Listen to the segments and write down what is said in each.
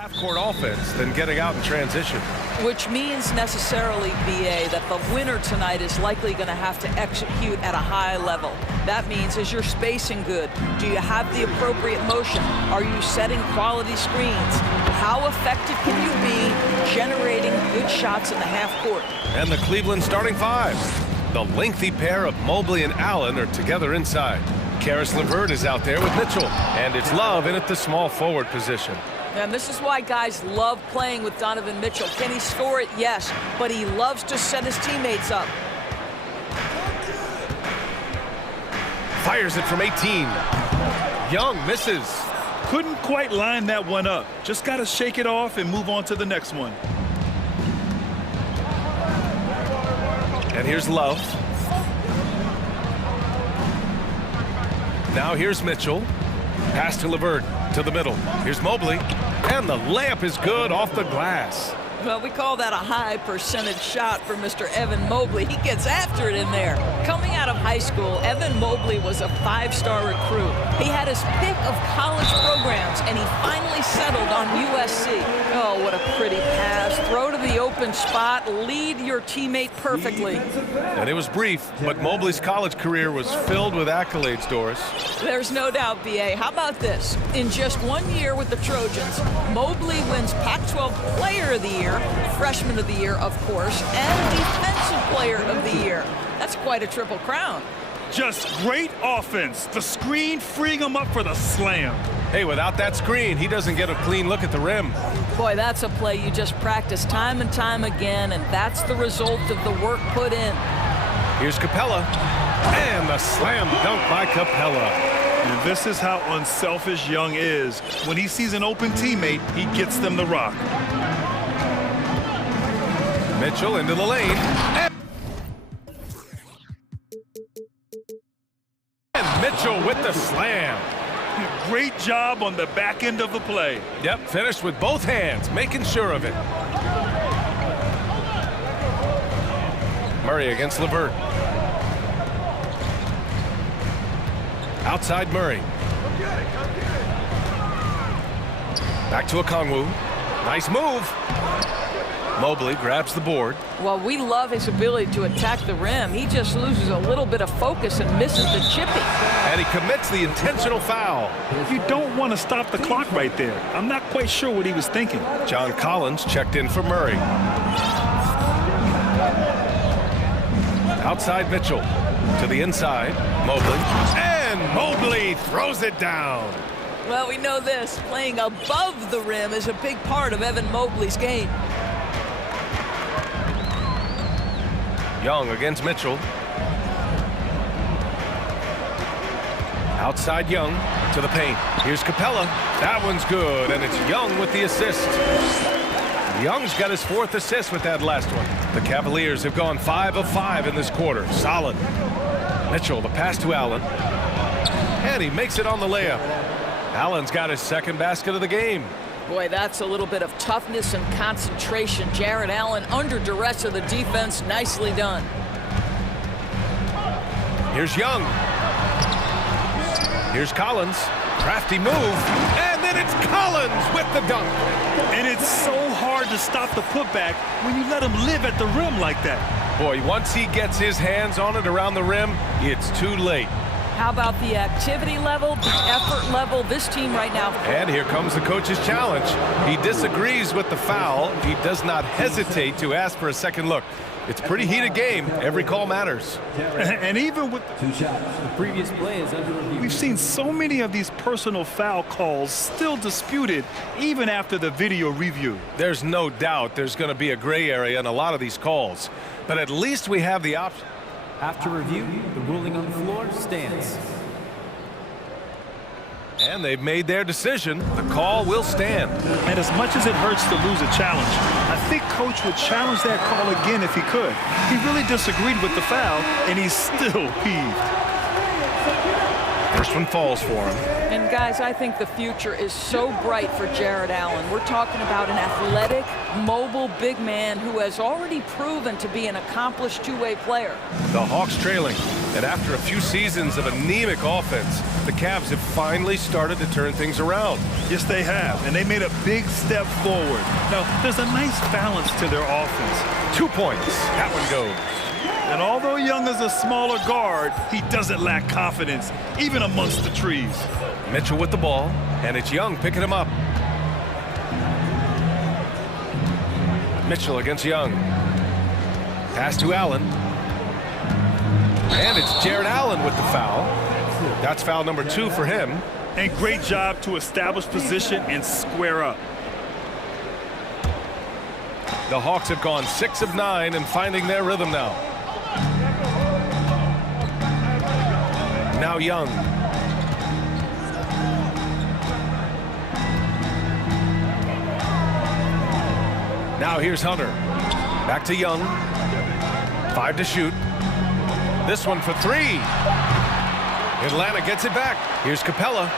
half-court offense than getting out in transition. Which means necessarily, BA, that the winner tonight is likely going to have to execute at a high level. That means, is your spacing good? Do you have the appropriate motion? Are you setting quality screens? How effective can you be generating good shots in the half court? And the Cleveland starting five. The lengthy pair of Mobley and Allen are together inside. Karis LeVert is out there with Mitchell, and it's Love in at the small forward position. And this is why guys love playing with Donovan Mitchell. Can he score it? Yes, but he loves to set his teammates up. Fires it from 18. Young misses. Couldn't quite line that one up. Just got to shake it off and move on to the next one. And here's Love. Now here's Mitchell. Pass to LeVert to the middle. Here's Mobley. And the layup is good off the glass. Well, we call that a high percentage shot for Mr. Evan Mobley. He gets after it in there. Coming out of high school, Evan Mobley was a five-star recruit. He had his pick of college programs, and he finally settled on USC. Oh, what a pretty pass. Throw to the open spot. Lead your teammate perfectly. And it was brief, but Mobley's college career was filled with accolades, Doris. There's no doubt, B.A. How about this? In just 1 year with the Trojans, Mobley wins Pac-12 Player of the Year, Freshman of the Year, of course, and Defensive Player of the Year. That's quite a triple crown. Just great offense. The screen freeing him up for the slam. Hey, without that screen, he doesn't get a clean look at the rim. Boy, that's a play you just practice time and time again, and that's the result of the work put in. Here's Capella, and the slam dunk by Capella. And this is how unselfish Young is. When he sees an open teammate, he gets them the rock. Mitchell into the lane. And Mitchell with the slam. Great job on the back end of the play. Yep, finished with both hands, making sure of it. Murray against LeVert. Outside Murray. Back to Okongwu. Nice move. Mobley grabs the board. Well, we love his ability to attack the rim. He just loses a little bit of focus and misses the chippy. And he commits the intentional foul. You don't want to stop the clock right there. I'm not quite sure what he was thinking. John Collins checked in for Murray. Outside Mitchell. To the inside. Mobley. And Mobley throws it down. Well, we know this. Playing above the rim is a big part of Evan Mobley's game. Young against Mitchell. Outside Young to the paint. Here's Capella. That one's good, and it's Young with the assist. Young's got his fourth assist with that last one. The Cavaliers have gone 5 of 5 in this quarter. Solid. Mitchell, the pass to Allen. And he makes it on the layup. Allen's got his second basket of the game. Boy, that's a little bit of toughness and concentration. Jarrett Allen under duress of the defense. Nicely done. Here's Young. Here's Collins. Crafty move. And then it's Collins with the dunk. And it's so hard to stop the putback when you let him live at the rim like that. Boy, once he gets his hands on it around the rim, it's too late. How about the activity level, the effort level? This team right now. And here comes the coach's challenge. He disagrees with the foul. He does not hesitate to ask for a second look. It's a pretty heated game. Every call matters. And even with the previous play is under review. We've seen so many of these personal foul calls still disputed even after the video review. There's no doubt there's going to be a gray area in a lot of these calls. But at least we have the option. After review, the ruling on the floor stands. And they've made their decision. The call will stand. And as much as it hurts to lose a challenge, I think Coach would challenge that call again if he could. He really disagreed with the foul, and he's still peeved. There's First one falls for him. And guys, I think the future is so bright for Jared Allen. We're talking about an athletic, mobile big man who has already proven to be an accomplished two-way player. The Hawks trailing, and after a few seasons of anemic offense, the Cavs have finally started to turn things around. Yes, they have, and they made a big step forward. Now, there's a nice balance to their offense. 2 points. That one goes. And although Young is a smaller guard, he doesn't lack confidence, even amongst the trees. Mitchell with the ball, and it's Young picking him up. Mitchell against Young. Pass to Allen. And it's Jared Allen with the foul. That's foul number 2 for him. And great job to establish position and square up. The Hawks have gone 6 of 9 and finding their rhythm now. Now Young. Now here's Hunter. Back to Young. 5 to shoot. This one for 3. Atlanta gets it back. Here's Capella.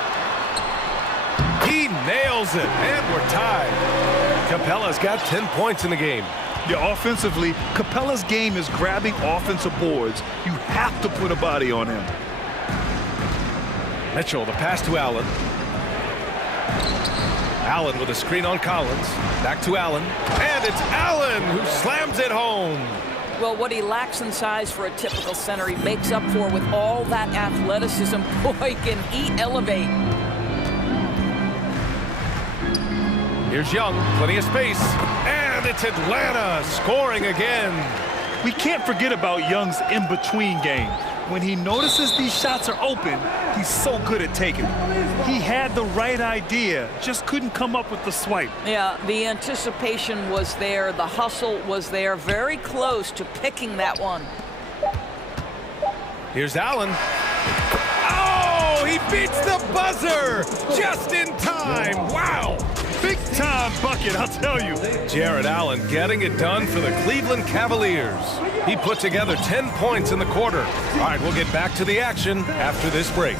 He nails it, and we're tied. Capella's got 10 points in the game. Yeah, offensively, Capella's game is grabbing offensive boards. You have to put a body on him. Mitchell, the pass to Allen. Allen with a screen on Collins. Back to Allen. And it's Allen who slams it home. Well, what he lacks in size for a typical center, he makes up for with all that athleticism. Boy, can he elevate. Here's Young, plenty of space. And it's Atlanta scoring again. We can't forget about Young's in-between game. When he notices these shots are open, he's so good at taking them. He had the right idea, just couldn't come up with the swipe. Yeah, the anticipation was there, the hustle was there, very close to picking that one. Here's Allen. Oh, he beats the buzzer just in time. Wow. Big time bucket, I'll tell you. Jared Allen getting it done for the Cleveland Cavaliers. He put together 10 points in the quarter. All right, we'll get back to the action after this break.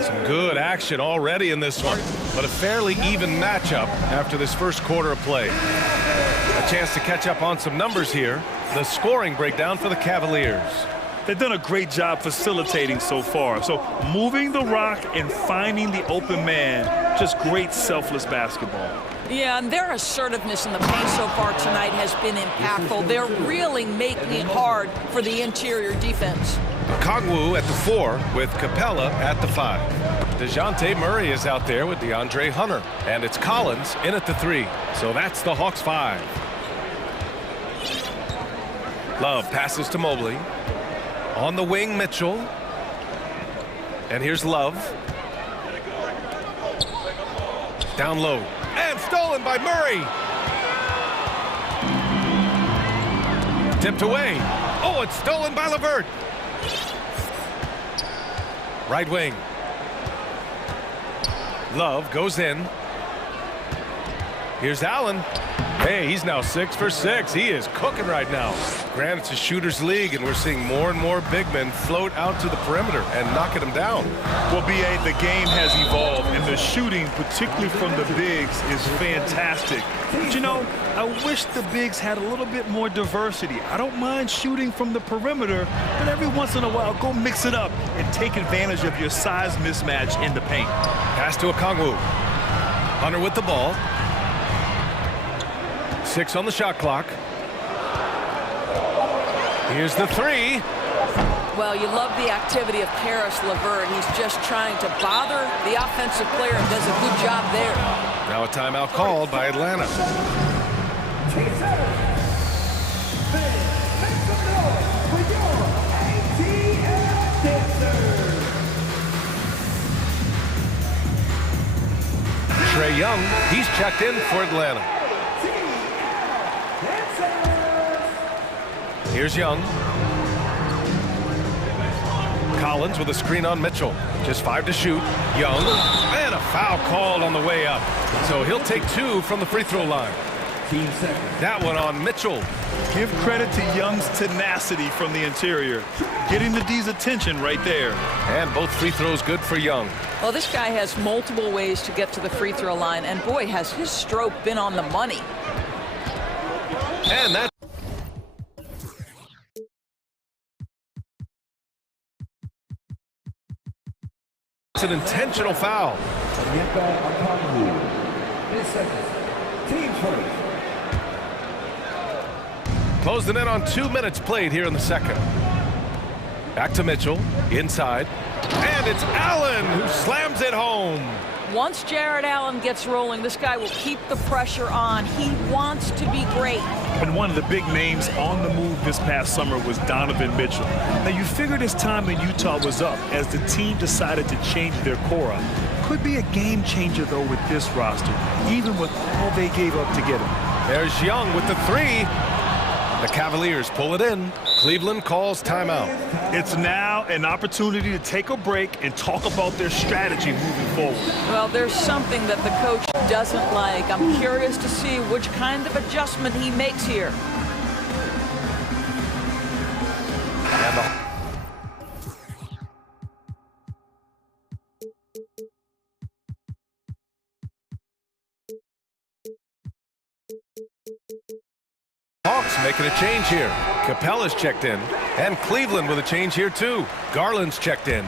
Some good action already in this one, but a fairly even matchup after this first quarter of play. A chance to catch up on some numbers here. The scoring breakdown for the Cavaliers. They've done a great job facilitating so far. So moving the rock and finding the open man, just great selfless basketball. Yeah, and their assertiveness in the paint so far tonight has been impactful. They're really making it hard for the interior defense. Kongwu at the 4 with Capella at the 5. DeJounte Murray is out there with DeAndre Hunter. And it's Collins in at the 3. So that's the Hawks 5. Love passes to Mobley. On the wing, Mitchell. And here's Love. Down low. And stolen by Murray. Tipped away. Oh, it's stolen by LeVert. Right wing. Love goes in. Here's Allen. Hey, he's now 6 for 6. He is cooking right now. Granted, it's a shooter's league, and we're seeing more and more big men float out to the perimeter and knocking them down. Well, B.A., the game has evolved, and the shooting, particularly from the bigs, is fantastic. But, you know, I wish the bigs had a little bit more diversity. I don't mind shooting from the perimeter, but every once in a while, go mix it up and take advantage of your size mismatch in the paint. Pass to Kongwu. Hunter with the ball. 6 on the shot clock. Here's the 3. Well, you love the activity of Karis LeVert. He's just trying to bother the offensive player and does a good job there. Now a timeout called by Atlanta. Trae Young, he's checked in for Atlanta. Here's Young. Collins with a screen on Mitchell. Just 5 to shoot. Young. And a foul called on the way up. So he'll take 2 from the free throw line. That one on Mitchell. Give credit to Young's tenacity from the interior. Getting the D's attention right there. And both free throws good for Young. Well, this guy has multiple ways to get to the free throw line, and boy, has his stroke been on the money. And that's an intentional foul. Closing in on 2 minutes played here in the second. Back to Mitchell, inside. And it's Allen who slams it home. Once Jared Allen gets rolling, this guy will keep the pressure on. He wants to be great. And one of the big names on the move this past summer was Donovan Mitchell. Now, you figured his time in Utah was up as the team decided to change their core up. Could be a game changer, though, with this roster, even with all they gave up to get him. There's Young with the three. The Cavaliers pull it in. Cleveland calls timeout. It's now an opportunity to take a break and talk about their strategy moving forward. Well, there's something that the coach doesn't like. I'm curious to see which kind of adjustment he makes here. And the Hawks making a change here. Capella's checked in. And Cleveland with a change here, too. Garland's checked in.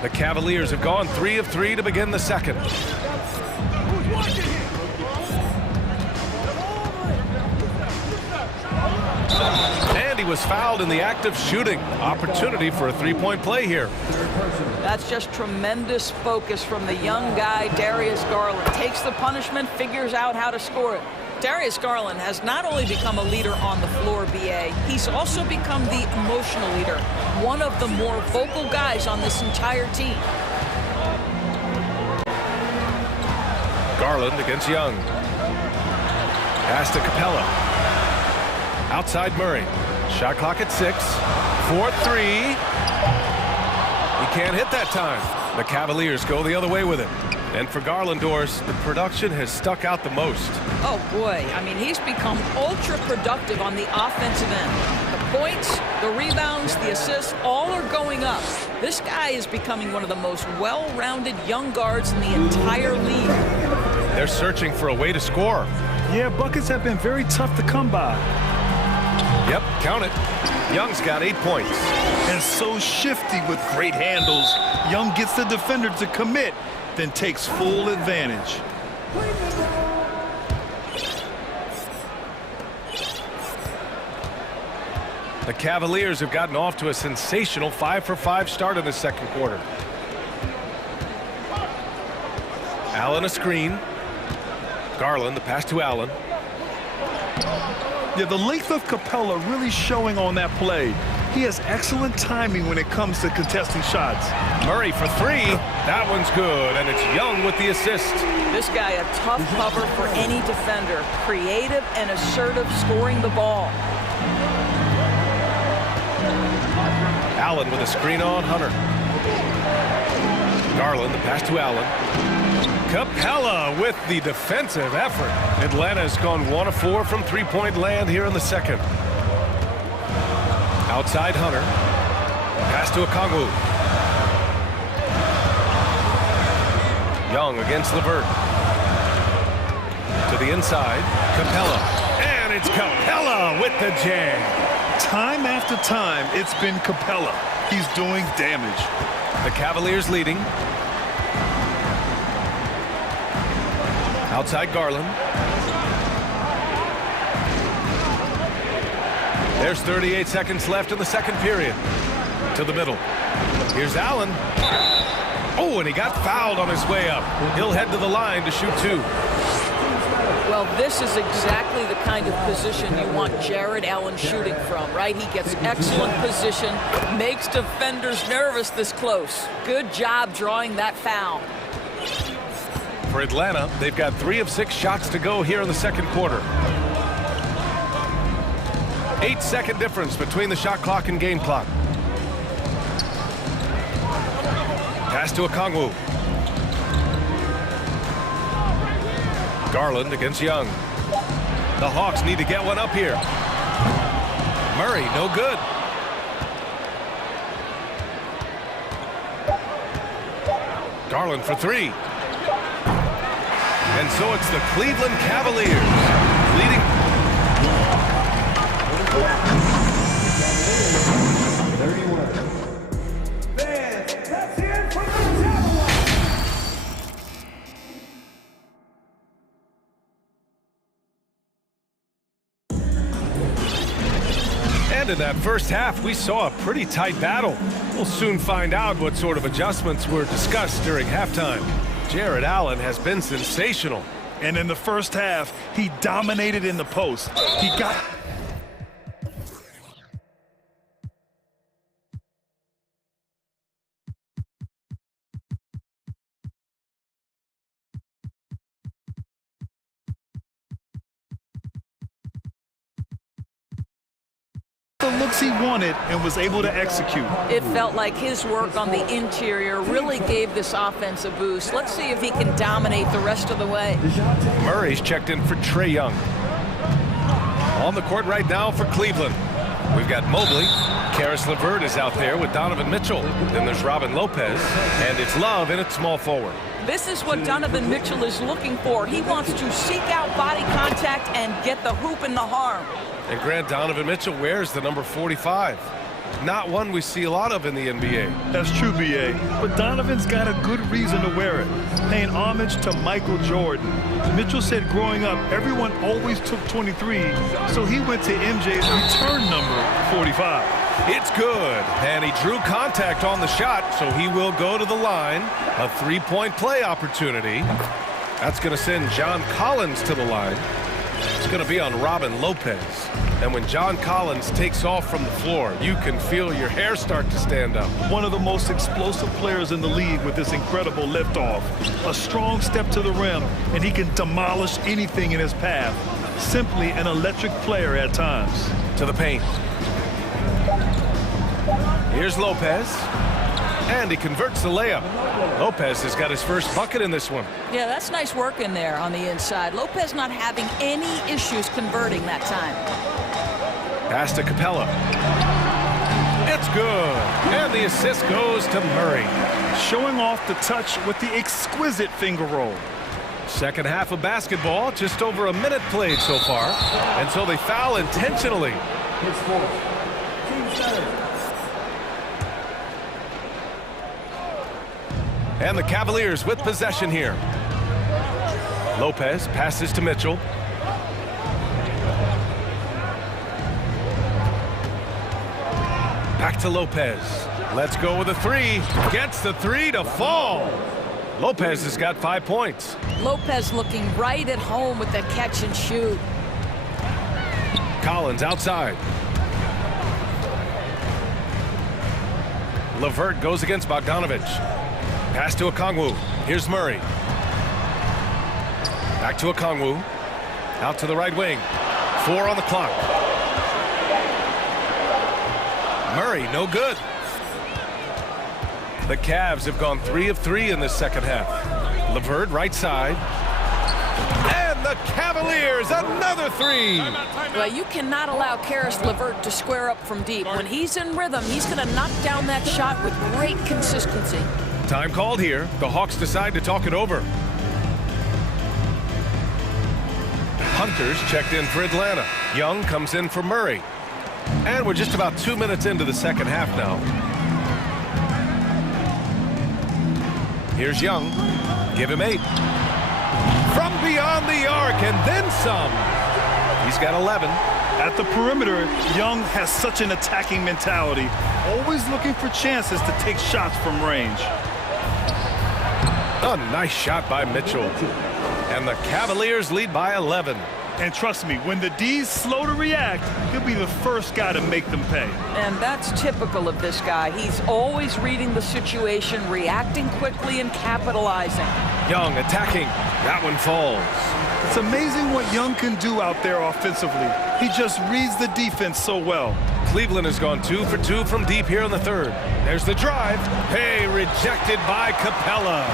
The Cavaliers have gone 3 of 3 to begin the second. And he was fouled in the act of shooting. Opportunity for a three-point play here. That's just tremendous focus from the young guy, Darius Garland. Takes the punishment, figures out how to score it. Darius Garland has not only become a leader on the floor, BA, he's also become the emotional leader. One of the more vocal guys on this entire team. Garland against Young. Pass to Capella. Outside Murray. Shot clock at 6. 4-3. He can't hit that time. The Cavaliers go the other way with it. And for Garland, Doris, the production has stuck out the most. Oh, boy. I mean, he's become ultra-productive on the offensive end. The points, the rebounds, the assists, all are going up. This guy is becoming one of the most well-rounded young guards in the entire league. They're searching for a way to score. Yeah, buckets have been very tough to come by. Yep, count it. Young's got 8 points. And so shifty with great handles. Young gets the defender to commit, then takes full advantage. The Cavaliers have gotten off to a sensational 5-for-5 start in the second quarter. Allen a screen. Garland, the pass to Allen. Yeah, the length of Capella really showing on that play. He has excellent timing when it comes to contesting shots. Murray for 3. That one's good, and it's Young with the assist. This guy a tough cover for any defender. Creative and assertive scoring the ball. Allen with a screen on Hunter. Garland, the pass to Allen. Capella with the defensive effort. Atlanta's gone 1 of 4 from three-point land here in the second. Outside Hunter. Pass to Okongwu. Young against LeVert. To the inside. Capella. And it's Capella with the jam. Time after time, it's been Capella. He's doing damage. The Cavaliers leading. Outside Garland. There's 38 seconds left in the second period. To the middle. Here's Allen. Oh, and he got fouled on his way up. He'll head to the line to shoot 2. Well, this is exactly the kind of position you want Jared Allen shooting from, right? He gets excellent position, makes defenders nervous this close. Good job drawing that foul. For Atlanta, they've got 3 of 6 shots to go here in the second quarter. 8-second difference between the shot clock and game clock. Pass to Okongwu. Garland against Young. The Hawks need to get one up here. Murray, no good. Garland for three. And so it's the Cleveland Cavaliers leading. And in that first half, we saw a pretty tight battle. We'll soon find out what sort of adjustments were discussed during halftime. Jared Allen has been sensational. And in the first half, he dominated in the post. He got... the looks he wanted and was able to execute. It felt like his work on the interior really gave this offense a boost. Let's see if he can dominate the rest of the way. Murray's checked in for Trae Young. On the court right now for Cleveland. We've got Mobley. Karis LeVert is out there with Donovan Mitchell. Then there's Robin Lopez. And it's Love in at small forward. This is what Donovan Mitchell is looking for. He wants to seek out body contact and get the hoop in the harm. And Grant, Donovan Mitchell wears the number 45. Not one we see a lot of in the NBA. That's true, B.A. But Donovan's got a good reason to wear it, paying homage to Michael Jordan. Mitchell said growing up, everyone always took 23, so he went to MJ's return number, 45. It's good, and he drew contact on the shot, so he will go to the line. A three-point play opportunity. That's going to send John Collins to the line. It's going to be on Robin Lopez. And when John Collins takes off from the floor, you can feel your hair start to stand up. One of the most explosive players in the league with this incredible liftoff. A strong step to the rim, and he can demolish anything in his path. Simply an electric player at times. To the paint. Here's Lopez. And he converts the layup. Lopez has got his first bucket in this one. Yeah, that's nice work in there on the inside. Lopez not having any issues converting that time. Pass to Capella. It's good. And the assist goes to Murray. Showing off the touch with the exquisite finger roll. Second half of basketball, just over a minute played so far. And so they foul intentionally. And the Cavaliers with possession here. Lopez passes to Mitchell. Back to Lopez. Let's go with a three. Gets the three to fall. Lopez has got 5 points. Lopez looking right at home with the catch and shoot. Collins outside. LeVert goes against Bogdanovich. Pass to Okongwu. Here's Murray. Back to Okongwu. Out to the right wing. 4 on the clock. Murray, no good. The Cavs have gone 3 of 3 in this second half. LeVert, right side. And the Cavaliers, another three. Well, you cannot allow Karis LeVert to square up from deep. When he's in rhythm, he's going to knock down that shot with great consistency. Time called here. The Hawks decide to talk it over. Hunter's checked in for Atlanta. Young comes in for Murray. And we're just about 2 minutes into the second half now. Here's Young. Give him 8. From beyond the arc and then some. He's got 11. At the perimeter, Young has such an attacking mentality, always looking for chances to take shots from range. A nice shot by Mitchell. And the Cavaliers lead by 11. And trust me, when the D's slow to react, he'll be the first guy to make them pay. And that's typical of this guy. He's always reading the situation, reacting quickly and capitalizing. Young attacking. That one falls. It's amazing what Young can do out there offensively. He just reads the defense so well. Cleveland has gone 2 for 2 from deep here in the third. There's the drive. Hey, rejected by Capella.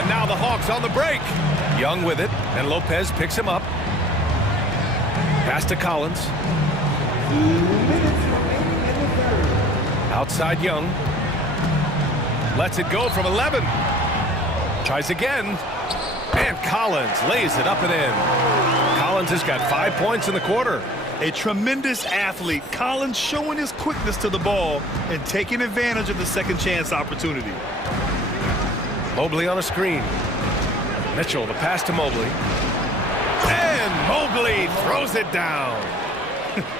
And And now the Hawks on the break. Young with it, and Lopez picks him up. Pass to Collins. Outside Young. Lets it go from 11. Tries again. And Collins lays it up and in. Collins has got 5 points in the quarter. A tremendous athlete. Collins showing his quickness to the ball and taking advantage of the second chance opportunity. Mobley on a screen. Mitchell, the pass to Mobley. And Mobley throws it down.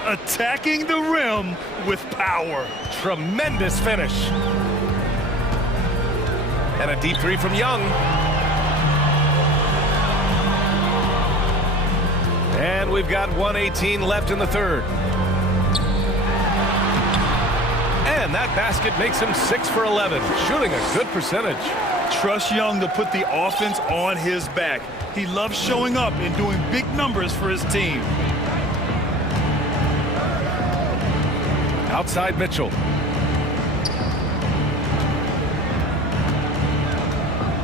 Attacking the rim with power. Tremendous finish. And a deep three from Young. And we've got 1:18 left in the third. And that basket makes him 6 for 11, shooting a good percentage. Trust Young to put the offense on his back. He loves showing up and doing big numbers for his team. Outside Mitchell.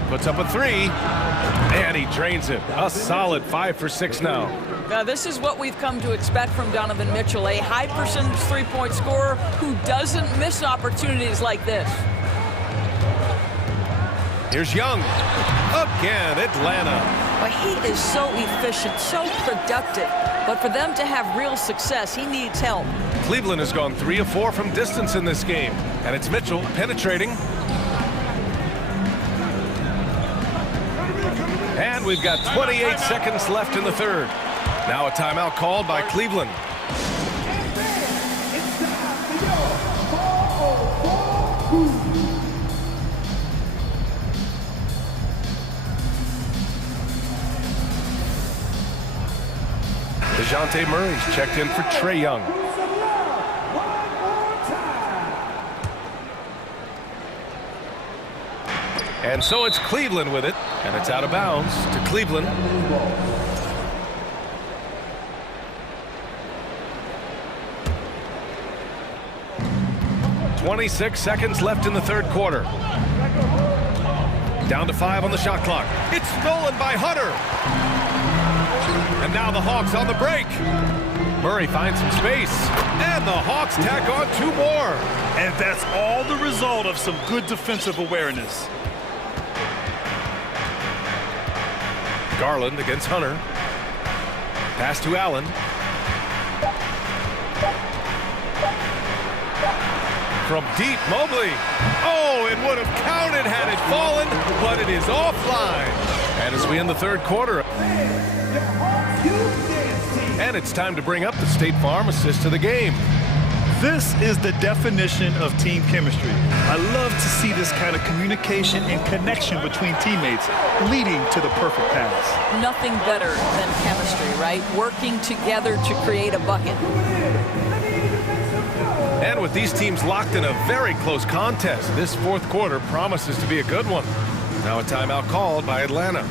Puts up a three, and he drains it. A solid 5 for 6 now. Now, this is what we've come to expect from Donovan Mitchell, a high percentage three-point scorer who doesn't miss opportunities like this. Here's Young. Again, Atlanta. But he is so efficient, so productive. But for them to have real success, he needs help. Cleveland has gone 3 of 4 from distance in this game. And it's Mitchell penetrating. And we've got 28 seconds left in the third. Now a timeout called by Cleveland. DeJounte Murray's checked in for Trae Young. And so it's Cleveland with it, and it's out of bounds to Cleveland. "26 seconds left in the third quarter. Down to 5 on the shot clock. It's stolen by Hunter. And now the Hawks on the break. Murray finds some space, and the Hawks tack on 2 more. And that's all the result of some good defensive awareness. Garland against Hunter. Pass to Allen. From deep, Mobley. Oh, it would have counted had it fallen, but it is offline. And as we end the third quarter. And it's time to bring up the State Farm assist to the game. This is the definition of team chemistry. I love to see this kind of communication and connection between teammates leading to the perfect pass. Nothing better than chemistry, right? Working together to create a bucket. And with these teams locked in a very close contest, this fourth quarter promises to be a good one. Now a timeout called by Atlanta.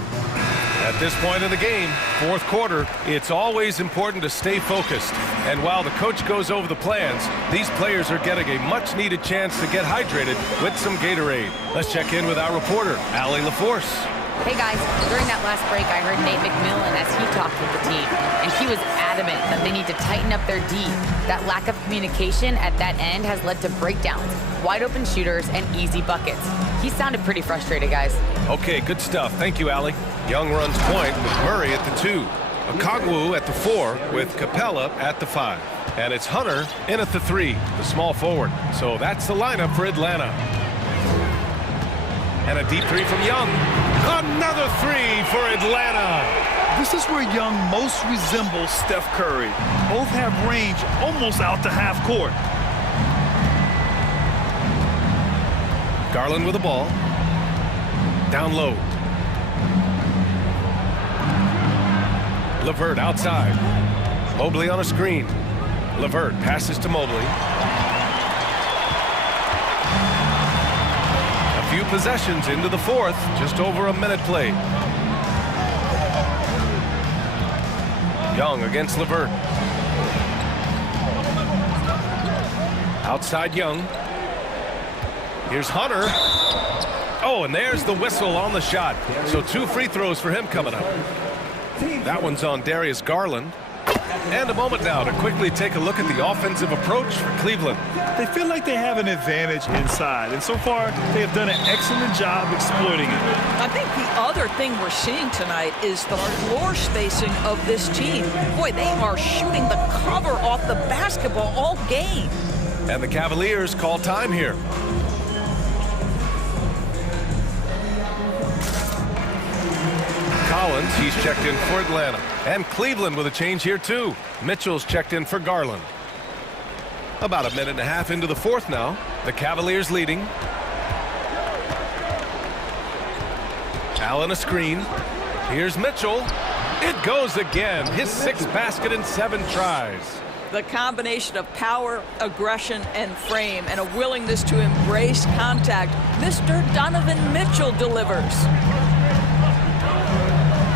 At this point in the game, fourth quarter, it's always important to stay focused. And while the coach goes over the plans, these players are getting a much-needed chance to get hydrated with some Gatorade. Let's check in with our reporter, Allie LaForce. Hey guys, during that last break, I heard Nate McMillan as he talked with the team, and he was adamant that they need to tighten up their D. That lack of communication at that end has led to breakdowns, wide open shooters, and easy buckets. He sounded pretty frustrated, guys. Okay, good stuff. Thank you, Allie. Young runs point with Murray at the 2. Okongwu at the 4 with Capella at the 5. And it's Hunter in at the 3, the small forward. So that's the lineup for Atlanta. And a deep 3 from Young. Another 3 for Atlanta. This is where Young most resembles Steph Curry. Both have range almost out to half court. Garland with the ball. Down low. LeVert outside. Mobley on a screen. LeVert passes to Mobley. A few possessions into the fourth. Just over a minute played. Young against LeVert. Outside Young. Here's Hunter. Oh, and there's the whistle on the shot. So 2 free throws for him coming up. That one's on Darius Garland. And a moment now to quickly take a look at the offensive approach for Cleveland. They feel like they have an advantage inside, and so far they have done an excellent job exploiting it. I think the other thing we're seeing tonight is the floor spacing of this team. Boy, they are shooting the cover off the basketball all game. And the Cavaliers call time here. Collins, he's checked in for Atlanta. And Cleveland with a change here too. Mitchell's checked in for Garland. About a minute and a half into the fourth now. The Cavaliers leading. Allen a screen. Here's Mitchell. It goes again. His 6th basket in 7 tries. The combination of power, aggression, and frame, and a willingness to embrace contact. Mr. Donovan Mitchell delivers.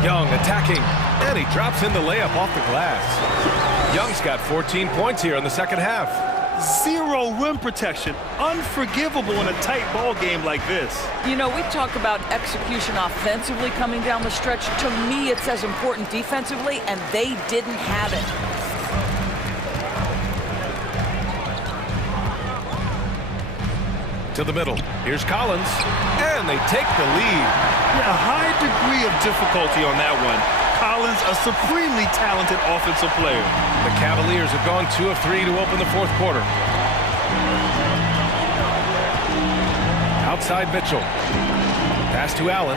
Young attacking, and he drops in the layup off the glass. Young's got 14 points here in the second half. 0 rim protection. Unforgivable in a tight ball game like this. You know, we talk about execution offensively coming down the stretch. To me, it's as important defensively, and they didn't have it. To the middle. Here's Collins, and they take the lead. Yeah, a high degree of difficulty on that one. Collins, a supremely talented offensive player. The Cavaliers have gone 2 of 3 to open the fourth quarter. Outside Mitchell. Pass to Allen.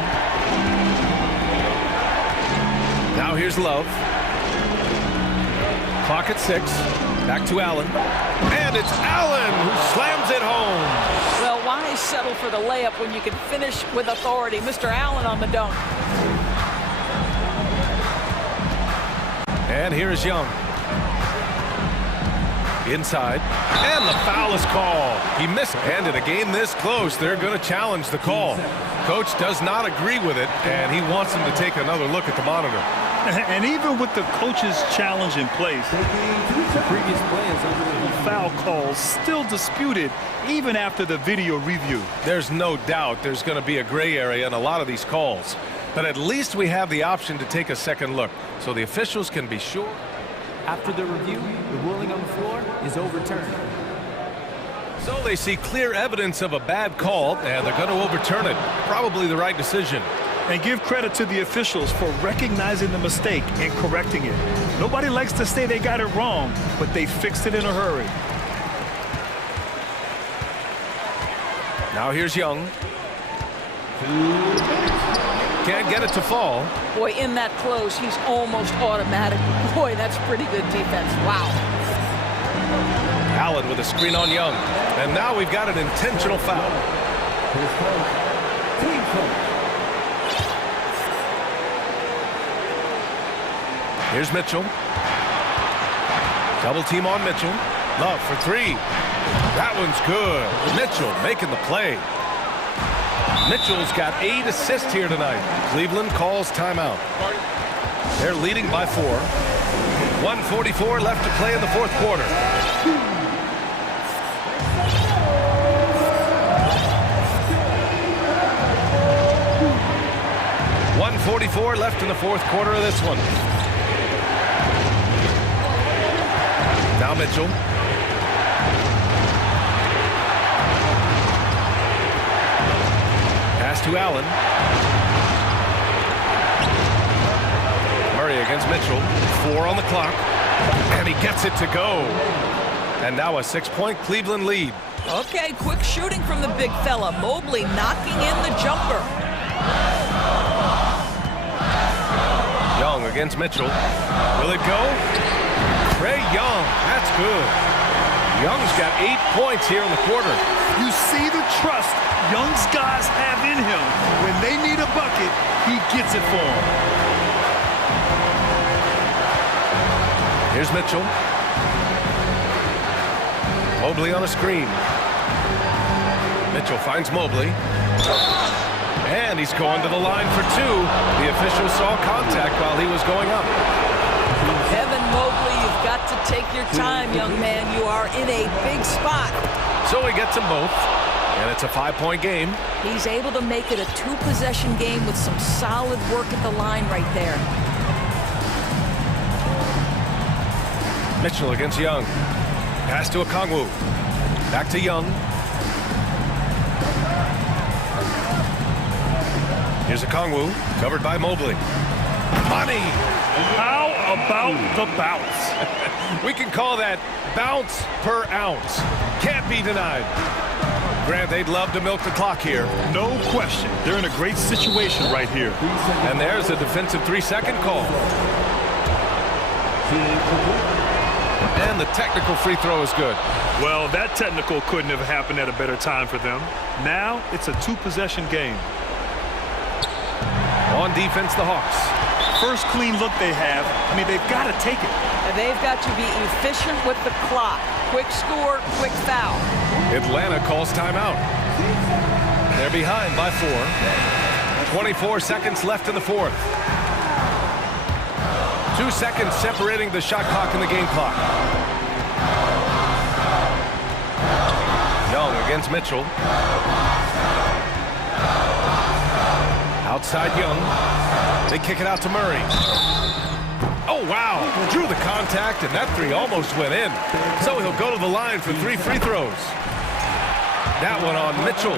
Now here's Love. Clock at 6. Back to Allen. And it's Allen who slams it home. Well, why settle for the layup when you can finish with authority? Mr. Allen on the dunk. And here is Young. Inside. And the foul is called. He missed. And in a game this close, they're going to challenge the call. Coach does not agree with it, and he wants him to take another look at the monitor. And even with the coach's challenge in place, The previous play is under the foul calls still disputed even after the video review. There's no doubt there's going to be a gray area in a lot of these calls. But at least we have the option to take a second look, so the officials can be sure. After the review, the ruling on the floor is overturned. So they see clear evidence of a bad call, and they're going to overturn it. Probably the right decision. And give credit to the officials for recognizing the mistake and correcting it. Nobody likes to say they got it wrong, but they fixed it in a hurry. Now here's Young. Can't get it to fall. Boy, in that close, he's almost automatic. Boy, that's pretty good defense. Wow. Allen with a screen on Young. And now we've got an intentional foul. Here's Mitchell. Double team on Mitchell. Love for 3. That one's good. Mitchell making the play. Mitchell's got 8 assists here tonight. Cleveland calls timeout. They're leading by 4. 1:44 left to play in the fourth quarter. .144 left in the fourth quarter of this one. Now Mitchell. Pass to Allen. Murray against Mitchell. 4 on the clock. And he gets it to go. And now a 6-point Cleveland lead. Okay, quick shooting from the big fella. Mobley knocking in the jumper. Young against Mitchell. Will it go? Trae Young. That's good. Young's got 8 points here in the quarter. You see the trust Young's guys have in him. When they need a bucket, he gets it for them. Here's Mitchell. Mobley on a screen. Mitchell finds Mobley. And he's going to the line for 2. The official saw contact while he was going up. Evan Mobley, you've got to take your time, young man. You are in a big spot. So he gets them both. And it's a 5-point game. He's able to make it a 2-possession game with some solid work at the line right there. Mitchell against Young. Pass to Okongwu. Back to Young. Here's Okongwu, covered by Mobley. Money! How about the bounce? We can call that bounce per ounce. Can't be denied. Grant, they'd love to milk the clock here. No question. They're in a great situation right here. And there's a defensive 3-second call. And the technical free throw is good. Well, that technical couldn't have happened at a better time for them. Now it's a 2-possession game. On defense, the Hawks. First clean look they have. I mean, they've got to take it. And they've got to be efficient with the clock. Quick score, quick foul. Atlanta calls timeout. They're behind by 4. 24 seconds left in the fourth. 2 seconds separating the shot clock and the game clock. Young against Mitchell. Outside Young. They kick it out to Murray. Oh, wow. Drew the contact, and that 3 almost went in. So he'll go to the line for 3 free throws. That one on Mitchell.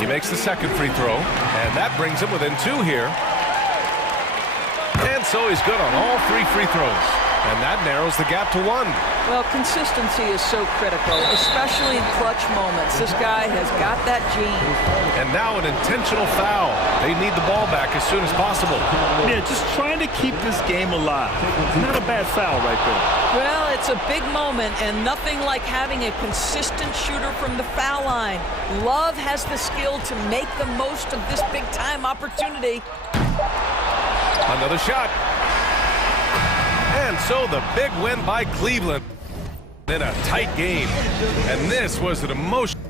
He makes the second free throw, and that brings him within 2 here. And so he's good on all 3 free throws. And that narrows the gap to 1. Well, consistency is so critical, especially in clutch moments. This guy has got that gene. And now an intentional foul. They need the ball back as soon as possible. Yeah, just trying to keep this game alive. Not a bad foul right there. Well, it's a big moment, and nothing like having a consistent shooter from the foul line. Love has the skill to make the most of this big-time opportunity. Another shot. And so the big win by Cleveland in a tight game. And this was an emotional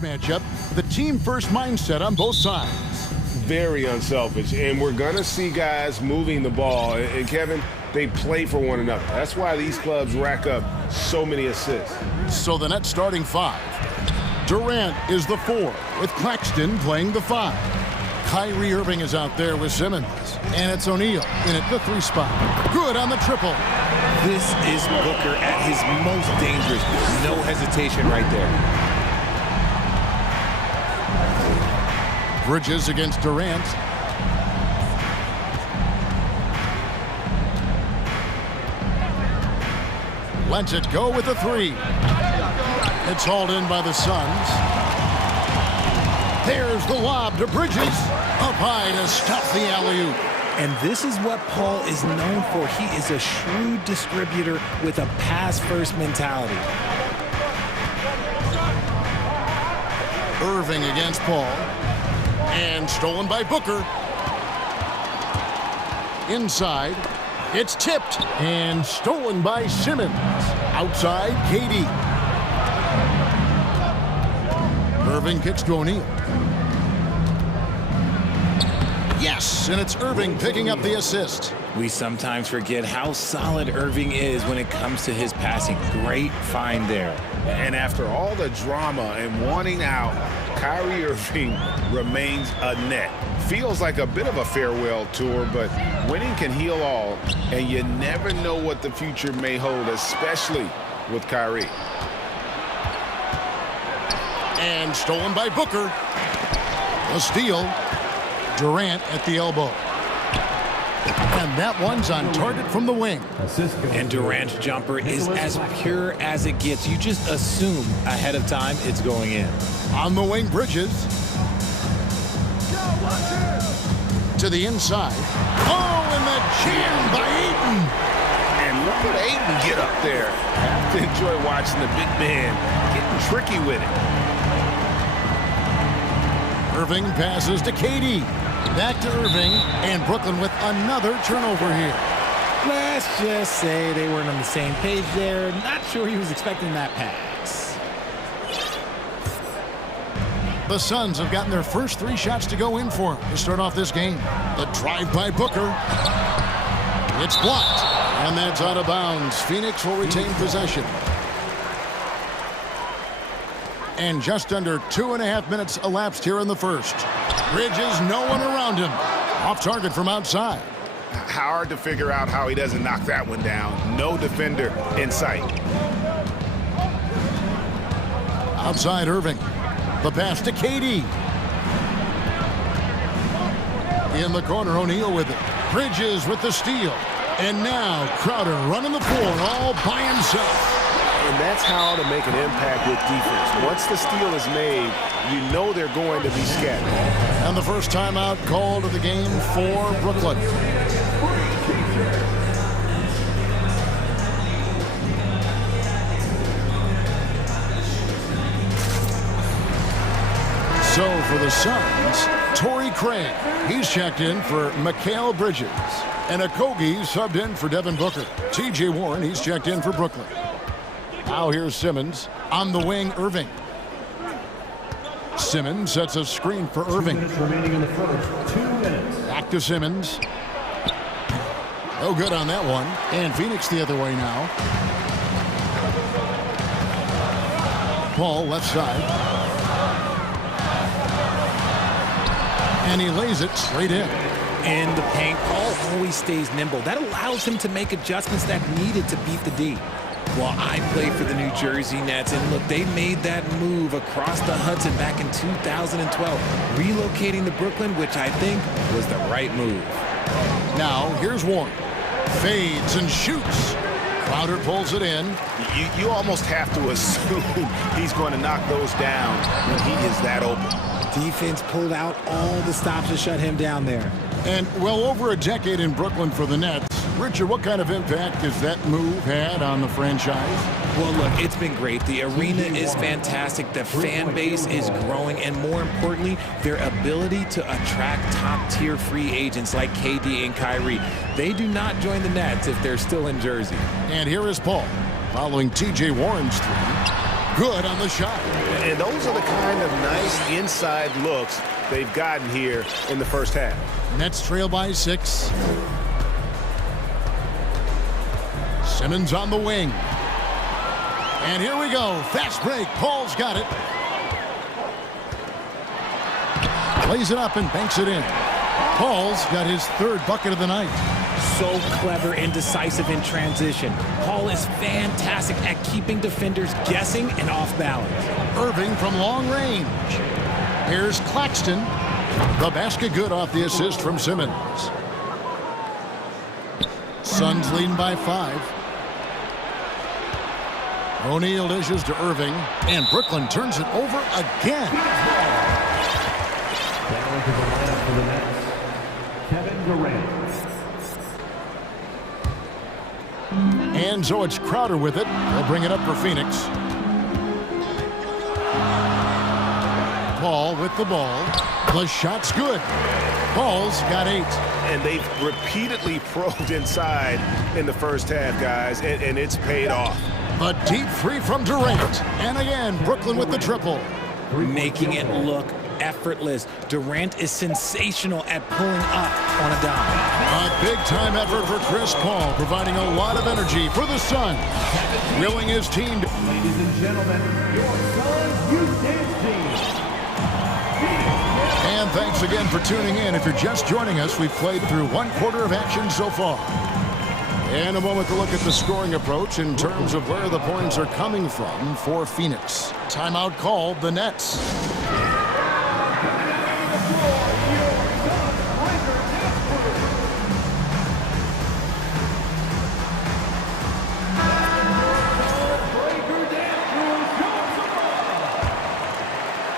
matchup, the team-first mindset on both sides. Very unselfish, and we're going to see guys moving the ball. And Kevin, they play for one another. That's why these clubs rack up so many assists. So the net starting five. Durant is the 4, with Claxton playing the 5. Kyrie Irving is out there with Simmons. And it's O'Neal in at the 3 spot. Good on the triple. This is Booker at his most dangerous. No hesitation right there. Bridges against Durant. Lets it go with the 3. It's hauled in by the Suns. There's the lob to Bridges. Up high to stop the alley-oop. And this is what Paul is known for. He is a shrewd distributor with a pass-first mentality. Irving against Paul. And stolen by Booker. Inside. It's tipped. And stolen by Simmons. Outside, KD. Irving kicks to O'Neal. Yes, and it's Irving picking up the assist. We sometimes forget how solid Irving is when it comes to his passing. Great find there. And after all the drama and wanting out, Kyrie Irving remains a net. Feels like a bit of a farewell tour, but winning can heal all, and you never know what the future may hold, especially with Kyrie. And stolen by Booker. A steal. Durant at the elbow. And that one's on target from the wing. And Durant's jumper is as pure as it gets. You just assume ahead of time it's going in. On the wing, Bridges. To the inside. Oh, and the jam by Ayton. And look at Ayton get up there. Have to enjoy watching the big man getting tricky with it. Irving passes to KD. Back to Irving, and Brooklyn with another turnover here. Let's just say they weren't on the same page there. Not sure he was expecting that pass. The Suns have gotten their first 3 shots to go in for him to start off this game. The drive by Booker. It's blocked, and that's out of bounds. Phoenix will retain possession. And just under 2.5 minutes elapsed here in the first. Bridges, no one around him. Off target from outside. Hard to figure out how he doesn't knock that one down. No defender in sight. Outside Irving. The pass to KD. In the corner, O'Neal with it. Bridges with the steal. And now Crowder running the floor all by himself. And that's how to make an impact with defense. Once the steal is made, you know they're going to be scattered. And the first timeout called of the game for Brooklyn. So for the Suns, Torrey Craig. He's checked in for Mikal Bridges. And Okogie subbed in for Devin Booker. T.J. Warren, he's checked in for Brooklyn. Now here's Simmons. On the wing, Irving. Simmons sets a screen for Irving. 2 minutes remaining in the first. 2 minutes. Back to Simmons. No good on that one. And Phoenix the other way now. Paul left side. And he lays it straight in. In the paint, Paul always stays nimble. That allows him to make adjustments that needed to beat the D. Well, I played for the New Jersey Nets, and look, they made that move across the Hudson back in 2012, relocating to Brooklyn, which I think was the right move. Now, here's Warren. Fades and shoots. Crowder pulls it in. You almost have to assume he's going to knock those down when he is that open. Defense pulled out all the stops to shut him down there. And well over a decade in Brooklyn for the Nets. Richard, what kind of impact has that move had on the franchise? Well, look, it's been great. The arena is fantastic. The fan base is growing. And more importantly, their ability to attract top-tier free agents like KD and Kyrie. They do not join the Nets if they're still in Jersey. And here is Paul, following T.J. Warren's 3. Good on the shot. And those are the kind of nice inside looks they've gotten here in the first half. Nets trail by 6. Simmons on the wing. And here we go. Fast break. Paul's got it. Plays it up and banks it in. Paul's got his 3rd bucket of the night. So clever and decisive in transition. Paul is fantastic at keeping defenders guessing and off balance. Irving from long range. Here's Claxton. The basket good off the assist from Simmons. Suns leading by 5. O'Neal dishes to Irving, and Brooklyn turns it over again. Down to the lineup for the Nets, Kevin Durant. And so it's Crowder with it. They'll bring it up for Phoenix. Paul with the ball. The shot's good. Paul's got 8. And they've repeatedly probed inside in the first half, guys, and it's paid off. A deep 3 from Durant. And again, Brooklyn with the triple. Making it look effortless. Durant is sensational at pulling up on a dime. A big-time effort for Chris Paul, providing a lot of energy for the Suns. Willing his team to... Ladies and gentlemen, your Suns Youth Dance Team. And thanks again for tuning in. If you're just joining us, we've played through 1/4 of action so far. And a moment to look at the scoring approach in terms of where the points are coming from for Phoenix. Timeout called the Nets.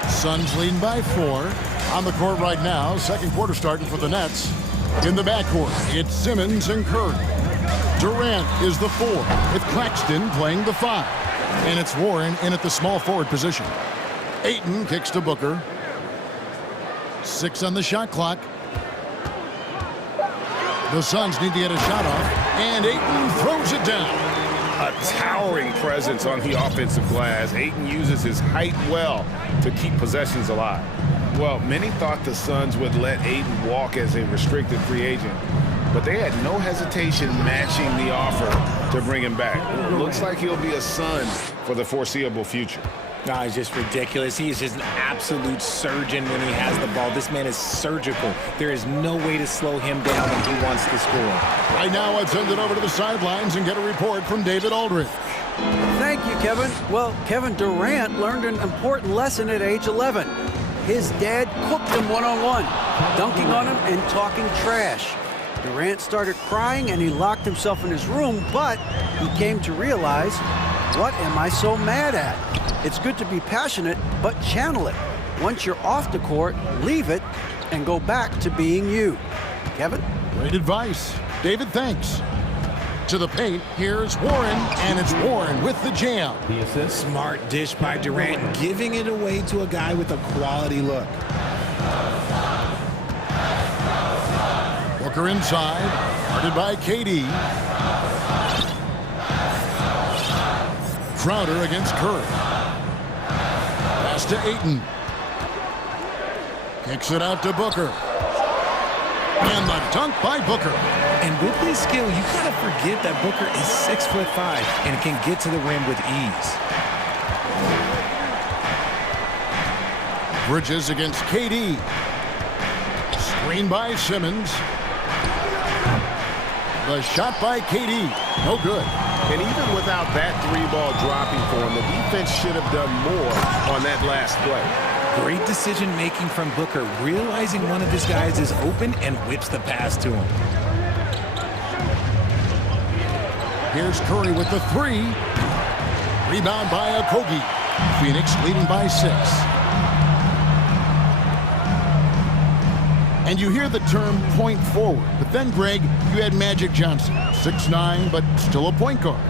Suns leading by 4. On the court right now, 2nd quarter starting for the Nets. In the backcourt, it's Simmons and Curry. Durant is the 4, with Claxton playing the 5. And it's Warren in at the small forward position. Ayton kicks to Booker. 6 on the shot clock. The Suns need to get a shot off, and Ayton throws it down. A towering presence on the offensive glass. Ayton uses his height well to keep possessions alive. Well, many thought the Suns would let Ayton walk as a restricted free agent, but they had no hesitation matching the offer to bring him back. It looks like he'll be a Sun for the foreseeable future. No, he's just ridiculous. He is just an absolute surgeon when he has the ball. This man is surgical. There is no way to slow him down when he wants to score. Right now, let's send it over to the sidelines and get a report from David Aldridge. Thank you, Kevin. Well, Kevin Durant learned an important lesson at age 11. His dad cooked him one-on-one, dunking on him and talking trash. Durant started crying and he locked himself in his room, but he came to realize, what am I so mad at? It's good to be passionate, but channel it. Once you're off the court, leave it and go back to being you. Kevin? Great advice. David, thanks. To the paint, here's Warren, and it's Warren with the jam. The assist. Smart dish by Durant, giving it away to a guy with a quality look. Booker inside, guarded by KD. Crowder against Curry. Pass to Ayton. Kicks it out to Booker. And the dunk by Booker. And with his skill, you kind of forget that Booker is 6'5" and can get to the rim with ease. Bridges against KD. Screen by Simmons. The shot by KD. No good. And even without that 3-ball dropping for him, the defense should have done more on that last play. Great decision-making from Booker, realizing one of his guys is open and whips the pass to him. Here's Curry with the 3. Rebound by Okogie. Phoenix leading by 6. And you hear the term point forward, but then, Greg, you had Magic Johnson, 6'9", but still a point guard.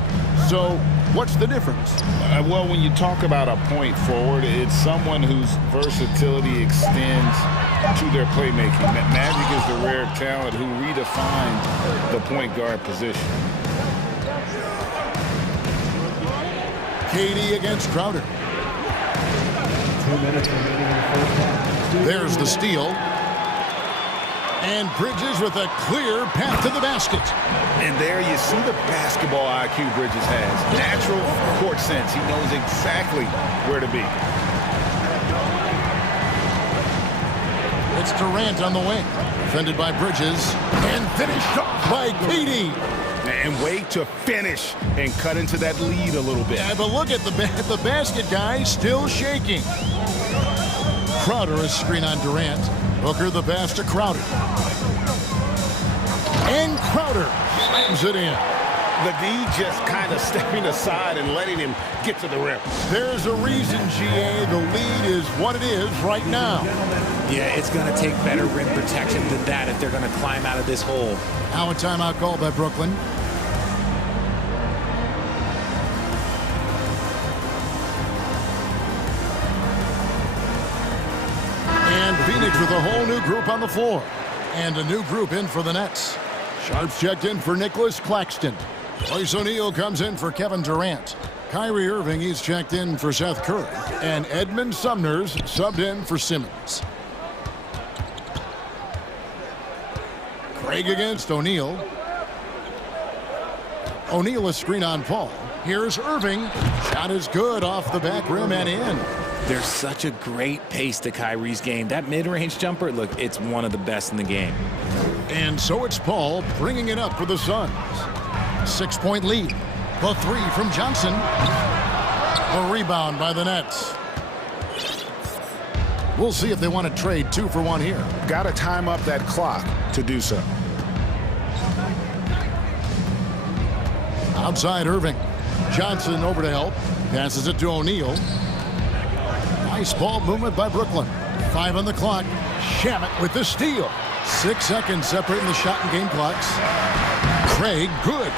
So what's the difference? Well, when you talk about a point forward, it's someone whose versatility extends to their playmaking. Magic is the rare talent who redefined the point guard position. KD against Crowder. 2 minutes remaining in the first half. There's the steal. And Bridges with a clear path to the basket. And there you see the basketball IQ Bridges has. Natural court sense. He knows exactly where to be. It's Durant on the wing. Defended by Bridges. And finished off by KD. And way to finish and cut into that lead a little bit. Yeah, but look at the basket guy still shaking. Crowder a screen on Durant. Booker the pass to Crowder. And Crowder slams it in. The D just kind of stepping aside and letting him get to the rim. There's a reason, GA, the lead is what it is right now. Yeah, it's going to take better rim protection than that if they're going to climb out of this hole. Now a timeout called by Brooklyn. And Phoenix with a whole new group on the floor. And a new group in for the Nets. Sharps checked in for Nicholas Claxton. Royce O'Neal comes in for Kevin Durant. Kyrie Irving, he's checked in for Seth Curry. And Edmund Sumner's subbed in for Simmons. Craig against O'Neal. O'Neal a screen on Paul. Here's Irving. Shot is good off the back rim and in. There's such a great pace to Kyrie's game. That mid-range jumper, look, it's one of the best in the game. And so it's Paul bringing it up for the Suns. 6-point lead. The three from Johnson. A rebound by the Nets. We'll see if they want to trade 2 for 1 here. Got to time up that clock to do so. Outside Irving. Johnson over to help. Passes it to O'Neal. Nice ball movement by Brooklyn. 5 on the clock. Shamet with the steal. 6 seconds separating the shot and game clocks. Craig, good.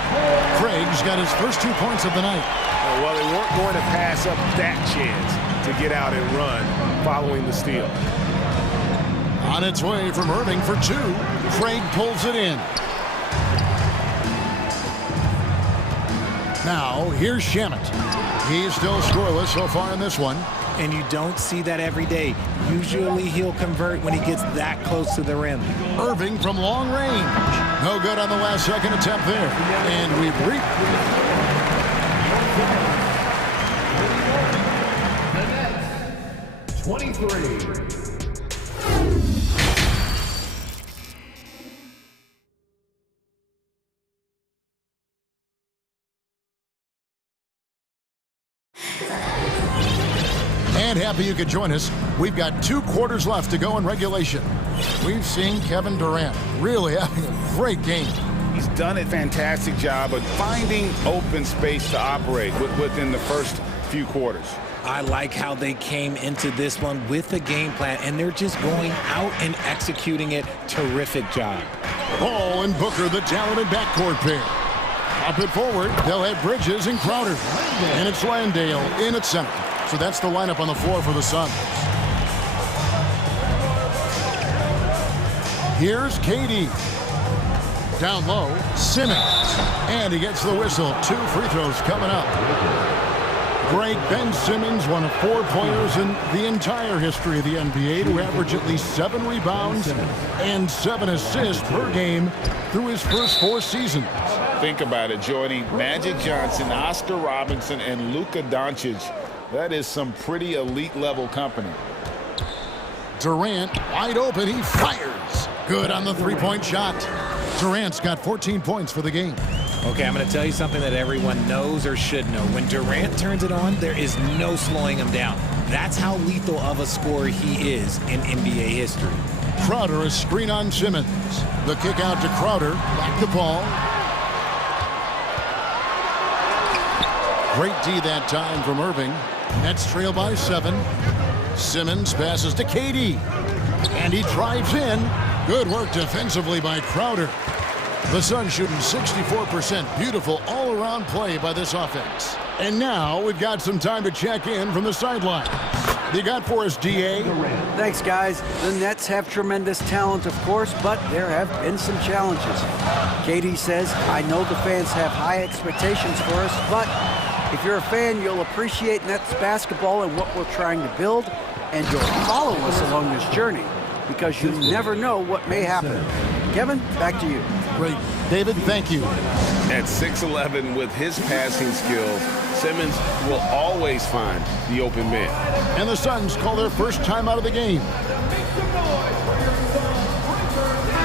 Craig's got his first 2 points of the night. Well, they weren't going to pass up that chance to get out and run following the steal. On its way from Irving for 2. Craig pulls it in. Now, here's Shamet. He's still scoreless so far in this one. And you don't see that every day. Usually he'll convert when he gets that close to the rim. Irving from long range. No good on the last second attempt there. And we've reached. The Nets, 23. And happy you could join us. We've got 2 quarters left to go in regulation. We've seen Kevin Durant really having a great game. He's done a fantastic job of finding open space to operate within the first few quarters. I like how they came into this one with a game plan, and they're just going out and executing it. Terrific job. Paul and Booker, the talented backcourt pair. Up it forward, they'll have Bridges and Crowder. And it's Landale in at center. So that's the lineup on the floor for the Suns. Here's KD. Down low, Simmons. And he gets the whistle. 2 free throws coming up. Great Ben Simmons, one of 4 players in the entire history of the NBA to average at least 7 rebounds and 7 assists per game through his first 4 seasons. Think about it, Jordy. Magic Johnson, Oscar Robinson, and Luka Doncic. That is some pretty elite level company. Durant wide open. He fires. Good on the 3-point shot. Durant's got 14 points for the game. Okay, I'm going to tell you something that everyone knows or should know. When Durant turns it on, there is no slowing him down. That's how lethal of a scorer he is in NBA history. Crowder a screen on Simmons. The kick out to Crowder. Back to Paul. Great D that time from Irving. Nets trail by 7. Simmons passes to KD. And he drives in. Good work defensively by Crowder. The Suns shooting 64%. Beautiful all-around play by this offense. And now we've got some time to check in from the sideline. You got for us, DA? Thanks, guys. The Nets have tremendous talent, of course, but there have been some challenges. KD says, I know the fans have high expectations for us, but If you're a fan, you'll appreciate Nets basketball and what we're trying to build, and you'll follow us along this journey because you never know what may happen. Kevin, back to you. Great. David, thank you. At 6'11", with his passing skills, Simmons will always find the open man. And the Suns call their first time out of the game.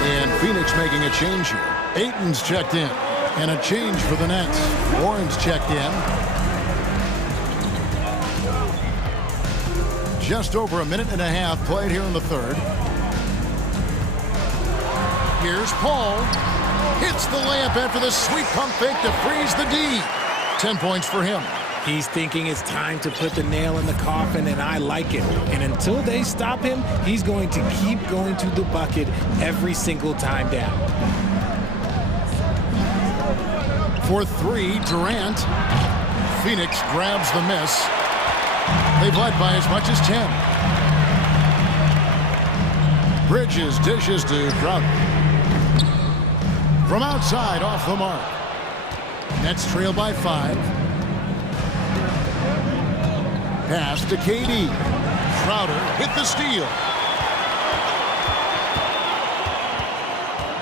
And Phoenix making a change here. Ayton's checked in. And a change for the Nets. Warren's checked in. Just over a minute and a half played here in the third. Here's Paul. Hits the layup after the sweet pump fake to freeze the D. 10 points for him. He's thinking it's time to put the nail in the coffin, and I like it. And until they stop him, he's going to keep going to the bucket every single time down. For three, Durant. Phoenix grabs the miss. They've led by as much as 10. Bridges dishes to Crowder. From outside, off the mark. Nets trail by 5. Pass to KD. Crowder hit the steal.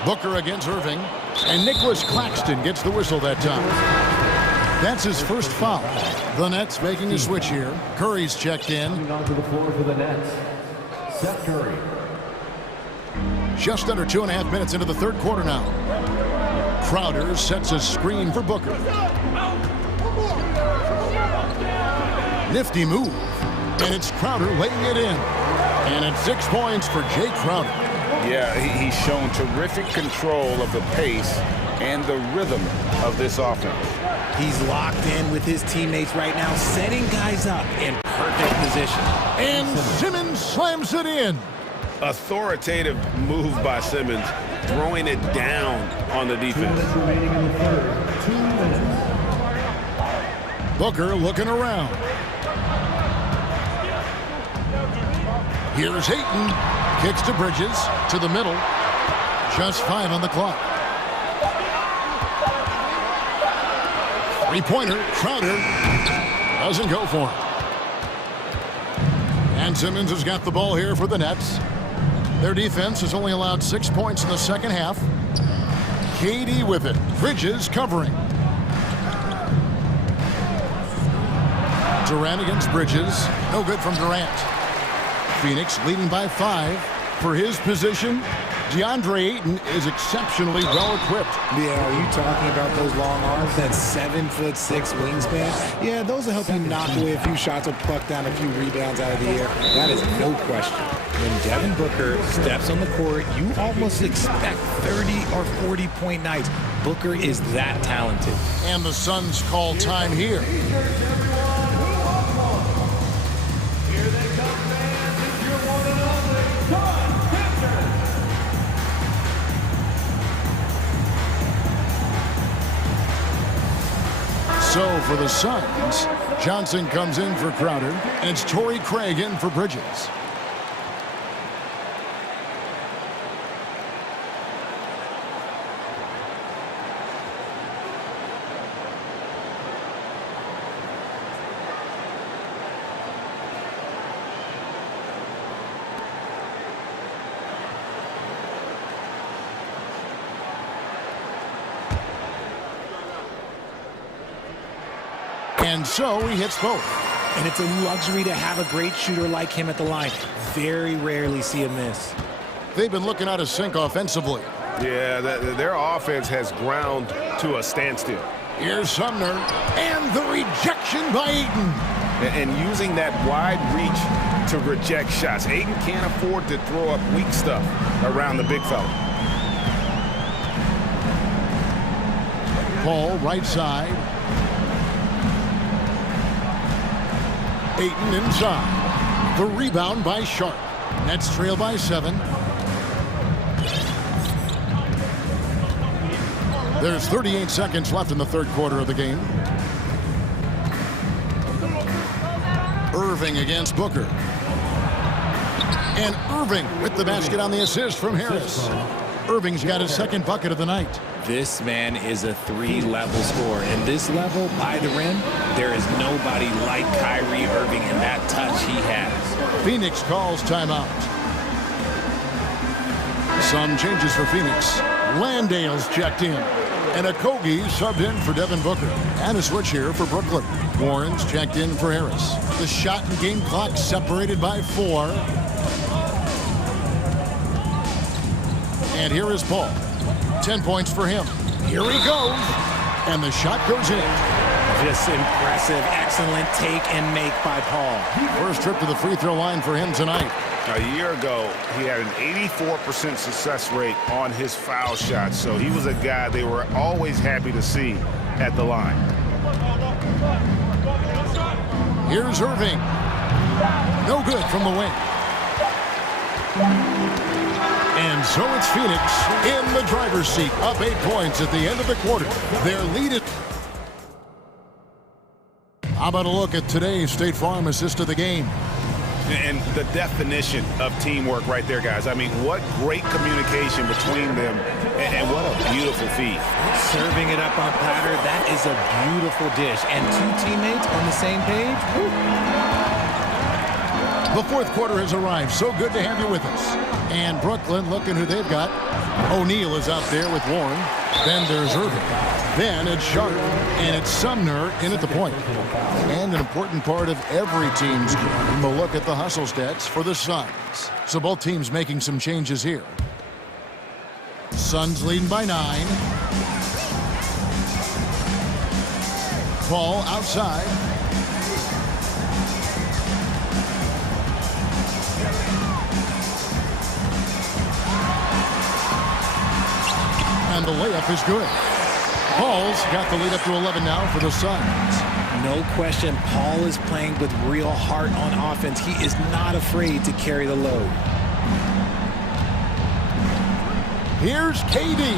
Booker against Irving. And Nicholas Claxton gets the whistle that time. That's his first foul. The Nets making a switch here. Curry's checked in. Coming onto the floor for the Nets, Seth Curry. Just under 2.5 minutes into the third quarter now. Crowder sets a screen for Booker. Nifty move. And it's Crowder laying it in. And it's 6 points for Jay Crowder. Yeah, he's shown terrific control of the pace and the rhythm of this offense. He's locked in with his teammates right now, setting guys up in perfect position. And Simmons slams it in. Authoritative move by Simmons, throwing it down on the 2 defense. minutes remaining in the third. 2 minutes. Booker looking around. Here's Ayton. Kicks to Bridges, to the middle. Just 5 on the clock. Three-pointer, Crowder doesn't go for it. And Simmons has got the ball here for the Nets. Their defense has only allowed 6 points in the second half. KD with it. Bridges covering. Durant against Bridges. No good from Durant. Phoenix leading by 5. For his position, DeAndre Ayton is exceptionally well-equipped. Yeah, are you talking about those long arms, that 7'6" wingspan? Yeah, those will help you knock away a few shots or pluck down a few rebounds out of the air. That is no question. When Devin Booker steps on the court, you almost expect 30 or 40-point nights. Booker is that talented. And the Suns call time here. So for the Suns, Johnson comes in for Crowder, and it's Torrey Craig in for Bridges. And so he hits both. And it's a luxury to have a great shooter like him at the line. Very rarely see a miss. They've been looking out of sync offensively. Yeah, their offense has ground to a standstill. Here's Sumner, and the rejection by Ayton. And using that wide reach to reject shots. Ayton can't afford to throw up weak stuff around the big fella. Paul right side. Ayton inside. The rebound by Sharp. Nets trail by 7. There's 38 seconds left in the third quarter of the game. Irving against Booker. And Irving with the basket on the assist from Harris. Irving's got his second bucket of the night. This man is a three-level scorer. And this level, by the rim, there is nobody like Kyrie Irving in that touch he has. Phoenix calls timeout. Some changes for Phoenix. Landale's checked in. And Okogie subbed in for Devin Booker. And a switch here for Brooklyn. Warren's checked in for Harris. The shot and game clock separated by 4. And here is Paul. 10 points for him. Here he goes. And the shot goes in. Just impressive, excellent take and make by Paul. First trip to the free throw line for him tonight. A year ago, he had an 84% success rate on his foul shots, so he was a guy they were always happy to see at the line. Here's Irving. No good from the wing. And so it's Phoenix in the driver's seat, up 8 points at the end of the quarter. Their lead is... How about a look at today's State Farm assist of the game? And the definition of teamwork right there, guys. I mean, what great communication between them, and what a beautiful feed. Serving it up on a platter, that is a beautiful dish. And 2 teammates on the same page. Woo. The fourth quarter has arrived. So good to have you with us. And Brooklyn, looking who they've got. O'Neal is out there with Warren. Then there's Irving. Then it's Sharp, and it's Sumner in at the point. And an important part of every team's game, a look at the hustle stats for the Suns. So both teams making some changes here. Suns leading by 9. Paul outside. And the layup is good. Paul's got the lead up to 11 now for the Suns. No question, Paul is playing with real heart on offense. He is not afraid to carry the load. Here's KD.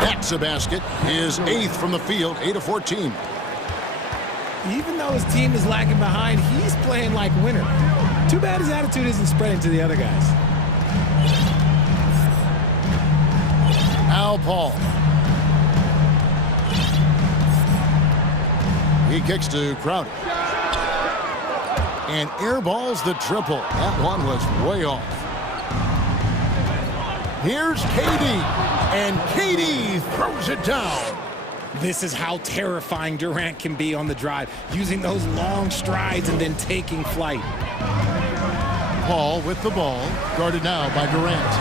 That's a basket. His 8th from the field, 8 of 14. Even though his team is lagging behind, he's playing like winner. Too bad his attitude isn't spreading to the other guys. Al Paul. He kicks to Crowder. And airballs the triple. That one was way off. Here's KD. And KD throws it down. This is how terrifying Durant can be on the drive, using those long strides and then taking flight. Paul with the ball, guarded now by Durant.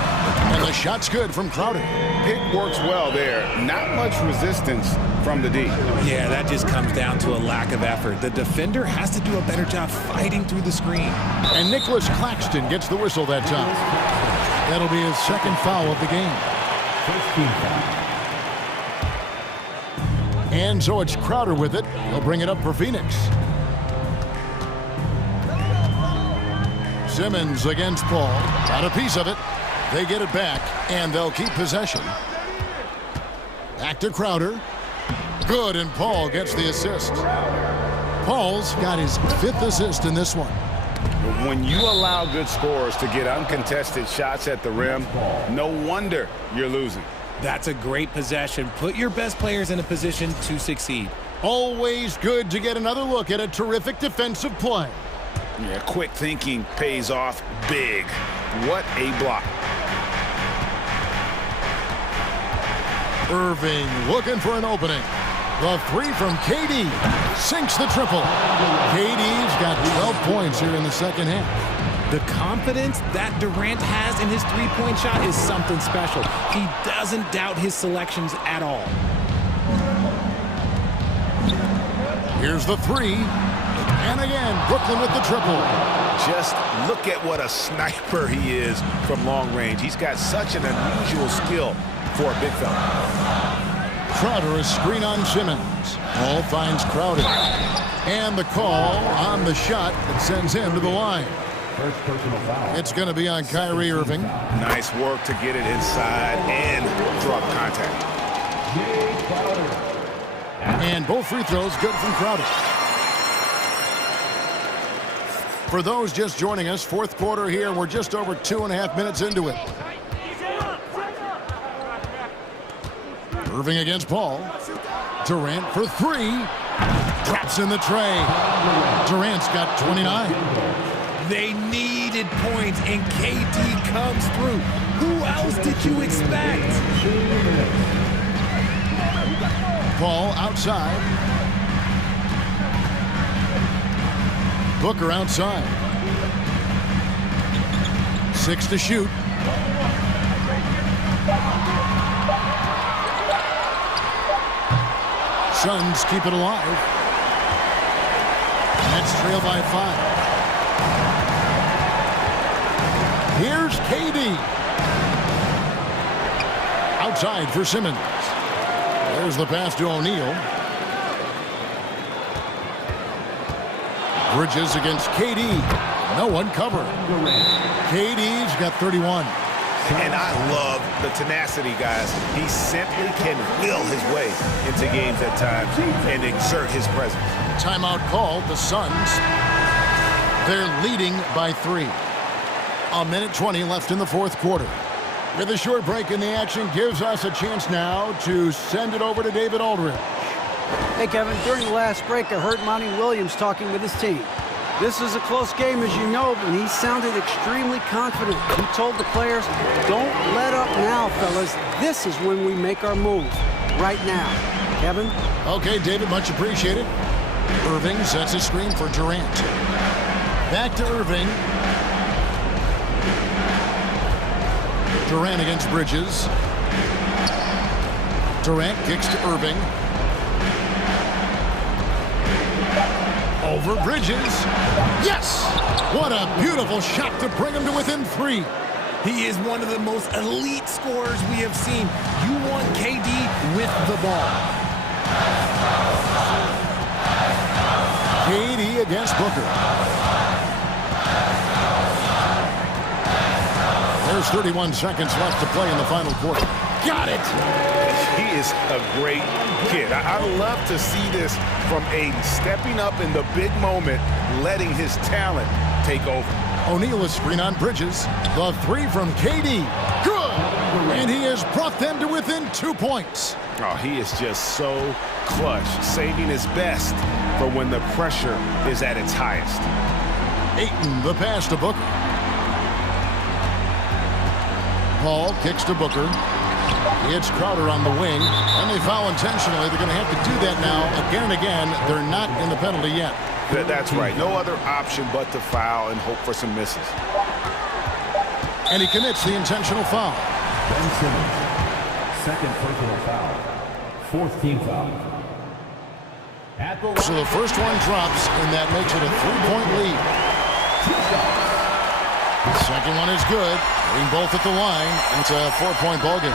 And the shot's good from Crowder. Pick works well there. Not much resistance from the D. Yeah, that just comes down to a lack of effort. The defender has to do a better job fighting through the screen. And Nicholas Claxton gets the whistle that time. That'll be his second foul of the game. And so it's Crowder with it. He'll bring it up for Phoenix. Simmons against Paul. Got a piece of it. They get it back, and they'll keep possession. Back to Crowder. Good, and Paul gets the assist. Paul's got his 5th assist in this one. When you allow good scorers to get uncontested shots at the rim, no wonder you're losing. That's a great possession. Put your best players in a position to succeed. Always good to get another look at a terrific defensive play. Yeah, quick thinking pays off big. What a block. Irving looking for an opening. The 3 from KD sinks the triple. KD's got 12 points here in the second half. The confidence that Durant has in his three-point shot is something special. He doesn't doubt his selections at all. Here's the 3. And again, Brooklyn with the triple. Just look at what a sniper he is from long range. He's got such an unusual skill for a big fella. Crowder a screen on Simmons. Paul finds Crowder. And the call on the shot that sends him to the line. It's going to be on Kyrie Irving. Nice work to get it inside and draw contact. And both free throws good from Crowder. For those just joining us, fourth quarter here. We're just over 2.5 minutes into it. Irving against Paul. Durant for three. Drops in the tray. Durant's got 29. They needed points, and KD comes through. Who else did you expect? Paul outside. Booker outside. 6 to shoot. Suns keep it alive. Nets trail by 5. Here's KD. Outside for Simmons. There's the pass to O'Neal. Bridges against KD. No one covered. KD's got 31. And I love the tenacity, guys. He simply can will his way into games at times and exert his presence. Timeout called. The Suns. They're leading by 3. 1:20 left in the fourth quarter. With a short break in the action gives us a chance now to send it over to David Aldridge. Hey, Kevin, during the last break, I heard Monty Williams talking with his team. This is a close game, as you know, but he sounded extremely confident. He told the players, don't let up now, fellas. This is when we make our move. Right now. Kevin? Okay, David, much appreciated. Irving sets a screen for Durant. Back to Irving. Durant against Bridges. Durant kicks to Irving. Over Bridges. Yes! What a beautiful shot to bring him to within 3. He is one of the most elite scorers we have seen. You want KD with the ball. KD against Booker. There's 31 seconds left to play in the final quarter. Got it! He is a great kid. I love to see this from Aiden, stepping up in the big moment, letting his talent take over. O'Neal is screen on Bridges. The 3 from KD. Good! And he has brought them to within 2 points. Oh, he is just so clutch, saving his best for when the pressure is at its highest. Ayton, the pass to Booker. Paul kicks to Booker. It's Crowder on the wing, and they foul intentionally. They're going to have to do that now again and again. They're not in the penalty yet. That's right. No other option but to foul and hope for some misses. And he commits the intentional foul. Ben Simmons, second personal foul, 4th team foul. So the first one drops, and that makes it a 3-point lead. The second one is good. Hitting both at the line. It's a 4-point ball game.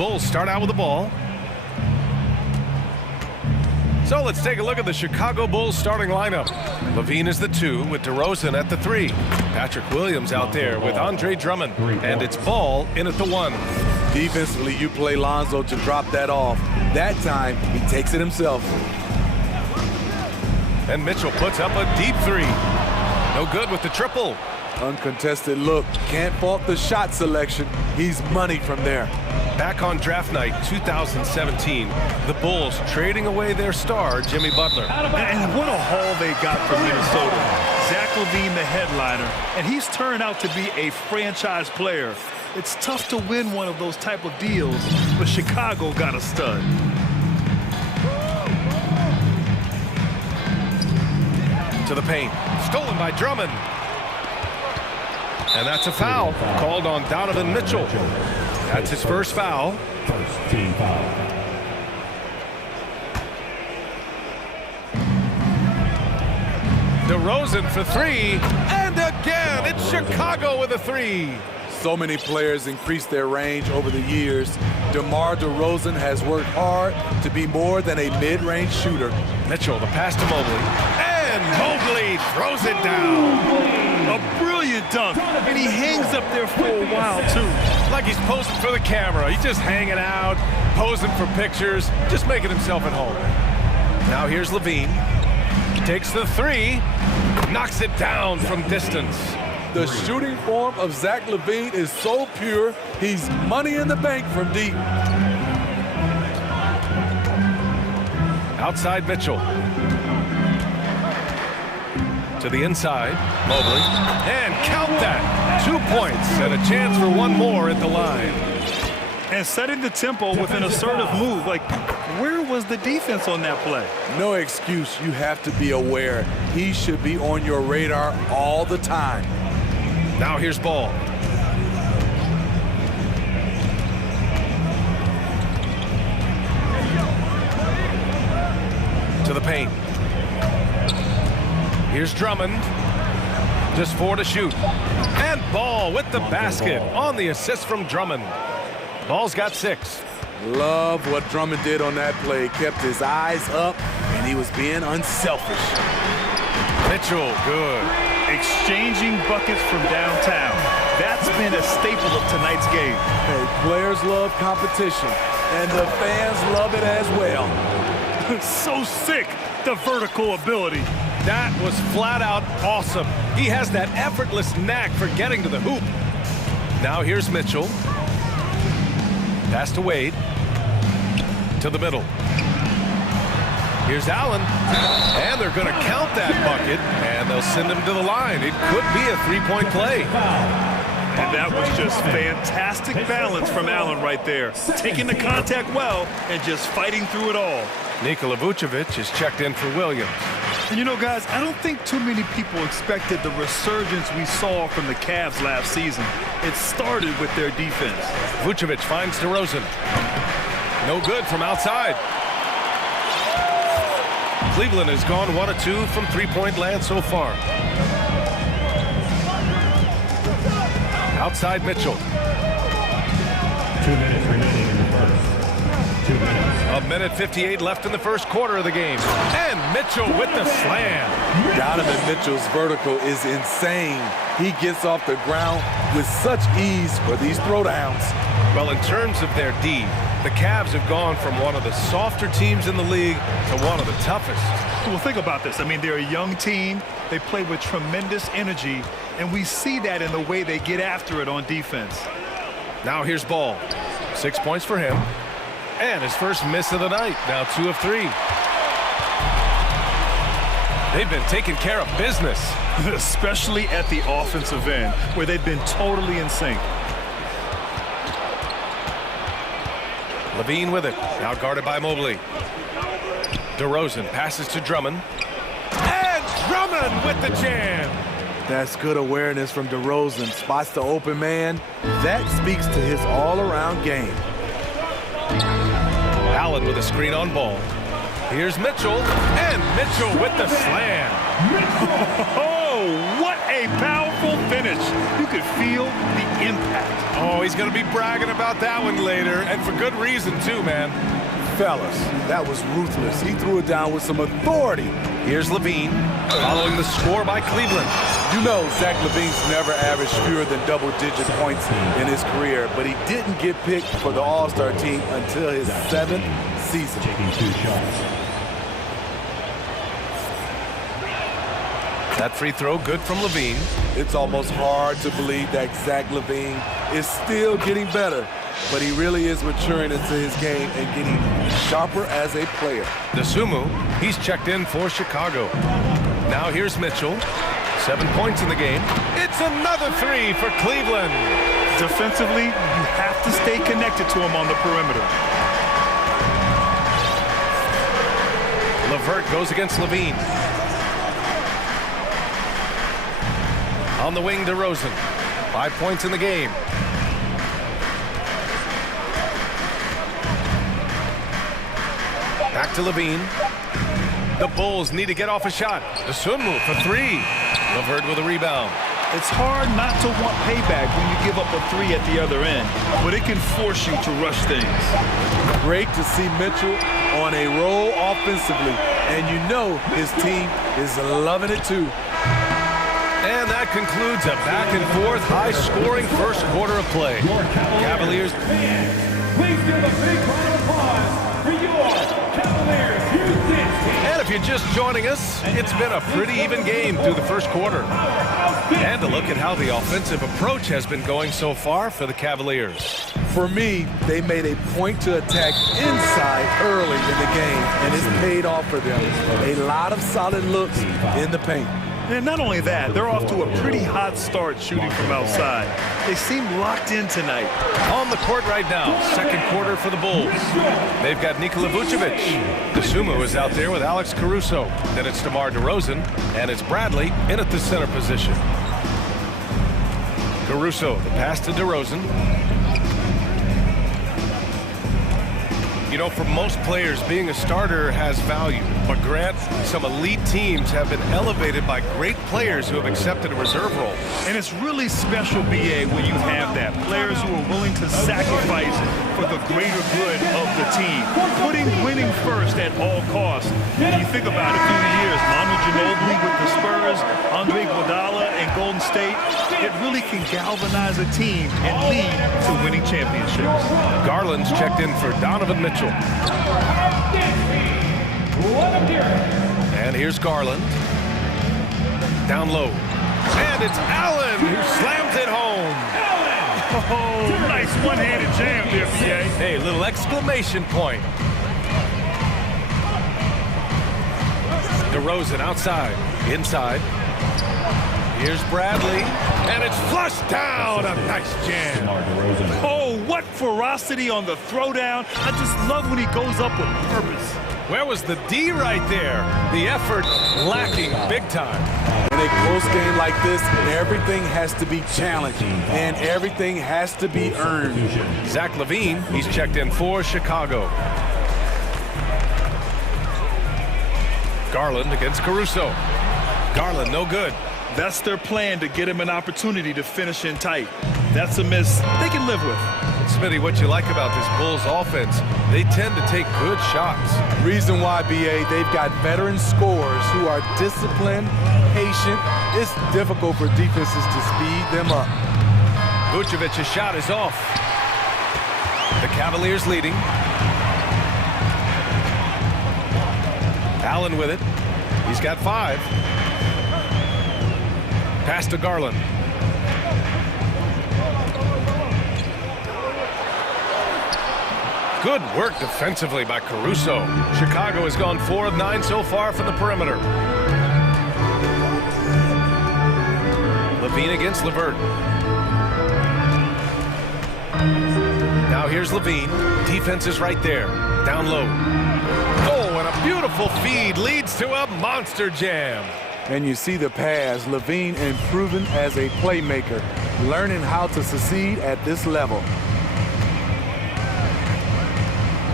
Bulls start out with the ball. So let's take a look at the Chicago Bulls starting lineup. Levine is the 2 with DeRozan at the 3. Patrick Williams out there with Andre Drummond. And it's Ball in at the 1. Defensively, you play Lonzo to drop that off. That time, he takes it himself. And Mitchell puts up a deep 3. No good with the triple. Uncontested look. Can't fault the shot selection. He's money from there. Back on draft night 2017, the Bulls trading away their star, Jimmy Butler. And what a haul they got from Minnesota. Zach LaVine, the headliner, and he's turned out to be a franchise player. It's tough to win one of those type of deals, but Chicago got a stud. To the paint, stolen by Drummond. And that's a foul called on Donovan Mitchell. That's his first foul. First team foul. DeRozan for 3, and again, it's Chicago with a 3. So many players increased their range over the years. DeMar DeRozan has worked hard to be more than a mid-range shooter. Mitchell, the pass to Mobley, and Mobley throws it down. A brilliant dunk, and he hangs up there for a while, too. Like he's posing for the camera. He's just hanging out, posing for pictures, just making himself at home. Now here's Levine. Takes the 3, knocks it down from distance. The shooting form of Zach LaVine is so pure, he's money in the bank from deep. Outside Mitchell. To the inside, Mobley. And count that. 2 points and a chance for one more at the line. And setting the tempo with an assertive move. Like, where was the defense on that play? No excuse. You have to be aware. He should be on your radar all the time. Now here's Ball. To the paint. Here's Drummond. Just 4 to shoot. And Ball with the basket on the assist from Drummond. Ball's got 6. Love what Drummond did on that play. Kept his eyes up, and he was being unselfish. Mitchell, good. Exchanging buckets from downtown. That's been a staple of tonight's game. Hey, players love competition, and the fans love it as well. So sick, the vertical ability. That was flat out awesome. He has that effortless knack for getting to the hoop. Now here's Mitchell. Pass to Wade. To the middle. Here's Allen. And they're going to count that bucket, and they'll send him to the line. It could be a 3-point play. And that was just fantastic balance from Allen right there. Taking the contact well and just fighting through it all. Nikola Vucevic is checked in for Williams. And you know, guys, I don't think too many people expected the resurgence we saw from the Cavs last season. It started with their defense. Vucevic finds DeRozan. No good from outside. Cleveland has gone 1 of 2 from three-point land so far. Outside Mitchell. 2 minutes remaining in the first. 2 minutes. A minute 58 left in the first quarter of the game. And Mitchell with the slam. Donovan Mitchell's vertical is insane. He gets off the ground with such ease for these throwdowns. Well, in terms of their D, the Cavs have gone from one of the softer teams in the league to one of the toughest. Well, think about this. I mean, they're a young team. They play with tremendous energy, and we see that in the way they get after it on defense. Now here's Ball. 6 points for him. And his first miss of the night. Now 2 of 3. They've been taking care of business. Especially at the offensive end, where they've been totally in sync. Levine with it. Now guarded by Mobley. DeRozan passes to Drummond. And Drummond with the jam. That's good awareness from DeRozan. Spots the open man. That speaks to his all-around game. Allen with a screen on Ball. Here's Mitchell. And Mitchell with the slam. Oh, what a powerful finish. You could feel the impact. Oh, he's going to be bragging about that one later, and for good reason, too, man. Fellas, that was ruthless. He threw it down with some authority. Here's Levine, following the score by Cleveland. You know Zach LaVine's never averaged fewer than double-digit points in his career, but he didn't get picked for the All-Star team until his 7th season. Taking 2 shots. That free throw good from Levine. It's almost hard to believe that Zach LaVine is still getting better, but he really is maturing into his game and getting sharper as a player. Dosunmu, he's checked in for Chicago. Now here's Mitchell. 7 points in the game. It's another 3 for Cleveland. Defensively, you have to stay connected to him on the perimeter. LeVert goes against Levine. On the wing, DeRozan. 5 points in the game. Back to Levine. The Bulls need to get off a shot. Dosunmu for 3. LeVert with a rebound. It's hard not to want payback when you give up a 3 at the other end, but it can force you to rush things. Great to see Mitchell on a roll offensively, and you know his team is loving it too. And that concludes a back-and-forth, high-scoring first quarter of play. Cavaliers. Please give a big round of applause for your Cavaliers. And if you're just joining us, it's been a pretty even game through the first quarter. And a look at how the offensive approach has been going so far for the Cavaliers. For me, they made a point to attack inside early in the game, and it's paid off for them. A lot of solid looks in the paint. And not only that, they're off to a pretty hot start shooting from outside. They seem locked in tonight. On the court right now, second quarter for the Bulls. They've got Nikola Vucevic. Dosunmu is out there with Alex Caruso. Then it's DeMar DeRozan, and it's Bradley in at the center position. Caruso, the pass to DeRozan. You know, for most players, being a starter has value. But Grant, some elite teams have been elevated by great players who have accepted a reserve role. And it's really special, BA, when you have that. Players who are willing to sacrifice for the greater good of the team. Putting winning first at all costs. When you think about it through the years, Manu Ginobili with the Spurs, Andre Iguodala and Golden State, it really can galvanize a team and lead to winning championships. Garland's checked in for Donovan Mitchell. And here's Garland. Down low. And it's Allen who slams it home. Oh, nice one-handed jam there, BA. Hey, little exclamation point. DeRozan outside. Inside. Here's Bradley. And it's flushed down. A nice jam. Oh, what ferocity on the throwdown. I just love when he goes up with purpose. Where was the D right there? The effort lacking big time. In a close game like this, everything has to be challenging, and everything has to be earned. Zach LaVine, he's checked in for Chicago. Garland against Caruso. Garland, no good. That's their plan, to get him an opportunity to finish in tight. That's a miss they can live with. Smitty, what you like about this Bulls offense, they tend to take good shots. Reason why, BA, they've got veteran scorers who are disciplined, patient. It's difficult for defenses to speed them up. Vucevic's shot is off. The Cavaliers leading. Allen with it. He's got 5. Pass to Garland. Good work defensively by Caruso. Chicago has gone 4 of 9 so far from the perimeter. Levine against LeVert. Now here's Levine. Defense is right there. Down low. Oh, and a beautiful feed leads to a monster jam. And you see the pass. Levine improving as a playmaker, learning how to succeed at this level.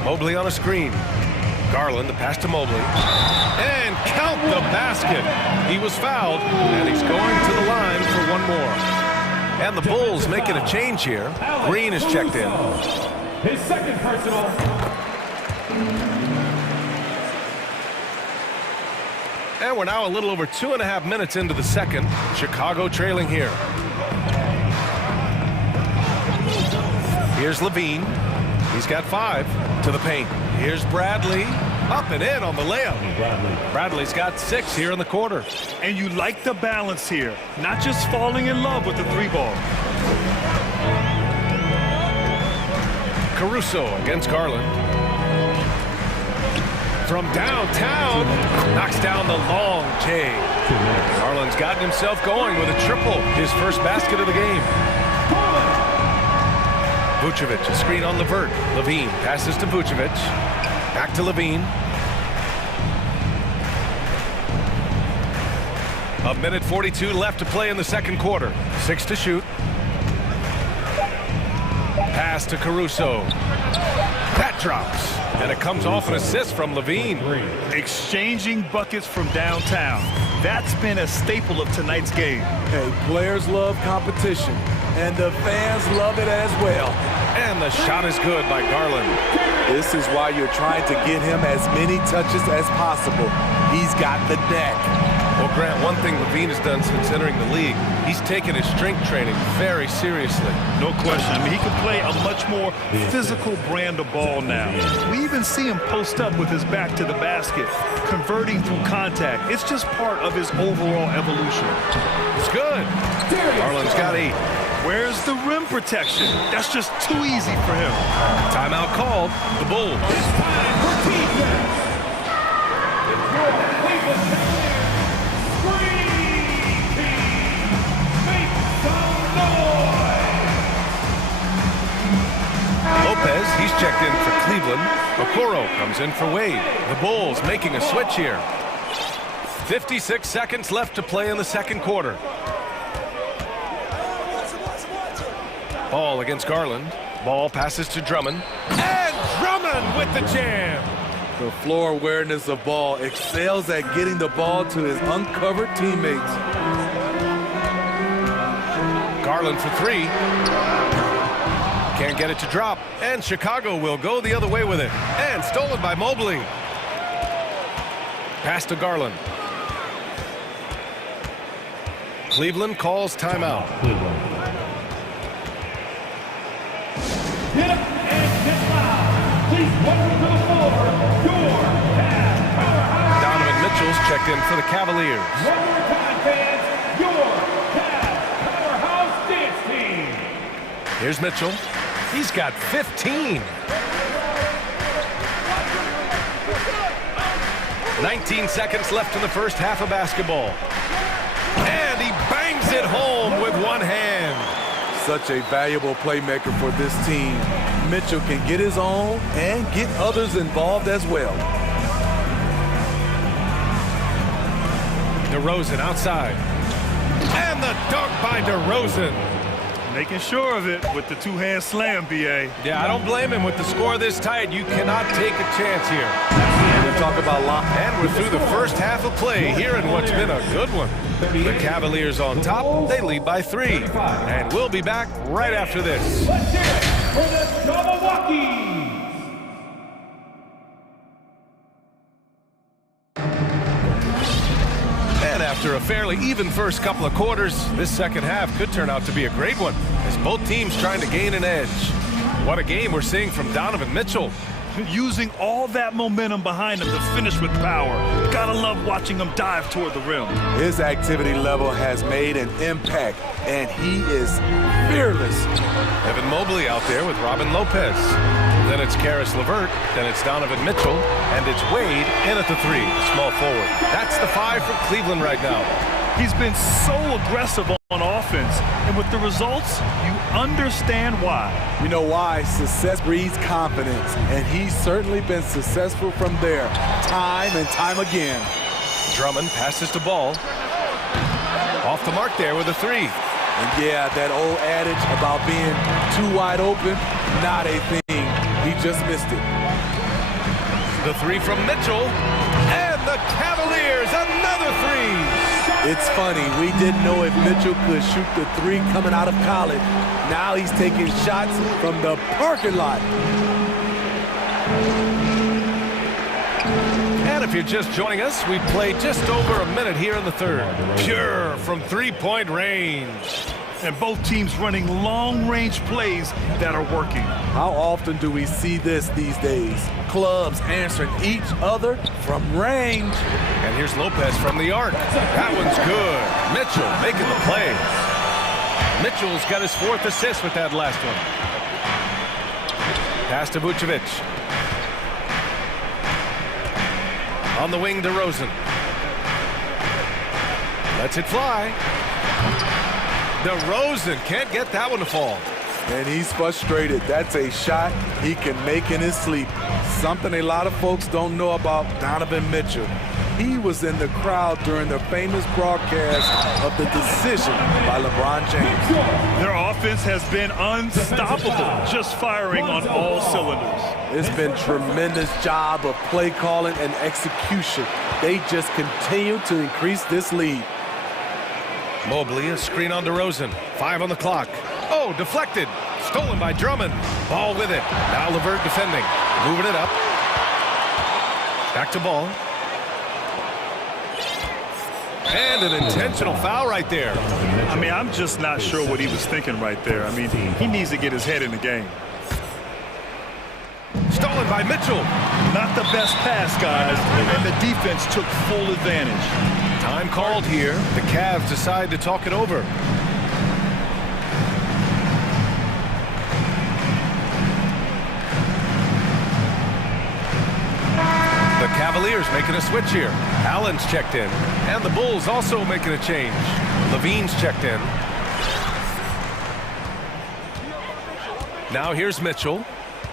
Mobley on a screen. Garland, the pass to Mobley. And count the basket. He was fouled, and he's going to the line for one more. And the Bulls making a change here. Green is checked in. His second personal. And we're now a little over 2.5 minutes into the second. Chicago trailing here. Here's Levine. He's got 5 to the paint. Here's Bradley. Up and in on the layup. Bradley's got 6 here in the quarter. And you like the balance here. Not just falling in love with the 3-ball. Caruso against Garland. From downtown, knocks down the long J. Garland's gotten himself going with a triple, his first basket of the game. Vucevic, a screen on Levert. Levine passes to Vucevic. Back to Levine. A minute 42 left to play in the second quarter. 6 to shoot. Pass to Caruso. That drops. And it comes off an assist from Levine. Exchanging buckets from downtown. That's been a staple of tonight's game. Hey, players love competition, and the fans love it as well. And the shot is good by Garland. This is why you're trying to get him as many touches as possible. He's got the neck. Well, Grant, one thing Levine has done since entering the league, he's taken his strength training very seriously. No question. I mean, he can play a much more physical brand of ball now. We even see him post up with his back to the basket, converting through contact. It's just part of his overall evolution. It's good. Garland's got 8. Where's the rim protection? That's just too easy for him. Timeout called. The Bulls. Lopez, he's checked in for Cleveland. Okoro comes in for Wade. The Bulls making a switch here. 56 seconds left to play in the second quarter. Ball against Garland. Ball passes to Drummond. And Drummond with the jam. The floor awareness of ball excels at getting the ball to his uncovered teammates. Garland for 3. Can't get it to drop. And Chicago will go the other way with it. And stolen by Mobley. Pass to Garland. Cleveland calls timeout. Get up and get loud. Please welcome to the floor, your Cavs powerhouse. Donovan Mitchell's checked in for the Cavaliers. One more time, fans, your Cavs powerhouse dance team. Here's Mitchell. He's got 15. 19 seconds left in the first half of basketball. And he bangs it home with one hand. Such a valuable playmaker for this team. Mitchell can get his own and get others involved as well. DeRozan outside. And the dunk by DeRozan. Making sure of it with the two-hand slam, B.A. Yeah, I don't blame him. With the score this tight, you cannot take a chance here. We'll talk about lock. And we're through the first half of play here in what's been a good one. The Cavaliers on top. They lead by 3. And we'll be back right after this. Let's hear it for the Milwaukee. And after a fairly even first couple of quarters, this second half could turn out to be a great one as both teams trying to gain an edge. What a game we're seeing from Donovan Mitchell. Using all that momentum behind him to finish with power. Gotta love watching him dive toward the rim. His activity level has made an impact, and he is fearless. Evan Mobley out there with Robin Lopez. Then it's Karis LeVert, then it's Donovan Mitchell, and it's Wade in at the 3, small forward. That's the 5 for Cleveland right now. He's been so aggressive on offense, and with the results, you understand why. You know why? Success breeds confidence, and he's certainly been successful from there, time and time again. Drummond passes to Ball. Off the mark there with a 3. And yeah, that old adage about being too wide open, not a thing. He just missed it. The three from Mitchell. And the Cavaliers, another three. It's funny, we didn't know if Mitchell could shoot the three coming out of college. Now he's taking shots from the parking lot. And if you're just joining us, we played just over a minute here in the third. Pure from three-point range. And both teams running long-range plays that are working. How often do we see this these days? Clubs answering each other from range. And here's Lopez from the arc. That one's good. Mitchell making the play. Mitchell's got his fourth assist with that last one. Pass to Vucevic. On the wing, DeRozan. Lets it fly. DeRozan can't get that one to fall. And he's frustrated. That's a shot he can make in his sleep. Something a lot of folks don't know about Donovan Mitchell. He was in the crowd during the famous broadcast of the decision by LeBron James. Their offense has been unstoppable, just firing on all cylinders. It's been tremendous job of play calling and execution. They just continue to increase this lead. Mobley, a screen on DeRozan. 5 on the clock. Oh, deflected. Stolen by Drummond. Ball with it. Now LeVert defending. Moving it up. Back to Ball. And an intentional foul right there. I mean, I'm just not sure what he was thinking right there. I mean, he needs to get his head in the game. Stolen by Mitchell. Not the best pass, guys, and the defense took full advantage. Time called here. The Cavs decide to talk it over. The Cavaliers making a switch here. Allen's checked in. And the Bulls also making a change. Levine's checked in. Now here's Mitchell.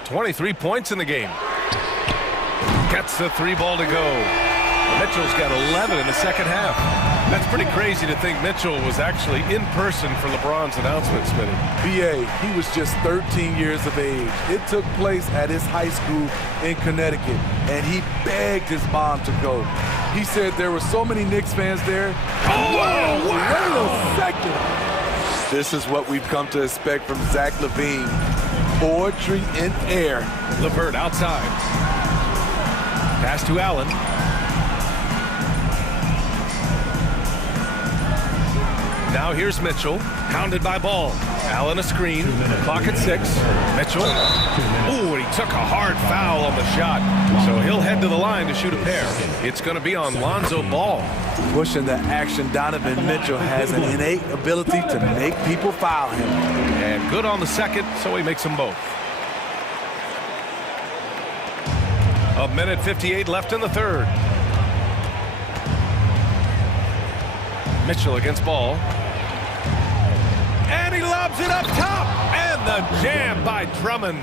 23 points in the game. Gets the three ball to go. Mitchell's got 11 in the second half. That's pretty crazy to think Mitchell was actually in person for LeBron's announcement, Smitty. B.A., he was just 13 years of age. It took place at his high school in Connecticut, and he begged his mom to go. He said there were so many Knicks fans there. Oh, wow! Wait a second. This is what we've come to expect from Zach LaVine. Poetry in air. LeVert outside. Pass to Allen. Now here's Mitchell, hounded by Ball. Allen a screen, clock at 6. Mitchell, ooh, he took a hard foul on the shot. So he'll head to the line to shoot a pair. It's going to be on Lonzo Ball. Pushing the action, Donovan Mitchell has an innate ability to make people foul him. And good on the second, so he makes them both. A minute 58 left in the third. Mitchell against Ball. And he lobs it up top. And the jam by Drummond.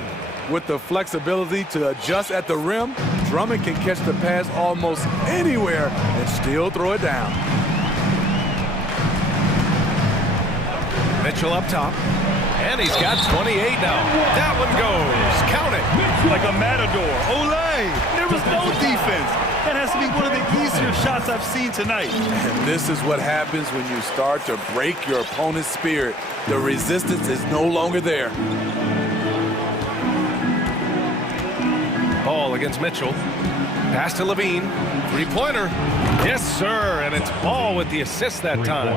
With the flexibility to adjust at the rim, Drummond can catch the pass almost anywhere and still throw it down. Mitchell up top. And he's got 28 now. That one goes. Count it. Like a matador. Olay! There was no defense. That has to be one of the easier shots I've seen tonight. And this is what happens when you start to break your opponent's spirit. The resistance is no longer there. Ball against Mitchell. Pass to Levine. Three-pointer. Yes, sir. And it's Ball with the assist that time.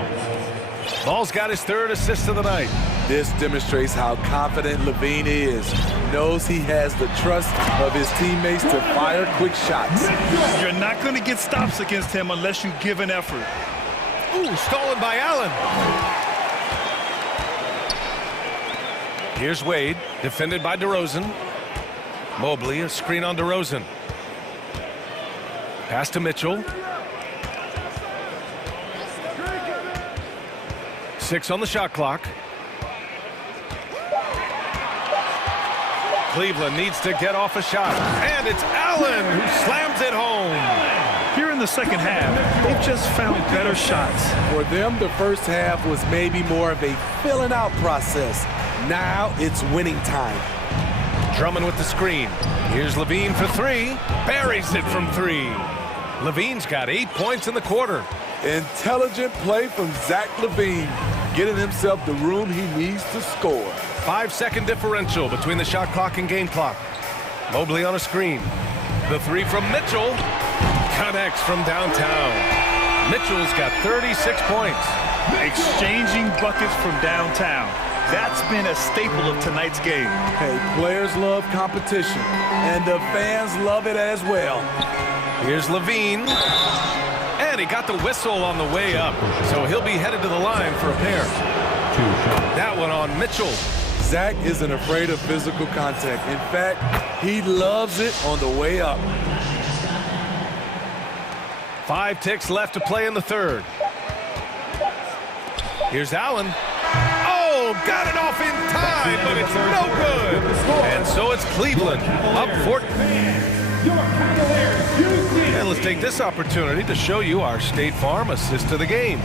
Ball's got his third assist of the night. This demonstrates how confident Levine is. Knows he has the trust of his teammates to fire quick shots. You're not going to get stops against him unless you give an effort. Ooh, stolen by Allen. Here's Wade, defended by DeRozan. Mobley, a screen on DeRozan. Pass to Mitchell. 6 on the shot clock. Cleveland needs to get off a shot. And it's Allen who slams it home. Here in the second half, they've just found better shots. For them, the first half was maybe more of a filling out process. Now it's winning time. Drummond with the screen. Here's Levine for three. Buries it from three. Levine's got 8 points in the quarter. Intelligent play from Zach Levine, getting himself the room he needs to score. 5-second differential between the shot clock and game clock. Mobley on a screen. The three from Mitchell. Connects from downtown. Mitchell's got 36 points. Exchanging buckets from downtown. That's been a staple of tonight's game. Hey, players love competition, and the fans love it as well. Here's Levine. And he got the whistle on the way up, so he'll be headed to the line for a pair. That one on Mitchell. Zach isn't afraid of physical contact. In fact, he loves it on the way up. 5 ticks left to play in the third. Here's Allen. Oh, got it off in time, but it's no good. And so it's Cleveland up 14. And let's take this opportunity to show you our State Farm assist to the game.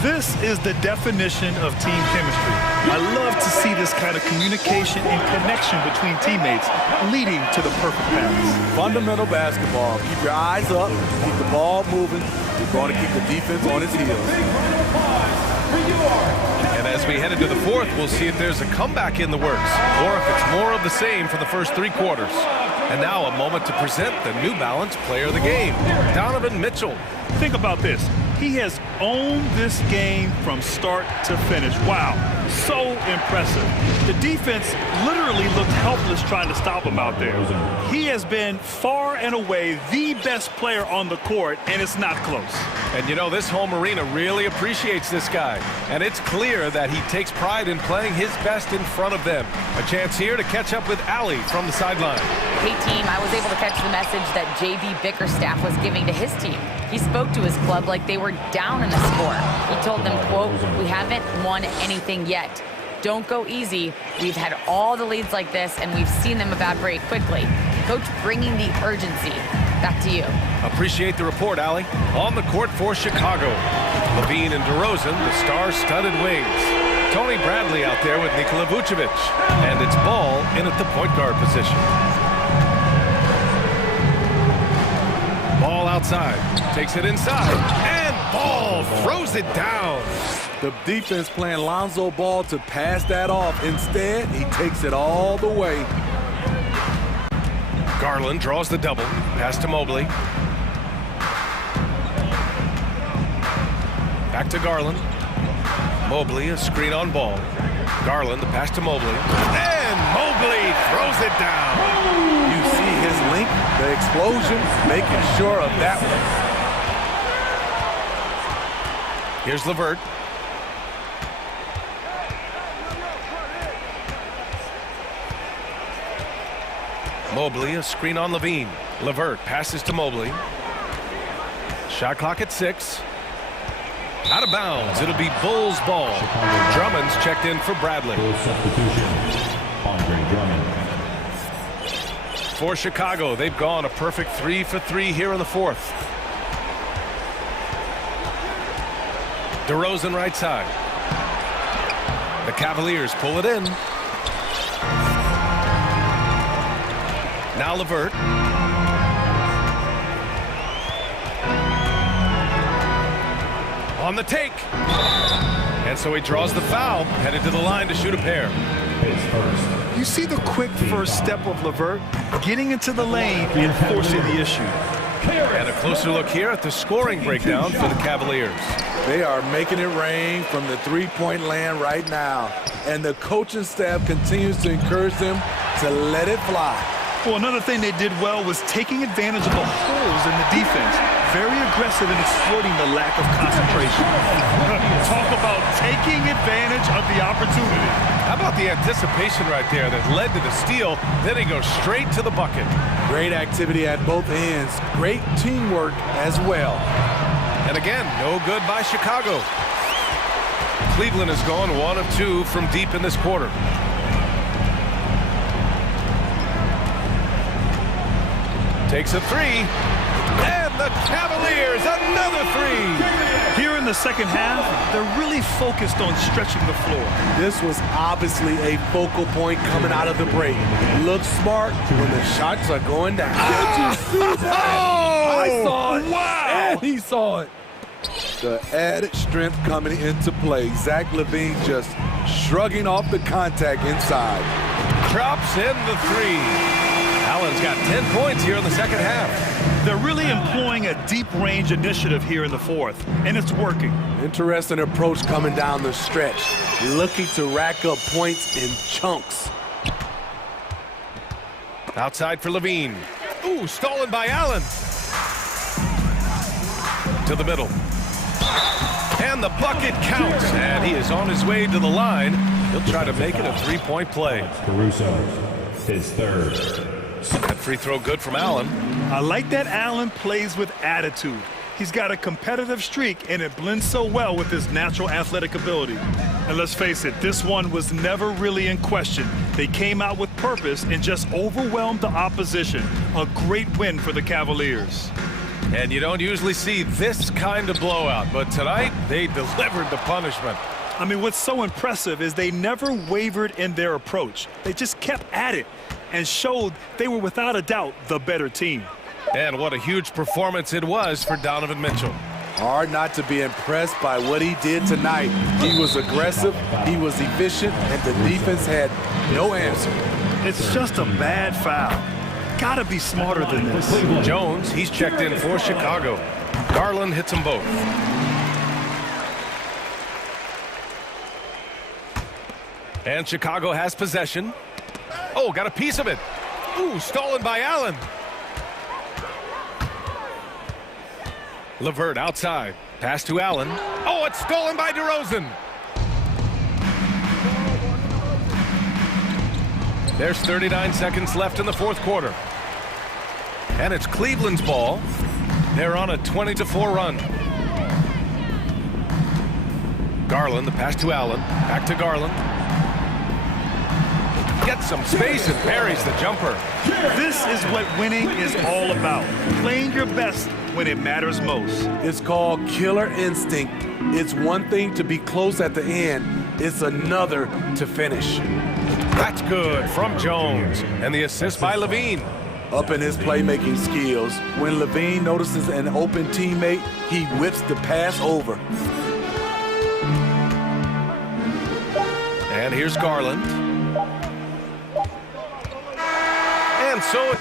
This is the definition of team chemistry. I love to see this kind of communication and connection between teammates leading to the perfect pass. Fundamental basketball. Keep your eyes up, keep the ball moving. You're going to keep the defense on its heels. And as we head into the fourth, we'll see if there's a comeback in the works or if it's more of the same for the first 3 quarters. And now a moment to present the New Balance player of the game, Donovan Mitchell. Think about this. He has owned this game from start to finish. Wow, so impressive. The defense literally looked helpless trying to stop him out there. He has been far and away the best player on the court, and it's not close. And you know, this home arena really appreciates this guy. And it's clear that he takes pride in playing his best in front of them. A chance here to catch up with Allie from the sideline. Hey team, I was able to catch the message that JB Bickerstaff was giving to his team. He spoke to his club like they were down in the score. He told them, quote, "We haven't won anything yet. Don't go easy. We've had all the leads like this, and we've seen them evaporate quickly." Coach bringing the urgency. Back to you. Appreciate the report, Allie. On the court for Chicago. Levine and DeRozan, the star-studded wings. Tony Bradley out there with Nikola Vucevic. And it's Ball in at the point guard position. Ball outside. Takes it inside. And Ball throws it down. The defense playing Lonzo Ball to pass that off. Instead, he takes it all the way. Garland draws the double. Pass to Mobley. Back to Garland. Mobley, a screen on Ball. Garland, the pass to Mobley. And Mobley throws it down. You see his link, the explosion, making sure of that one. Here's LeVert. Mobley, a screen on Levine. LeVert passes to Mobley. Shot clock at 6. Out of bounds. It'll be Bulls ball. Drummond's checked in for Bradley. For Chicago, they've gone a perfect 3 for 3 here in the fourth. DeRozan right side. The Cavaliers pull it in. Now LeVert. On the take. And so he draws the foul, headed to the line to shoot a pair. You see the quick first step of LeVert, getting into the lane and forcing the issue. And a closer look here at the scoring breakdown for the Cavaliers. They are making it rain from the three-point land right now. And the coaching staff continues to encourage them to let it fly. Well, another thing they did well was taking advantage of the holes in the defense. Very aggressive in exploiting the lack of concentration. Talk about taking advantage of the opportunity. How about the anticipation right there that led to the steal? Then he goes straight to the bucket. Great activity at both ends. Great teamwork as well. And again, no good by Chicago. Cleveland has gone 1 of 2 from deep in this quarter. Takes a 3. And the Cavaliers, another 3. Here in the the second half, they're really focused on stretching the floor. This was obviously a focal point coming out of the break. Look smart when the shots are going down. Did you see that? I saw it. Wow. And he saw it. The added strength coming into play. Zach LaVine just shrugging off the contact inside. Drops in the three. Allen's got 10 points here in the second half. They're really employing a deep range initiative here in the fourth, and it's working. Interesting approach coming down the stretch. Looking to rack up points in chunks. Outside for Levine. Ooh, stolen by Allen. To the middle. And the bucket counts. And he is on his way to the line. He'll try to make it a three-point play. Caruso, his third. That free throw good from Allen. I like that Allen plays with attitude. He's got a competitive streak, and it blends so well with his natural athletic ability. And let's face it, this one was never really in question. They came out with purpose and just overwhelmed the opposition. A great win for the Cavaliers. And you don't usually see this kind of blowout, but tonight they delivered the punishment. I mean, what's so impressive is they never wavered in their approach. They just kept at it and showed they were without a doubt the better team. And what a huge performance it was for Donovan Mitchell. Hard not to be impressed by what he did tonight. He was aggressive, he was efficient, and the defense had no answer. It's just a bad foul. Gotta be smarter than this. Jones, he's checked in for Chicago. Garland hits them both. And Chicago has possession. Oh, got a piece of it. Ooh, stolen by Allen. LeVert outside. Pass to Allen. Oh, it's stolen by DeRozan. There's 39 seconds left in the fourth quarter. And it's Cleveland's ball. They're on a 20-4 run. Garland, the pass to Allen. Back to Garland. Gets some space and buries the jumper. This is what winning is all about. Playing your best when it matters most. It's called killer instinct. It's one thing to be close at the end. It's another to finish. That's good from Jones. And the assist by Levine. Up in his playmaking skills, when Levine notices an open teammate, he whips the pass over. And here's Garland. And so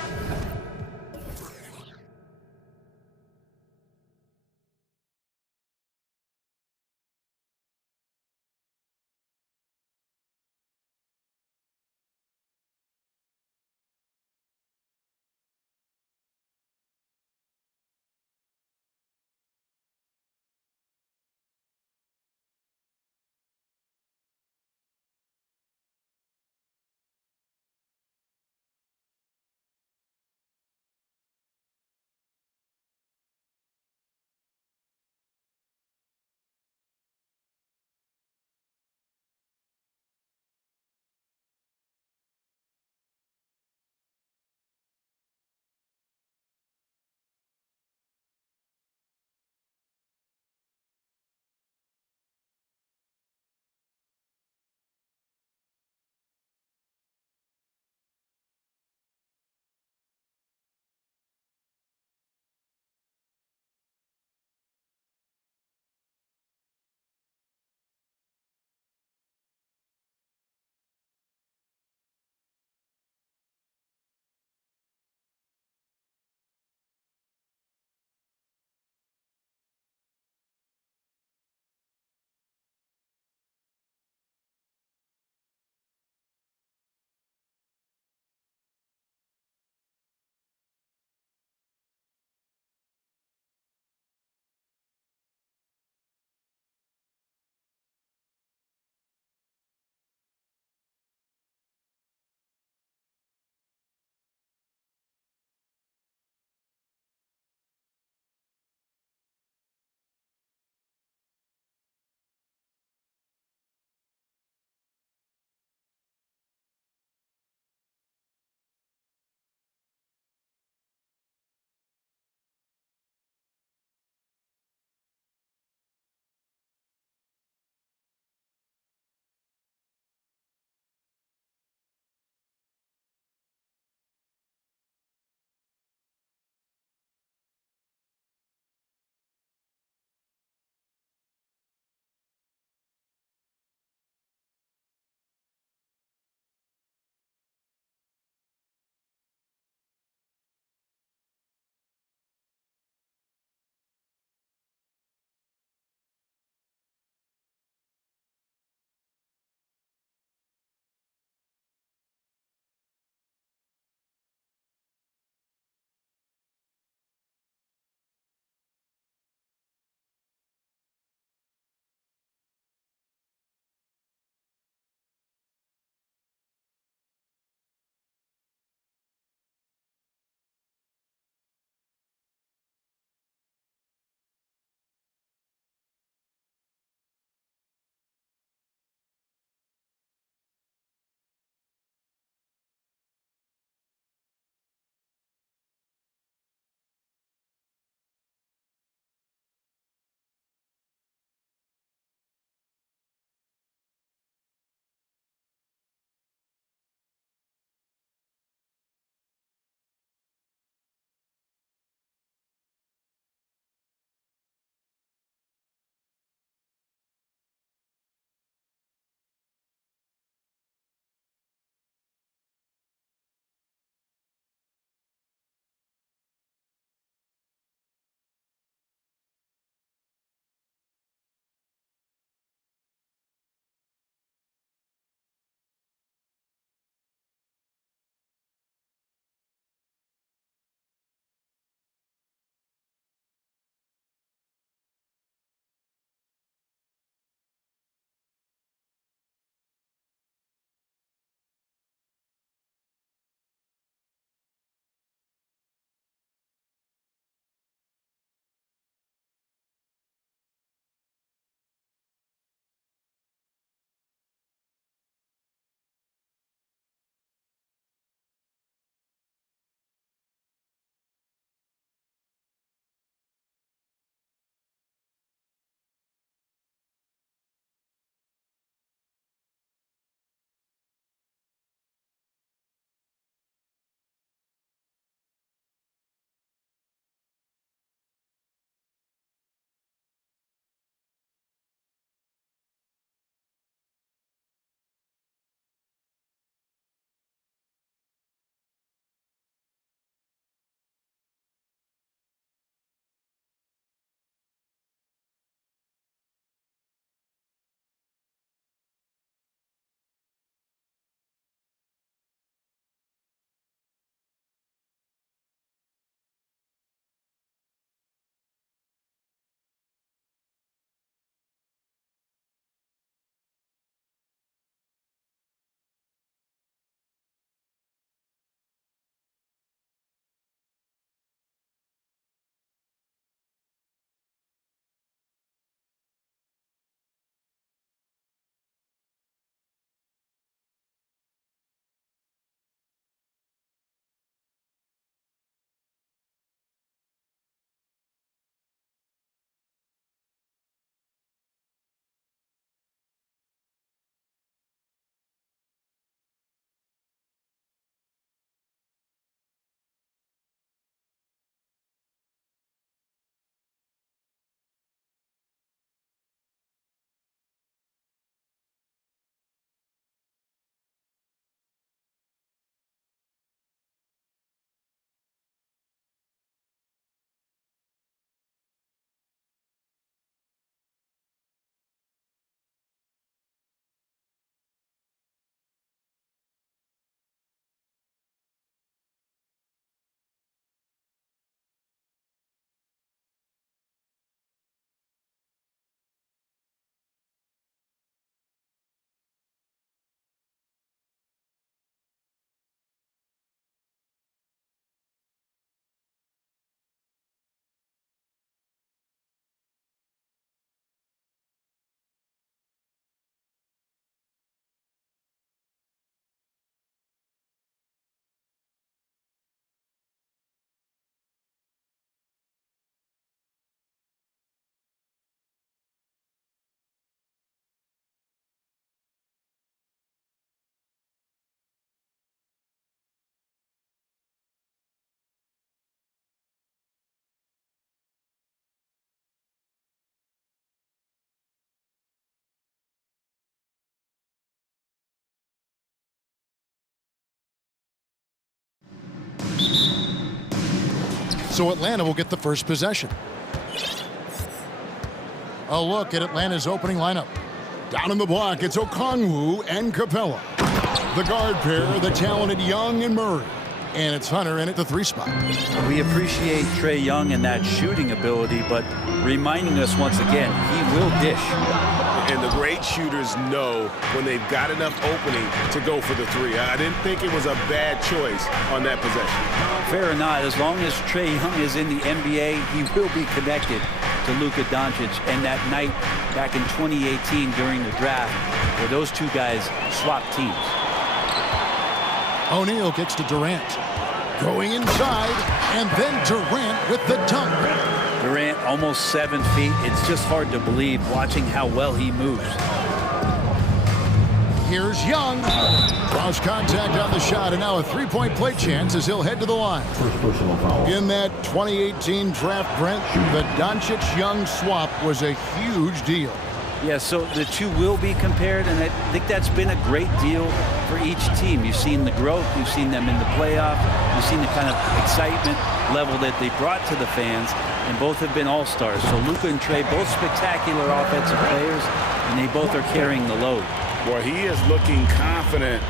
So Atlanta will get the first possession. A look at Atlanta's opening lineup. Down in the block, it's Okongwu and Capella. The guard pair, the talented Young and Murray. And it's Hunter in at the 3 spot. We appreciate Trae Young and that shooting ability, but reminding us once again, he will dish. And the great shooters know when they've got enough opening to go for the 3. I didn't think it was a bad choice on that possession. Fair or not, as long as Trae Young is in the NBA, he will be connected to Luka Doncic. And that night back in 2018 during the draft, where those 2 guys swapped teams. O'Neal kicks to Durant. Going inside, and then Durant with the dunk. Durant almost 7 feet. It's just hard to believe watching how well he moves. Here's Young. Lost contact on the shot, and now a 3-point play chance as he'll head to the line. In that 2018 draft, Brent, the Doncic-Young swap was a huge deal. Yeah, so the 2 will be compared, and I think that's been a great deal for each team. You've seen the growth, you've seen them in the playoff, you've seen the kind of excitement level that they brought to the fans, and both have been all-stars. So Luka and Trae, both spectacular offensive players, and they both are carrying the load. Boy, he is looking confident.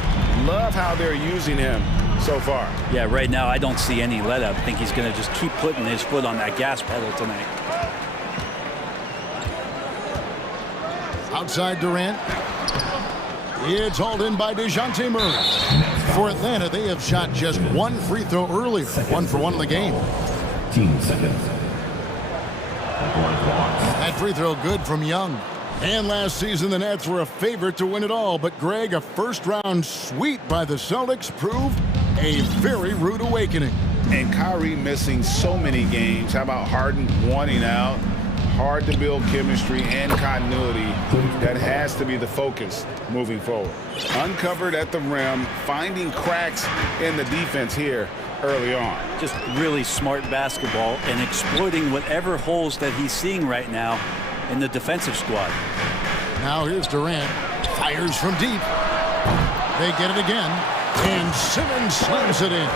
Love how they're using him so far. Yeah, right now I don't see any let-up. I think he's going to just keep putting his foot on that gas pedal tonight. Outside Durant. It's hauled in by DeJounte Murray. For Atlanta, they have shot just 1 free throw earlier. 1 for 1 in the game. 15 seconds. That free throw good from Young. And last season, the Nets were a favorite to win it all. But Greg, a first-round sweep by the Celtics proved a very rude awakening. And Kyrie missing so many games. How about Harden wanting out? Hard to build chemistry and continuity. That has to be the focus moving forward. Uncovered at the rim, finding cracks in the defense here early on. Just really smart basketball and exploiting whatever holes that he's seeing right now in the defensive squad. Now here's Durant. Fires from deep. They get it again. And Simmons slams it in.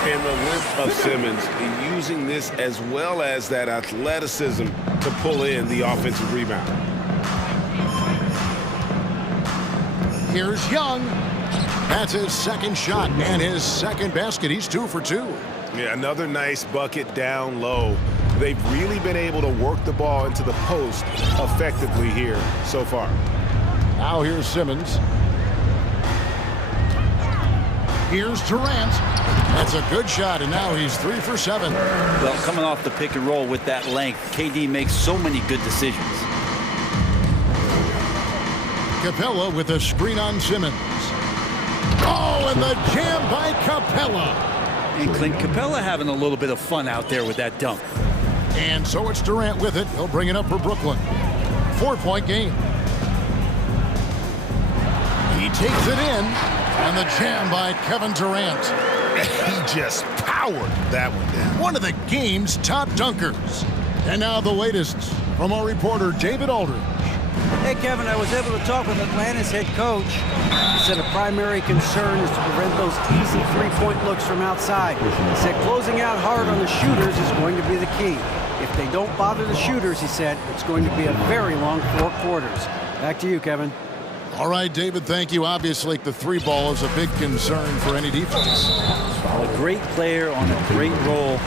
And the length of Simmons in using this as well as that athleticism to pull in the offensive rebound. Here's Young. That's his second shot and his second basket. He's 2 for 2. Yeah, another nice bucket down low. They've really been able to work the ball into the post effectively here so far. Now here's Simmons. Here's Durant. That's a good shot, and now he's 3 for 7. Well, coming off the pick and roll with that length, KD makes so many good decisions. Capella with a screen on Simmons. Oh, and the jam by Capella. And Clint Capella having a little bit of fun out there with that dunk. And so it's Durant with it. He'll bring it up for Brooklyn. 4-point game. He takes it in, and the jam by Kevin Durant. He just powered that one down. One of the game's top dunkers. And now the latest from our reporter, David Aldridge. Hey, Kevin, I was able to talk with Atlanta's head coach. He said a primary concern is to prevent those easy three-point looks from outside. He said closing out hard on the shooters is going to be the key. If they don't bother the shooters, he said, it's going to be a very long 4 quarters. Back to you, Kevin. All right, David, thank you. Obviously, the 3-ball is a big concern for any defense. A great player on a great role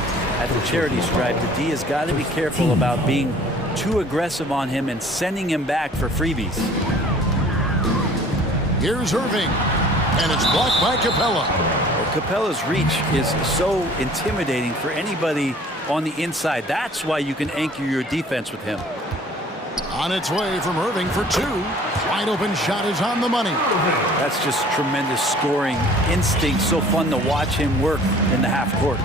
at the charity stripe. The D has got to be careful about being too aggressive on him and sending him back for freebies. Here's Irving, and it's blocked by Capella. Well, Capella's reach is so intimidating for anybody on the inside. That's why you can anchor your defense with him. On its way from Irving for 2. Wide open shot is on the money. That's just tremendous scoring instinct. So fun to watch him work in the half court.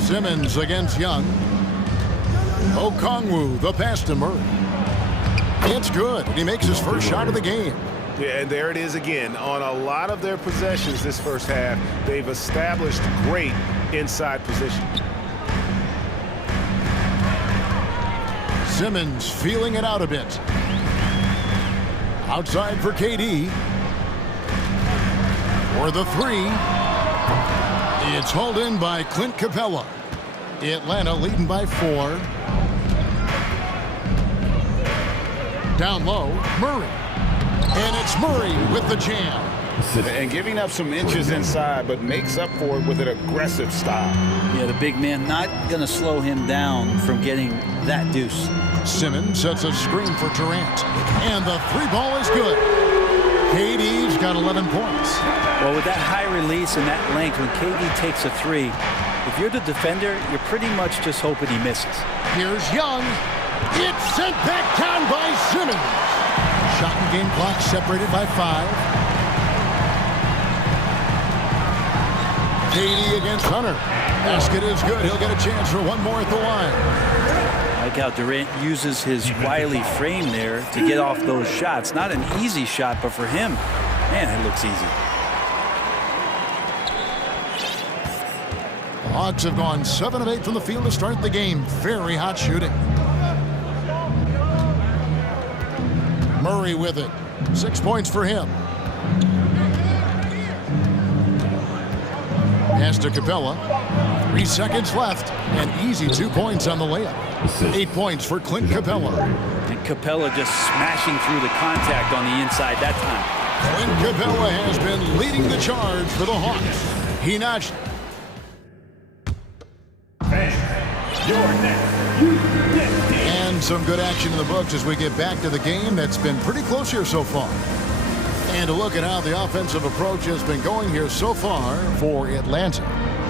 Simmons against Young. Okongwu, the pass to Murray. It's good. He makes his first shot of the game. Yeah, and there it is again. On a lot of their possessions this first half, they've established great inside position. Simmons feeling it out a bit. Outside for KD. For the 3. It's hauled in by Clint Capella. Atlanta leading by 4. Down low, Murray. And it's Murray with the jam. And giving up some inches inside, but makes up for it with an aggressive style. Yeah, the big man not going to slow him down from getting that deuce. Simmons sets a screen for Durant. And the 3 ball is good. KD's got 11 points. Well, with that high release and that length, when KD takes a 3, if you're the defender, you're pretty much just hoping he misses. Here's Young. It's sent back down by Simmons. Shot and game clock separated by 5. KD against Hunter. Basket is good. He'll get a chance for one more at the line. I like how Durant uses his wily frame there to get off those shots. Not an easy shot, but for him, man, it looks easy. The Hawks have gone 7 of 8 from the field to start the game. Very hot shooting. Murray with it. 6 points for him. Pass to Capella. 3 seconds left. And easy 2 points on the layup. 8 points for Clint Capella. And Capella just smashing through the contact on the inside that time. Clint Capella has been leading the charge for the Hawks. He notched. And some good action in the books as we get back to the game that's been pretty close here so far. And to look at how the offensive approach has been going here so far for Atlanta.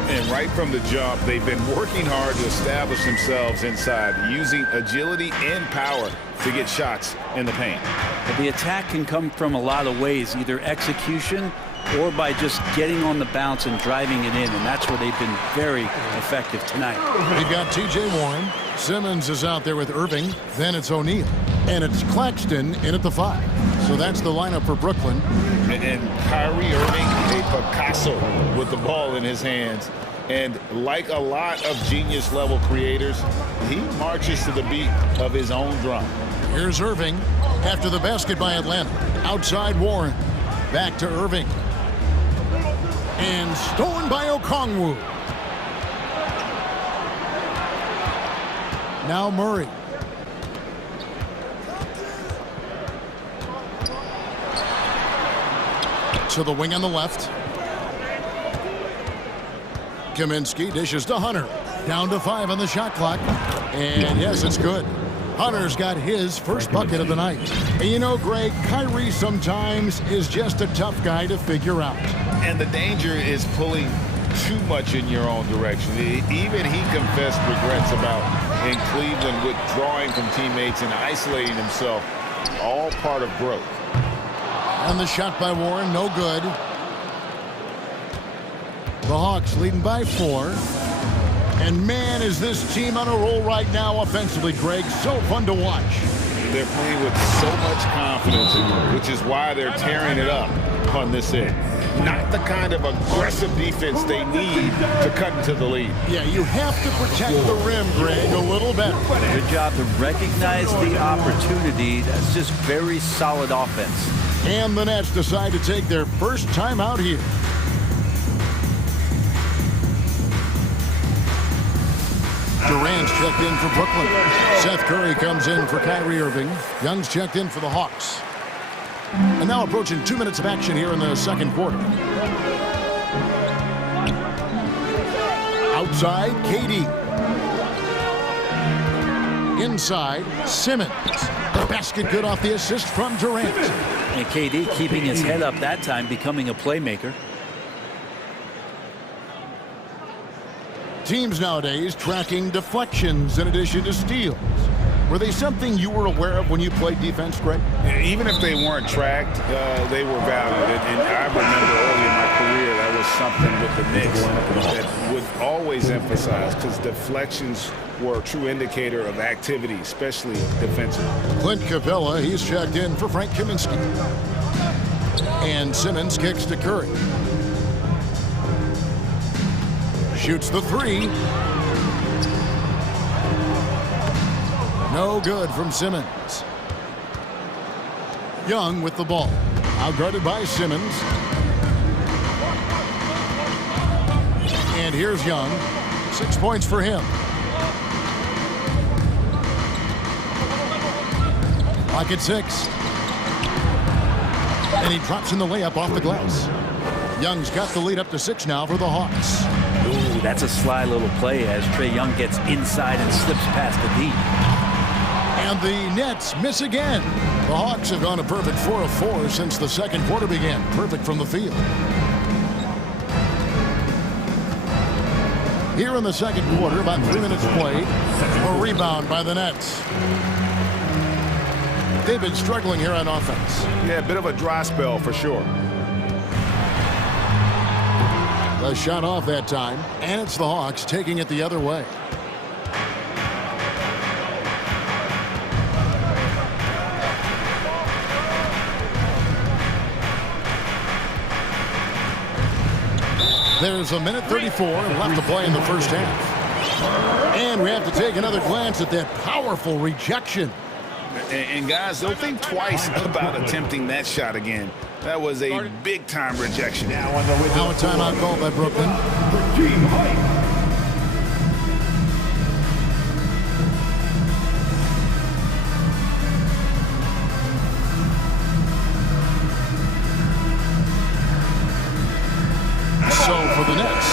And right from the jump, they've been working hard to establish themselves inside, using agility and power to get shots in the paint. But the attack can come from a lot of ways, either execution or by just getting on the bounce and driving it in, and that's where they've been very effective tonight. We've got T.J. Warren. Simmons is out there with Irving. Then it's O'Neal. And it's Claxton in at the 5. So that's the lineup for Brooklyn. And Kyrie Irving, a Picasso with the ball in his hands. And like a lot of genius-level creators, he marches to the beat of his own drum. Here's Irving after the basket by Atlanta. Outside Warren. Back to Irving. And stolen by Okongwu. Now Murray. To the wing on the left. Kaminsky dishes to Hunter. Down to 5 on the shot clock. And yes, it's good. Hunter's got his first bucket of the night. And you know, Greg, Kyrie sometimes is just a tough guy to figure out. And the danger is pulling too much in your own direction. Even he confessed regrets about in Cleveland withdrawing from teammates and isolating himself. All part of growth. And the shot by Warren, no good. The Hawks leading by 4. And man, is this team on a roll right now offensively, Greg. So fun to watch. They're playing with so much confidence, which is why they're tearing it up on this end. Not the kind of aggressive defense they need to cut into the lead. Yeah, you have to protect the rim, Greg, a little better. Good job to recognize the opportunity. That's just very solid offense. And the Nets decide to take their first time out here. Durant's checked in for Brooklyn. Seth Curry comes in for Kyrie Irving. Young's checked in for the Hawks. And now approaching 2 minutes of action here in the second quarter. Outside, KD. Inside, Simmons. The basket good off the assist from Durant. And KD keeping his head up that time, becoming a playmaker. Teams nowadays tracking deflections in addition to steals. Were they something you were aware of when you played defense, Greg? Even if they weren't tracked, they were valued. And I remember early in my career, that was something with the Knicks that would always emphasize, because deflections were a true indicator of activity, especially defensively. Clint Capella, he's checked in for Frank Kaminsky. And Simmons kicks to Curry. Shoots the 3. No good from Simmons. Young with the ball. Outguarded by Simmons. And here's Young. 6 points for him. Lock at 6. And he drops in the layup off the glass. Young's got the lead up to 6 now for the Hawks. Ooh, that's a sly little play as Trae Young gets inside and slips past the D. And the Nets miss again. The Hawks have gone a perfect 4 of 4 since the second quarter began. Perfect from the field. Here in the second quarter, about 3 minutes played. A rebound by the Nets. They've been struggling here on offense. Yeah, a bit of a dry spell for sure. A shot off that time, and it's the Hawks taking it the other way. There's a minute 34 left to play in the first half. And we have to take another glance at that powerful rejection. And guys, don't think twice about attempting that shot again. That was a big-time rejection. Now a timeout called by Brooklyn. So for the Nets,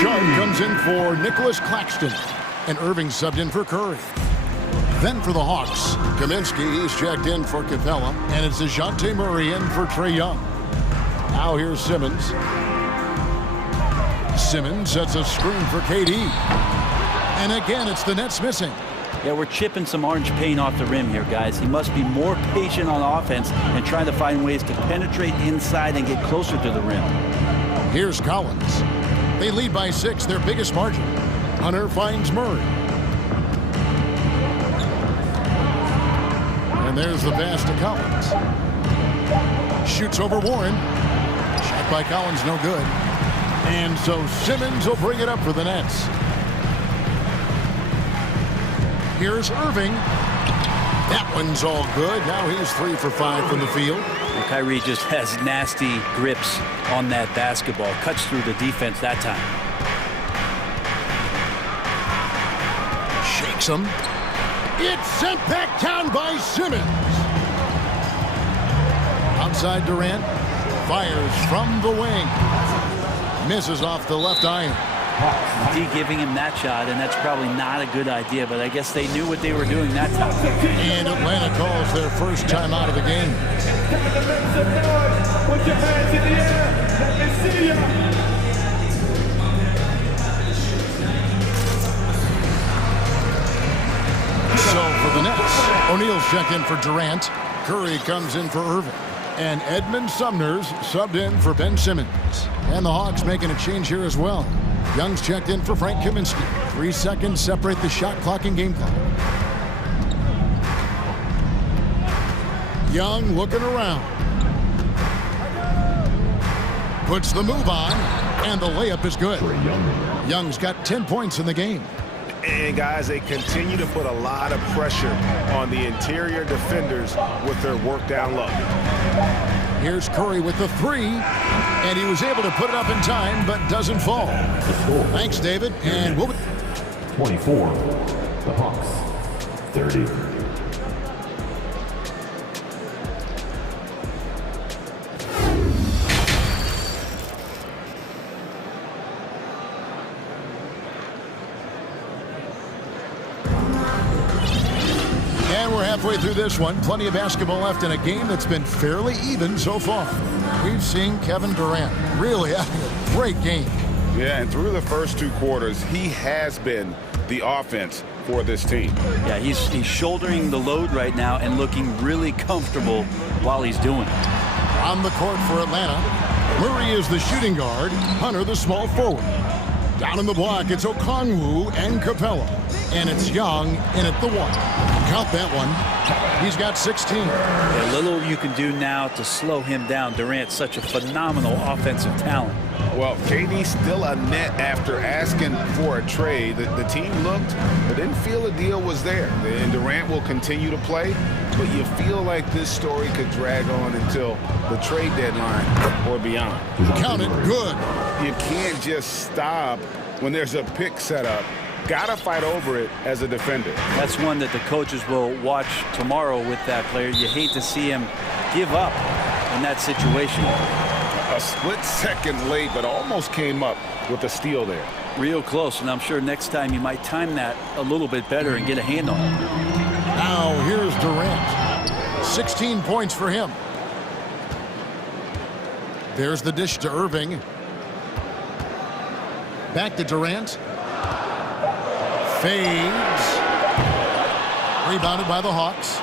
Sharp comes in for Nicholas Claxton, and Irving subbed in for Curry. Then for the Hawks, Kaminsky is checked in for Capella, and it's DeJounte Murray in for Trae Young. Now here's Simmons. Simmons sets a screen for KD. And again, it's the Nets missing. Yeah, we're chipping some orange paint off the rim here, guys. He must be more patient on offense and trying to find ways to penetrate inside and get closer to the rim. Here's Collins. They lead by 6, their biggest margin. Hunter finds Murray. And there's the pass to Collins. Shoots over Warren. Shot by Collins, no good. And so Simmons will bring it up for the Nets. Here's Irving. That one's all good. Now he's 3 for 5 from the field. Well, Kyrie just has nasty grips on that basketball. Cuts through the defense that time. Shakes him. It's sent back down by Simmons. Outside Durant. Fires from the wing. Misses off the left iron. D giving him that shot, and that's probably not a good idea, but I guess they knew what they were doing that time. And Atlanta calls their first time out of the game. Put your hands in the air. Let me see you. So for the Nets, O'Neal's checked in for Durant. Curry comes in for Irving. And Edmund Sumner's subbed in for Ben Simmons. And the Hawks making a change here as well. Young's checked in for Frank Kaminsky. 3 seconds separate the shot clock and game clock. Young looking around. Puts the move on, and the layup is good. Young's got 10 points in the game. And guys, they continue to put a lot of pressure on the interior defenders with their work down low. Here's Curry with the 3, and he was able to put it up in time, but doesn't fall. Thanks, David, and we'll be 24, the Hawks, 30. Halfway through this one, plenty of basketball left in a game that's been fairly even so far. We've seen Kevin Durant really having a great game. Yeah, and through the first 2 quarters, he has been the offense for this team. Yeah, he's shouldering the load right now and looking really comfortable while he's doing it. On the court for Atlanta, Murray is the shooting guard, Hunter the small forward. Down in the block, it's Okongwu and Capella. And it's Young in at the 1. Count that one. He's got 16. A little you can do now to slow him down. Durant's such a phenomenal offensive talent. Well, KD still a net after asking for a trade. The team looked, but didn't feel a deal was there. And Durant will continue to play, but you feel like this story could drag on until the trade deadline or beyond. Count it good. You can't just stop when there's a pick set up, gotta fight over it as a defender. That's one that the coaches will watch tomorrow with that player. You hate to see him give up in that situation. A split second late, but almost came up with a steal there. Real close, and I'm sure next time you might time that a little bit better and get a hand on it. Now here's Durant. 16 points for him. There's the dish to Irving. Back to Durant. Fades. Rebounded by the Hawks.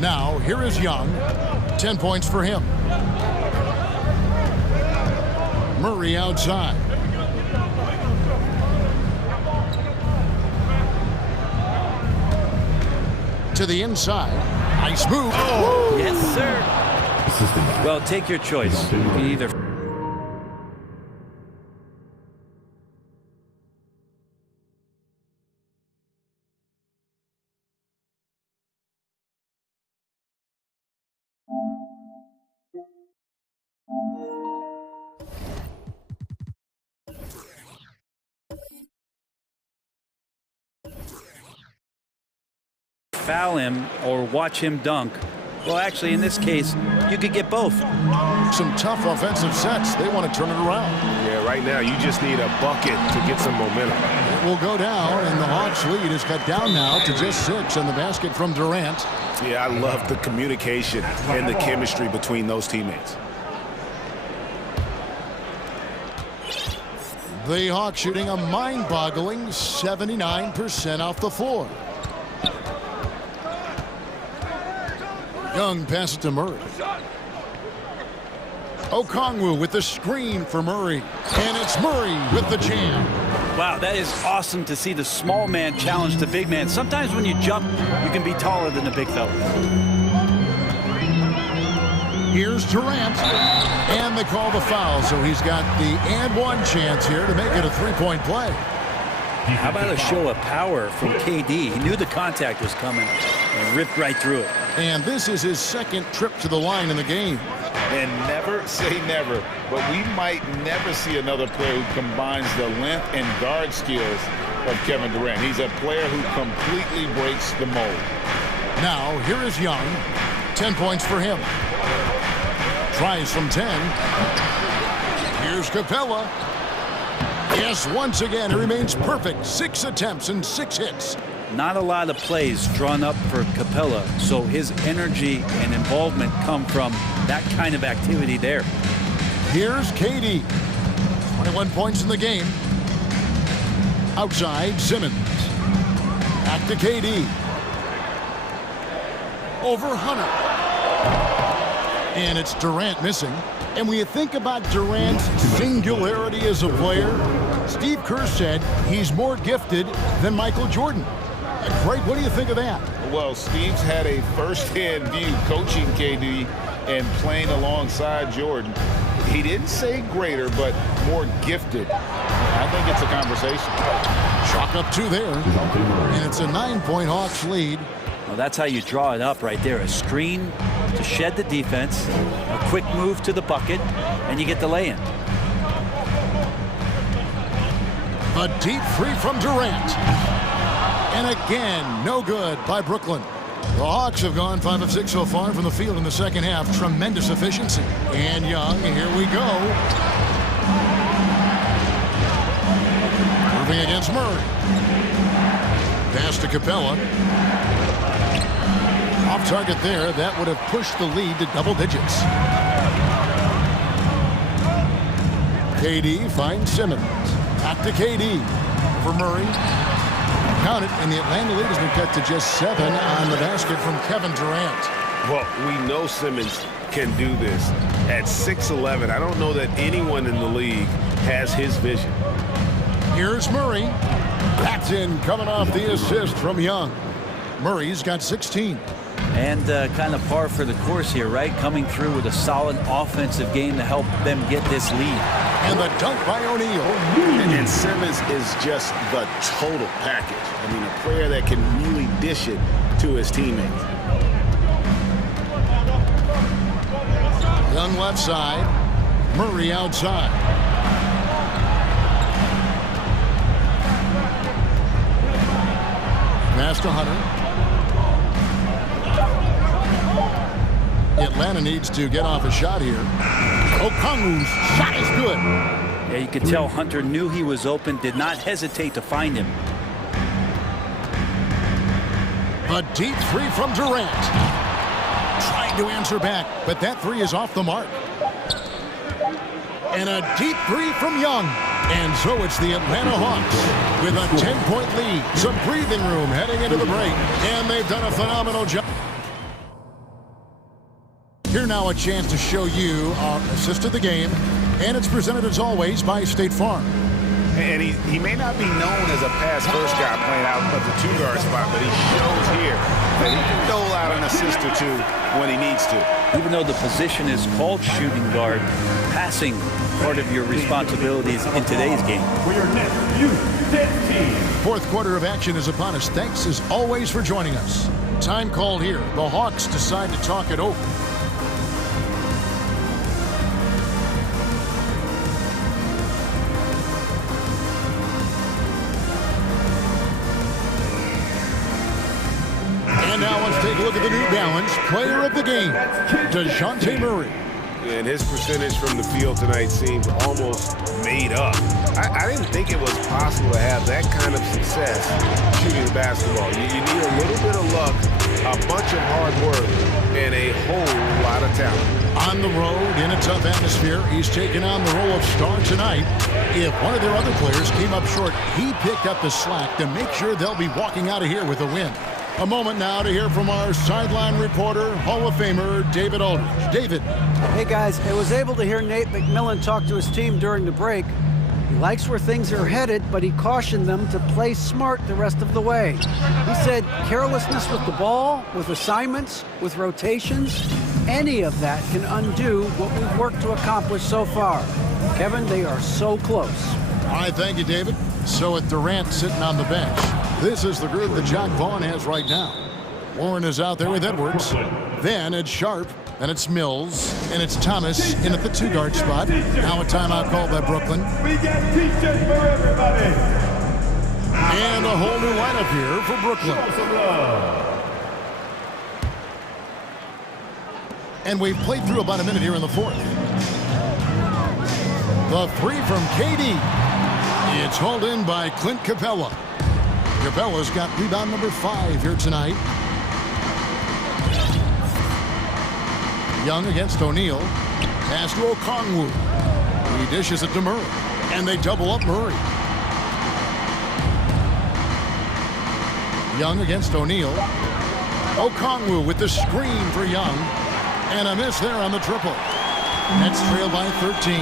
Now, here is Young. 10 points for him. Murray outside. To the inside. Nice move. Oh, yes, sir. Well, take your choice. You can either... foul him or watch him dunk. Well, actually, in this case, you could get both. Some tough offensive sets. They want to turn it around. Yeah, right now, you just need a bucket to get some momentum. It will go down, and the Hawks' lead is cut down now to just 6 on the basket from Durant. Yeah, I love the communication and the chemistry between those teammates. The Hawks shooting a mind-boggling 79% off the floor. Young passes to Murray. Okongwu with the screen for Murray. And it's Murray with the jam. Wow, that is awesome to see the small man challenge the big man. Sometimes when you jump, you can be taller than the big fella. Here's Durant. And they call the foul, so he's got the and one chance here to make it a three-point play. How about a show of power from KD? He knew the contact was coming and ripped right through it. And this is his second trip to the line in the game. And never say never, but we might never see another player who combines the length and guard skills of Kevin Durant. He's a player who completely breaks the mold. Now, here is Young. 10 points for him. Tries from 10. Here's Capella. Yes, once again, he remains perfect. 6 attempts and 6 hits. Not a lot of plays drawn up for Capella, so his energy and involvement come from that kind of activity there. Here's KD. 21 points in the game. Outside, Simmons. Back to KD. Over Hunter. And it's Durant missing. And when you think about Durant's singularity as a player, Steve Kerr said he's more gifted than Michael Jordan. Greg, what do you think of that? Well, Steve's had a first-hand view coaching KD and playing alongside Jordan. He didn't say greater, but more gifted. I think it's a conversation. Chalk up 2 there. And it's a 9-point Hawks lead. Well, that's how you draw it up right there. A screen to shed the defense, a quick move to the bucket, and you get the lay-in. A deep three from Durant. And again, no good by Brooklyn. The Hawks have gone 5 of 6 so far from the field in the second half. Tremendous efficiency. And Young, here we go. Moving against Murray. Pass to Capella. Off target there. That would have pushed the lead to double digits. KD finds Simmons. Back to KD for Murray. Count it, and the Atlanta lead has been cut to just 7 on the basket from Kevin Durant. Well, we know Simmons can do this. At 6'11", I don't know that anyone in the league has his vision. Here's Murray. That's in, coming off the assist from Young. Murray's got 16. And kind of par for the course here, right? Coming through with a solid offensive game to help them get this lead. And the dunk by O'Neal. And Simmons is just the total package. I mean, a player that can really dish it to his teammates. Young left side. Murray outside. Pass to Hunter. Atlanta needs to get off a shot here. Okongwu's shot is good. Yeah, you could tell Hunter knew he was open, did not hesitate to find him. A deep three from Durant. Trying to answer back, but that three is off the mark. And a deep three from Young. And so it's the Atlanta Hawks with a 10-point lead. Some breathing room heading into the break. And they've done a phenomenal job. Here now a chance to show you our assist of the game. And it's presented as always by State Farm. And he may not be known as a pass-first guy playing out of the two-guard spot, but he shows here that he can dole out an assist or two when he needs to. Even though the position is called shooting guard, passing part of your responsibilities in today's game. For your next U10 team. Fourth quarter of action is upon us. Thanks as always for joining us. Time called here. The Hawks decide to talk it over. And now let's take a look at the New Balance player of the game, DeJounte Murray. And his percentage from the field tonight seems almost made up. I didn't think it was possible to have that kind of success shooting the basketball. You need a little bit of luck, a bunch of hard work, and a whole lot of talent. On the road in a tough atmosphere, he's taken on the role of star tonight. If one of their other players came up short, he picked up the slack to make sure they'll be walking out of here with a win. A moment now to hear from our sideline reporter, Hall of Famer David Aldridge. David. Hey guys, I was able to hear Nate McMillan talk to his team during the break. He likes where things are headed, but he cautioned them to play smart the rest of the way. He said carelessness with the ball, with assignments, with rotations, any of that can undo what we've worked to accomplish so far. Kevin, they are so close. All right, thank you, David. So with Durant sitting on the bench, this is the group that John Vaughn has right now. Warren is out there with Edwards. Then it's Sharp, and it's Mills, and it's Thomas in at the two-guard spot. Now a timeout called by Brooklyn. We got T-shirts for everybody. And a whole new lineup here for Brooklyn. And we've played through about a minute here in the fourth. The three from KD. It's hauled in by Clint Capella. Capella's got rebound number 5 here tonight. Young against O'Neal. Pass to Okongwu. He dishes it to Murray. And they double up Murray. Young against O'Neal. Okongwu with the screen for Young. And a miss there on the triple. Nets trail by 13.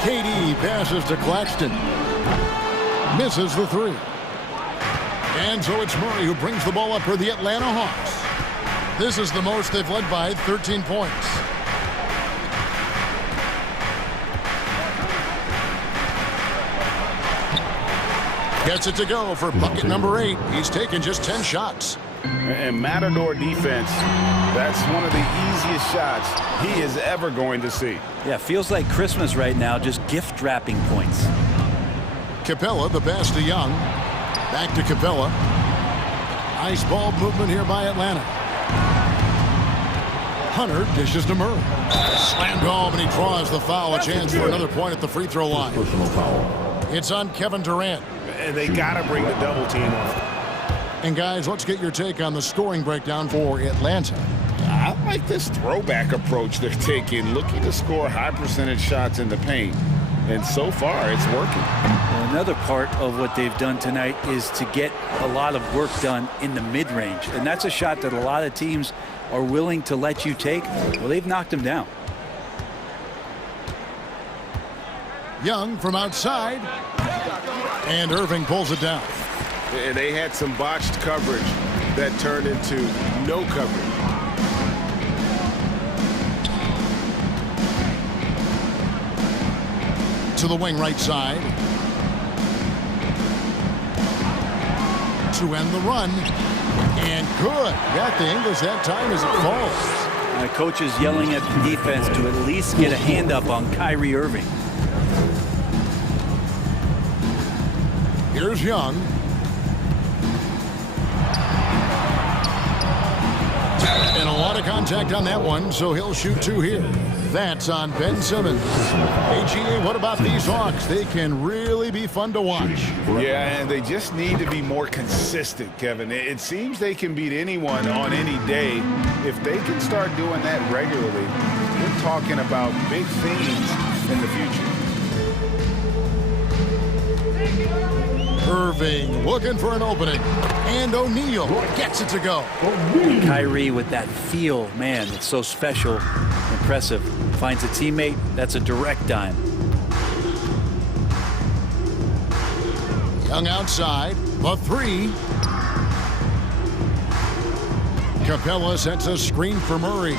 KD passes to Claxton. Misses the three. And so it's Murray who brings the ball up for the Atlanta Hawks. This is the most they've led by 13 points. Gets it to go for bucket number 8. He's taken just 10 shots. And Matador defense, that's one of the easiest shots he is ever going to see. Yeah, feels like Christmas right now, just gift wrapping points. Capella, the pass to Young. Back to Capella. Nice ball movement here by Atlanta. Hunter dishes to Murray. Slammed home, and he draws the foul. A chance for another point at the free throw line. It's on Kevin Durant. And they got to bring the double team off. And guys, let's get your take on the scoring breakdown for Atlanta. I like this throwback approach they're taking, looking to score high percentage shots in the paint. And so far, it's working. Well, another part of what they've done tonight is to get a lot of work done in the mid-range. And that's a shot that a lot of teams are willing to let you take. Well, they've knocked them down. Young from outside. And Irving pulls it down. And they had some botched coverage that turned into no coverage. To the wing right side. To end the run. And good. Got the Ingles that time as it falls. My coach is yelling at the defense to at least get a hand up on Kyrie Irving. Here's Young. And a lot of contact on that one, so he'll shoot 2 here. That's on Ben Simmons. AGA, what about these Hawks? They can really be fun to watch. Yeah, and they just need to be more consistent, Kevin. It seems they can beat anyone on any day. If they can start doing that regularly, we're talking about big things in the future. Irving looking for an opening. And O'Neal gets it to go. Kyrie with that feel, man, it's so special, impressive. Finds a teammate, that's a direct dime. Young outside, the 3. Capella sets a screen for Murray.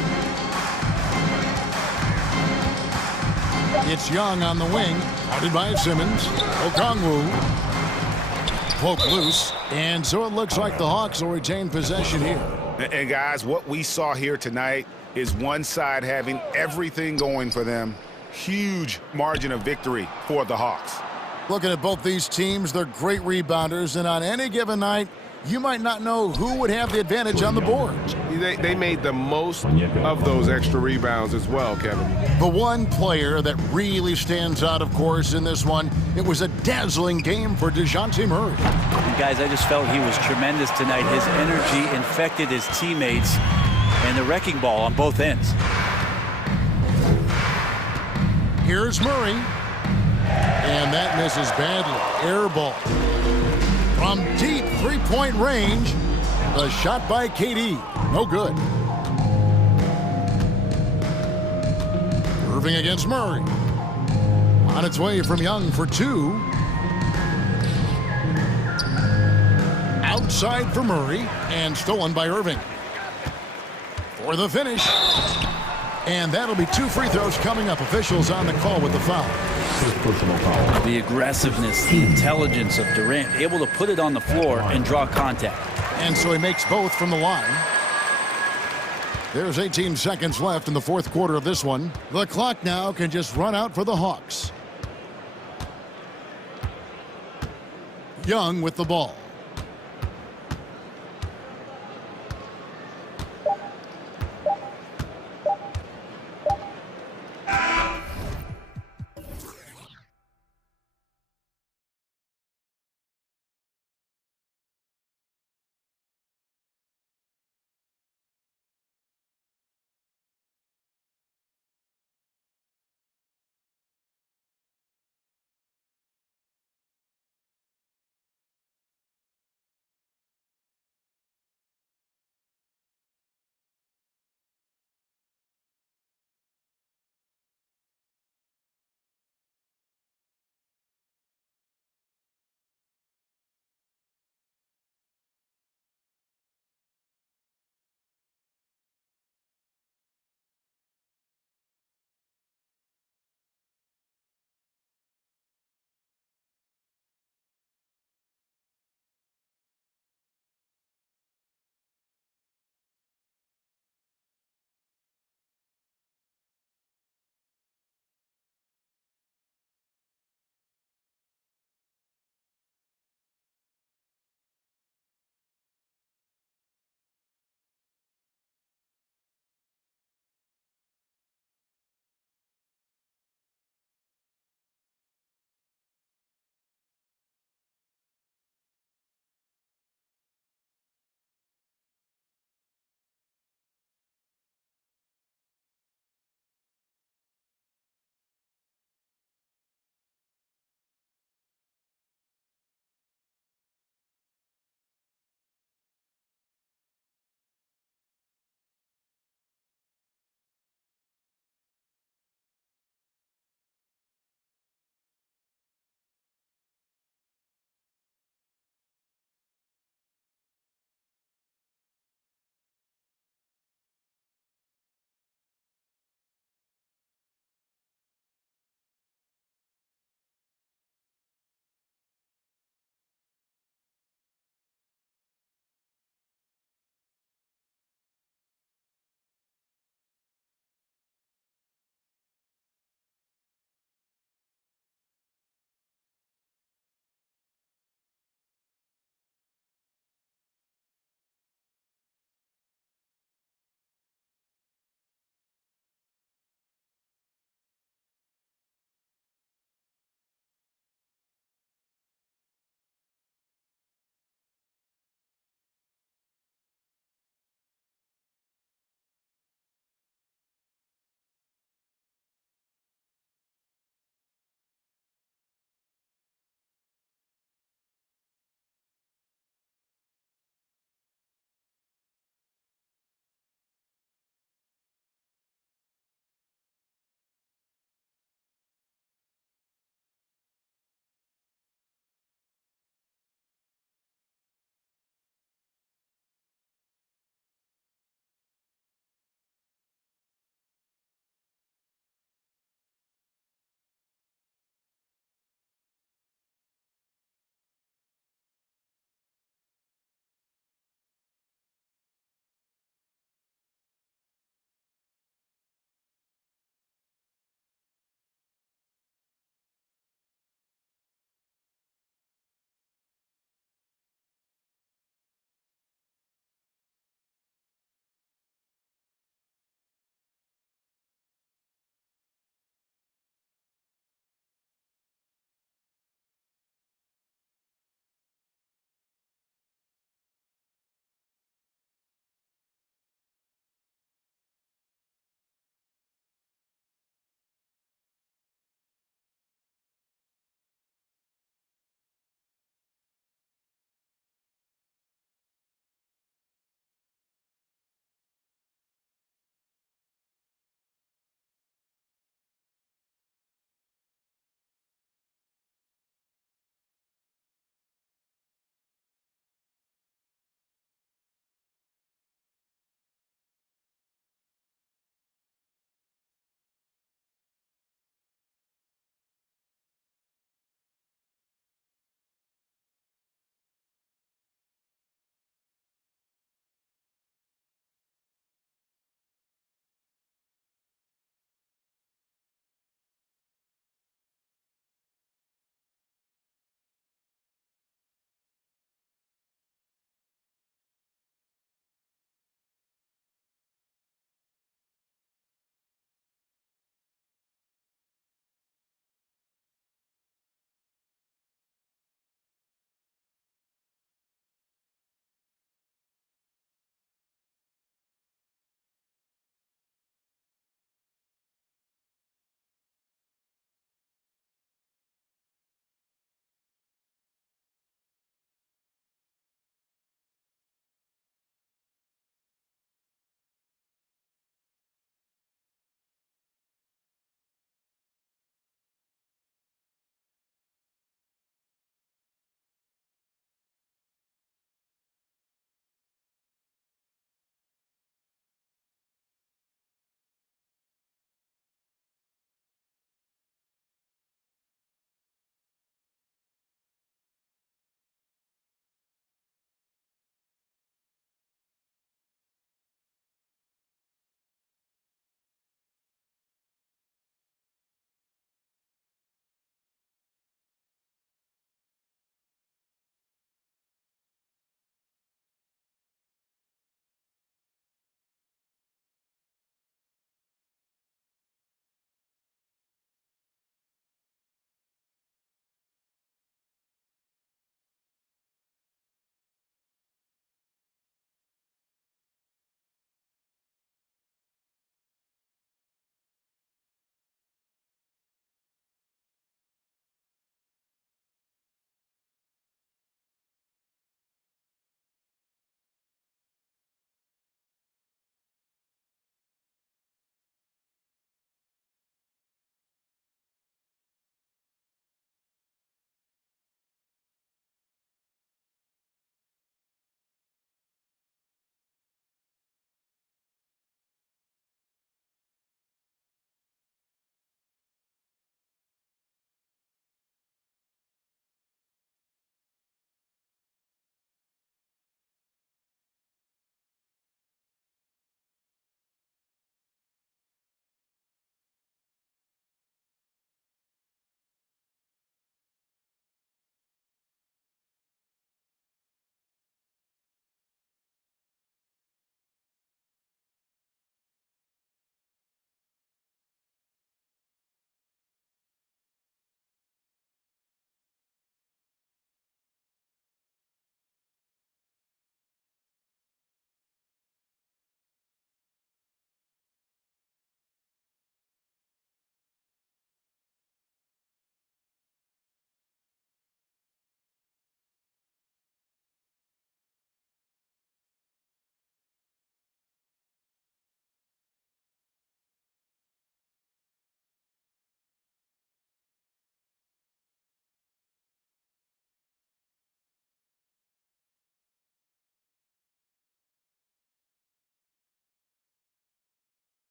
It's Young on the wing, guarded by Simmons. Okongwu. Poke loose, and so it looks like the Hawks will retain possession here. And guys, what we saw here tonight is one side having everything going for them. Huge margin of victory for the Hawks. Looking at both these teams, they're great rebounders, and on any given night, you might not know who would have the advantage on the boards. They made the most of those extra rebounds as well, Kevin. The one player that really stands out, of course, in this one, it was a dazzling game for DeJounte Murray. And guys, I just felt he was tremendous tonight. His energy infected his teammates, and the wrecking ball on both ends. Here's Murray. And that misses badly. Air ball. From deep three-point range, the shot by KD. No good. Irving against Murray. On its way from Young for 2. Outside for Murray, and stolen by Irving. For the finish. And that'll be 2 free throws coming up. Officials on the call with the foul. The aggressiveness, the intelligence of Durant, able to put it on the floor and draw contact. And so he makes both from the line. There's 18 seconds left in the 4th quarter of this one. The clock now can just run out for the Hawks. Young with the ball.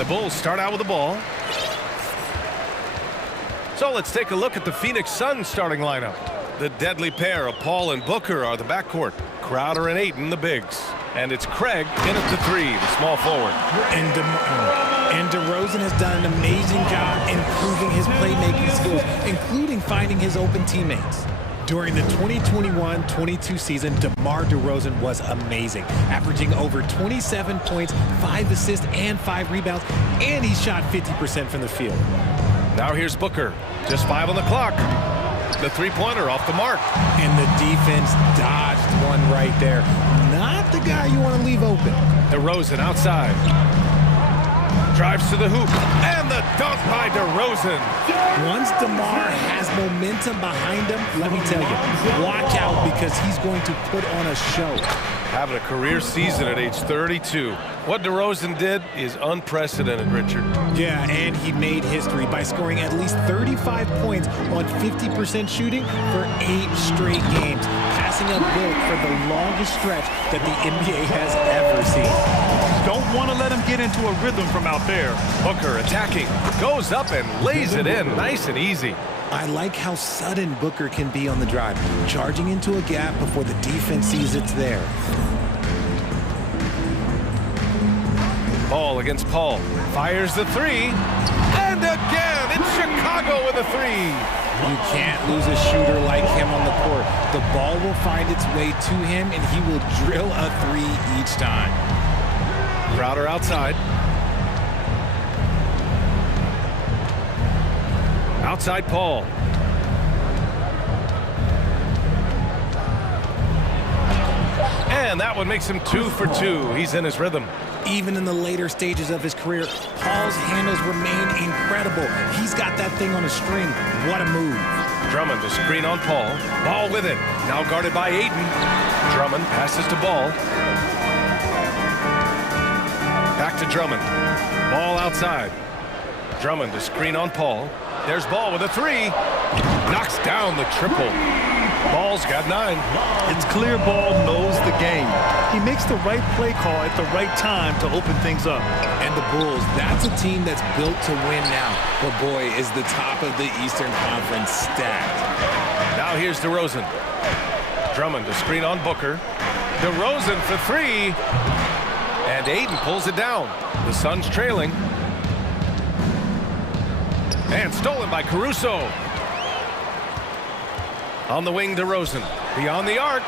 And the Bulls start out with the ball. So let's take a look at the Phoenix Suns starting lineup. The deadly pair of Paul and Booker are the backcourt. Crowder and Ayton, the bigs. And it's Craig in at the 3, the small forward. And DeRozan has done an amazing job improving his playmaking skills, including finding his open teammates. During the 2021-22 season, DeMar DeRozan was amazing, averaging over 27 points, 5 assists, and 5 rebounds, and he shot 50% from the field. Now here's Booker. Just 5 on the clock. The three-pointer off the mark. And the defense dodged one right there. Not the guy you want to leave open. DeRozan outside. Drives to the hoop. And the dunk by DeRozan. Once DeMar has momentum behind him, let me tell you, watch out because he's going to put on a show. Having a career season at age 32. What DeRozan did is unprecedented, Richard. Yeah, and he made history by scoring at least 35 points on 50% shooting for 8 straight games, passing up Wilt for the longest stretch that the NBA has ever seen. Don't want to let him get into a rhythm from out there. Booker attacking, goes up and lays it in nice and easy. I like how sudden Booker can be on the drive, charging into a gap before the defense sees it's there. Ball against Paul. Fires the 3. And again, it's Chicago with a 3. You can't lose a shooter like him on the court. The ball will find its way to him, and he will drill a 3 each time. Crowder outside. Outside Paul. And that one makes him 2 for 2. He's in his rhythm. Even in the later stages of his career, Paul's handles remain incredible. He's got that thing on a string. What a move. Drummond to screen on Paul. Ball with it. Now guarded by Ayton. Drummond passes to Ball. Back to Drummond. Ball outside. Drummond to screen on Paul. There's Ball with a 3. Knocks down the triple. Ball's got 9. It's clear Ball knows the game. He makes the right play call at the right time to open things up. And the Bulls, that's a team that's built to win now. But boy, is the top of the Eastern Conference stacked. Now here's DeRozan. Drummond to screen on Booker. DeRozan for 3. And Ayton pulls it down. The Suns trailing. And stolen by Caruso. On the wing, DeRozan. Beyond the arc.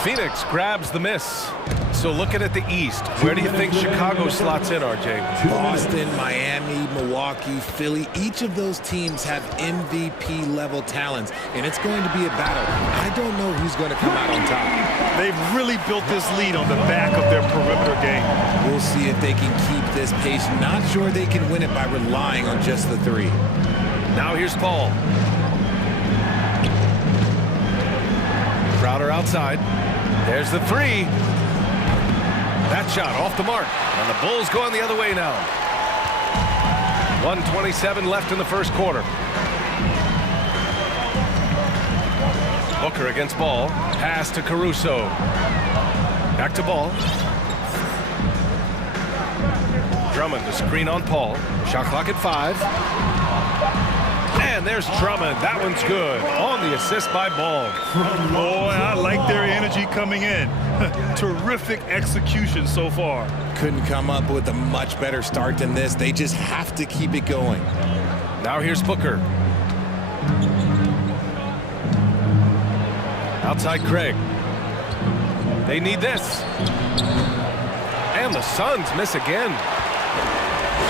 Phoenix grabs the miss. So looking at the East, where do you think Chicago slots in, RJ? Boston, Miami, Milwaukee, Philly, each of those teams have MVP-level talents, and it's going to be a battle. I don't know who's going to come out on top. They've really built this lead on the back of their perimeter game. We'll see if they can keep this pace. Not sure they can win it by relying on just the 3. Now here's Paul. Crowder outside. There's the 3. That shot off the mark. And the Bulls going the other way now. 1:27 left in the first quarter. Booker against Ball. Pass to Caruso. Back to Ball. Drummond to screen on Paul. Shot clock at 5. And there's Drummond. That one's good. On the assist by Ball. Boy, I like their energy coming in. Terrific execution so far. Couldn't come up with a much better start than this. They just have to keep it going. Now here's Booker. Outside Craig. They need this. And the Suns miss again.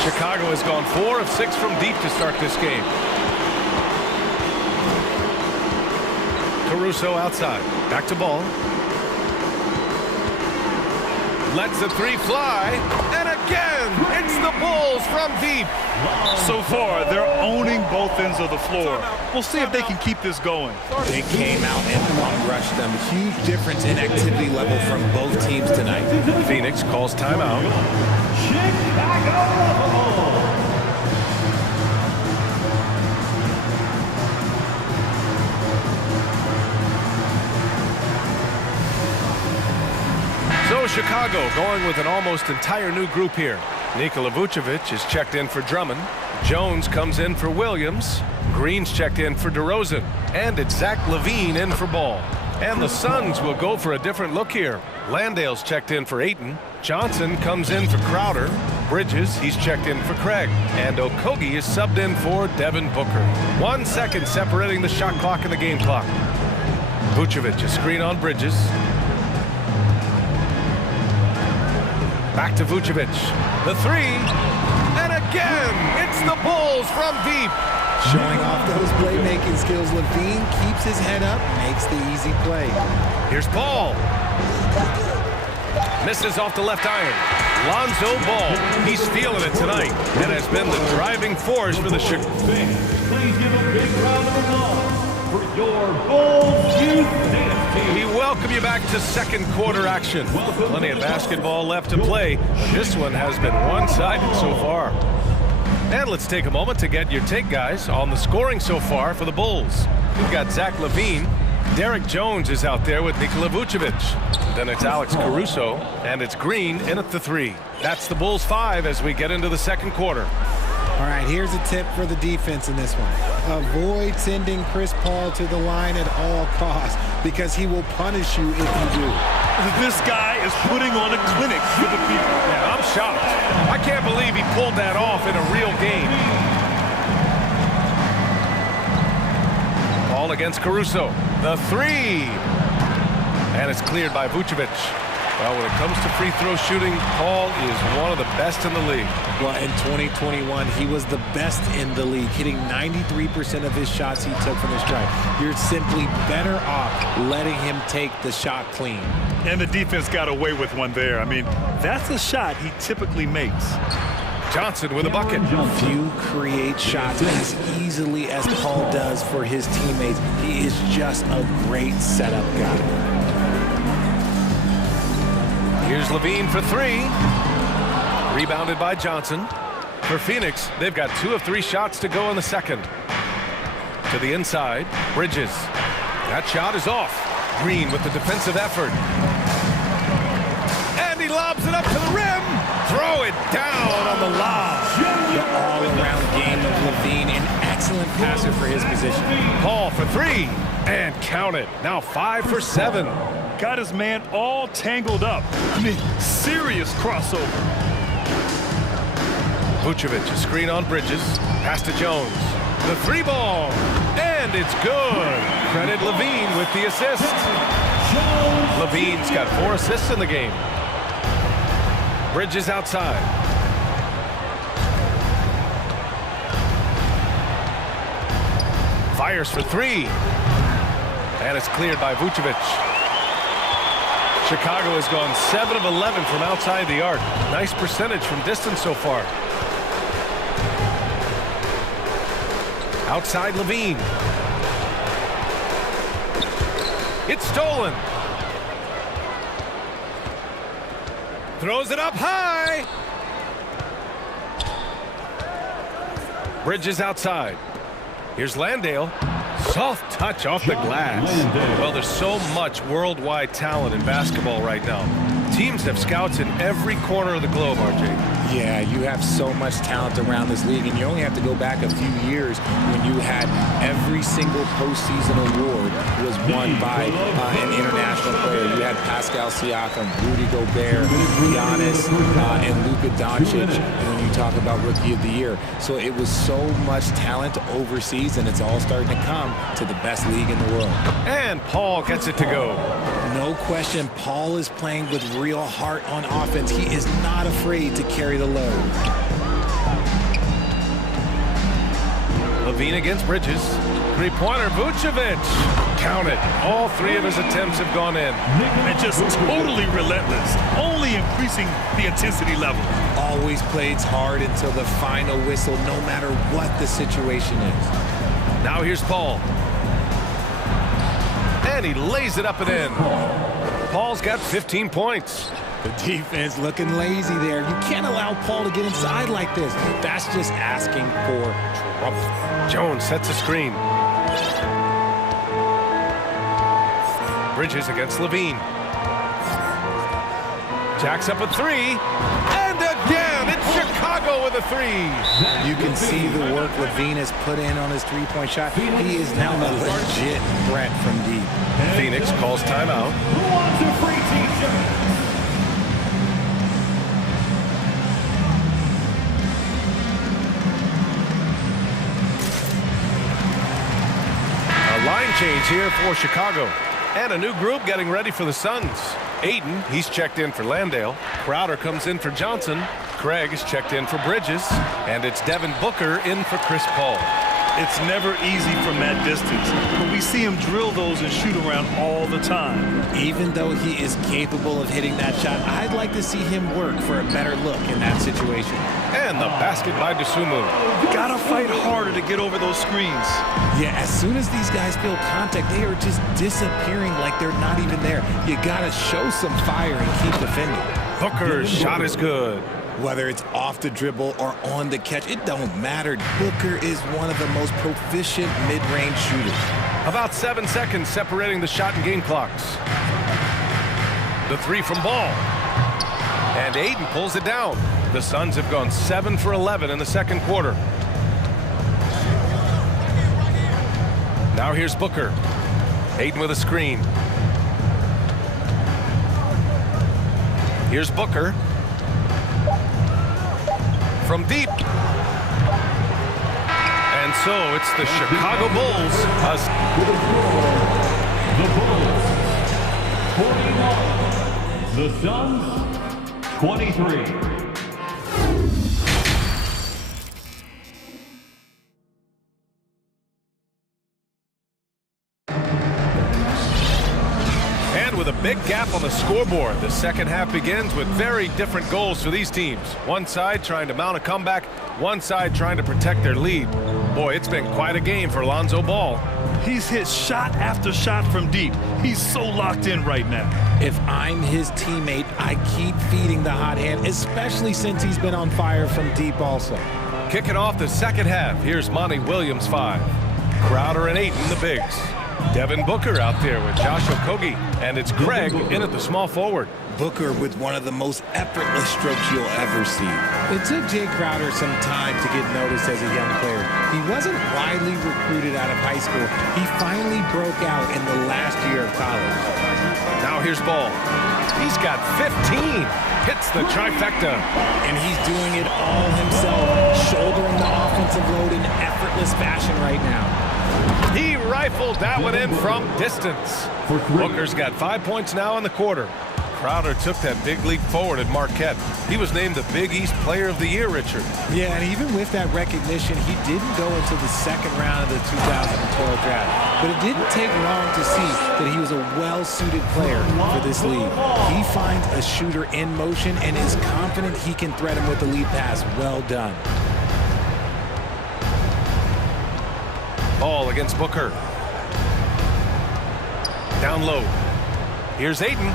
Chicago has gone 4 of 6 from deep to start this game. Caruso outside. Back to Ball. Lets the 3 fly. And again, it's the Bulls from deep. So far, they're owning both ends of the floor. We'll see if they can keep this going. They came out and rushed them. Huge difference in activity level from both teams tonight. Phoenix calls timeout. So Chicago going with an almost entire new group here. Nikola Vucevic is checked in for Drummond. Jones comes in for Williams. Green's checked in for DeRozan. And it's Zach LaVine in for Ball. And the Suns will go for a different look here. Landale's checked in for Ayton. Johnson comes in for Crowder. Bridges, he's checked in for Craig. And Okogie is subbed in for Devin Booker. 1 second separating the shot clock and the game clock. Vucevic, a screen on Bridges. Back to Vucevic. The three. And again, it's the Bulls from deep. Showing off those playmaking skills, LaVine keeps his head up, makes the easy play. Here's Paul. Misses off the left iron. Lonzo Ball, he's feeling it tonight and has been the driving force for the Chicago. Please give a big round of applause for your Bulls Youth Dance Team. We welcome you back to second quarter action. Plenty of basketball left to play. This one has been one-sided so far. And let's take a moment to get your take, guys, on the scoring so far for the Bulls. We've got Zach LaVine. Derek Jones is out there with Nikola Vucevic. Then it's Alex Caruso, and it's Green in at the three. That's the Bulls 5 as we get into the second quarter. All right, here's a tip for the defense in this one. Avoid sending Chris Paul to the line at all costs because he will punish you if you do. This guy is putting on a clinic for the people. Yeah, I'm shocked. I can't believe he pulled that off in a real game. Paul against Caruso. The three. And it's cleared by Vucevic. Well, when it comes to free throw shooting, Paul is one of the best in the league. Well, in 2021, he was the best in the league, hitting 93% of his shots he took from the stripe. You're simply better off letting him take the shot clean. And the defense got away with one there. I mean, that's a shot he typically makes. Johnson with a bucket. Few create shots as easily as Paul does for his teammates. He is just a great setup guy. Here's LaVine for three. Rebounded by Johnson. For Phoenix, they've got 2 of 3 shots to go in the second. To the inside, Bridges. That shot is off. Green with the defensive effort. And he lobs it up to the rim. Throw it down on the lob. The all-around game of LaVine, an excellent passer for his position. Paul for three. And count it. Now 5 for 7. Got his man all tangled up. I mean, serious crossover. Vucevic, a screen on Bridges. Pass to Jones. The three ball. And it's good. Credit LaVine with the assist. LaVine's got 4 assists in the game. Bridges outside. Fires for three. And it's cleared by Vucevic. Chicago has gone 7 of 11 from outside the arc. Nice percentage from distance so far. Outside LaVine. It's stolen. Throws it up high. Bridges outside. Here's Landale. Soft touch off the glass. Well, there's so much worldwide talent in basketball right now. Teams have scouts in every corner of the globe, RJ. Yeah, you have so much talent around this league, and you only have to go back a few years when you had every single postseason award was won by an international player. You had Pascal Siakam, Rudy Gobert, Giannis, and Luka Doncic when you talk about Rookie of the Year. So it was so much talent overseas, and it's all starting to come to the best league in the world. And Paul gets it to go. No question, Paul is playing with real heart on offense. He is not afraid to carry the load. LaVine against Bridges. Three-pointer, Vucevic. Count it. All 3 of his attempts have gone in. And just totally relentless, only increasing the intensity level. Always plays hard until the final whistle, no matter what the situation is. Now here's Paul. And he lays it up and in. Paul's got 15 points. The defense looking lazy there. You can't allow Paul to get inside like this. That's just asking for trouble. Jones sets a screen. Bridges against LaVine. Jacks up a 3. And again, it's Chicago. Chicago with a three. You can see the work Levine has put in on his three-point shot. He is now a legit threat from deep. Phoenix calls timeout. Who wants a free t-shirt? A line change here for Chicago. And a new group getting ready for the Suns. Aiden, he's checked in for Landale. Crowder comes in for Johnson. Craig is checked in for Bridges. And it's Devin Booker in for Chris Paul. It's never easy from that distance, but we see him drill those and shoot around all the time. Even though he is capable of hitting that shot, I'd like to see him work for a better look in that situation. And the basket by Dosumu. Gotta fight harder to get over those screens. Yeah, as soon as these guys feel contact, they are just disappearing like they're not even there. You gotta show some fire and keep defending. Booker's shot is good. Whether it's off the dribble or on the catch, it don't matter. Booker is one of the most proficient mid-range shooters. About 7 seconds separating the shot and game clocks. The three from Ball. And Aiden pulls it down. The Suns have gone 7 for 11 in the second quarter. Now here's Booker. Aiden with a screen. Here's Booker. From deep. And so it's the Chicago Bulls. The Bulls, 41. The Suns, 23. With a big gap on the scoreboard, the second half begins with very different goals for these teams. One side trying to mount a comeback, one side trying to protect their lead. Boy, it's been quite a game for Lonzo Ball. He's hit shot after shot from deep. He's so locked in right now. If I'm his teammate, I keep feeding the hot hand, especially since he's been on fire from deep also. Kicking off the second half, here's Monty Williams 5. Crowder and Aiden, the bigs. Devin Booker out there with Josh Okogie, and it's Craig in at the small forward. Booker with one of the most effortless strokes you'll ever see. It took Jay Crowder some time to get noticed as a young player. He wasn't widely recruited out of high school. He finally broke out in the last year of college. Now here's Ball. He's got 15. Hits the trifecta. And he's doing it all himself, shouldering the offensive load in effortless fashion right now. He rifled that one in from distance. Booker's got 5 points now in the quarter. Crowder took that big leap forward at Marquette. He was named the Big East Player of the Year, Richard. Yeah, and even with that recognition, he didn't go into the second round of the 2012 draft. But it didn't take long to see that he was a well-suited player for this league. He finds a shooter in motion and is confident he can threat him with the lead pass. Well done. Ball against Booker. Down low. Here's Aiden.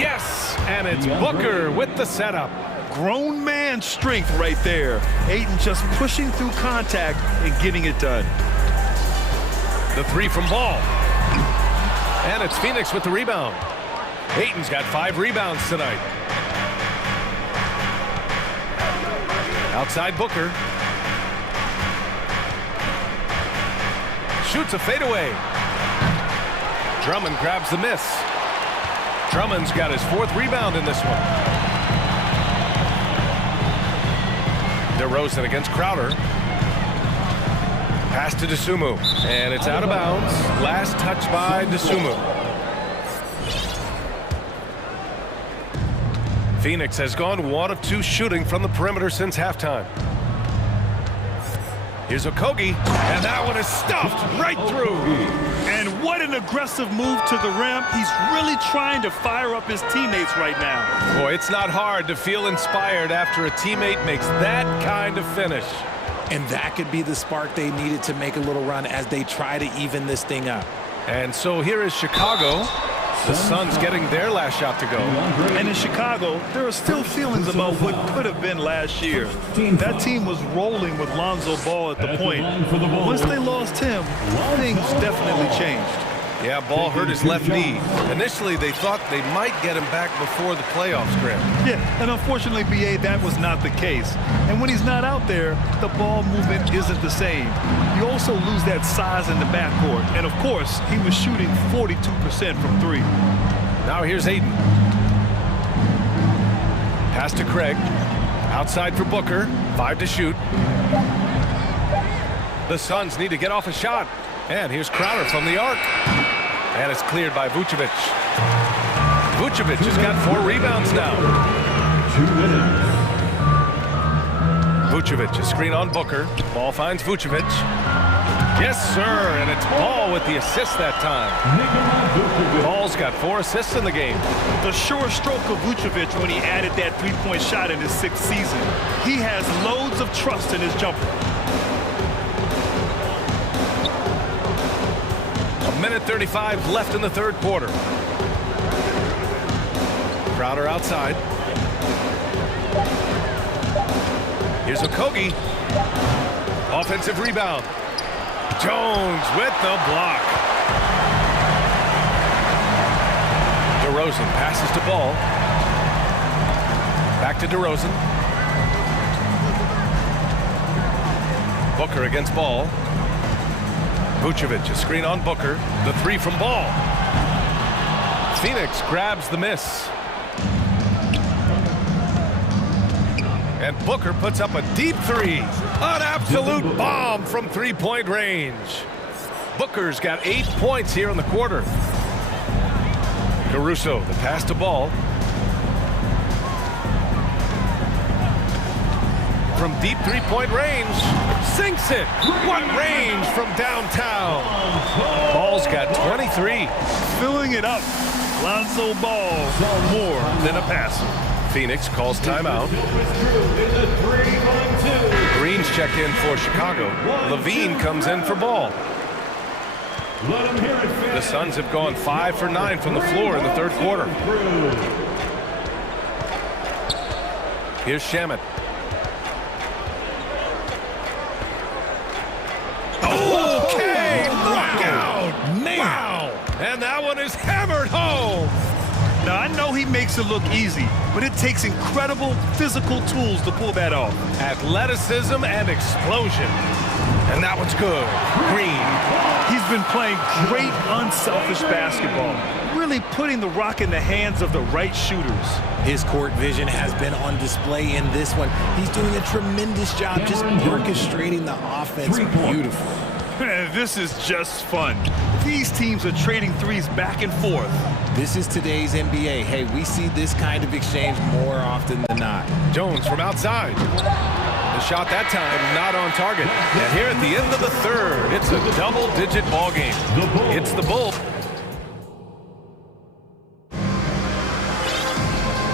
Yes, and it's Booker with the setup. Grown man strength right there. Aiden just pushing through contact and getting it done. The three from Ball. And it's Phoenix with the rebound. Aiden's got 5 rebounds tonight. Outside Booker. Shoots a fadeaway. Drummond grabs the miss. Drummond's got his 4th rebound in this one. DeRozan against Crowder. Pass to Dosumu. And it's out of bounds. Last touch by Dosumu. Phoenix has gone 1 of 2 shooting from the perimeter since halftime. Here's Okogie, and that one is stuffed right through. And what an aggressive move to the rim. He's really trying to fire up his teammates right now. Boy, it's not hard to feel inspired after a teammate makes that kind of finish. And that could be the spark they needed to make a little run as they try to even this thing up. And so here is Chicago. The Suns getting their last shot to go. And in Chicago, there are still feelings about what could have been last year. That team was rolling with Lonzo Ball at the point. Once they lost him, things definitely changed. Yeah, ball hurt his left knee. Initially, they thought they might get him back before the playoffs, Graham. Yeah, and unfortunately, BA, that was not the case. And when he's not out there, the ball movement isn't the same. You also lose that size in the backcourt. And of course, he was shooting 42% from three. Now here's Aiden. Pass to Craig. Outside for Booker. 5 to shoot. The Suns need to get off a shot. And here's Crowder from the arc. And it's cleared by Vucevic. Vucevic has got 4 rebounds now. 2 minutes. Vucevic, a screen on Booker. Ball finds Vucevic. Yes, sir, and it's Ball with the assist that time. Ball's got 4 assists in the game. The sure stroke of Vucevic when he added that three-point shot in his 6th season. He has loads of trust in his jumper. 1:35 left in the 3rd quarter. Crowder outside. Here's Okogie. Offensive rebound. Jones with the block. DeRozan passes to Ball. Back to DeRozan. Booker against Ball. Vucevic, a screen on Booker. The 3 from Ball. Phoenix grabs the miss. And Booker puts up a deep 3. An absolute bomb from 3-point range. Booker's got 8 points here in the quarter. Caruso, the pass to Ball. From deep 3-point range, sinks it. What range from downtown? Ball's got 23. Filling it up. Lonzo Ball, more than a passer. Phoenix calls timeout. Green's checked in for Chicago. Levine comes in for Ball. The Suns have gone 5 for 9 from the floor in the 3rd quarter. Here's Shamet. Okay, knockout! Wow! And that one is hammered home. Now, I know he makes it look easy, but it takes incredible physical tools to pull that off. Athleticism and explosion. And that one's good. Green. He's been playing great, unselfish basketball, really putting the rock in the hands of the right shooters. His court vision has been on display in this one. He's doing a tremendous job just orchestrating the offense beautifully. This is just fun. These teams are trading threes back and forth. This is today's NBA. Hey, we see this kind of exchange more often than not. Jones from outside. The shot that time not on target. And here at the end of the 3rd, it's a double-digit ball game. It's the Bulls.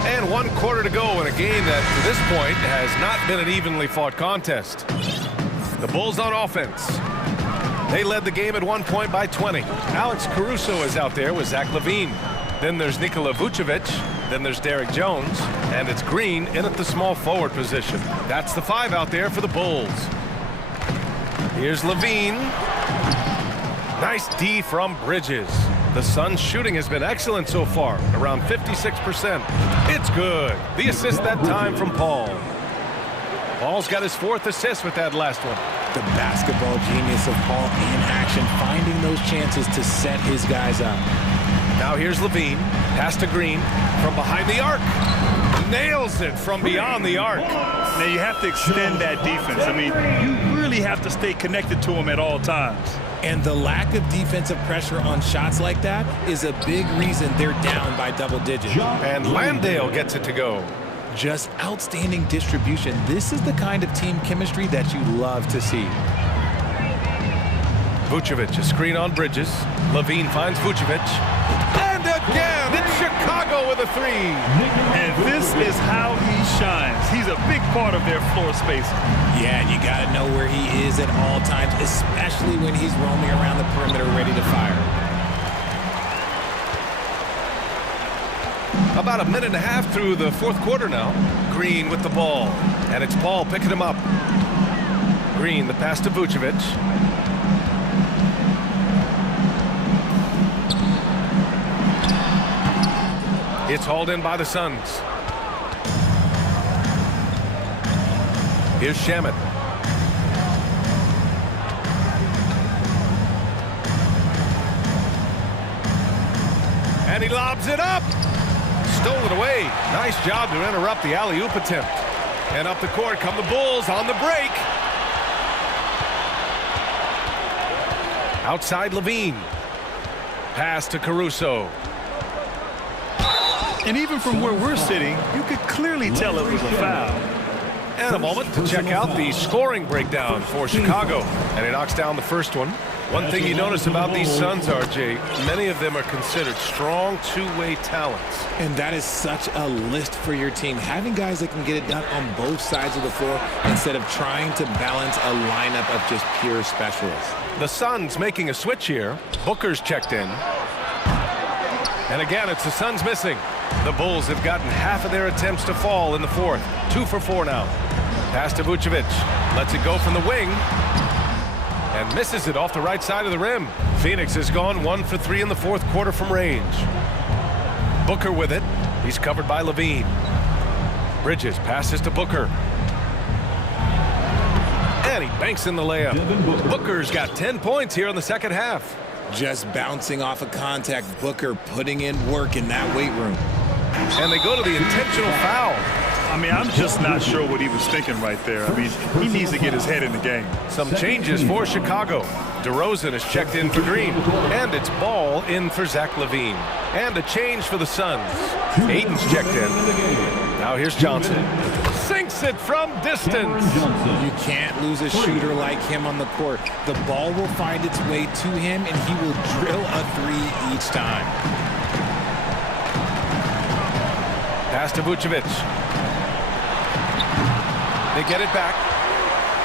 And 1 quarter to go in a game that, to this point, has not been an evenly fought contest. The Bulls on offense. They led the game at 1 point by 20. Alex Caruso is out there with Zach LaVine. Then there's Nikola Vucevic. Then there's Derek Jones. And it's Green in at the small forward position. That's the 5 out there for the Bulls. Here's LaVine. Nice D from Bridges. The Suns' shooting has been excellent so far, around 56%. It's good. The assist that time from Paul. Paul's got his 4th assist with that last one. The basketball genius of Paul in action, finding those chances to set his guys up. Now here's LaVine. Pass to Green from behind the arc. Nails it from beyond the arc. Now you have to extend that defense. I mean, you really have to stay connected to him at all times. And the lack of defensive pressure on shots like that is a big reason they're down by double digits. And Landale gets it to go. Just outstanding distribution. This is the kind of team chemistry that you love to see. Vucevic, a screen on Bridges. LaVine finds Vucevic. And again, it's Chicago with a 3. And this is how he shines. He's a big part of their floor space. Yeah, and you got to know where he is at all times, especially when he's roaming around the perimeter ready to fire. About a minute and a half through the 4th quarter now. Green with the ball. And it's Paul picking him up. Green, the pass to Vucevic. It's hauled in by the Suns. Here's Shamet. And he lobs it up. Stole it away. Nice job to interrupt the alley-oop attempt. And up the court come the Bulls on the break. Outside Levine. Pass to Caruso. And even from where we're sitting, you could clearly tell it was a foul. And a moment to check out the scoring breakdown for Chicago. And he knocks down the first one. One thing you notice about these Suns, RJ, many of them are considered strong two-way talents. And that is such a list for your team. Having guys that can get it done on both sides of the floor instead of trying to balance a lineup of just pure specialists. The Suns making a switch here. Booker's checked in. And again, it's the Suns missing. The Bulls have gotten half of their attempts to fall in the fourth. 2 for 4 now. Pass to Vucevic. Lets it go from the wing. And misses it off the right side of the rim. Phoenix has gone 1 for 3 in the fourth quarter from range. Booker with it. He's covered by Levine. Bridges passes to Booker. And he banks in the layup. Booker's got 10 points here in the second half. Just bouncing off of contact, Booker putting in work in that weight room. And they go to the intentional foul. I mean, I'm just not sure what he was thinking right there. I mean, he needs to get his head in the game. Some changes for Chicago. DeRozan is checked in for Green. And it's Ball in for Zach LaVine. And a change for the Suns. Aiden's checked in. Now here's Johnson. Sinks it from distance. You can't lose a shooter like him on the court. The ball will find its way to him, and he will drill a three each time. Pass to Vucevic. They get it back.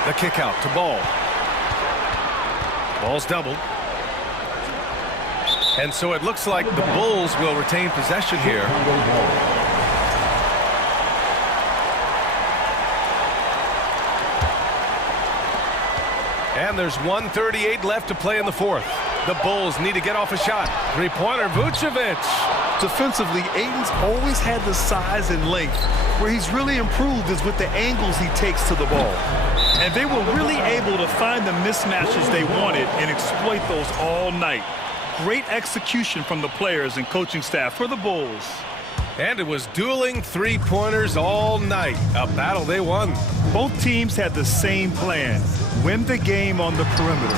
The kick out to Ball. Ball's doubled. And so it looks like the Bulls will retain possession here. And there's 1:38 left to play in the fourth. The Bulls need to get off a shot. Three-pointer, Vucevic. Defensively, Aiden's always had the size and length. Where he's really improved is with the angles he takes to the ball. And they were really able to find the mismatches they wanted and exploit those all night. Great execution from the players and coaching staff for the Bulls. And it was dueling three-pointers all night. A battle they won. Both teams had the same plan. Win the game on the perimeter.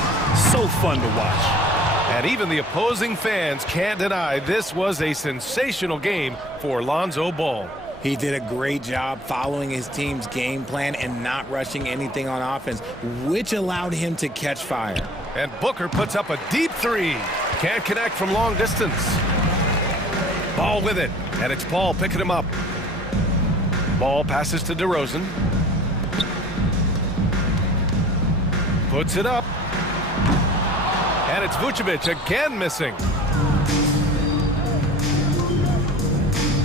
So fun to watch. And even the opposing fans can't deny this was a sensational game for Lonzo Ball. He did a great job following his team's game plan and not rushing anything on offense, which allowed him to catch fire. And Booker puts up a deep three. Can't connect from long distance. Ball with it. And it's Paul picking him up. Ball passes to DeRozan. Puts it up. And it's Vucevic again missing.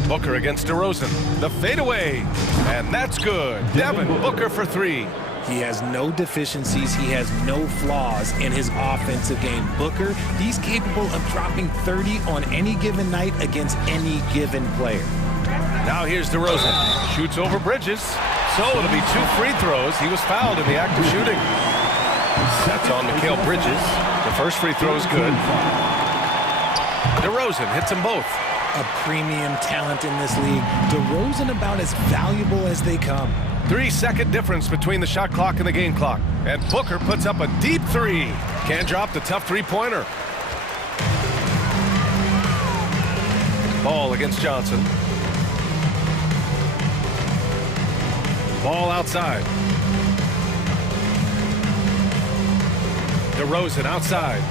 Booker against DeRozan. The fadeaway. And that's good. Devin Booker for three. He has no deficiencies. He has no flaws in his offensive game. Booker, he's capable of dropping 30 on any given night against any given player. Now here's DeRozan. Shoots over Bridges. So it'll be 2 free throws. He was fouled in the act of shooting. That's on Mikal Bridges. The first free throw is good. DeRozan hits them both. A premium talent in this league. DeRozan about as valuable as they come. 3-second difference between the shot clock and the game clock. And Booker puts up a deep three. Can't drop the tough three-pointer. Ball against Johnson. Ball outside. DeRozan outside.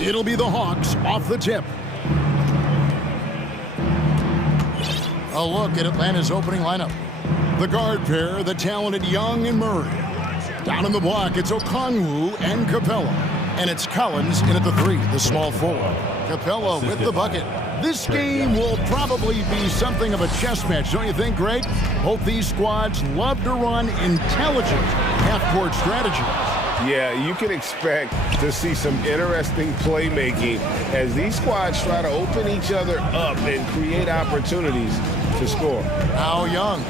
It'll be the Hawks off the tip. A look at Atlanta's opening lineup. The guard pair, the talented Young and Murray. Down in the block, it's Okongwu and Capella. And it's Collins in at the 3, the small forward. Capella with the bucket. This game will probably be something of a chess match, don't you think, Greg? Both these squads love to run intelligent half-court strategies. Yeah, you can expect to see some interesting playmaking as these squads try to open each other up and create opportunities to score. Now Young,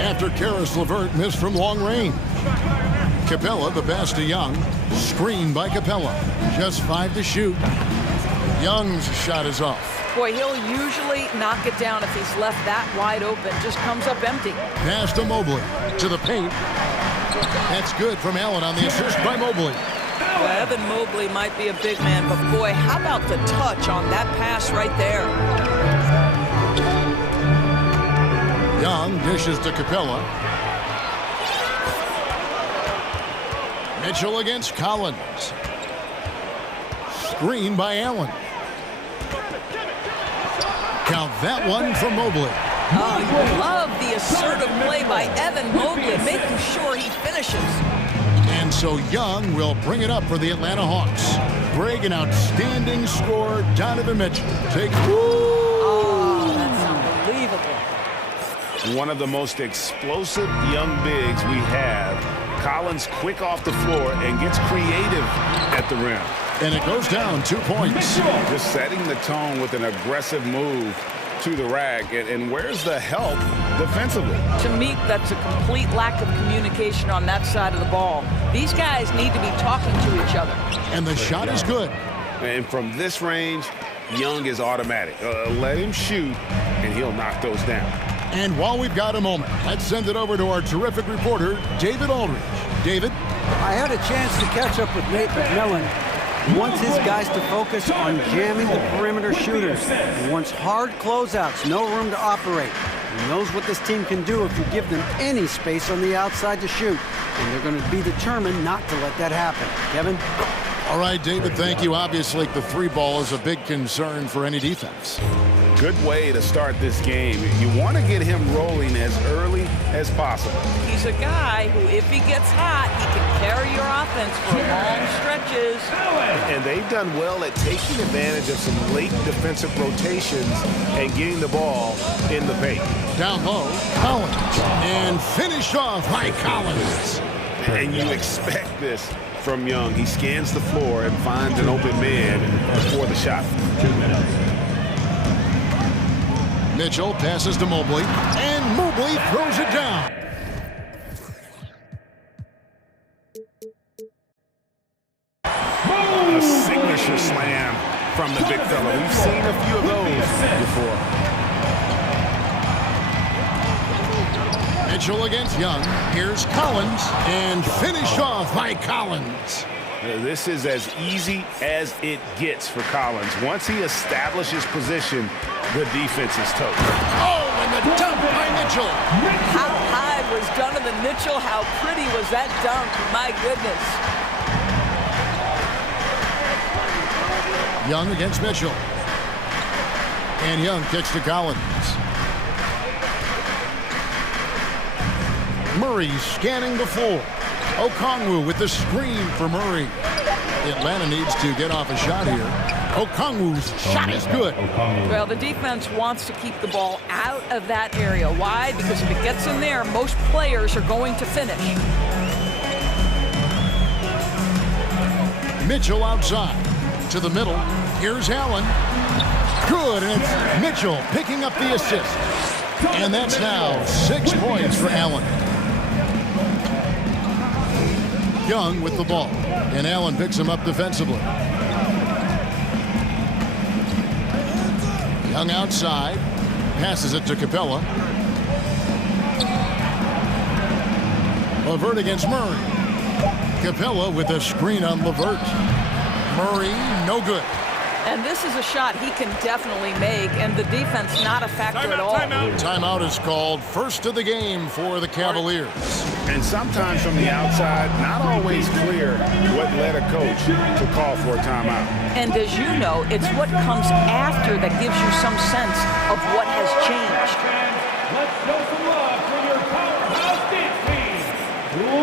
after Karis LeVert missed from long range. Capella, the pass to Young, screened by Capella. Just 5 to shoot. Young's shot is off. Boy, he'll usually knock it down if he's left that wide open. Just comes up empty. Pass to Mobley, to the paint. That's good from Allen on the assist by Mobley. Well, Evan Mobley might be a big man, but boy, how about the touch on that pass right there? Young dishes to Capella. Mitchell against Collins. Screen by Allen. Count that one for Mobley. Oh, you love the assertive play by Evan Mobley, making sure he finishes. And so Young will bring it up for the Atlanta Hawks. Greg, an outstanding scorer, Donovan Mitchell. Oh, that's unbelievable. One of the most explosive young bigs we have. Collins quick off the floor and gets creative at the rim. And it goes down 2 points. Just setting the tone with an aggressive move to the rack. And where's the help defensively? To me, that's a complete lack of communication on that side of the ball. These guys need to be talking to each other. And the shot is good. And from this range, Young is automatic. Let him shoot, and he'll knock those down. And while we've got a moment, let's send it over to our terrific reporter, David Aldridge. David? I had a chance to catch up with Nate McMillan. He wants his guys to focus on jamming the perimeter shooters. He wants hard closeouts, no room to operate. He knows what this team can do if you give them any space on the outside to shoot. And they're going to be determined not to let that happen. Kevin? All right, David, thank you. Obviously, the 3-ball is a big concern for any defense. Good way to start this game. You want to get him rolling as early as possible. He's a guy who, if he gets hot, he can carry your offense for long stretches. And they've done well at taking advantage of some late defensive rotations and getting the ball in the paint. Down low, Collins. And finished off by Collins. And you expect this from Young. He scans the floor and finds an open man for the shot. 2 minutes. Mitchell passes to Mobley, and Mobley throws it down. A signature slam from the big fella. We've seen a few of those before. Mitchell against Young. Here's Collins, and finished off by Collins. This is as easy as it gets for Collins. Once he establishes position, the defense is toast. Oh, and the dunk by Mitchell. How high was Donovan Mitchell? How pretty was that dunk? My goodness. Young against Mitchell. And Young kicks to Collins. Murray scanning the floor. Okongwu with the screen for Murray. Atlanta needs to get off a shot here. Okongwu's shot is good. Well, the defense wants to keep the ball out of that area. Why? Because if it gets in there, most players are going to finish. Mitchell outside. To the middle. Here's Allen. Good, and it's Mitchell picking up the assist. And that's now 6 points for Allen. Young with the ball, and Allen picks him up defensively. Young outside, passes it to Capella. LeVert against Murray. Capella with a screen on LeVert. Murray, no good. And this is a shot he can definitely make, and the defense not a factor at all. Timeout is called, first of the game for the Cavaliers. And sometimes from the outside, not always clear what led a coach to call for a timeout. And as you know, it's what comes after that gives you some sense of what has changed. Let's show some love for your powerhouse dance team.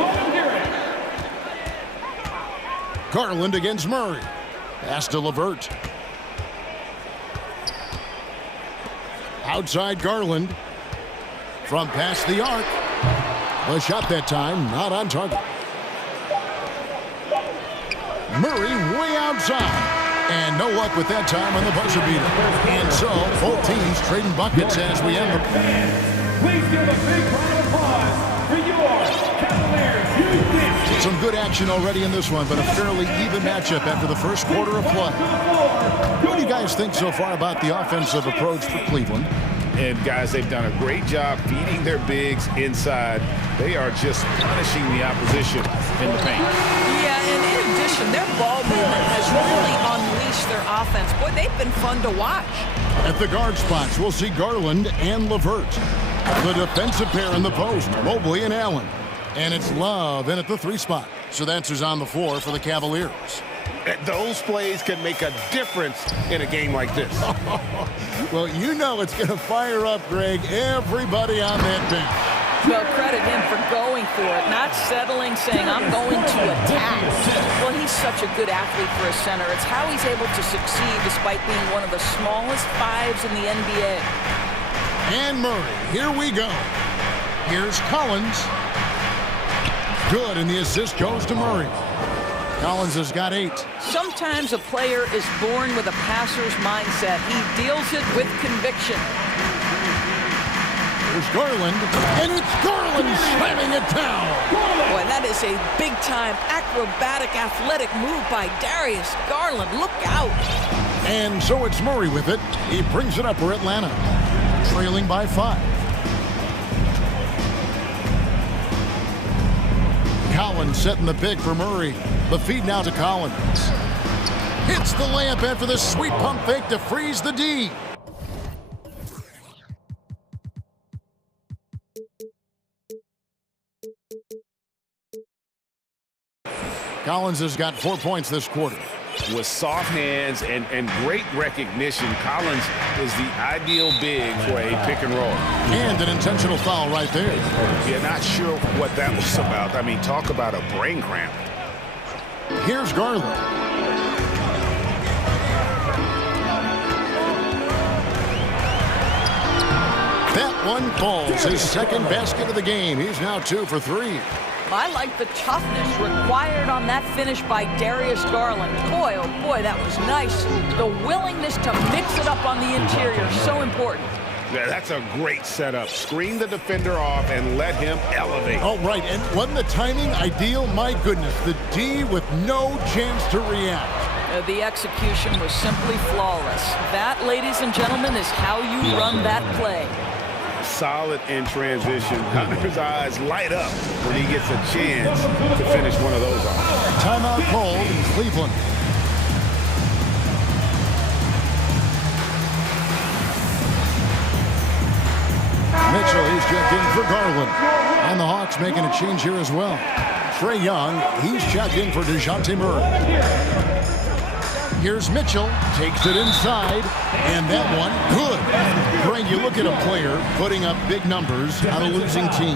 Let them hear it. Garland against Murray. Pass to LeVert. Outside Garland. From past the arc. The shot that time, not on target. Murray way outside. And no luck with that time on the buzzer beater. And so, both teams trading buckets as we end the... Please give a big round of applause for your Cavaliers. Some good action already in this one, but a fairly even matchup after the first quarter of play. What do you guys think so far about the offensive approach for Cleveland? And guys, they've done a great job feeding their bigs inside. They are just punishing the opposition in the paint. Yeah, and in addition, their ball movement has really unleashed their offense. Boy, they've been fun to watch. At the guard spots, we'll see Garland and LeVert. The defensive pair in the post, Mobley and Allen. And it's Love in at the 3 spot. So that's who's on the floor for the Cavaliers. Those plays can make a difference in a game like this. Well, you know it's going to fire up, Greg, everybody on that bench. Well, credit him for going for it, not settling, saying, I'm going to attack. Well, he's such a good athlete for a center. It's how he's able to succeed despite being one of the smallest 5s in the NBA. And Murray, here we go. Here's Collins. Good, and the assist goes to Murray. Collins has got 8. Sometimes a player is born with a passer's mindset. He deals it with conviction. Here's Garland, and it's Garland slamming it down. Boy, that is a big-time acrobatic athletic move by Darius Garland. Look out. And so it's Murray with it. He brings it up for Atlanta, trailing by 5. Collins setting the pick for Murray. The feed now to Collins. Hits the layup after the sweet pump fake to freeze the D. Collins has got 4 points this quarter. With soft hands and great recognition, Collins is the ideal big for a pick and roll. And an intentional foul right there. You're not sure what that was about. I mean, talk about a brain cramp. Here's Garland. That one falls. His second basket of the game. He's now 2 for 3. I like the toughness required on that finish by Darius Garland. Boy, oh boy, that was nice. The willingness to mix it up on the interior, so important. Yeah, that's a great setup. Screen the defender off and let him elevate. Oh, right, and wasn't the timing ideal? My goodness, the D with no chance to react. The execution was simply flawless. That, ladies and gentlemen, is how you run that play. Solid in transition. Hunter's eyes light up when he gets a chance to finish one of those off. Timeout called in Cleveland. Mitchell, he's checked in for Garland. And the Hawks making a change here as well. Trae Young, he's checked in for DeJounte Murray. Here's Mitchell, takes it inside, and that one, good. Greg, you look at a player putting up big numbers on a losing team.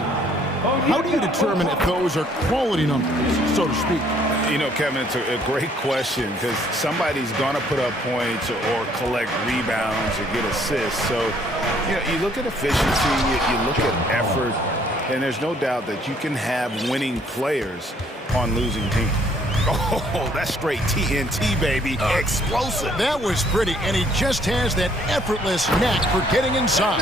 How do you determine if those are quality numbers, so to speak? You know, Kevin, it's a great question because somebody's going to put up points or collect rebounds or get assists. So, you know, you look at efficiency, you look at effort, and there's no doubt that you can have winning players on losing teams. Oh, that's straight TNT, baby. Explosive. That was pretty, and he just has that effortless knack for getting inside.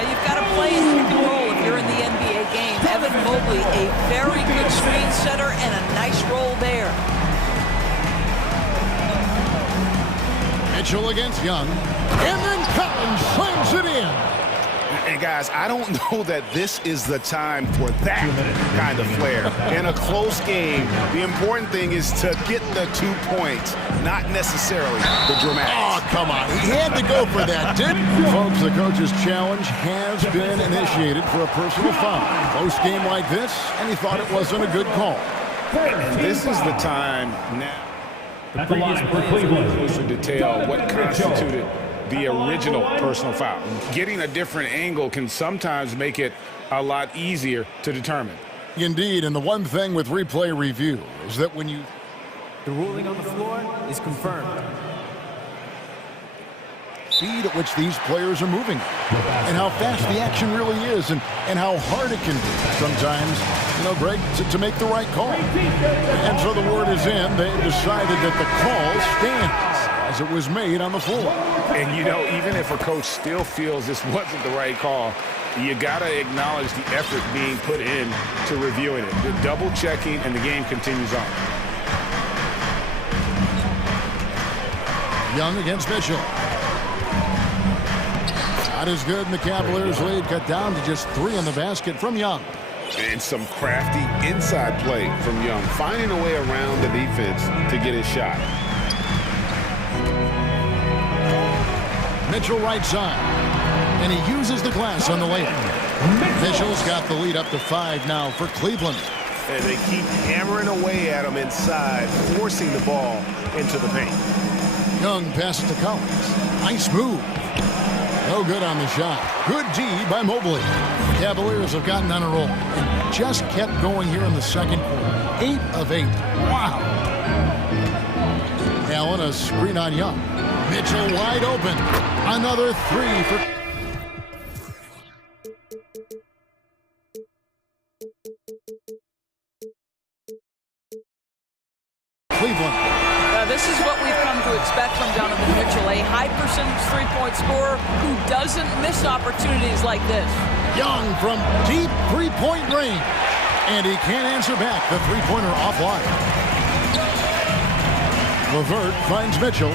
You've got to play in pick and roll if you're in the NBA game. Evan Mobley, a very good screen setter and a nice roll there. Mitchell against Young, and then Collins slams it in. And guys, I don't know that this is the time for that kind of flair. In a close game, the important thing is to get the 2 points, not necessarily the dramatics. Oh, come on. He had to go for that, didn't he? Folks, the coach's challenge has been initiated for a personal foul. Close game like this, and he thought it wasn't a good call. And this is the time now. At the line for Cleveland. Closer detail what constituted the original personal foul. Getting a different angle can sometimes make it a lot easier to determine. Indeed, and the one thing with replay review is that when you... The ruling on the floor is confirmed. Speed at which these players are moving and how fast the action really is and how hard it can be sometimes, you know, Greg, to make the right call. And so the word is in. They decided that the call stands as it was made on the floor. And, you know, even if a coach still feels this wasn't the right call, you got to acknowledge the effort being put in to reviewing it. The double checking, and the game continues on. Young against Mitchell. Not as good, and the Cavaliers lead cut down to just 3 in the basket from Young. And some crafty inside play from Young, finding a way around the defense to get his shot. Mitchell right side, and he uses the glass on the layup. Mitchell's got the lead up to 5 now for Cleveland. And they keep hammering away at him inside, forcing the ball into the paint. Young passes to Collins. Nice move. No good on the shot. Good D by Mobley. Cavaliers have gotten on a roll and just kept going here in the second quarter. 8 of 8. Wow. Allen, a screen on Young. Mitchell wide open. Another 3 for... Cleveland. This is what we've come to expect from Donovan Mitchell, a high percentage three-point scorer who doesn't miss opportunities like this. Young from deep three-point range. And he can't answer back. The three-pointer offline. LeVert finds Mitchell.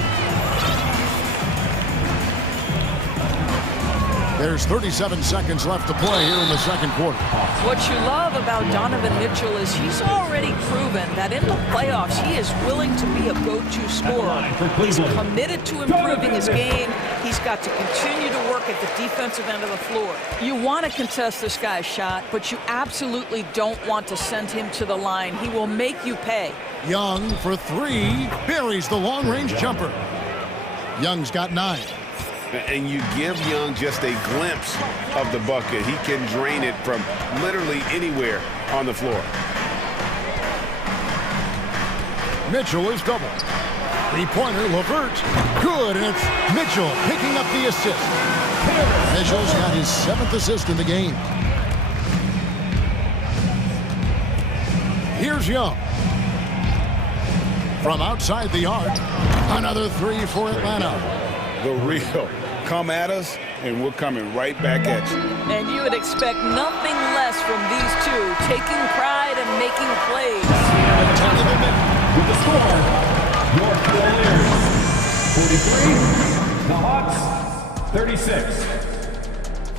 There's 37 seconds left to play here in the second quarter. What you love about Donovan Mitchell is he's already proven that in the playoffs he is willing to be a go-to scorer. He's committed to improving his game. He's got to continue to work at the defensive end of the floor. You want to contest this guy's shot, but you absolutely don't want to send him to the line. He will make you pay. Young for 3, buries the long-range jumper. Young's got 9. And you give Young just a glimpse of the bucket. He can drain it from literally anywhere on the floor. Mitchell is double. Three-pointer, LeVert. Good, and it's Mitchell picking up the assist. Mitchell's got his 7th assist in the game. Here's Young. From outside the arc, another 3 for Atlanta. The real. Come at us, and we're coming right back at you. And you would expect nothing less from these two, taking pride and making plays. With the score, your Cavaliers 43, the Hawks 36.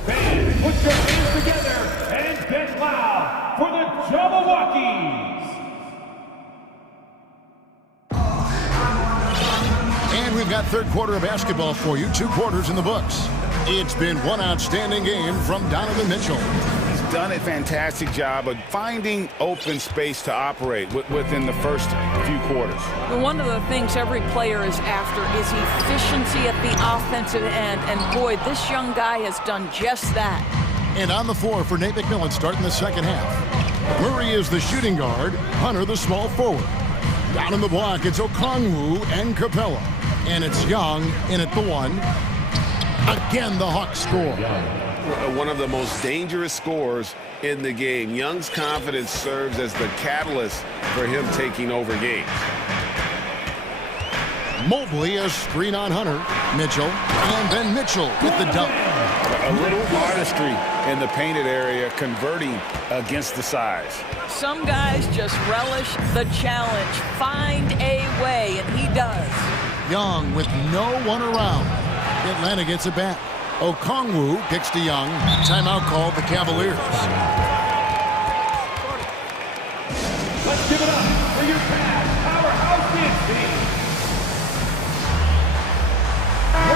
Fans, put your hands together and get loud for the Jabberwockies. And we've got third quarter of basketball for you. 2 quarters in the books. It's been one outstanding game from Donovan Mitchell. He's done a fantastic job of finding open space to operate within the first few quarters. One of the things every player is after is efficiency at the offensive end. And boy, this young guy has done just that. And on the floor for Nate McMillan starting the second half. Murray is the shooting guard. Hunter the small forward. Down in the block, it's Okongwu and Capella. And it's Young in at the 1. Again, the Hawks score. One of the most dangerous scorers in the game. Young's confidence serves as the catalyst for him taking over games. Mobley a screen on Hunter. Mitchell. And then Mitchell with the dunk. A little artistry in the painted area, converting against the size. Some guys just relish the challenge. Find a way, and he does. Young with no one around. Atlanta gets it back. Okongwu kicks to Young. Timeout called the Cavaliers. Let's give it up for your Cavs powerhouse dance team.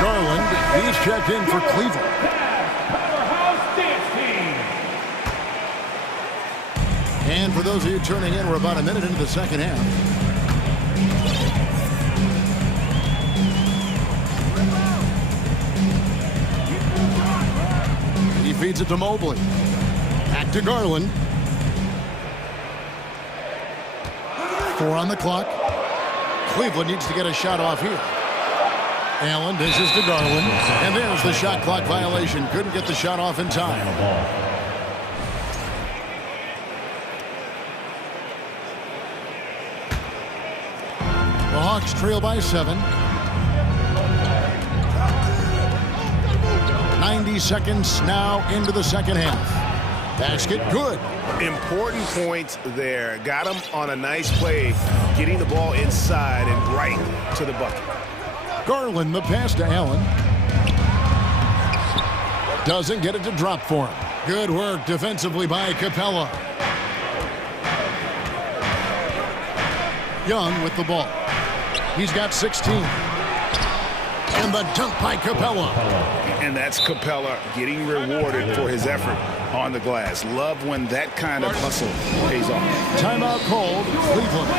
Garland, he's checked in for Cleveland. Cavs powerhouse dance team. And for those of you turning in, we're about a minute into the second half. He feeds it to Mobley. Back to Garland. 4 on the clock. Cleveland needs to get a shot off here. Allen dishes to Garland. And there's the shot clock violation. Couldn't get the shot off in time. The Hawks trail by 7. 90 seconds now into the second half. Basket good. Important points there. Got him on a nice play, getting the ball inside and right to the bucket. Garland, the pass to Allen. Doesn't get it to drop for him. Good work defensively by Capella. Young with the ball. He's got 16. And the dunk by Capella. And that's Capella getting rewarded for his effort on the glass. Love when that kind of hustle pays off. Timeout called, Cleveland.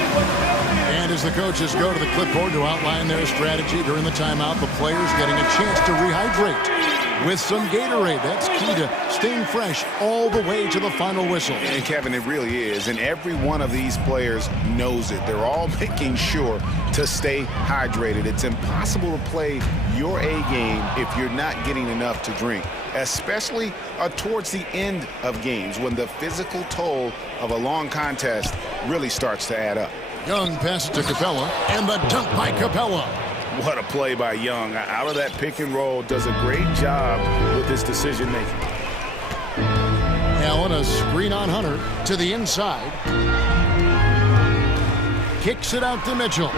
And as the coaches go to the clipboard to outline their strategy during the timeout, the players getting a chance to rehydrate with some Gatorade. That's key to staying fresh all the way to the final whistle. And Kevin, it really is. And every one of these players knows it. They're all making sure to stay hydrated. It's impossible to play your A game if you're not getting enough to drink, especially towards the end of games when the physical toll of a long contest really starts to add up. Young passes to Capella, and the dunk by Capella. What a play by Young. Out of that pick and roll, does a great job with his decision making. Allen, a screen on Hunter to the inside. Kicks it out to Mitchell.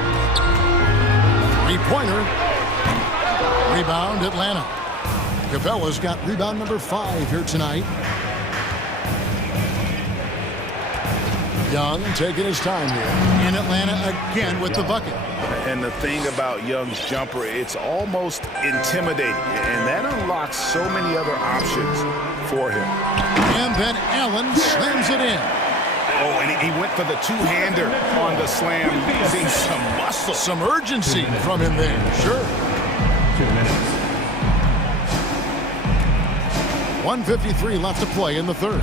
Three-pointer. Rebound, Atlanta. Capella's got rebound number 5 here tonight. Young taking his time here. In Atlanta again with the bucket. And the thing about Young's jumper, it's almost intimidating. And that unlocks so many other options for him. And then Allen slams it in. Oh, and he went for the two-hander on the slam. Seeing some muscle. Some urgency from him there. Sure. 2 minutes. 1:53 left to play in the third.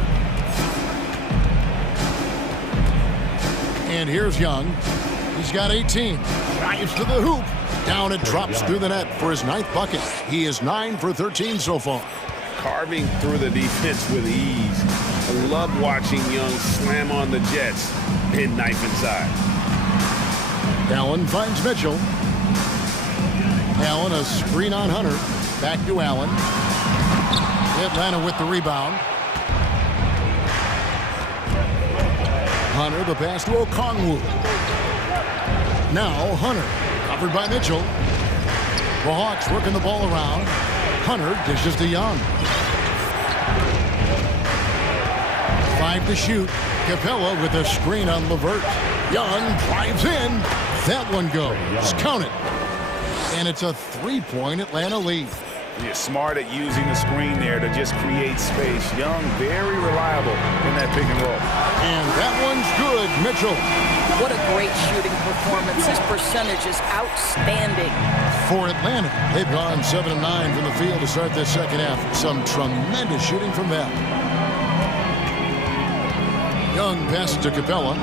And here's Young. He's got 18. Drives to the hoop. Down it drops through the net for his 9th bucket. He is 9 for 13 so far. Carving through the defense with ease. I love watching Young slam on the Jets. Pin knife inside. Allen finds Mitchell. Allen, a screen on Hunter. Back to Allen. Atlanta with the rebound. Hunter, the pass to Okongwu. Now Hunter, covered by Mitchell. The Hawks working the ball around. Hunter dishes to Young. 5 to shoot. Capella with a screen on LeVert. Young drives in. That one goes. Count it. And it's a 3-point Atlanta lead. You're smart at using the screen there to just create space. Young, very reliable in that pick and roll. And that one's good, Mitchell. What a great shooting performance. His percentage is outstanding. For Atlanta, they've gone 7 of 9 from the field to start this second half. Some tremendous shooting from them. Young passes to Capella.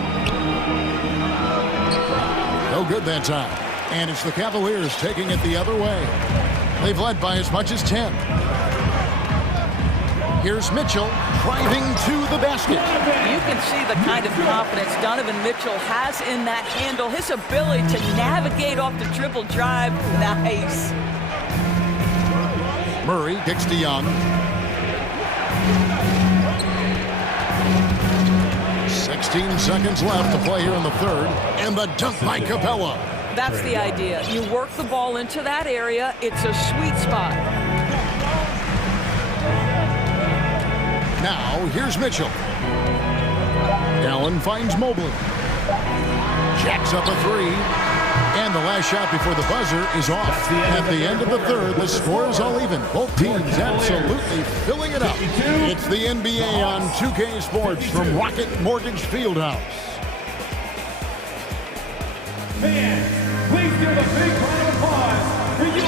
No good that time. And it's the Cavaliers taking it the other way. They've led by as much as 10. Here's Mitchell driving to the basket. You can see the kind of confidence Donovan Mitchell has in that handle. His ability to navigate off the dribble drive. Nice. Murray kicks to Young. 16 seconds left to play here in the third. And the dunk by Capella. That's the idea. You work the ball into that area. It's a sweet spot. Now, here's Mitchell. Allen finds Mobley. Jacks up a three. And the last shot before the buzzer is off. At the end of the third, the score is all even. Both teams absolutely filling it up. It's the NBA on 2K Sports from Rocket Mortgage Fieldhouse. Fans, please give a big round of applause for your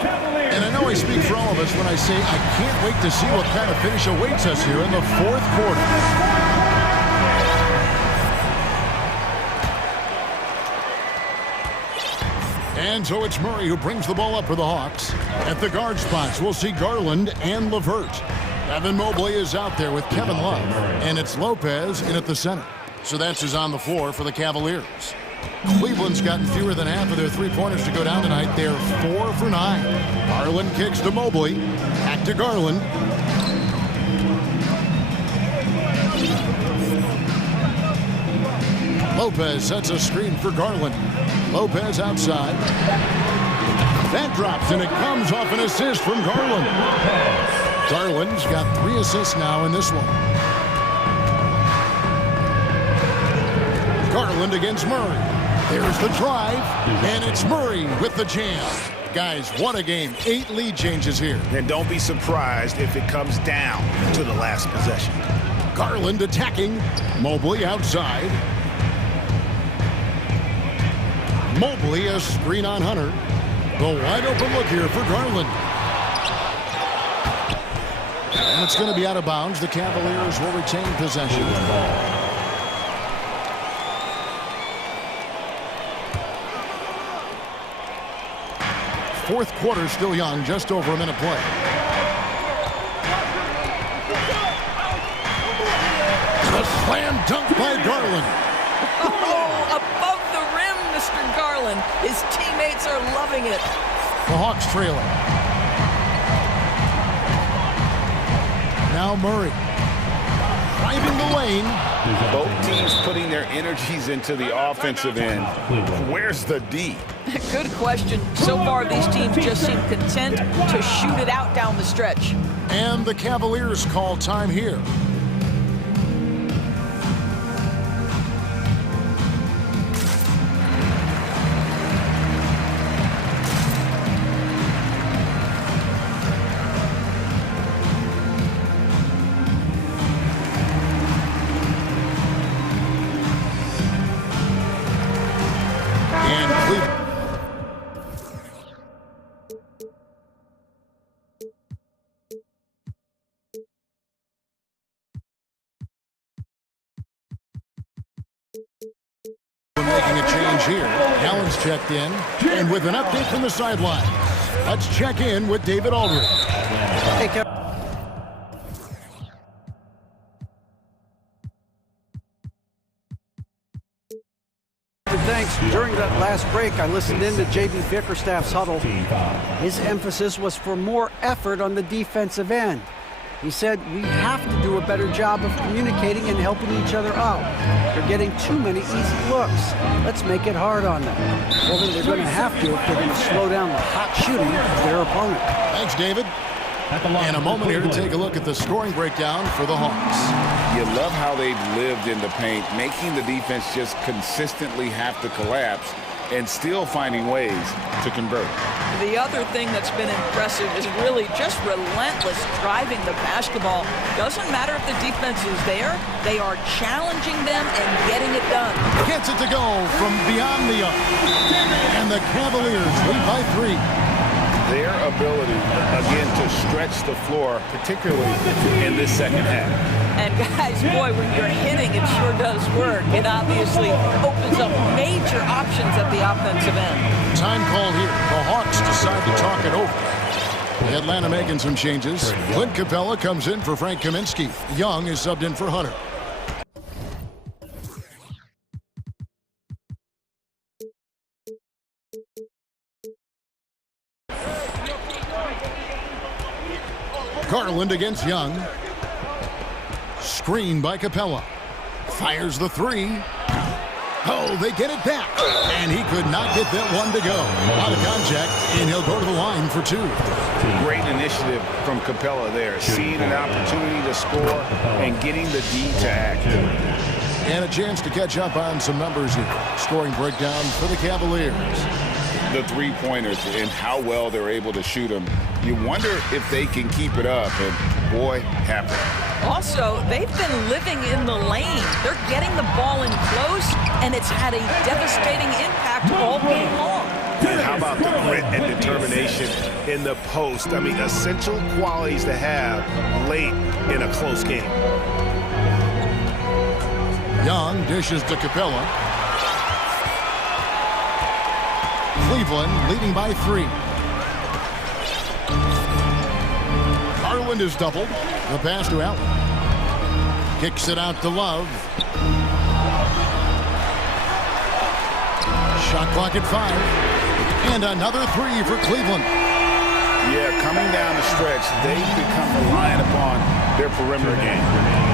Cavaliers. And I know I speak for all of us when I say I can't wait to see what kind of finish awaits us here in the fourth quarter. And so it's Murray who brings the ball up for the Hawks. At the guard spots, we'll see Garland and LeVert. Evan Mobley is out there with Kevin Love. And it's Lopez in at the center. So that's who's on the floor for the Cavaliers. Cleveland's gotten fewer than half of their three-pointers to go down tonight. They're 4 for 9. Garland kicks to Mobley. Back to Garland. Lopez sets a screen for Garland. Lopez outside. That drops, and it comes off an assist from Garland. Garland's got 3 assists now in this one. Garland against Murray. There's the drive, and it's Murray with the jam. Guys, what a game. 8 lead changes here. And don't be surprised if it comes down to the last possession. Garland attacking. Mobley outside. Mobley a screen on Hunter. The wide open look here for Garland. And it's going to be out of bounds. The Cavaliers will retain possession. Fourth quarter still young, just over a minute play. The slam dunk by Garland. Oh, above the rim, Mr. Garland. His teammates are loving it. The Hawks trailing. Now Murray. Driving the lane. Both teams putting their energies into the offensive end. Where's the D? Good question. So far, these teams just seem content to shoot it out down the stretch. And the Cavaliers call time here. Making a change here. Allen's checked in. And with an update from the sideline, let's check in with David Aldridge. Hey, Kevin. Thanks. During that last break, I listened in to J.B. Bickerstaff's huddle. His emphasis was for more effort on the defensive end. He said, we have to do a better job of communicating and helping each other out. They're getting too many easy looks. Let's make it hard on them. Well, then they're going to have to if they're going to slow down the hot shooting of their opponent. Thanks, David. And a moment here to take a look at the scoring breakdown for the Hawks. You love how they've lived in the paint, making the defense just consistently have to collapse and still finding ways to convert. The other thing that's been impressive is really just relentless driving the basketball. Doesn't matter if the defense is there, they are challenging them and getting it done. Gets it to go from beyond the arc. And the Cavaliers lead by 3. Their ability, again, to stretch the floor, particularly in this second half. And guys, boy, when you're hitting, it sure does work. It obviously opens up major options at the offensive end. Time call here. The Hawks decide to talk it over. Atlanta making some changes. Clint Capella comes in for Frank Kaminsky. Young is subbed in for Hunter. Garland against Young. Screen by Capella. Fires the 3. Oh, they get it back. And he could not get that one to go. Out of contact, and he'll go to the line for 2. Great initiative from Capella there. Seeing an opportunity to score and getting the D to act. And a chance to catch up on some numbers here. Scoring breakdown for the Cavaliers. The three-pointers and how well they're able to shoot them. You wonder if they can keep it up, and boy, happened. Also, they've been living in the lane. They're getting the ball in close, and it's had a devastating impact all game long. And how about the grit and determination in the post? I mean, essential qualities to have late in a close game. Young dishes to Capella. Cleveland leading by 3. Garland is doubled. The pass to Allen. Kicks it out to Love. Shot clock at 5. And another 3 for Cleveland. Yeah, coming down the stretch, they've become reliant upon their perimeter game.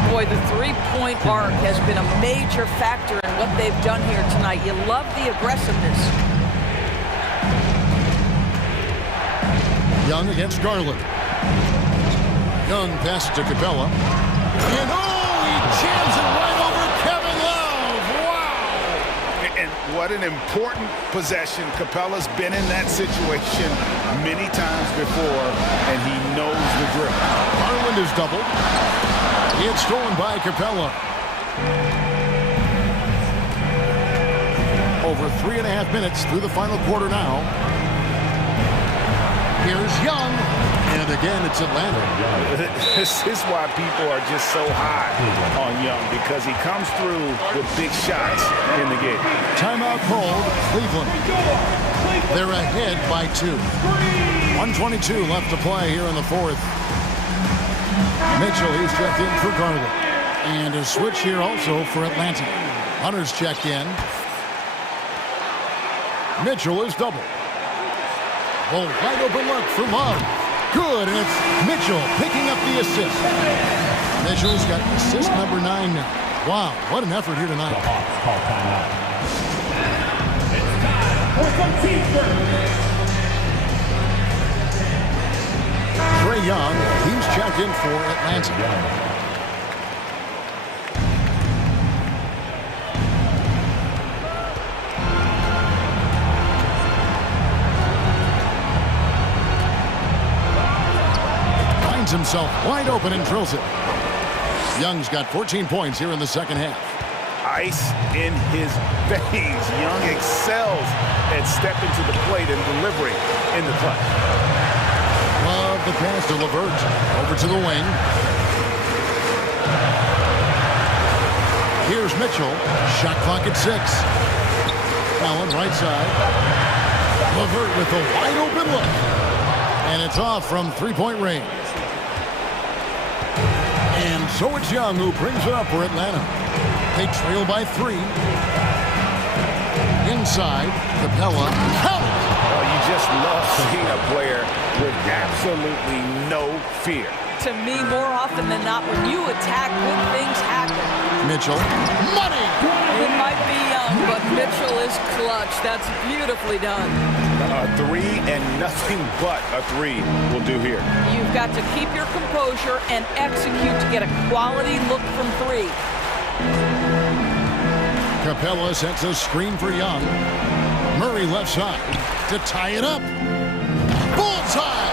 Boy, the three-point arc has been a major factor in what they've done here tonight. You love the aggressiveness. Young against Garland. Young passes to Capella. And he jams it right over Kevin Love. Wow! And what an important possession. Capella's been in that situation many times before, and he knows the drill. Garland is doubled. It's stolen by Capella. Over 3.5 minutes through the final quarter now. Here's Young, and again it's Atlanta. This is why people are just so high on Young, because he comes through with big shots in the game. Timeout called, Cleveland. They're ahead by 2. 1:22 left to play here in the 4th. Mitchell, he's checked in for Garland. And a switch here also for Atlanta. Hunter's checked in. Mitchell is doubled. Oh, wide open look for Love. Good, and it's Mitchell picking up the assist. Mitchell's got assist number 9 now. Wow, what an effort here tonight. The Hawks call timeout. It's time for some teamwork. Trae Young, he's checked in for Atlanta. Himself wide open and drills it. Young's got 14 points here in the second half. Ice in his veins. Young excels at stepping to the plate and delivering in the clutch. Love the pass to LeVert. Over to the wing. Here's Mitchell. Shot clock at 6. Allen right side. LeVert with a wide open look. And it's off from three-point range. And so it's Young who brings it up for Atlanta. They trail by 3. Inside, Capella. Count it! Oh, you just love seeing a player with absolutely no fear. To me, more often than not, when you attack, good things happen. Mitchell. Money! It might be Young, but Mitchell is clutch. That's beautifully done. A 3 and nothing but a 3 will do here. You've got to keep your composure and execute to get a quality look from 3. Capella sets a screen for Young. Murray left side to tie it up. Bullseye!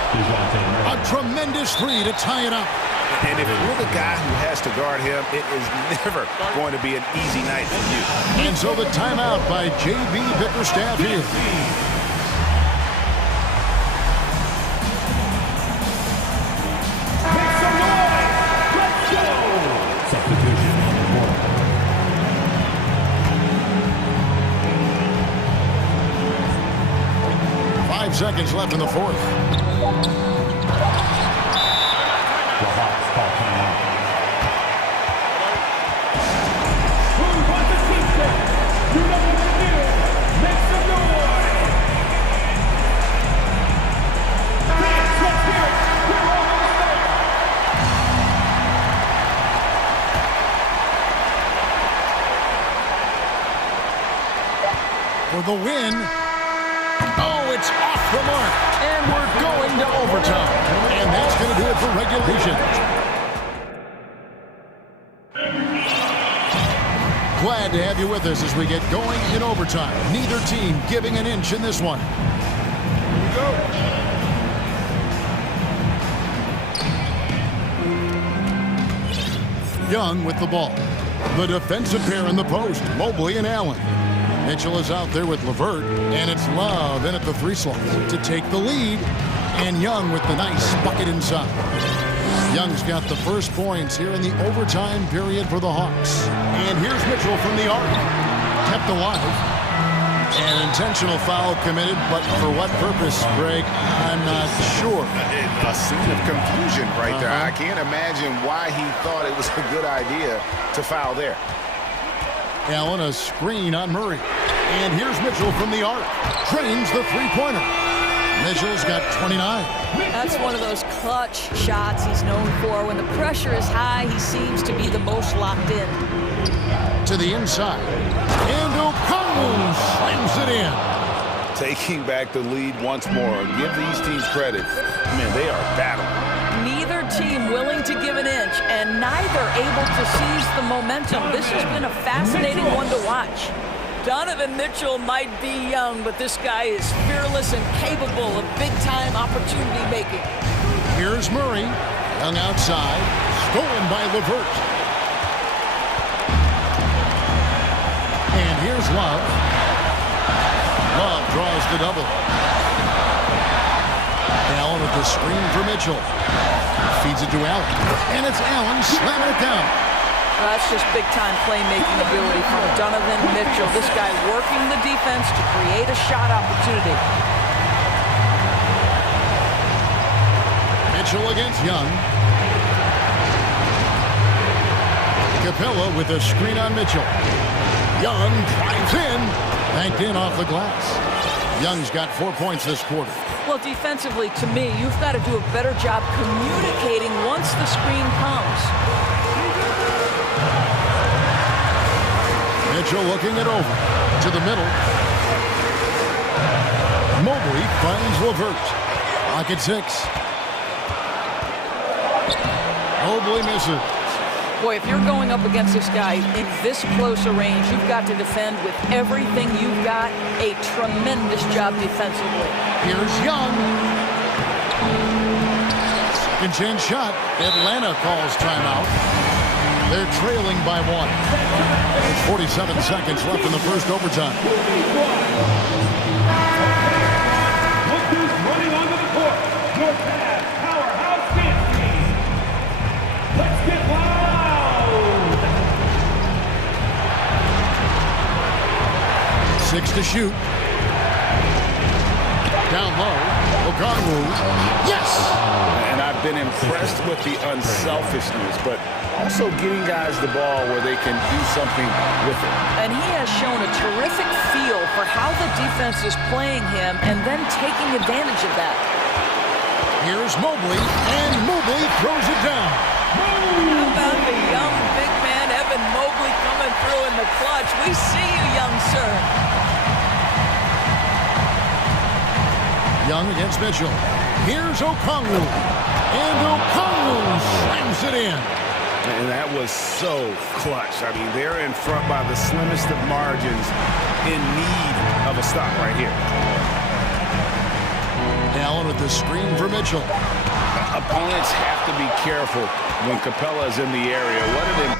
A tremendous 3 to tie it up. And if you're the guy who has to guard him, it is never going to be an easy night for you. And so the timeout by J.B. Bickerstaff here. Substitution on the board. 5 seconds left in the 4th. The Hawks call timeout. for the win. Oh, it's off the mark. And we're going to overtime. And that's going to do it for regulation. Glad to have you with us as we get going in overtime. Neither team giving an inch in this one. Here we go. Young with the ball. The defensive pair in the post, Mobley and Allen. Mitchell is out there with LeVert, and it's Love in at the 3 slot to take the lead. And Young with the nice bucket inside. Young's got the first points here in the overtime period for the Hawks. And here's Mitchell from the arc. Kept alive. An intentional foul committed, but for what purpose, Greg? I'm not sure. A scene of confusion right there. I can't imagine why he thought it was a good idea to foul there. Allen, a screen on Murray. And here's Mitchell from the arc. Drains the three-pointer. Mitchell's got 29. That's one of those clutch shots he's known for. When the pressure is high, he seems to be the most locked in. To the inside. And Okongwu slams it in. Taking back the lead once more. Give these teams credit. Man, they are battling. Neither team willing to give an inch, and neither able to seize the momentum. This has been a fascinating one to watch. Donovan Mitchell might be young, but this guy is fearless and capable of big-time opportunity making. Here's Murray. Young outside. Stolen by LeVert. And here's Love. Love draws the double. Allen with the screen for Mitchell. Feeds it to Allen. And it's Allen slamming it down. Well, that's just big-time playmaking ability from Donovan Mitchell. This guy working the defense to create a shot opportunity. Mitchell against Young. Capella with a screen on Mitchell. Young drives in. Banked in off the glass. Young's got 4 points this quarter. Well, defensively, to me, you've got to do a better job communicating once the screen comes. Mitchell looking it over to the middle. Mobley finds LeVert. Clock at 6. Mobley misses. Boy, if you're going up against this guy in this close a range, you've got to defend with everything you've got. A tremendous job defensively. Here's Young. Second chance shot. Atlanta calls timeout. They're trailing by 1. There's 47 seconds left in the first overtime. Look who's running onto the court. Your Cavs powerhouse dance team. Let's get loud. 6 to shoot. Down low. Okongwu. Yes! And I've been impressed with the unselfishness, but also getting guys the ball where they can do something with it. And he has shown a terrific feel for how the defense is playing him and then taking advantage of that. Here's Mobley, and Mobley throws it down. How about the young big man, Evan Mobley, coming through in the clutch? We see you, young sir. Young against Mitchell. Here's Okongwu. And Okongwu slams it in. And that was so clutch. I mean, they're in front by the slimmest of margins, in need of a stop right here. Allen with the screen for Mitchell. Opponents have to be careful when Capella's in the area. What are they?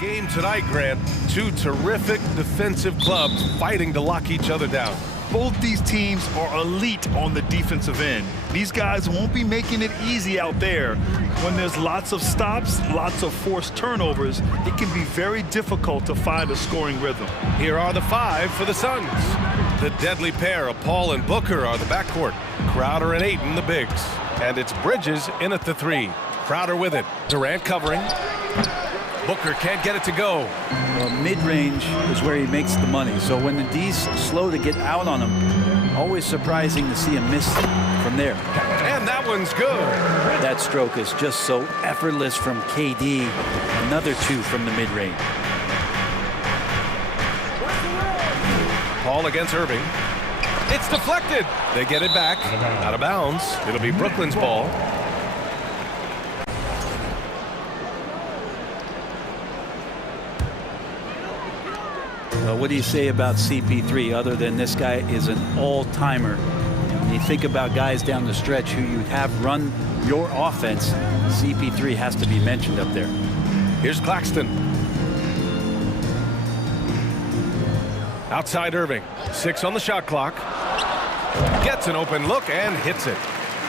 game tonight, Grant. Two terrific defensive clubs fighting to lock each other down. Both these teams are elite on the defensive end. These guys won't be making it easy out there. When there's lots of stops, lots of forced turnovers, it can be very difficult to find a scoring rhythm. Here are the five for the Suns. The deadly pair of Paul and Booker are the backcourt. Crowder and Ayton, the bigs. And it's Bridges in at the three. Crowder with it. Durant covering. Booker can't get it to go. Well, mid-range is where he makes the money. So when the D's slow to get out on him, always surprising to see him miss from there. And that one's good. That stroke is just so effortless from KD. Another two from the mid-range. Paul against Irving. It's deflected. They get it back. Out of bounds. It'll be Brooklyn's ball. What do you say about CP3 other than this guy is an all-timer? When you think about guys down the stretch who you have run your offense, CP3 has to be mentioned up there. Here's Claxton. Outside Irving. 6 on the shot clock. Gets an open look and hits it.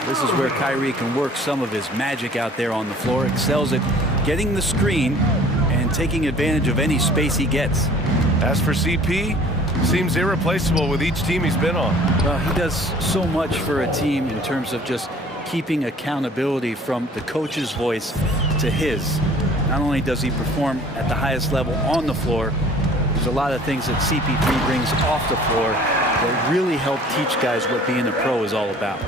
This is where Kyrie can work some of his magic out there on the floor. Excels at getting the screen and taking advantage of any space he gets. As for CP, seems irreplaceable with each team he's been on. Well, he does so much for a team in terms of just keeping accountability from the coach's voice to his. Not only does he perform at the highest level on the floor, there's a lot of things that CP3 brings off the floor that really help teach guys what being a pro is all about.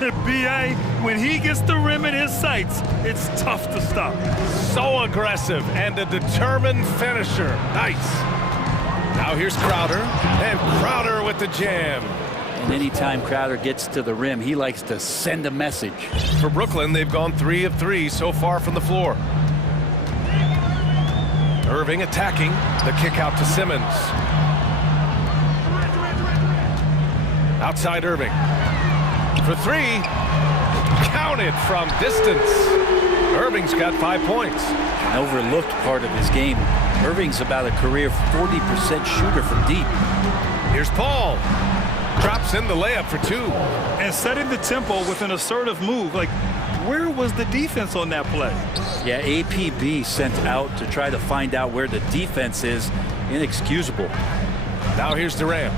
B.A., when he gets the rim in his sights, it's tough to stop. So aggressive and a determined finisher. Nice. Now here's Crowder, and Crowder with the jam. And anytime Crowder gets to the rim, he likes to send a message. For Brooklyn, they've gone 3 of 3 so far from the floor. Irving attacking, the kick out to Simmons. Outside Irving. For 3, counted from distance. Irving's got 5 points. An overlooked part of his game. Irving's about a career 40% shooter from deep. Here's Paul. Drops in the layup for 2. And setting the tempo with an assertive move. Like, where was the defense on that play? Yeah, APB sent out to try to find out where the defense is. Inexcusable. Now here's Durant.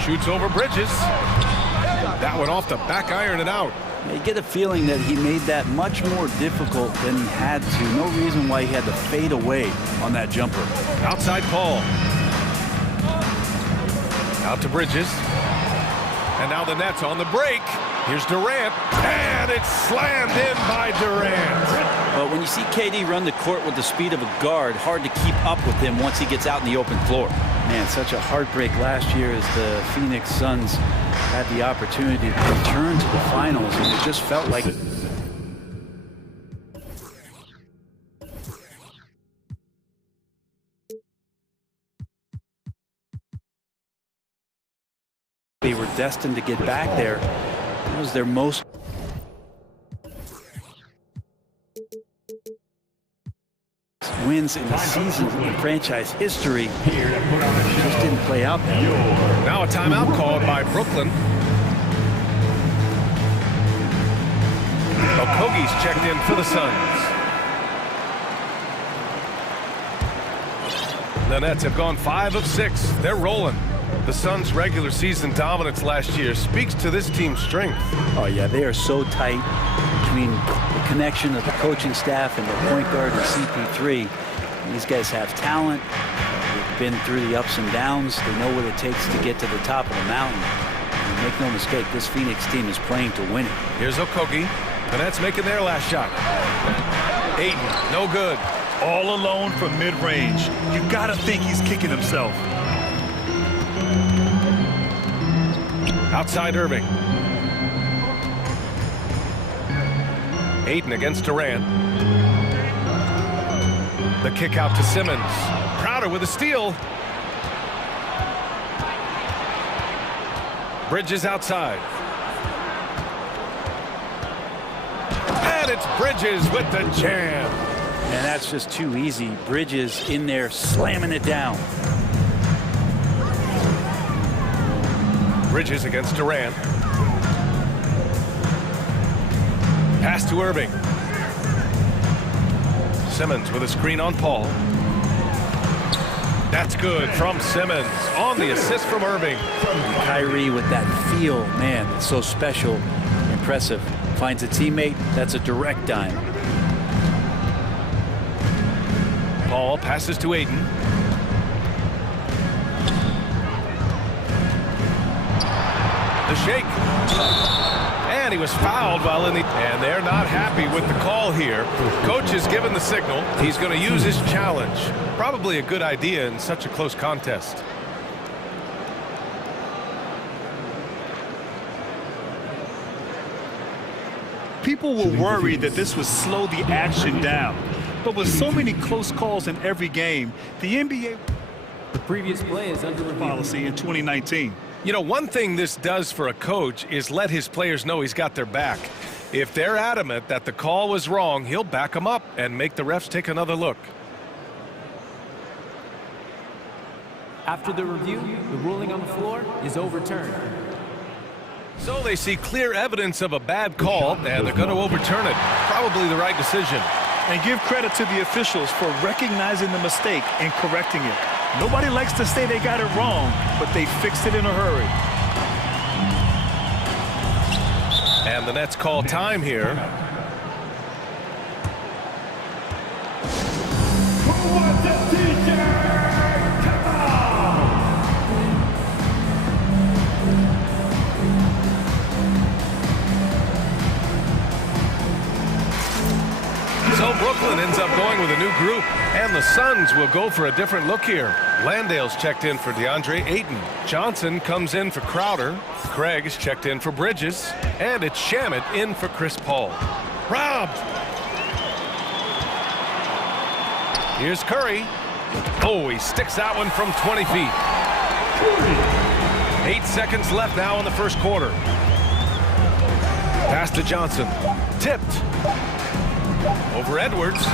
Shoots over Bridges. That one off the back iron and out. You get a feeling that he made that much more difficult than he had to. No reason why he had to fade away on that jumper. Outside Paul. Out to Bridges. And now the Nets on the break. Here's Durant. And it's slammed in by Durant. But when you see KD run the court with the speed of a guard, hard to keep up with him once he gets out in the open floor. Man, such a heartbreak last year as the Phoenix Suns had the opportunity to return to the finals, and it just felt like they were destined to get back there. It was their most wins in the season in franchise history. Just didn't play out that way. Now a timeout called by Brooklyn. Okogie's checked in for the Suns. The Nets have gone 5 of 6. They're rolling. The Suns' regular season dominance last year speaks to this team's strength. Oh, yeah, they are so tight between the connection of the coaching staff and the point guard and CP3. These guys have talent. They've been through the ups and downs. They know what it takes to get to the top of the mountain. And make no mistake, this Phoenix team is playing to win it. Here's Okogie. The Nets making their last shot. Ayton, no good. All alone from mid-range. You gotta think he's kicking himself. Outside Irving. Ayton against Durant. The kick out to Simmons. Crowder with a steal. Bridges outside. And it's Bridges with the jam. And that's just too easy. Bridges in there slamming it down. Bridges against Durant. Pass to Irving. Simmons with a screen on Paul. That's good from Simmons on the assist from Irving. Kyrie with that feel, man, it's so special, impressive. Finds a teammate, that's a direct dime. Paul passes to Ayton. The shake. And he was fouled while in the... And they're not happy with the call here. Coach has given the signal. He's going to use his challenge. Probably a good idea in such a close contest. People were worried that this would slow the action down. But with so many close calls in every game, the NBA... The previous play is under review. Policy in 2019. You know, one thing this does for a coach is let his players know he's got their back. If they're adamant that the call was wrong, he'll back them up and make the refs take another look. After the review, the ruling on the floor is overturned. So they see clear evidence of a bad call, and they're going to overturn it. Probably the right decision. And give credit to the officials for recognizing the mistake and correcting it. Nobody likes to say they got it wrong, but they fixed it in a hurry. And the Nets call time here. Who wants a t-shirt? Come on! So Brooklyn ends up going with a new group, and the Suns will go for a different look here. Landale's checked in for DeAndre Ayton. Johnson comes in for Crowder. Craig's checked in for Bridges. And it's Shamet in for Chris Paul. Robbed! Here's Curry. Oh, he sticks that one from 20 feet. 8 seconds left now in the first quarter. Pass to Johnson. Tipped. Over Edwards.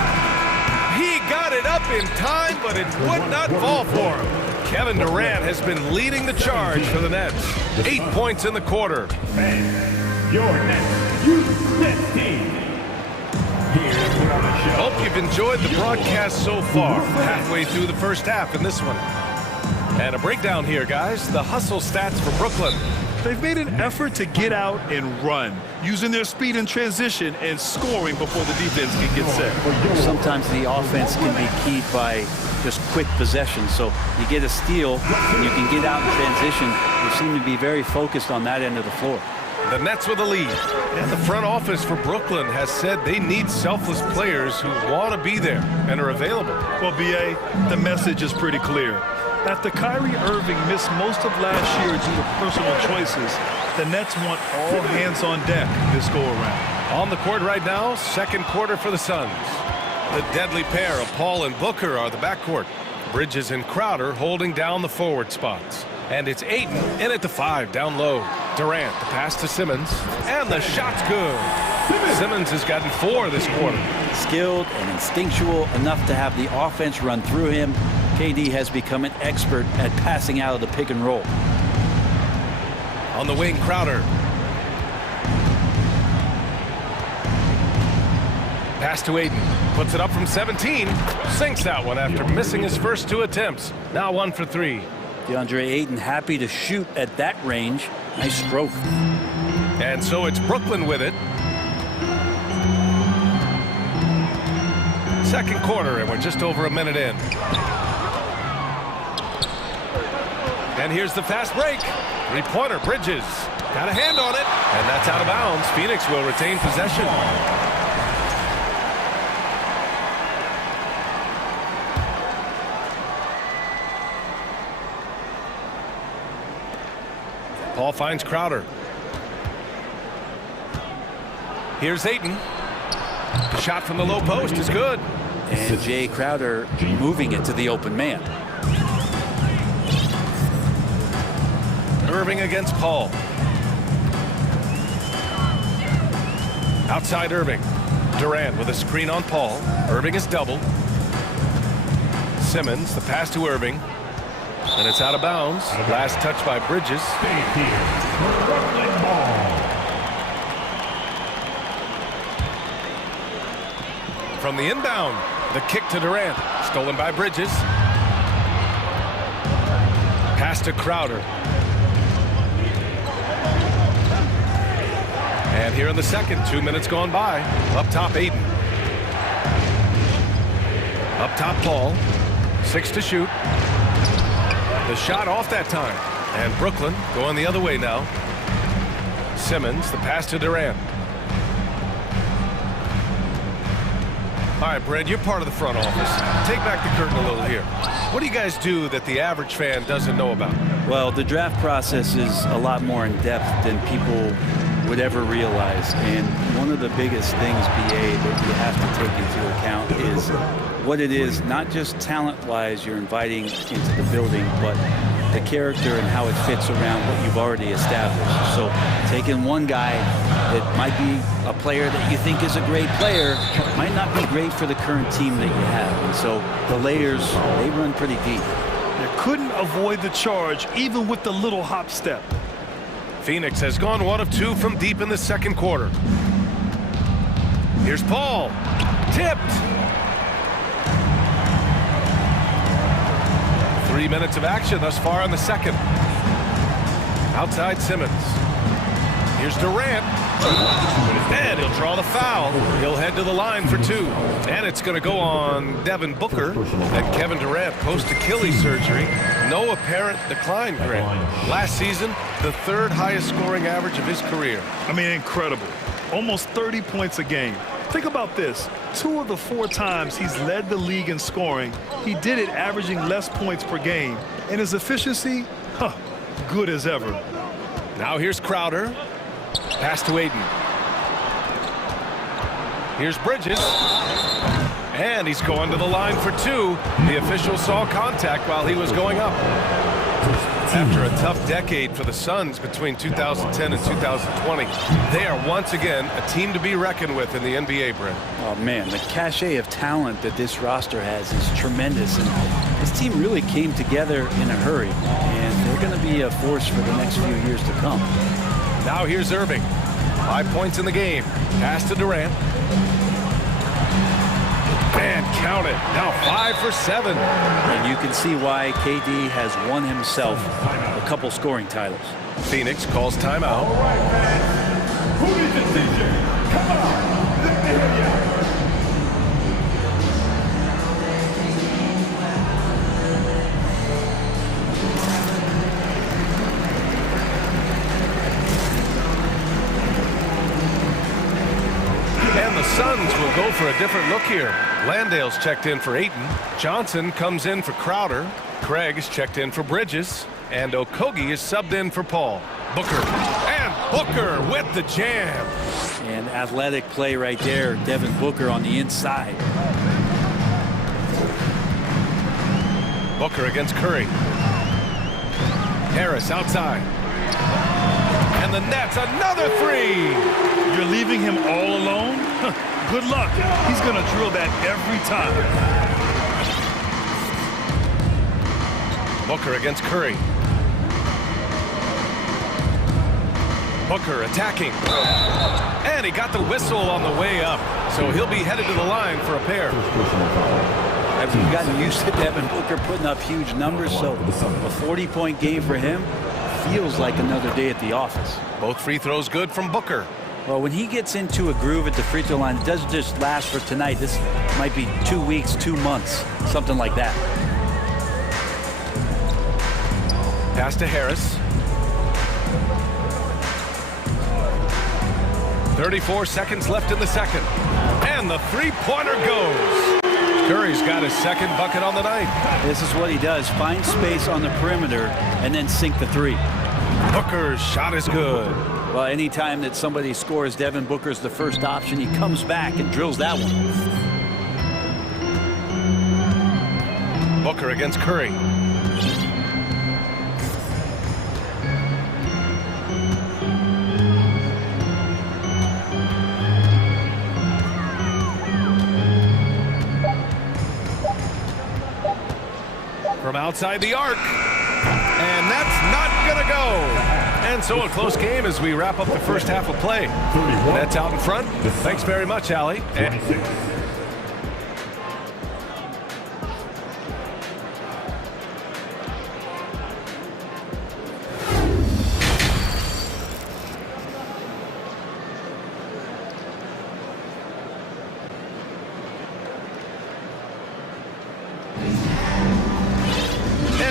He got it up in time, but it would not fall for him. Kevin Durant has been leading the charge for the Nets. 8 points in the quarter. And your Nets Youth Nets team. Here's on the show. Hope you've enjoyed the broadcast so far. Halfway through the first half in this one. And a breakdown here, guys. The hustle stats for Brooklyn. They've made an effort to get out and run, using their speed in transition and scoring before the defense can get set. Sometimes the offense can be keyed by just quick possession. So you get a steal, and you can get out in transition. They seem to be very focused on that end of the floor. The Nets with a lead. And the front office for Brooklyn has said they need selfless players who want to be there and are available. Well, B.A., the message is pretty clear. After Kyrie Irving missed most of last year due to personal choices, the Nets want all hands on deck this go-around. On the court right now, second quarter for the Suns. The deadly pair of Paul and Booker are the backcourt. Bridges and Crowder holding down the forward spots. And it's Ayton in at the 5 down low. Durant, the pass to Simmons. And the shot's good. Simmons has gotten 4 this quarter. Skilled and instinctual enough to have the offense run through him. KD has become an expert at passing out of the pick and roll. On the wing, Crowder. Pass to Ayton. Puts it up from 17. Sinks that one after missing his first 2 attempts. Now 1 for 3. DeAndre Ayton happy to shoot at that range. Nice stroke. And so it's Brooklyn with it. Second quarter, and we're just over a minute in. And here's the fast break. Three-pointer, Bridges. Got a hand on it. And that's out of bounds. Phoenix will retain possession. Paul finds Crowder. Here's Ayton. The shot from the low post is good. And Jay Crowder moving it to the open man. Irving against Paul. Outside Irving. Durant with a screen on Paul. Irving is doubled. Simmons, the pass to Irving. And it's out of bounds. Last touch by Bridges. From the inbound, the kick to Durant. Stolen by Bridges. Pass to Crowder. And here in the second, 2 minutes gone by. Up top, Aiden. Up top, Paul. 6 to shoot. The shot off that time. And Brooklyn going the other way now. Simmons, the pass to Durant. All right, Brad, you're part of the front office. Take back the curtain a little here. What do you guys do that the average fan doesn't know about? Well, the draft process is a lot more in depth than people would ever realize. And one of the biggest things, BA, that you have to take into account is what it is, not just talent-wise you're inviting into the building, but the character and how it fits around what you've already established. So taking one guy that might be a player that you think is a great player might not be great for the current team that you have. And so the layers, they run pretty deep. They couldn't avoid the charge, even with the little hop step. Phoenix has gone 1 of 2 from deep in the second quarter. Here's Paul. Tipped. 3 minutes of action thus far in the second. Outside Simmons. Here's Durant. And he'll draw the foul. He'll head to the line for 2. And it's going to go on Devin Booker. And Kevin Durant post-Achilles surgery. No apparent decline, Grant. Last season, the 3rd highest scoring average of his career. I mean, incredible. Almost 30 points a game. Think about this. 2 of the 4 times he's led the league in scoring, he did it averaging less points per game. And his efficiency, good as ever. Now here's Crowder. Pass to Aiden. Here's Bridges. And he's going to the line for 2. The official saw contact while he was going up. After a tough decade for the Suns between 2010 and 2020, they are once again a team to be reckoned with in the NBA, Brent. Oh, man, the cachet of talent that this roster has is tremendous. And this team really came together in a hurry. And they're going to be a force for the next few years to come. Now here's Irving. 5 points in the game. Pass to Durant. And count it. Now 5 for 7. And you can see why KD has won himself a couple scoring titles. Phoenix calls timeout. All right, fans. Who needs a t-shirt? Come on. Let me hear ya. And the Suns will go for a different look here. Landale's checked in for Ayton. Johnson comes in for Crowder. Craig is checked in for Bridges. And Okogie is subbed in for Paul. Booker. And Booker with the jam. And athletic play right there. Devin Booker on the inside. Booker against Curry. Harris outside. And the Nets, another 3. You're leaving him all alone? Good luck. He's going to drill that every time. Booker against Curry. Booker attacking. And he got the whistle on the way up. So he'll be headed to the line for a pair. Have you gotten used to Devin Booker putting up huge numbers? So a 40-point game for him feels like another day at the office. Both free throws good from Booker. Well, when he gets into a groove at the free throw line, it doesn't just last for tonight. This might be 2 weeks, 2 months, something like that. Pass to Harris. 34 seconds left in the second. And the three-pointer goes. Curry's got his second bucket on the night. This is what he does. Find space on the perimeter and then sink the 3. Booker's shot is good. Well, anytime that somebody scores, Devin Booker's the first option. He comes back and drills that one. Booker against Curry. from outside the arc. And that's not going to go. And so a close game as we wrap up the first half of play. Nets out in front. Thanks very much, Allie.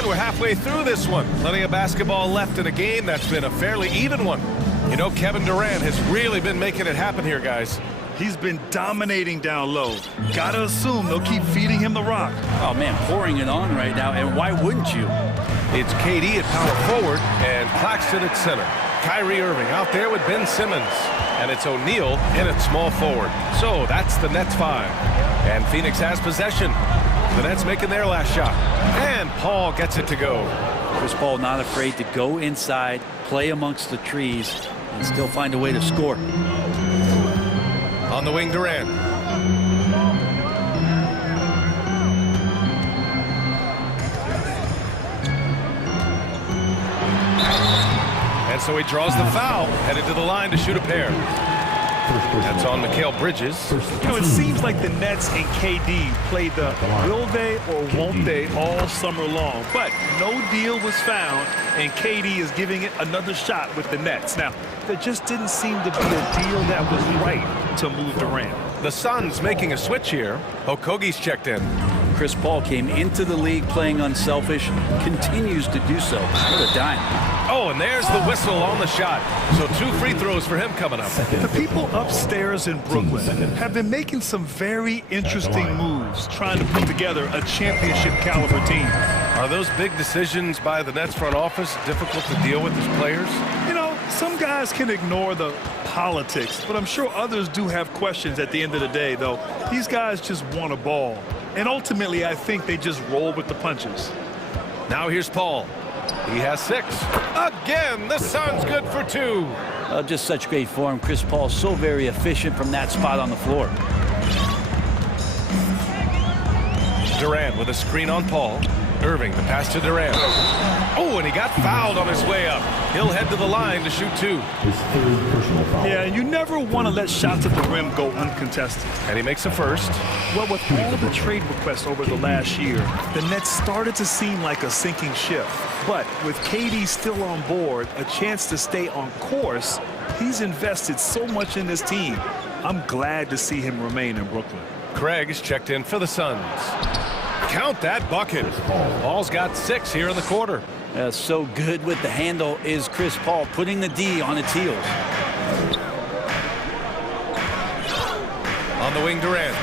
We're halfway through this one. Plenty of basketball left in a game that's been a fairly even one. You know, Kevin Durant has really been making it happen here, guys. He's been dominating down low. Gotta assume they'll keep feeding him the rock. Oh, man, pouring it on right now, and why wouldn't you? It's KD at power forward and Claxton at center. Kyrie Irving out there with Ben Simmons. And it's O'Neal in at small forward. So that's the Nets 5. And Phoenix has possession. The Nets making their last shot. And Paul gets it to go. Chris Paul not afraid to go inside, play amongst the trees, and still find a way to score. On the wing, Durant. And so he draws the foul, headed to the line to shoot a pair. That's on Mikal Bridges. You know, it seems like the Nets and KD played the will they or won't they all summer long. But no deal was found, and KD is giving it another shot with the Nets. Now, there just didn't seem to be a deal that was right to move Durant. The Suns making a switch here. Okogie's checked in. Chris Paul came into the league playing unselfish, continues to do so. What a dime. Oh, and there's the whistle on the shot. So 2 free throws for him coming up. The people upstairs in Brooklyn have been making some very interesting moves, trying to put together a championship caliber team. Are those big decisions by the Nets front office difficult to deal with as players? You know, some guys can ignore the politics, but I'm sure others do have questions at the end of the day, though. These guys just want a ball. And ultimately, I think they just roll with the punches. Now here's Paul. He has 6. Again, the Suns good for 2. Just such great form. Chris Paul so very efficient from that spot on the floor. Durant with a screen on Paul. Irving, the pass to Durant. Oh, and he got fouled on his way up. He'll head to the line to shoot 2. Yeah, you never want to let shots at the rim go uncontested. And he makes a first. Well, with all the trade requests over the last year, the Nets started to seem like a sinking ship. But with KD still on board, a chance to stay on course, he's invested so much in this team. I'm glad to see him remain in Brooklyn. Craig is checked in for the Suns. Count that bucket. Paul's got 6 here in the quarter. So good with the handle is Chris Paul, putting the D on its heels. On the wing, Durant.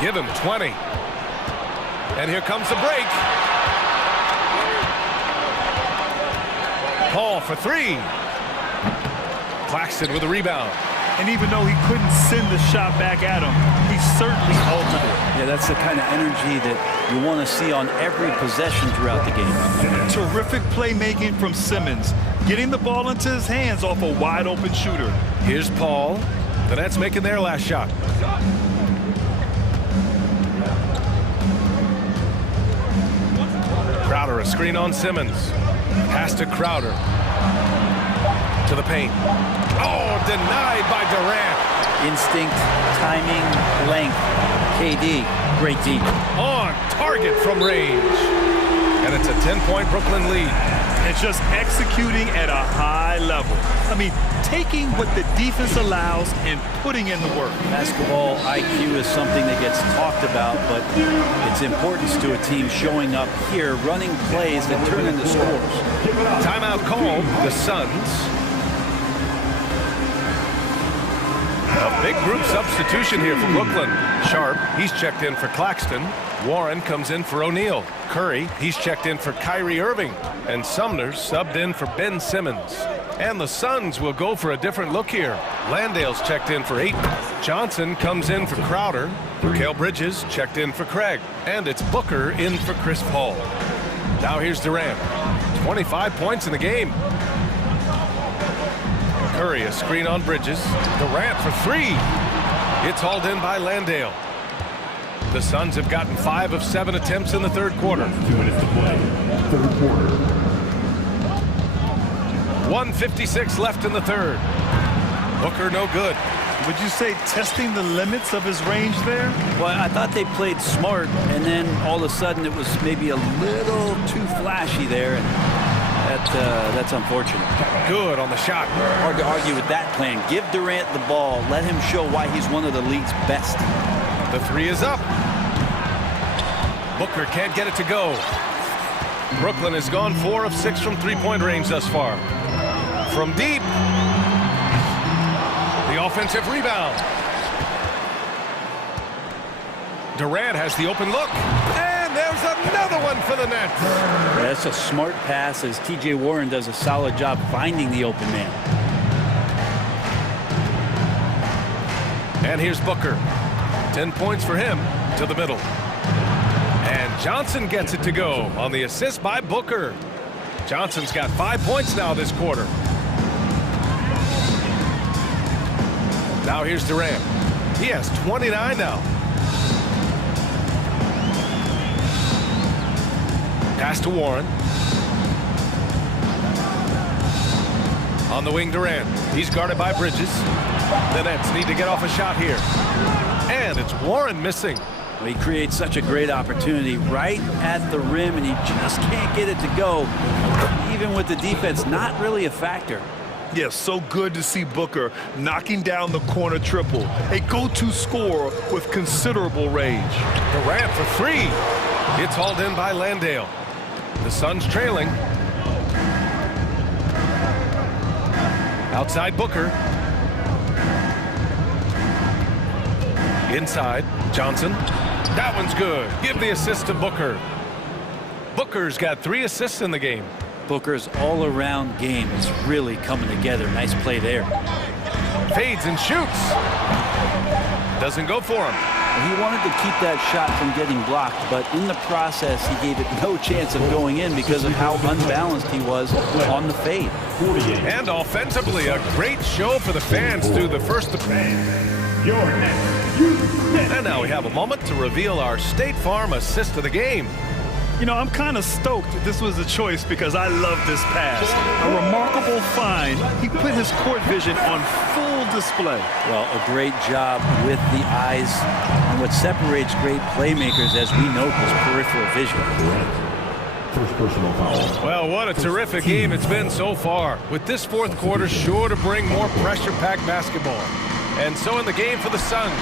Give him 20. And here comes the break. Paul for 3. Claxton with a rebound. And even though he couldn't send the shot back at him, he certainly altered it. Yeah, that's the kind of energy that you want to see on every possession throughout the game. Terrific playmaking from Simmons, getting the ball into his hands off a wide-open shooter. Here's Paul. The Nets making their last shot. Crowder, a screen on Simmons. Pass to Crowder. To the paint. Oh, denied by Durant. Instinct, timing, length. KD, great D. On target from range. And it's a 10-point Brooklyn lead. And just executing at a high level. I mean, taking what the defense allows and putting in the work. Basketball IQ is something that gets talked about, but its importance to a team showing up here, running plays that turn into scores. Timeout called. The Suns. A big group substitution here for Brooklyn. Sharp, he's checked in for Claxton. Warren comes in for O'Neal. Curry, he's checked in for Kyrie Irving. And Sumner's subbed in for Ben Simmons. And the Suns will go for a different look here. Landale's checked in for Ayton. Johnson comes in for Crowder. Mikal Bridges checked in for Craig. And it's Booker in for Chris Paul. Now here's Durant. 25 points in the game. Curry, a screen on Bridges. Durant for 3. It's hauled in by Landale. The Suns have gotten 5 of 7 attempts in the third quarter. 2 minutes to play. Third quarter. 1:56 left in the third. Booker no good. Would you say testing the limits of his range there? Well, I thought they played smart, and then all of a sudden it was maybe a little too flashy there, and that's unfortunate. Good on the shot. Hard to argue with that plan. Give Durant the ball. Let him show why he's one of the league's best. The three is up. Booker can't get it to go. Brooklyn has gone 4 of 6 from three-point range thus far. From deep. The offensive rebound. Durant has the open look. And there's another one for the net. That's a smart pass as T.J. Warren does a solid job finding the open man. And here's Booker. 10 points for him to the middle. And Johnson gets it to go on the assist by Booker. Johnson's got 5 points now this quarter. Now here's Durant. He has 29 now. Pass to Warren. On the wing, Durant. He's guarded by Bridges. The Nets need to get off a shot here. And it's Warren missing. Well, he creates such a great opportunity right at the rim, and he just can't get it to go. Even with the defense, not really a factor. Yes, so good to see Booker knocking down the corner triple. A go-to scorer with considerable range. Durant for three. It's hauled in by Landale. The Suns trailing. Outside Booker. Inside, Johnson. That one's good. Give the assist to Booker. Booker's got 3 assists in the game. Booker's all-around game is really coming together. Nice play there. Fades and shoots. Doesn't go for him. He wanted to keep that shot from getting blocked, but in the process, he gave it no chance of going in because of how unbalanced he was on the fade. And offensively, a great show for the fans through the first. And now we have a moment to reveal our State Farm assist of the game. You know, I'm kind of stoked this was a choice because I love this pass. A remarkable find. He put his court vision on full display. Well, a great job with the eyes. And what separates great playmakers, as we know, is peripheral vision. First personal foul. Well, what a terrific game it's been so far. With this fourth quarter sure to bring more pressure-packed basketball. And so in the game for the Suns,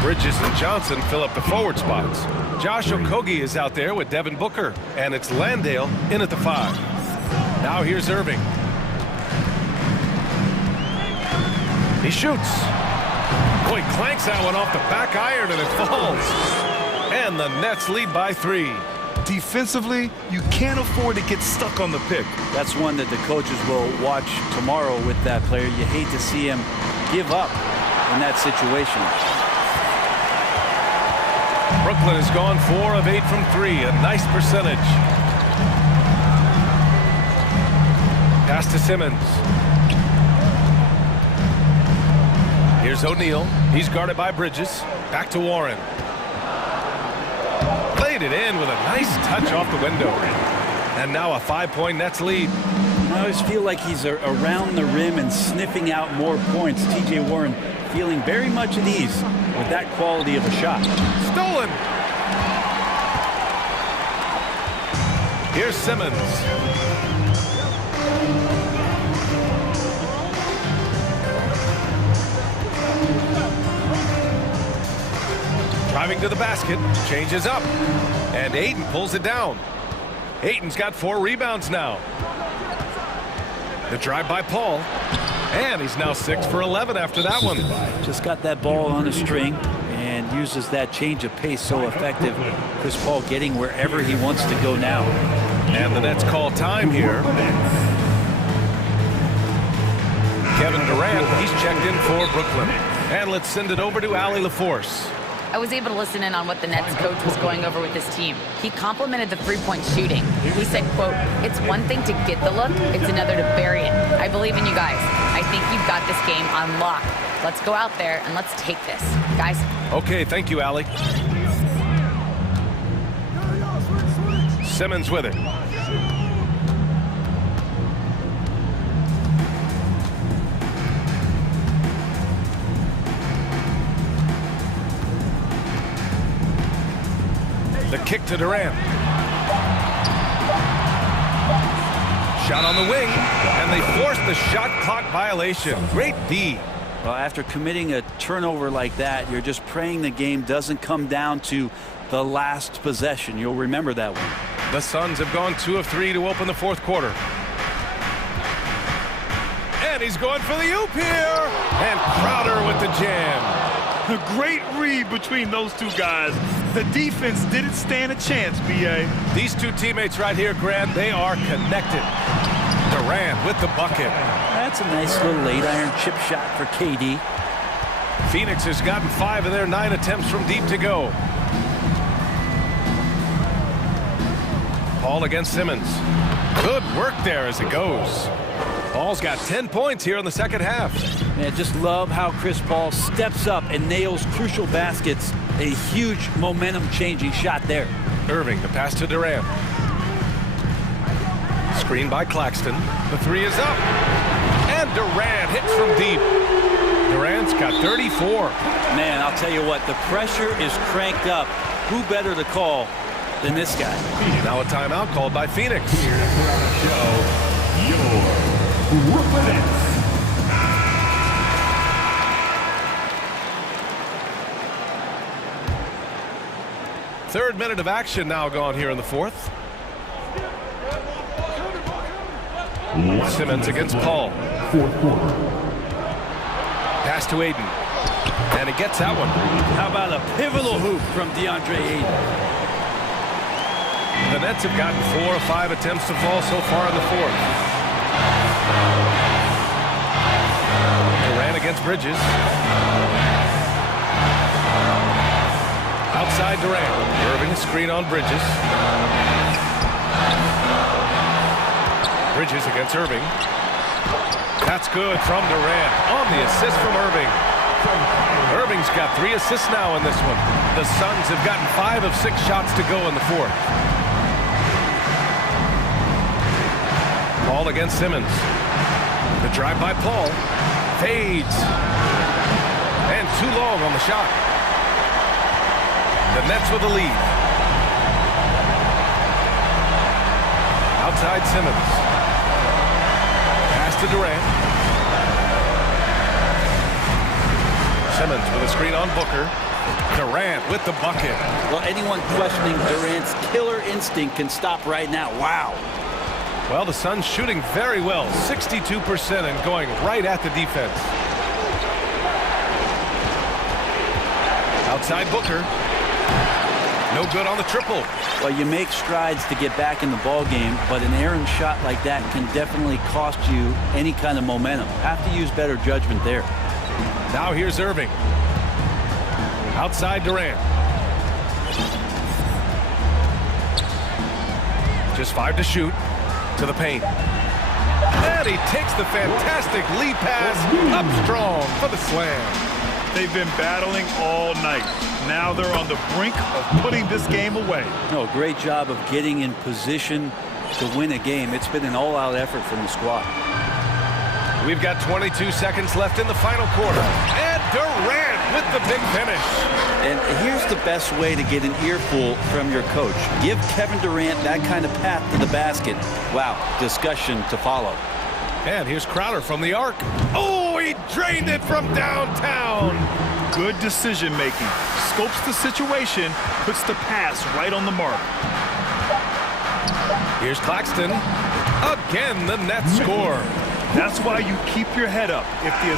Bridges and Johnson fill up the forward spots. Josh Okogie is out there with Devin Booker, and it's Landale in at the 5. Now here's Irving. He shoots. Boy, clanks that one off the back iron, and it falls. And the Nets lead by 3. Defensively, you can't afford to get stuck on the pick. That's one that the coaches will watch tomorrow with that player. You hate to see him give up in that situation. Brooklyn has gone 4 of 8 from 3, a nice percentage. Pass to Simmons. Here's O'Neal. He's guarded by Bridges. Back to Warren. Played it in with a nice touch off the window. And now a 5-point Nets lead. I always feel like he's around the rim and sniffing out more points. T.J. Warren feeling very much at ease with that quality of a shot. Stolen. Here's Simmons. Driving to the basket, changes up, and Ayton pulls it down. Ayton's got 4 rebounds now. The drive by Paul, and he's now 6 for 11 after that one. Just got that ball on a string and uses that change of pace so effective. Chris Paul getting wherever he wants to go now. And the Nets call time here. Kevin Durant, he's checked in for Brooklyn. And let's send it over to Allie LaForce. I was able to listen in on what the Nets coach was going over with his team. He complimented the three-point shooting. He said, quote, "It's one thing to get the look, it's another to bury it. I believe in you guys. I think you've got this game on lock. Let's go out there and let's take this. Guys." Okay, thank you, Allie. Simmons with it. The kick to Durant. Shot on the wing, and they forced the shot clock violation. Great D. Well, after committing a turnover like that, you're just praying the game doesn't come down to the last possession. You'll remember that one. The Suns have gone 2 of 3 to open the fourth quarter. And he's going for the oop here. And Crowder with the jam. A great read between those two guys. The defense didn't stand a chance, B.A. These two teammates right here, Grant, they are connected. Durant with the bucket. That's a nice little late iron chip shot for KD. Phoenix has gotten 5 of their 9 attempts from deep to go. Paul against Simmons. Good work there as it goes. Paul's got 10 points here in the second half. Man, just love how Chris Paul steps up and nails crucial baskets. A huge momentum-changing shot there. Irving, the pass to Durant. Screen by Claxton. The 3 is up. And Durant hits from deep. Durant's got 34. Man, I'll tell you what, the pressure is cranked up. Who better to call than this guy? Now a timeout called by Phoenix. Here to put on the show, your Brooklyn Nets. Third minute of action now gone here in the fourth. Simmons against Paul. Fourth quarter. Pass to Aiden. And he gets that one. How about a pivotal hoop from DeAndre Ayton? The Nets have gotten 4 of 5 attempts to fall so far in the fourth. Durant against Bridges. Outside Durant. Irving a screen on Bridges. Bridges against Irving. That's good from Durant on the assist from Irving. Irving's got 3 assists now in this one. The Suns have gotten 5 of 6 shots to go in the fourth. Paul against Simmons. The drive by Paul. Fades. And too long on the shot. The Nets with the lead. Outside Simmons. Pass to Durant. Simmons with a screen on Booker. Durant with the bucket. Well, anyone questioning Durant's killer instinct can stop right now. Wow. Well, the Suns shooting very well. 62% and going right at the defense. Outside Booker. No good on the triple. Well, you make strides to get back in the ball game, but an errant shot like that can definitely cost you any kind of momentum. Have to use better judgment there. Now here's Irving. Outside Durant. Just 5 to shoot. To the paint. And he takes the fantastic lead pass up strong for the slam. They've been battling all night. Now they're on the brink of putting this game away. No, great job of getting in position to win a game. It's been an all-out effort from the squad. We've got 22 seconds left in the final quarter. And Durant with the big finish. And here's the best way to get an earful from your coach. Give Kevin Durant that kind of path to the basket. Wow, discussion to follow. And here's Crowder from the arc. Oh, he drained it from downtown. Good decision making. Scopes the situation, puts the pass right on the mark. Here's Claxton. Again, the Nets score. That's why you keep your head up. If the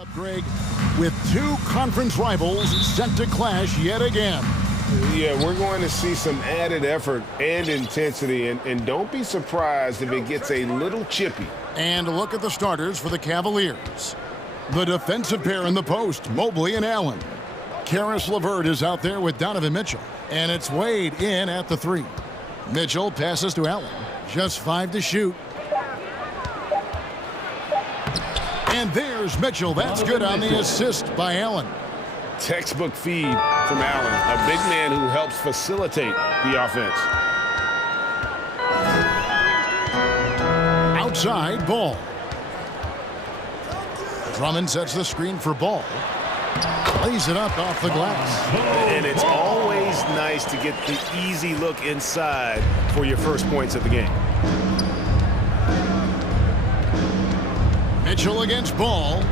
Up, Greg, with two conference rivals set to clash yet again. Yeah, we're going to see some added effort and intensity, and don't be surprised if it gets a little chippy. And look at the starters for the Cavaliers. The defensive pair in the post, Mobley and Allen. Karis LeVert is out there with Donovan Mitchell, and it's Wade in at the three. Mitchell passes to Allen. Just 5 to shoot. And there's Mitchell. That's good on the assist by Allen. Textbook feed from Allen, a big man who helps facilitate the offense. Outside, Ball. Drummond sets the screen for Ball. Lays it up off the glass. And it's always nice to get the easy look inside for your first points of the game. Mitchell against Ball.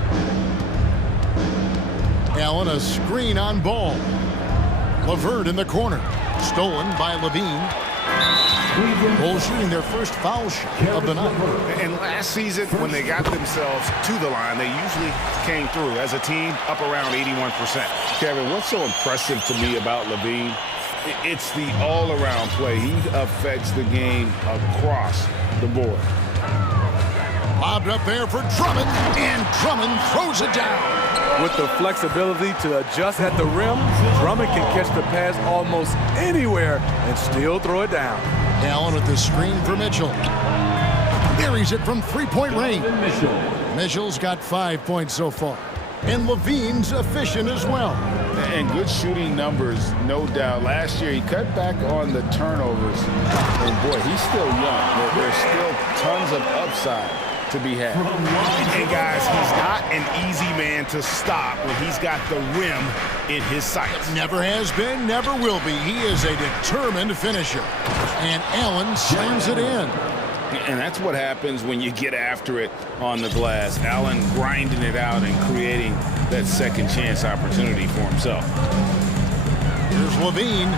Allen, a screen on Ball. LeVert in the corner. Stolen by Levine. Bulls shooting their first foul shot of the night. And last season, when they got themselves to the line, they usually came through as a team up around 81%. Kevin, what's so impressive to me about Levine? It's the all-around play. He affects the game across the board. Lobbed up there for Drummond, and Drummond throws it down. With the flexibility to adjust at the rim, Drummond can catch the pass almost anywhere and still throw it down. Allen with the screen for Mitchell. Buries it from three-point range. Mitchell's got 5 points so far. And Levine's efficient as well. And good shooting numbers, no doubt. Last year, he cut back on the turnovers. And boy, he's still young. There's still tons of upside to be had. And guys, he's not an easy man to stop when he's got the rim in his sights. Never has been, never will be. He is a determined finisher. And Allen slams it in. And that's what happens when you get after it on the glass. Allen grinding it out and creating that second chance opportunity for himself. Here's Levine.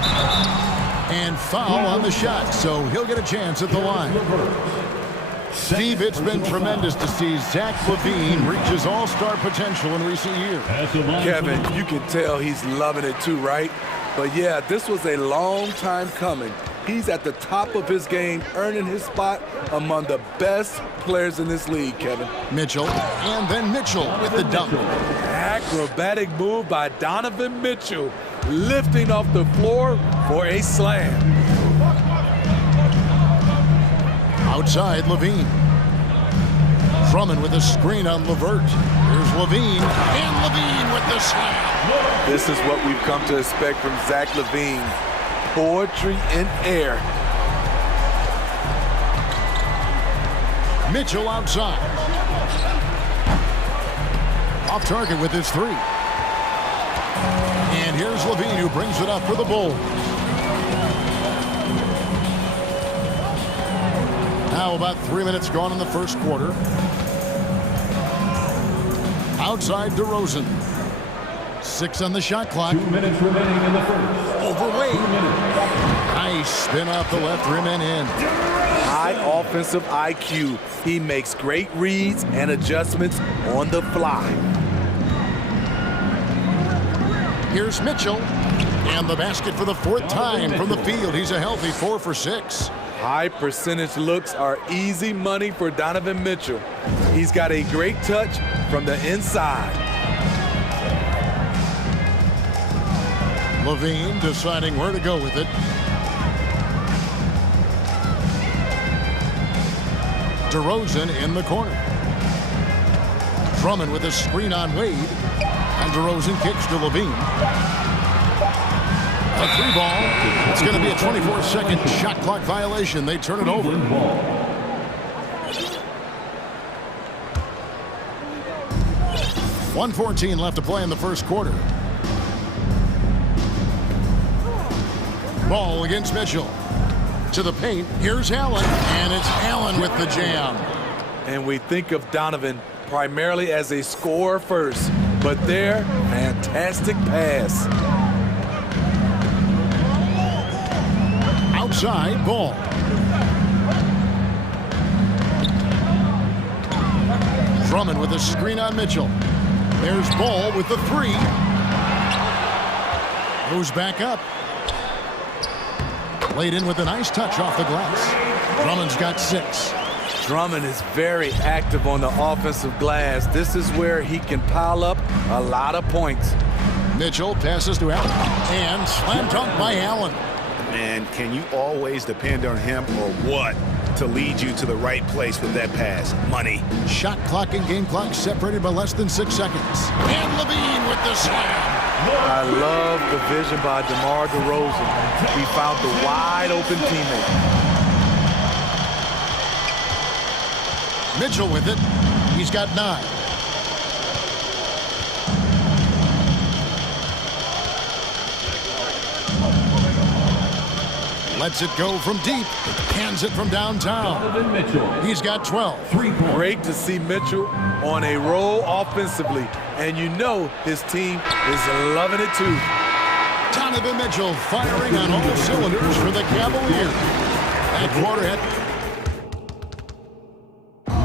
And foul on the shot, so he'll get a chance at the line. Steve, it's been tremendous to see Zach LaVine reach his all-star potential in recent years. Kevin, you can tell he's loving it too, right? But yeah, this was a long time coming. He's at the top of his game, earning his spot among the best players in this league, Kevin. Mitchell, and then Mitchell with the dunk. Acrobatic move by Donovan Mitchell, lifting off the floor for a slam. Outside, Levine. Drummond with a screen on LeVert. Here's Levine, and Levine with the slam. This is what we've come to expect from Zach LaVine. Poetry in air. Mitchell outside. Off target with his three. And here's Levine who brings it up for the Bulls. Now about 3 minutes gone in the first quarter. Outside DeRozan. 6 on the shot clock. 2 minutes remaining in the first. Overweight. Nice spin off the left rim and in. High offensive IQ. He makes great reads and adjustments on the fly. Here's Mitchell. And the basket for the 4th time from the field. He's a healthy 4 for 6. High percentage looks are easy money for Donovan Mitchell. He's got a great touch from the inside. Levine deciding where to go with it. DeRozan in the corner. Drummond with a screen on Wade. And DeRozan kicks to Levine. A 3-ball. It's going to be a 24-second shot clock violation. They turn it over. 1:14 left to play in the first quarter. Ball against Mitchell. To the paint. Here's Allen. And it's Allen with the jam. And we think of Donovan primarily as a scorer first. But there, fantastic pass. Outside, Ball. Drummond with a screen on Mitchell. There's Ball with the three. Goes back up. Laid in with a nice touch off the glass. Drummond's got 6. Drummond is very active on the offensive glass. This is where he can pile up a lot of points. Mitchell passes to Allen. And slam dunk by Allen. Man, can you always depend on him or what to lead you to the right place with that pass? Money. Shot clock and game clock separated by less than 6 seconds. And Levine with the slam. I love the vision by DeMar DeRozan. He found the wide open teammate. Mitchell with it. He's got 9. Lets it go from deep. Hands it from downtown. He's got 12. Great to see Mitchell on a roll offensively. And you know his team is loving it too. Donovan Mitchell firing on all cylinders for the Cavaliers. That quarter hit.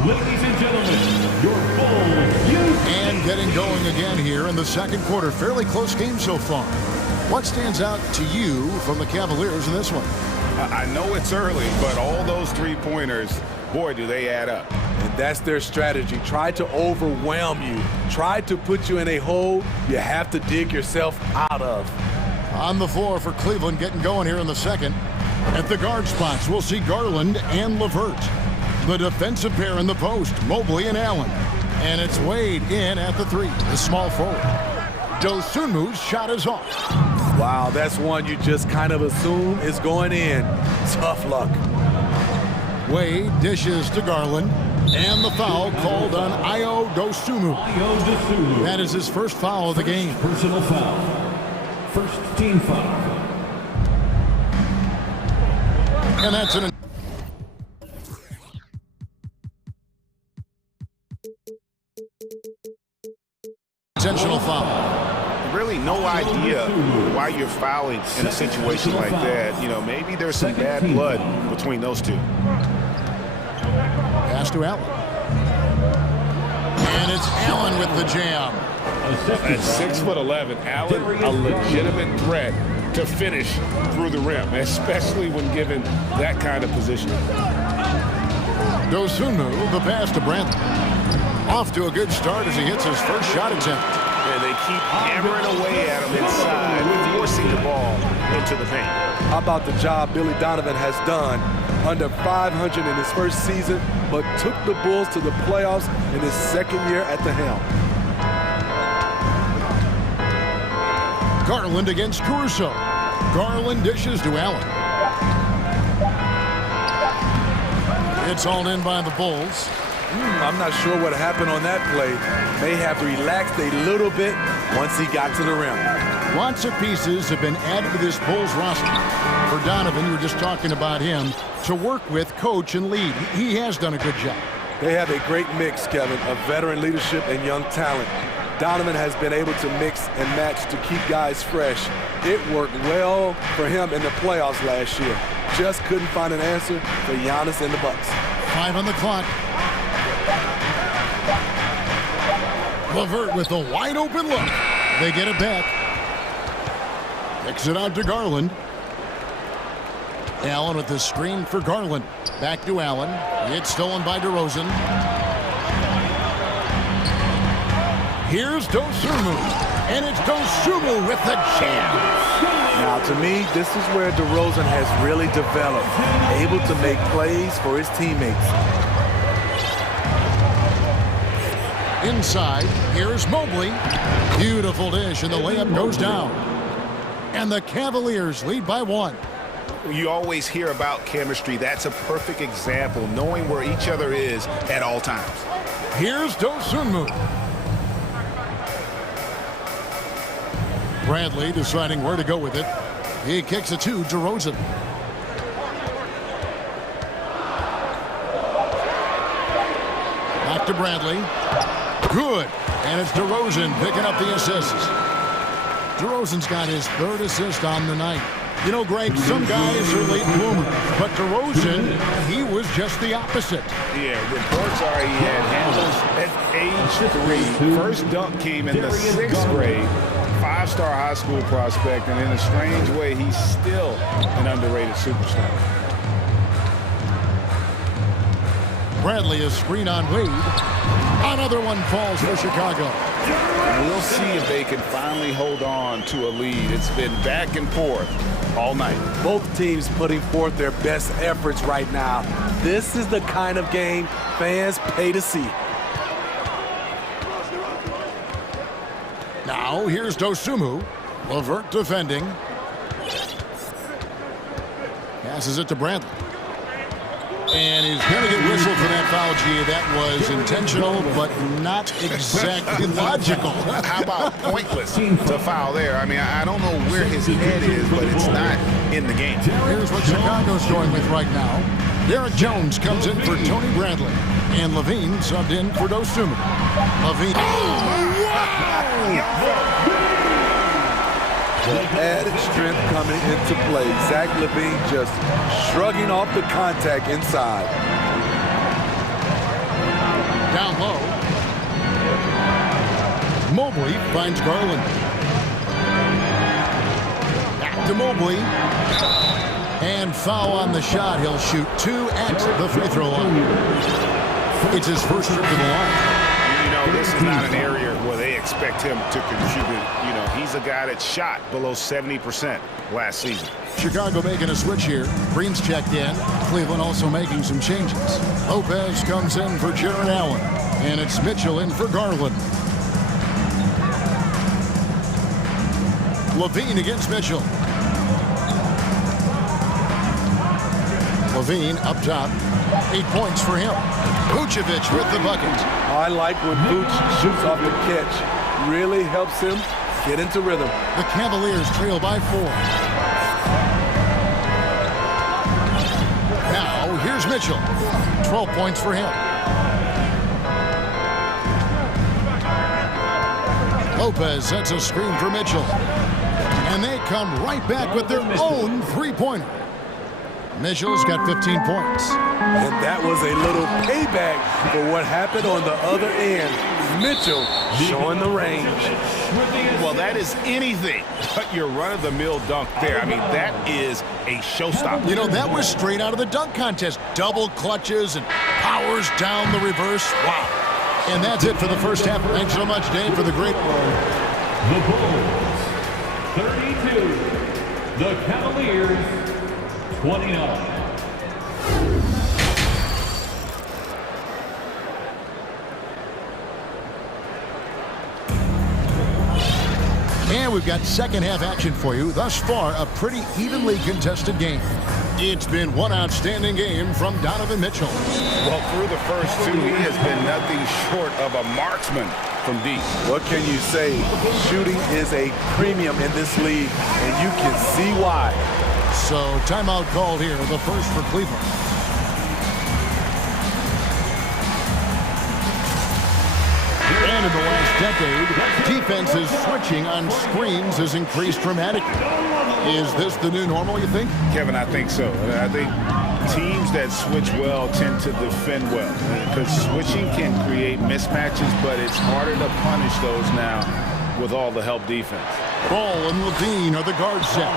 Ladies and gentlemen, your Bulls. And getting going again here in the second quarter. Fairly close game so far. What stands out to you from the Cavaliers in this one? I know it's early, but all those three-pointers, boy, do they add up. And that's their strategy. Try to overwhelm you. Try to put you in a hole you have to dig yourself out of. On the floor for Cleveland getting going here in the second. At the guard spots, we'll see Garland and LeVert. The defensive pair in the post, Mobley and Allen. And it's Wade in at the 3, the small forward. Dosunmu's shot is off. Wow, that's one you just kind of assume is going in. Tough luck. Wade dishes to Garland. And the foul called on Ayo Dosunmu. That is his first foul of the game. Personal foul. First team foul. And that's an intentional foul. Really no idea why you're fouling in a situation like that. You know, maybe there's some bad blood between those two. Pass to Allen. And it's Allen with the jam. At 6'11", Allen, a legitimate threat to finish through the rim, especially when given that kind of position. Dosunmu, the pass to Brantley. Off to a good start as he hits his first shot attempt. And they keep hammering away at him inside, forcing the ball into the paint. How about the job Billy Donovan has done? Under 500 in his first season, but took the Bulls to the playoffs in his second year at the helm. Garland against Caruso. Garland dishes to Allen. It's all in by the Bulls. I'm not sure what happened on that play. May have relaxed a little bit once he got to the rim. Lots of pieces have been added to this Bulls roster. For Donovan, you were just talking about him, to work with, coach, and lead. He has done a good job. They have a great mix, Kevin, of veteran leadership and young talent. Donovan has been able to mix and match to keep guys fresh. It worked well for him in the playoffs last year. Just couldn't find an answer for Giannis and the Bucks. 5 on the clock. LeVert with a wide open look. They get it back. Kicks it out to Garland. Allen with the screen for Garland. Back to Allen. It's stolen by DeRozan. Here's Dosunmu. And it's Dosunmu with the jam. Now, to me, this is where DeRozan has really developed. Able to make plays for his teammates. Inside, here's Mobley. Beautiful dish, and the layup goes down. And the Cavaliers lead by 1. You always hear about chemistry. That's a perfect example, knowing where each other is at all times. Here's Dosunmu. Bradley deciding where to go with it. He kicks it to DeRozan. Back to Bradley. Good. And it's DeRozan picking up the assists. DeRozan's got his 3rd assist on the night. You know, Greg, some guys are late bloomers, but DeRozan, he was just the opposite. Yeah, reports are he had handles. age 3. First dunk came in the 6th grade. 5-star high school prospect, and in a strange way, he's still an underrated superstar. Bradley is screen on Wade. Another one falls for Chicago. And we'll see if they can finally hold on to a lead. It's been back and forth all night. Both teams putting forth their best efforts right now. This is the kind of game fans pay to see. Now here's Dosumu. Levert defending. Passes it to Bradley. And he's going to get whistled for that foul, G. That was intentional, but not exactly logical. How about pointless to foul there? I mean, I don't know where his head is, but it's not in the game. Here's what Chicago's going with right now. Derek Jones comes in for Tony Bradley. And Levine subbed in for Dosumu. Levine. Oh, wow! The added strength coming into play. Zach LaVine just shrugging off the contact inside. Down low. Mobley finds Garland. Back to Mobley. And foul on the shot. He'll shoot 2 at the free throw line. It's his first trip to the line. You know, this is not an area where they expect him to contribute. You know, he's a guy that shot below 70% last season. Chicago making a switch here. Green's checked in. Cleveland also making some changes. Lopez comes in for Jared Allen. And it's Mitchell in for Garland. Levine against Mitchell. Levine up top. 8 points for him. Vucevic with the bucket. I like when Vuce shoots off the catch. Really helps him get into rhythm. The Cavaliers trail by 4. Now, here's Mitchell. 12 points for him. Lopez sets a screen for Mitchell. And they come right back with their own three-pointer. Mitchell's got 15 points. And that was a little payback for what happened on the other end. Mitchell showing the range. Well, that is anything but your run-of-the-mill dunk there. I mean, that is a showstopper. You know, that was straight out of the dunk contest. Double clutches and powers down the reverse. Wow. And that's it for the first half. Thanks so much, Dave, for the great one. The Bulls, 32. The Cavaliers, 29. And we've got second half action for you. Thus far, a pretty evenly contested game. It's been one outstanding game from Donovan Mitchell. Well, through the first 2, he has been nothing short of a marksman from deep. What can you say? Shooting is a premium in this league, and you can see why. So, timeout called here, the first for Cleveland. And in the last decade, defenses switching on screens has increased dramatically. Is this the new normal, you think? Kevin, I think so. I think teams that switch well tend to defend well, because switching can create mismatches, but it's harder to punish those now with all the help defense. Ball and Levine are the guard set.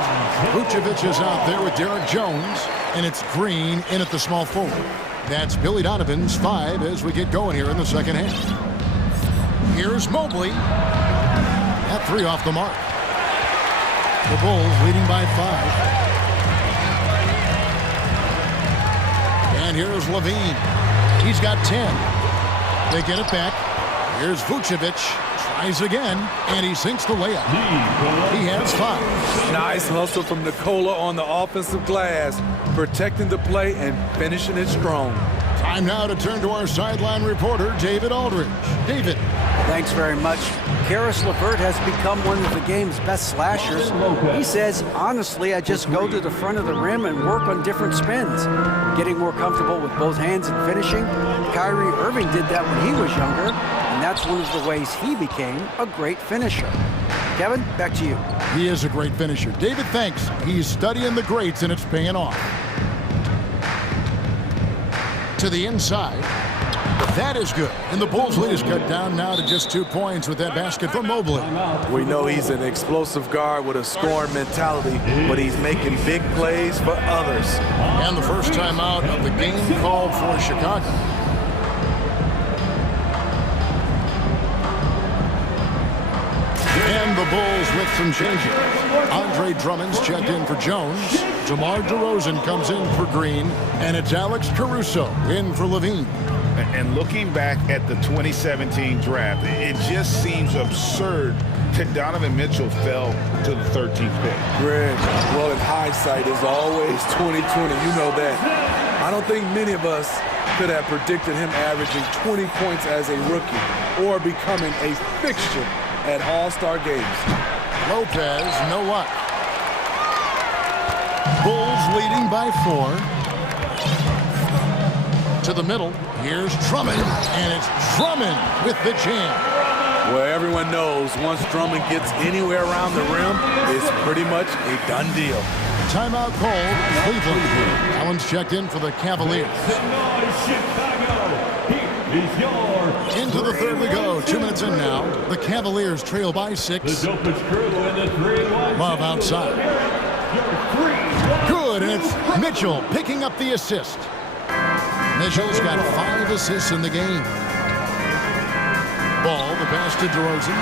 Vucevic is out there with Derek Jones, and it's Green in at the small forward. That's Billy Donovan's 5 as we get going here in the second half. Here's Mobley. That 3 off the mark. The Bulls leading by 5. And here's Levine. He's got 10. They get it back. Here's Vucevic. Tries again, and he sinks the layup. He has 5. Nice hustle from Nikola on the offensive glass, protecting the play and finishing it strong. Time now to turn to our sideline reporter, David Aldridge. David. Thanks very much. Karis LeVert has become one of the game's best slashers. He says, honestly, I just go to the front of the rim and work on different spins. Getting more comfortable with both hands and finishing. Kyrie Irving did that when he was younger, and that's one of the ways he became a great finisher. Kevin, back to you. He is a great finisher. David, thanks. He's studying the greats, and it's paying off. To the inside. That is good. And the Bulls' lead is cut down now to just 2 points with that basket from Mobley. We know he's an explosive guard with a scoring mentality, but he's making big plays for others. And the first timeout of the game called for Chicago. And the Bulls with some changes. Andre Drummond's checked in for Jones. DeMar DeRozan comes in for Green. And it's Alex Caruso in for Levine. And looking back at the 2017 draft, it just seems absurd that Donovan Mitchell fell to the 13th pick. Greg, well, in hindsight, is always 2020. You know that. I don't think many of us could have predicted him averaging 20 points as a rookie or becoming a fixture at All-Star games. Lopez, no luck. Bulls leading by 4. To the middle, here's Drummond, and it's Drummond with the jam. Well, everyone knows once Drummond gets anywhere around the rim, it's pretty much a done deal. Timeout called Cleveland. Allen's checked in for the Cavaliers. Into the third we go. 2 minutes in now. The Cavaliers trail by 6. Love outside. Good, and it's Mitchell picking up the assist. Mitchell's got 5 assists in the game. Ball, the pass to DeRozan.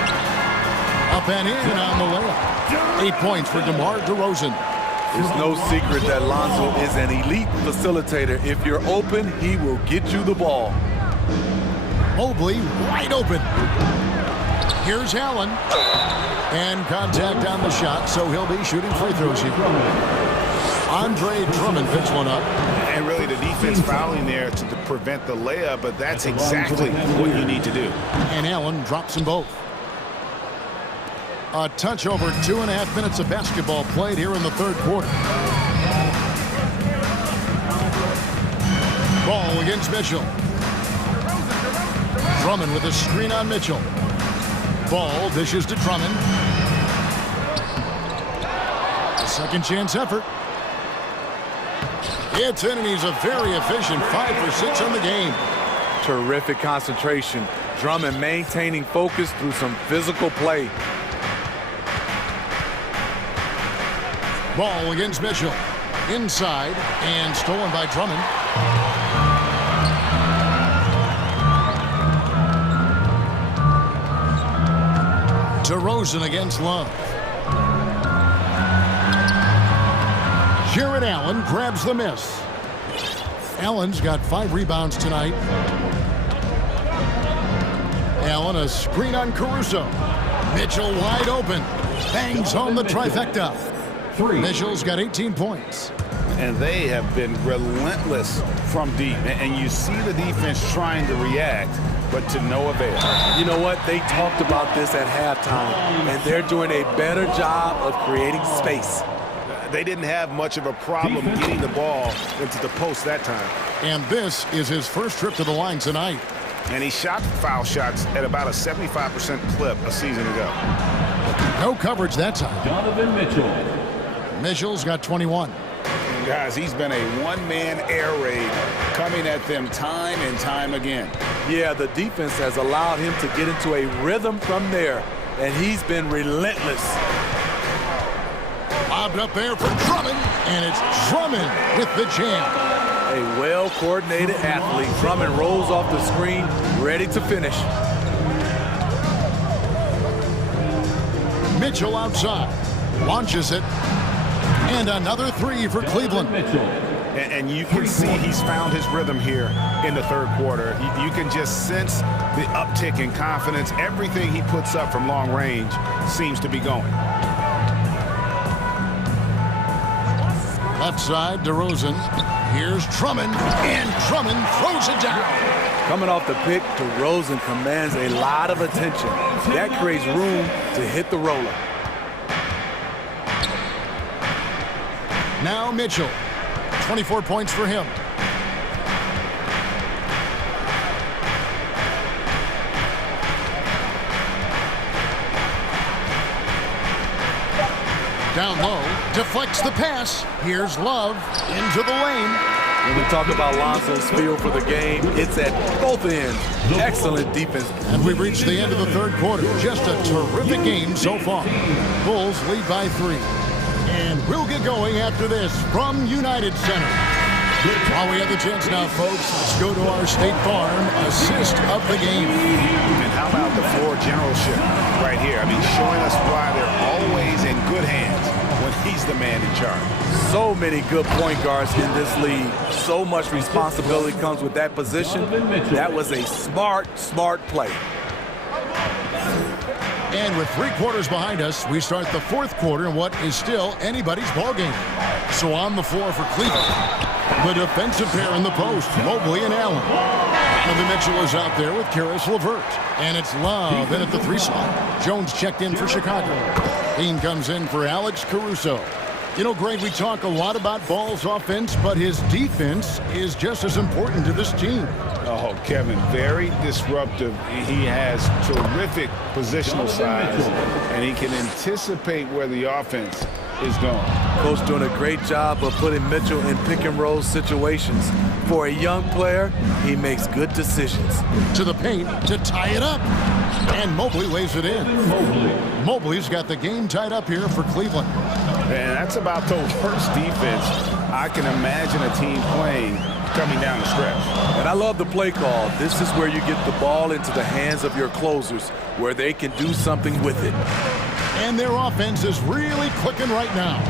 Up and in on the layup. 8 points for DeMar DeRozan. It's no secret that Lonzo is an elite facilitator. If you're open, he will get you the ball. Mobley wide open. Here's Allen. And contact on the shot, so he'll be shooting free throws here. Andre Drummond picks one up. And really the defense fouling there to prevent the layup, but that's exactly what you need to do. And Allen drops them both. A touch over 2.5 minutes of basketball played here in the third quarter. Ball against Mitchell. Drummond with a screen on Mitchell. Ball dishes to Drummond. A second chance effort. It's in, and he's a very efficient 5 for 6 on the game. Terrific concentration. Drummond maintaining focus through some physical play. Ball against Mitchell. Inside and stolen by Drummond. DeRozan against Love. Jared Allen grabs the miss. Allen's got 5 rebounds tonight. Allen a screen on Caruso. Mitchell wide open. Bangs home the trifecta. Mitchell's got 18 points. And they have been relentless from deep. And you see the defense trying to react, but to no avail. You know what? They talked about this at halftime, and they're doing a better job of creating space. They didn't have much of a problem getting the ball into the post that time. And this is his first trip to the line tonight. And he shot foul shots at about a 75% clip a season ago. No coverage that time. Donovan Mitchell. Mitchell's got 21. Guys, he's been a one-man air raid coming at them time and time again. Yeah, the defense has allowed him to get into a rhythm from there, and he's been relentless. Lobbed up there for Drummond, and it's Drummond with the jam. A well-coordinated athlete. Drummond rolls off the screen, ready to finish. Mitchell outside, launches it, and another 3 for Cleveland. And you can see he's found his rhythm here in the third quarter. You can just sense the uptick in confidence. Everything he puts up from long range seems to be going. Left side, DeRozan. Here's Drummond, and Drummond throws it down. Coming off the pick, DeRozan commands a lot of attention. That creates room to hit the roller. Now Mitchell, 24 points for him. Down low, deflects the pass. Here's Love into the lane. When we talk about Lonzo's feel for the game, it's at both ends. Excellent defense. And we've reached the end of the third quarter. Just a terrific game so far. Bulls lead by 3. And we'll get going after this from United Center. While we have the chance now, folks, let's go to our State Farm assist of the game. And how about the floor generalship right here? I mean, showing us why they're always in good hands when he's the man in charge. So many good point guards in this league. So much responsibility comes with that position. That was a smart play. And with 3 quarters behind us, we start the fourth quarter in what is still anybody's ball game. So on the floor for Cleveland, the defensive pair in the post, Mobley and Allen. Donovan Mitchell is out there with Karis LeVert. And it's Love in at the 3 slot. Jones checked in for Chicago. Dean comes in for Alex Caruso. You know, Greg, we talk a lot about Ball's offense, but his defense is just as important to this team. Oh, Kevin, very disruptive. He has terrific positional size, and he can anticipate where the offense is going. Coach doing a great job of putting Mitchell in pick-and-roll situations. For a young player, he makes good decisions. To the paint to tie it up. And Mobley lays it in. Mobley's got the game tied up here for Cleveland. And that's about the worst defense I can imagine a team playing coming down the stretch. And I love the play call. This is where you get the ball into the hands of your closers, where they can do something with it. And their offense is really clicking right now.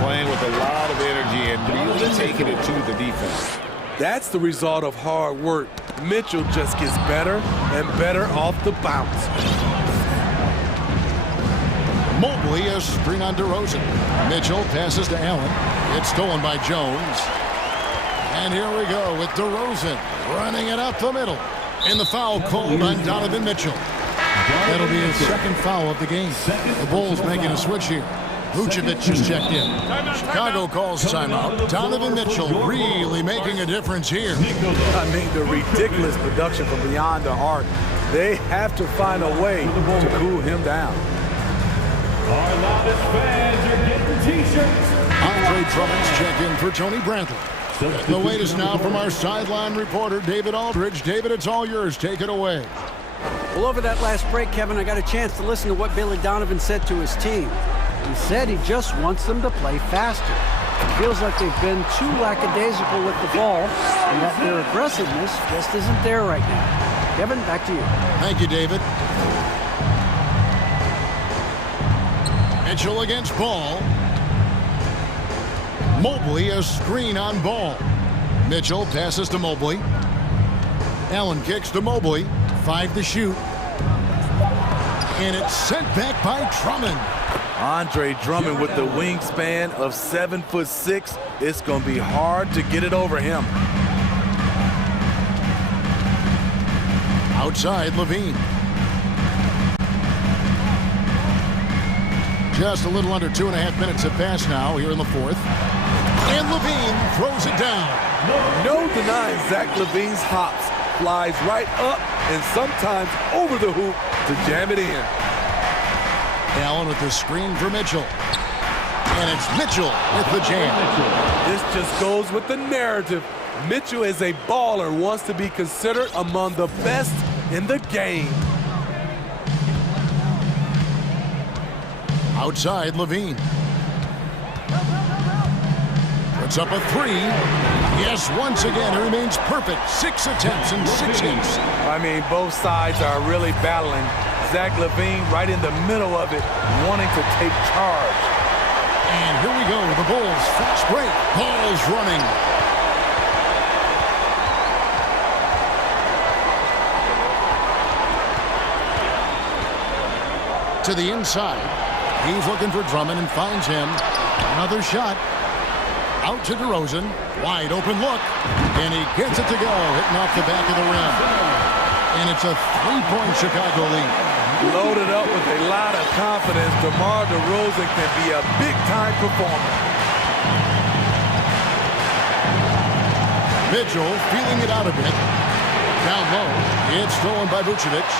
Playing with a lot of energy and really taking it to the defense. That's the result of hard work. Mitchell just gets better and better off the bounce. Mobley a screen on DeRozan. Mitchell passes to Allen. It's stolen by Jones. And here we go with DeRozan running it up the middle. And the foul called on Donovan Mitchell. That'll be his second foul of the game. The Bulls making a switch here. Vucevic is checked in. Chicago calls timeout. Donovan Mitchell really making a difference here. I mean, the ridiculous production from beyond the arc. They have to find a way to cool him down. Our loudest fans are getting T-shirts. Andre Drummond's checked in for Tony Bradley. The latest now from our sideline reporter, David Aldridge. David, it's all yours. Take it away. Well, over that last break, Kevin, I got a chance to listen to what Billy Donovan said to his team. He said he just wants them to play faster. It feels like they've been too lackadaisical with the ball and that their aggressiveness just isn't there right now. Kevin, back to you. Thank you, David. Mitchell against Ball. Mobley a screen on Ball. Mitchell passes to Mobley. Allen kicks to Mobley. 5 to shoot. And it's sent back by Drummond. Andre Drummond with the wingspan of 7'6". It's going to be hard to get it over him. Outside, Levine. Just a little under 2.5 minutes have passed now here in the fourth. And Levine throws it down. No denying Zach Levine's hops. Flies right up and sometimes over the hoop to jam it in. Allen with the screen for Mitchell. And it's Mitchell with the jam. This just goes with the narrative. Mitchell is a baller, wants to be considered among the best in the game. Outside, Levine. Puts up a 3. Yes, once again, it remains perfect. 6 attempts and 6 hits. I mean, both sides are really battling. Zach Levine right in the middle of it, wanting to take charge. And here we go, the Bulls fast break. Ball's running. To the inside. He's looking for Drummond and finds him. Another shot. Out to DeRozan. Wide open look. And he gets it to go, hitting off the back of the rim. And it's a 3-point Chicago lead. Loaded up with a lot of confidence. DeMar DeRozan can be a big-time performer. Mitchell feeling it out a bit. Down low. It's stolen by Vucevic.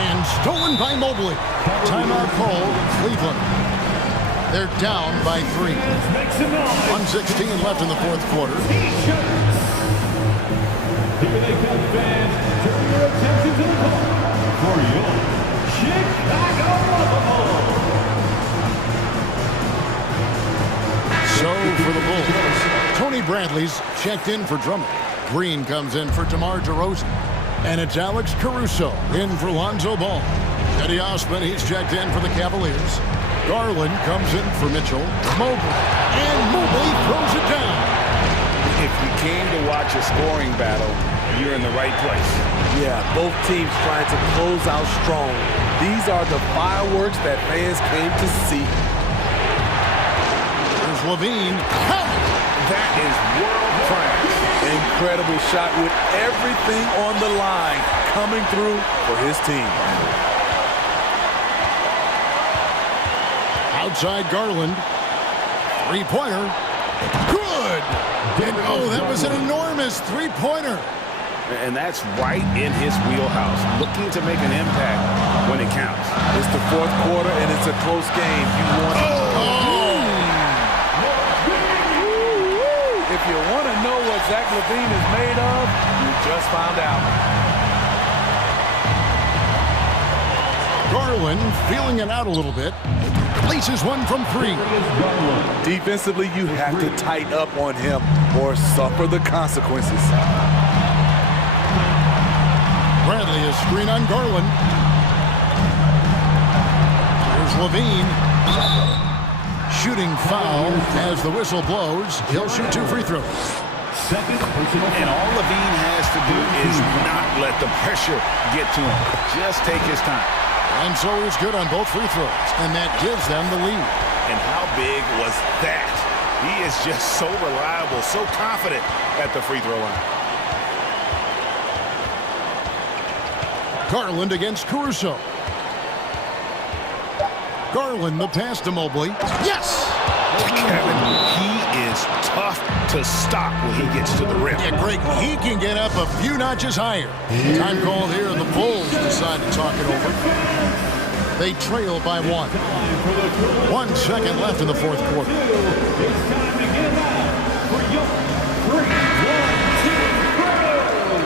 And stolen by Mobley. Timeout called Cleveland. They're down by 3. 1:16 left in the fourth quarter. Here they come, fans. Turn your attention to the call for your Chicago Bulls. So for the Bulls, Tony Bradley's checked in for Drummond. Green comes in for DeMar DeRozan. And it's Alex Caruso in for Lonzo Ball. Eddie Osman, he's checked in for the Cavaliers. Garland comes in for Mitchell. Mobley. And Mobley throws it down. If you came to watch a scoring battle, you're in the right place. Yeah, both teams trying to close out strong. These are the fireworks that fans came to see. There's Levine. That is world class. Incredible shot with everything on the line coming through for his team. Outside Garland. Three-pointer. Good. And oh, that was an enormous three-pointer. And that's right in his wheelhouse, looking to make an impact when it counts. It's the fourth quarter, and it's a close game. You want If you want to know what Zach LaVine is made of, you just found out. Garland feeling it out a little bit. Places one from 3. Defensively, you have to tighten up on him or suffer the consequences. Bradley is screen on Garland. Here's Levine. Shooting foul as the whistle blows. He'll shoot 2 free throws. And all Levine has to do is not let the pressure get to him. Just take his time. And so he's good on both free throws, and that gives them the lead. And how big was that? He is just so reliable, so confident at the free throw line. Garland against Caruso. Garland, the pass to Mobley. Yes! Kevin, he is tough to stop when he gets to the rim. Yeah, Greg, he can get up a few notches higher. Time called here, the Bulls decide to talk it over. They trail by 1. 1 second left in the fourth quarter. It's time to give out for your 3-1-2 crew.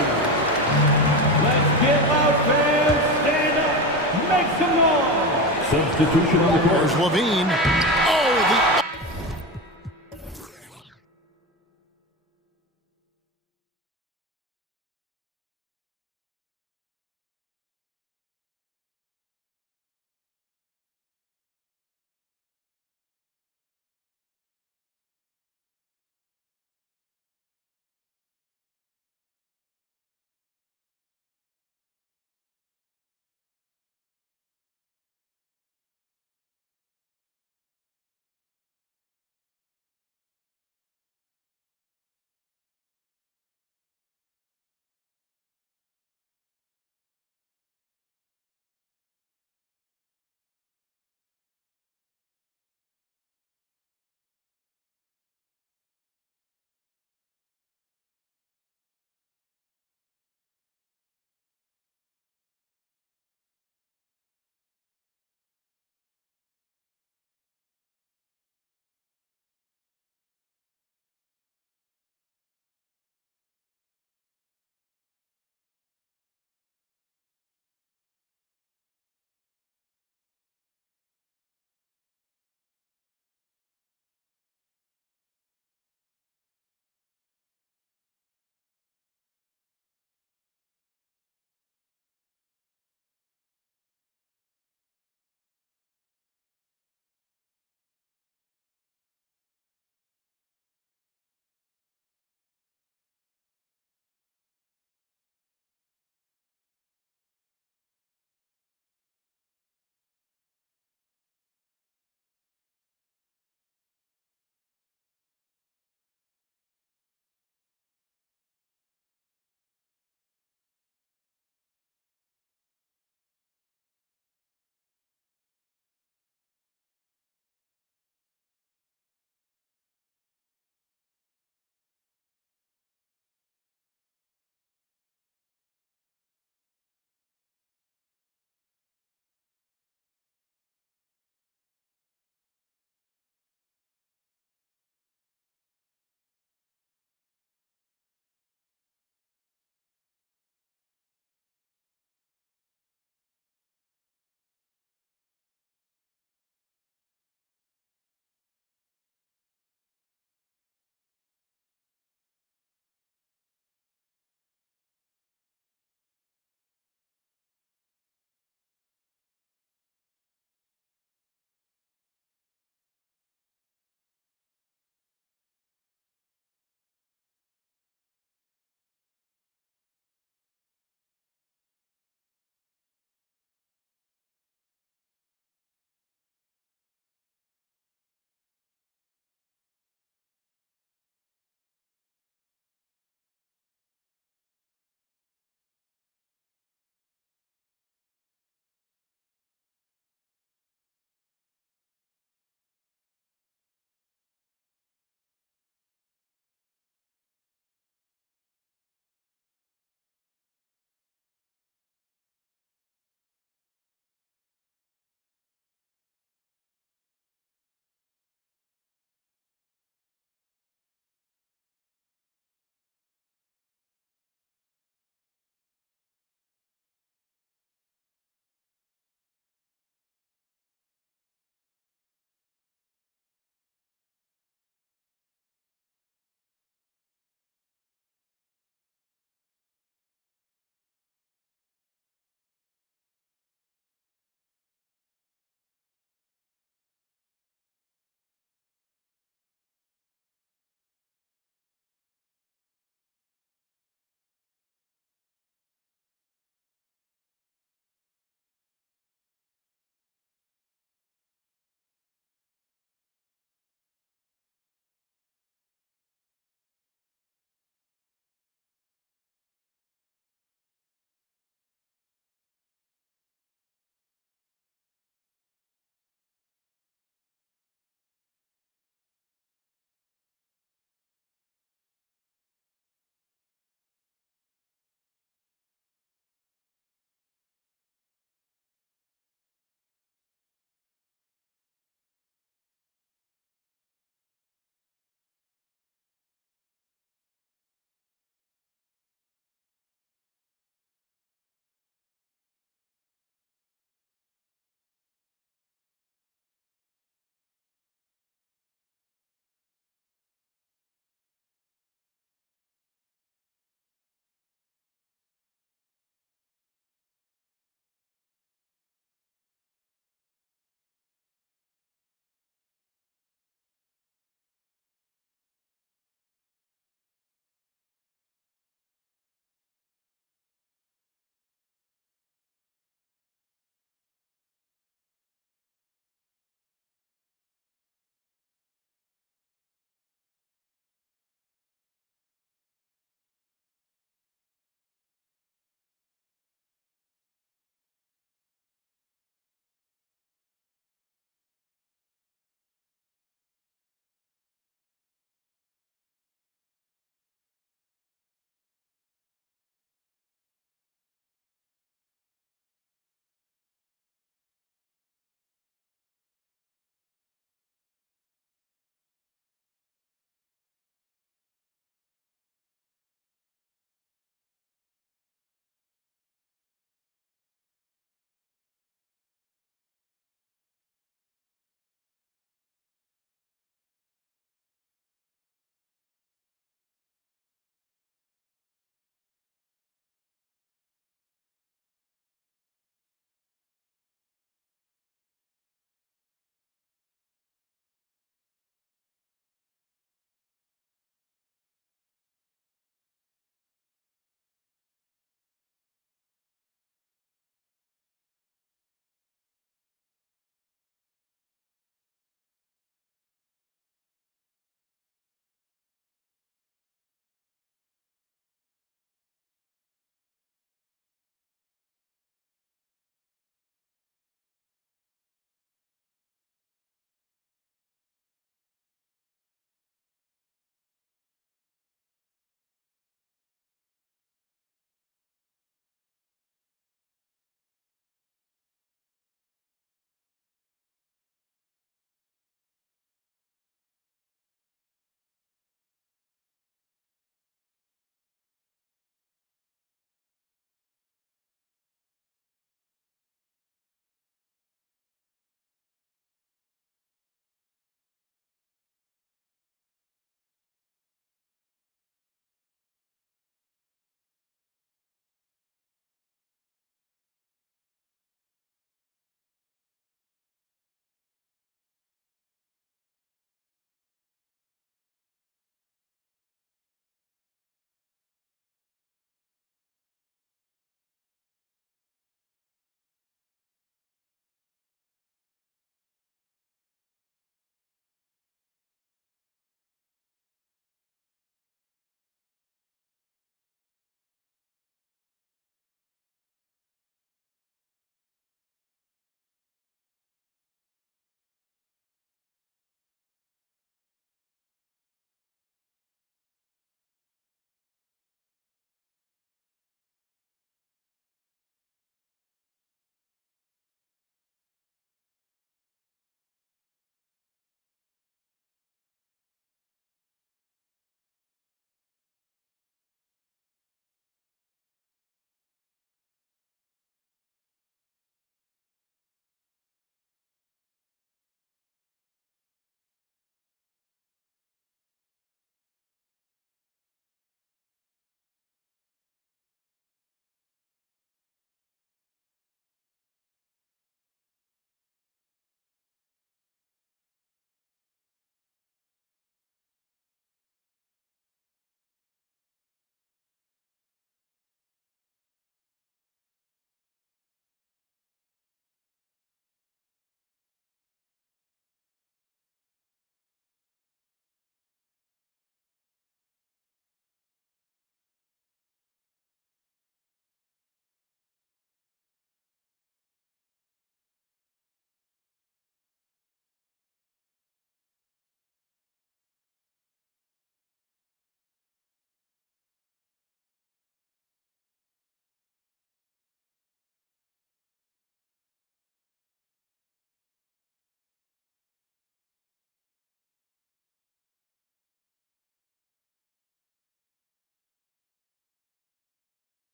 Let's get loud, fans. Stand up. Make some noise. Substitution on the court. There's Levine. Oh, the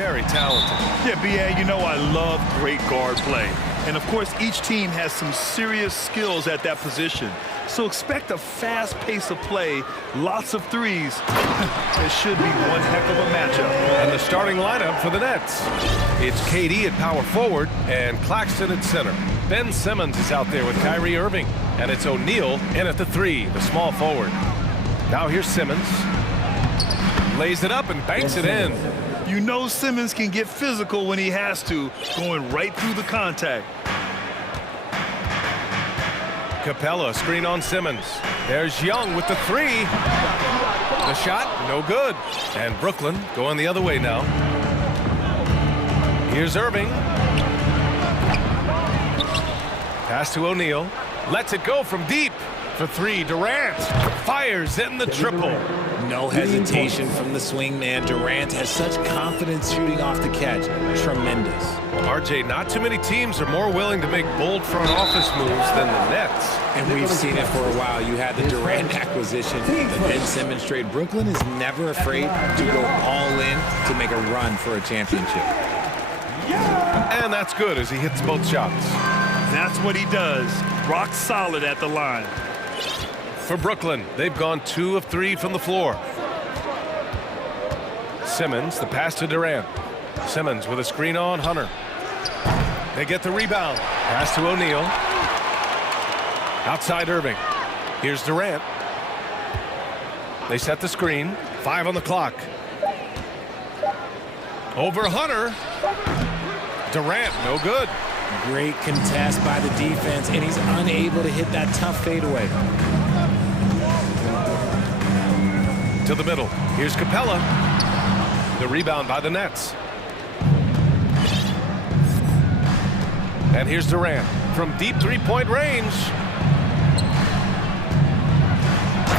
very talented. Yeah, B.A., you know I love great guard play. And, of course, each team has some serious skills at that position. So expect a fast pace of play, lots of threes. It should be one heck of a matchup. And the starting lineup for the Nets. It's KD at power forward and Claxton at center. Ben Simmons is out there with Kyrie Irving. And it's O'Neal in at the 3, the small forward. Now here's Simmons. Lays it up and banks it in. You know Simmons can get physical when he has to, going right through the contact. Capella, screen on Simmons. There's Young with the 3. The shot, no good. And Brooklyn going the other way now. Here's Irving. Pass to O'Neal. Lets it go from deep. For 3, Durant fires in the triple. No hesitation from the swingman. Durant has such confidence shooting off the catch. Tremendous. RJ, not too many teams are more willing to make bold front office moves than the Nets. And we've seen it for a while. You had the Durant acquisition, the Ben Simmons trade. Brooklyn is never afraid to go all in to make a run for a championship. And that's good as he hits both shots. That's what he does. Rock solid at the line. For Brooklyn, they've gone 2 of 3 from the floor. Simmons, the pass to Durant. Simmons with a screen on Hunter. They get the rebound. Pass to O'Neal. Outside Irving. Here's Durant. They set the screen. 5 on the clock. Over Hunter. Durant, no good. Great contest by the defense, and he's unable to hit that tough fadeaway. To the middle. Here's Capella. The rebound by the Nets. And here's Durant from deep three-point range.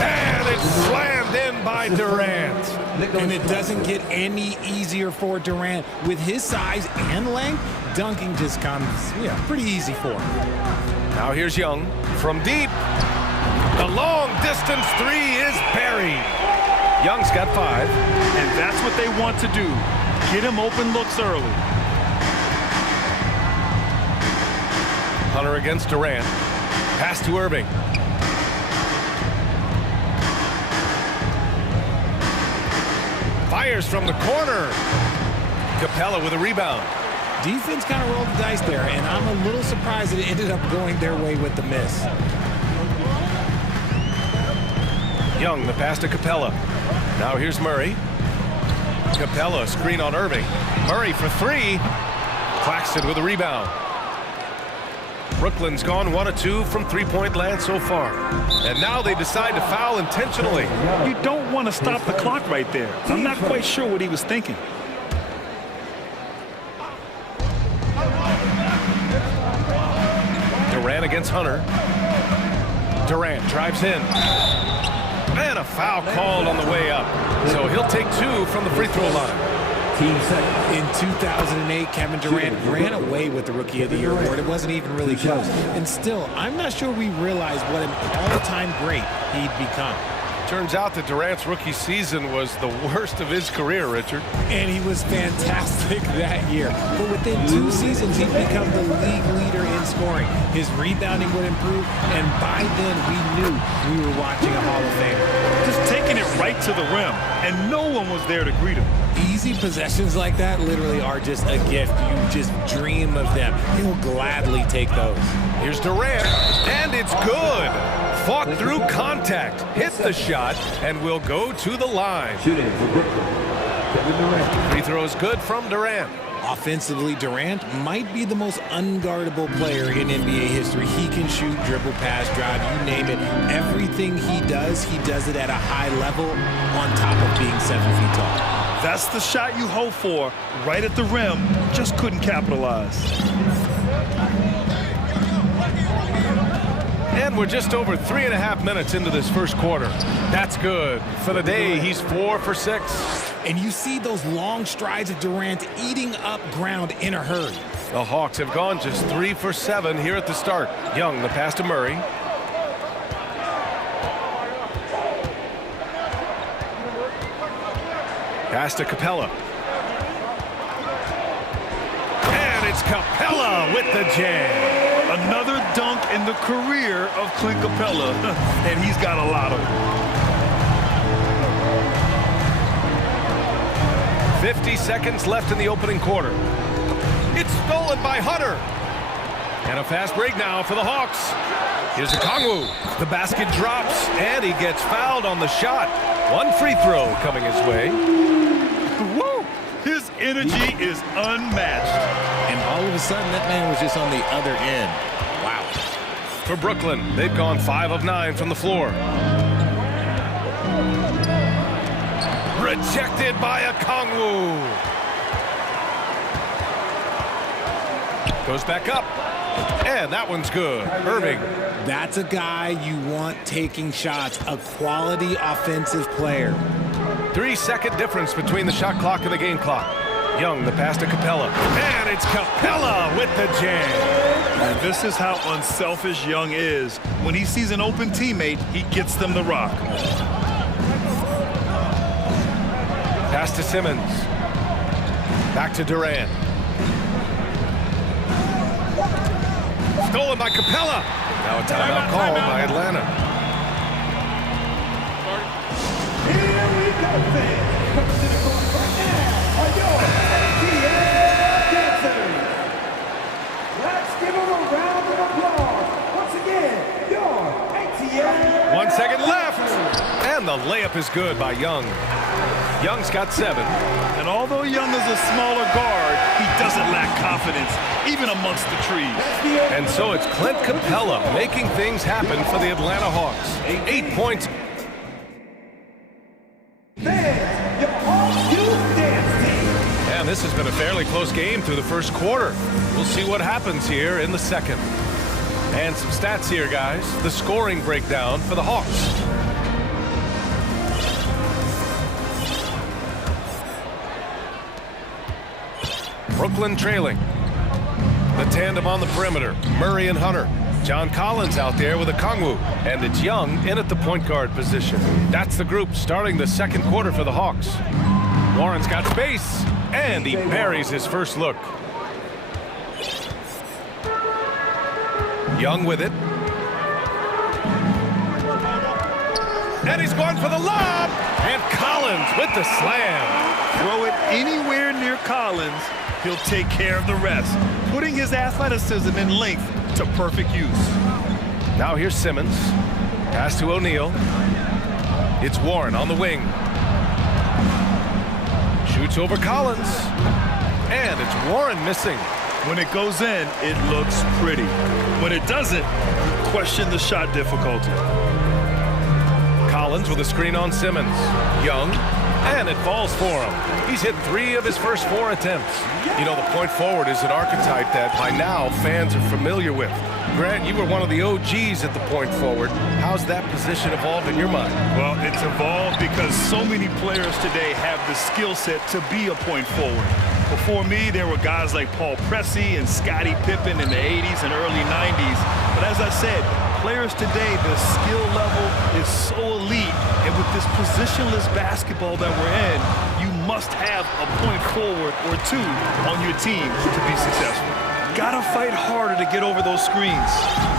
And it's slammed in by Durant. And it doesn't get any easier for Durant. With his size and length, dunking just comes pretty easy for him. Now here's Young from deep. The long distance 3 is buried. Young's got 5. And that's what they want to do. Get him open looks early. Hunter against Durant. Pass to Irving. Fires from the corner. Capella with a rebound. Defense kind of rolled the dice there, and I'm a little surprised that it ended up going their way with the miss. Young, the pass to Capella. Now here's Murray. Capella, screen on Irving. Murray for 3. Claxton with a rebound. Brooklyn's gone 1 of 2 from three-point land so far. And now they decide to foul intentionally. You don't want to stop the clock right there. I'm not quite sure what he was thinking. Durant against Hunter. Durant drives in. And a foul called on the way up. So he'll take 2 from the free throw line. In 2008, Kevin Durant ran away with the Rookie of the Year award. It wasn't even really close. And still, I'm not sure we realize what an all-time great he'd become. Turns out that Durant's rookie season was the worst of his career, Richard. And he was fantastic that year. But within 2 seasons, he'd become the league leader in scoring. His rebounding would improve, and by then we knew we were watching a Hall of Famer. Just taking it right to the rim, and no one was there to greet him. Easy possessions like that literally are just a gift. You just dream of them. He'll gladly take those. Here's Durant, and it's good. Fought through contact, hit the shot, and will go to the line. Shooting for Brooklyn, Kevin Durant. Free throw is good from Durant. Offensively, Durant might be the most unguardable player in NBA history. He can shoot, dribble, pass, drive, you name it. Everything he does it at a high level on top of being 7 feet tall. That's the shot you hope for, right at the rim. Just couldn't capitalize. And we're just over 3.5 minutes into this first quarter. That's good. For the day, he's 4 for 6. And you see those long strides of Durant eating up ground in a hurry. The Hawks have gone just 3 for 7 here at the start. Young, the pass to Murray. Pass to Capella. it's Capella with the jam. Another dunk in the career of Clint Capella, and he's got a lot of them. 50 seconds left in the opening quarter. It's stolen by Hunter. And a fast break now for the Hawks. Here's Okongwu. The basket drops, and he gets fouled on the shot. One free throw coming his way. Woo! His energy is unmatched. And all of a sudden, that man was just on the other end. Wow. For Brooklyn, they've gone 5 of 9 from the floor. Rejected by Okongwu. Goes back up. And that one's good. Irving. That's a guy you want taking shots, a quality offensive player. 3-second difference between the shot clock and the game clock. Young, the pass to Capella. And it's Capella with the jam. And this is how unselfish Young is. When he sees an open teammate, he gets them the rock. Pass to Simmons. Back to Durant. Stolen by Capella. Now a timeout called by Atlanta. Here we go, fans. Coming to the court right now are your ATL dancers. Let's give them a round of applause. Once again, your ATL. 1 second left. And the layup is good by Young. Young's got 7. And although Young is a smaller guard, he doesn't lack confidence, even amongst the trees. And so it's Clint Capella making things happen for the Atlanta Hawks. 8 points. Fans, your Hawks Youth Dance Team. And this has been a fairly close game through the first quarter. We'll see what happens here in the second. And some stats here, guys. The scoring breakdown for the Hawks. Brooklyn trailing. The tandem on the perimeter, Murray and Hunter. John Collins out there with Okongwu. And it's Young in at the point guard position. That's the group starting the second quarter for the Hawks. Warren's got space, and he buries his first look. Young with it. And he's going for the lob. And Collins with the slam. Throw it anywhere near Collins, he'll take care of the rest, putting his athleticism and length to perfect use. Now here's Simmons. Pass to O'Neal. It's Warren on the wing. Shoots over Collins. And it's Warren missing. When it goes in, it looks pretty. When it doesn't, question the shot difficulty. Collins with a screen on Simmons. Young. And it falls for him. He's hit 3 of his first 4 attempts. You know, the point forward is an archetype that by now fans are familiar with. Grant, you were one of the OGs at the point forward. How's that position evolved in your mind? Well, it's evolved because so many players today have the skill set to be a point forward. Before me, there were guys like Paul Pressey and Scottie Pippen in the 80s and early 90s. But as I said, players today, the skill level is so elite. And with this positionless basketball that we're in, you must have a point forward or 2 on your team to be successful. Gotta fight harder to get over those screens.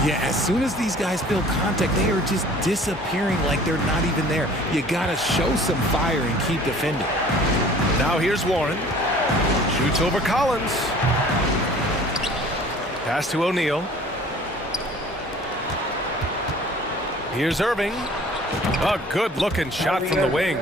Yeah, as soon as these guys feel contact, they are just disappearing like they're not even there. You gotta show some fire and keep defending. Now here's Warren. Shoots over Collins. Pass to O'Neal. Here's Irving. A good-looking shot from the wing.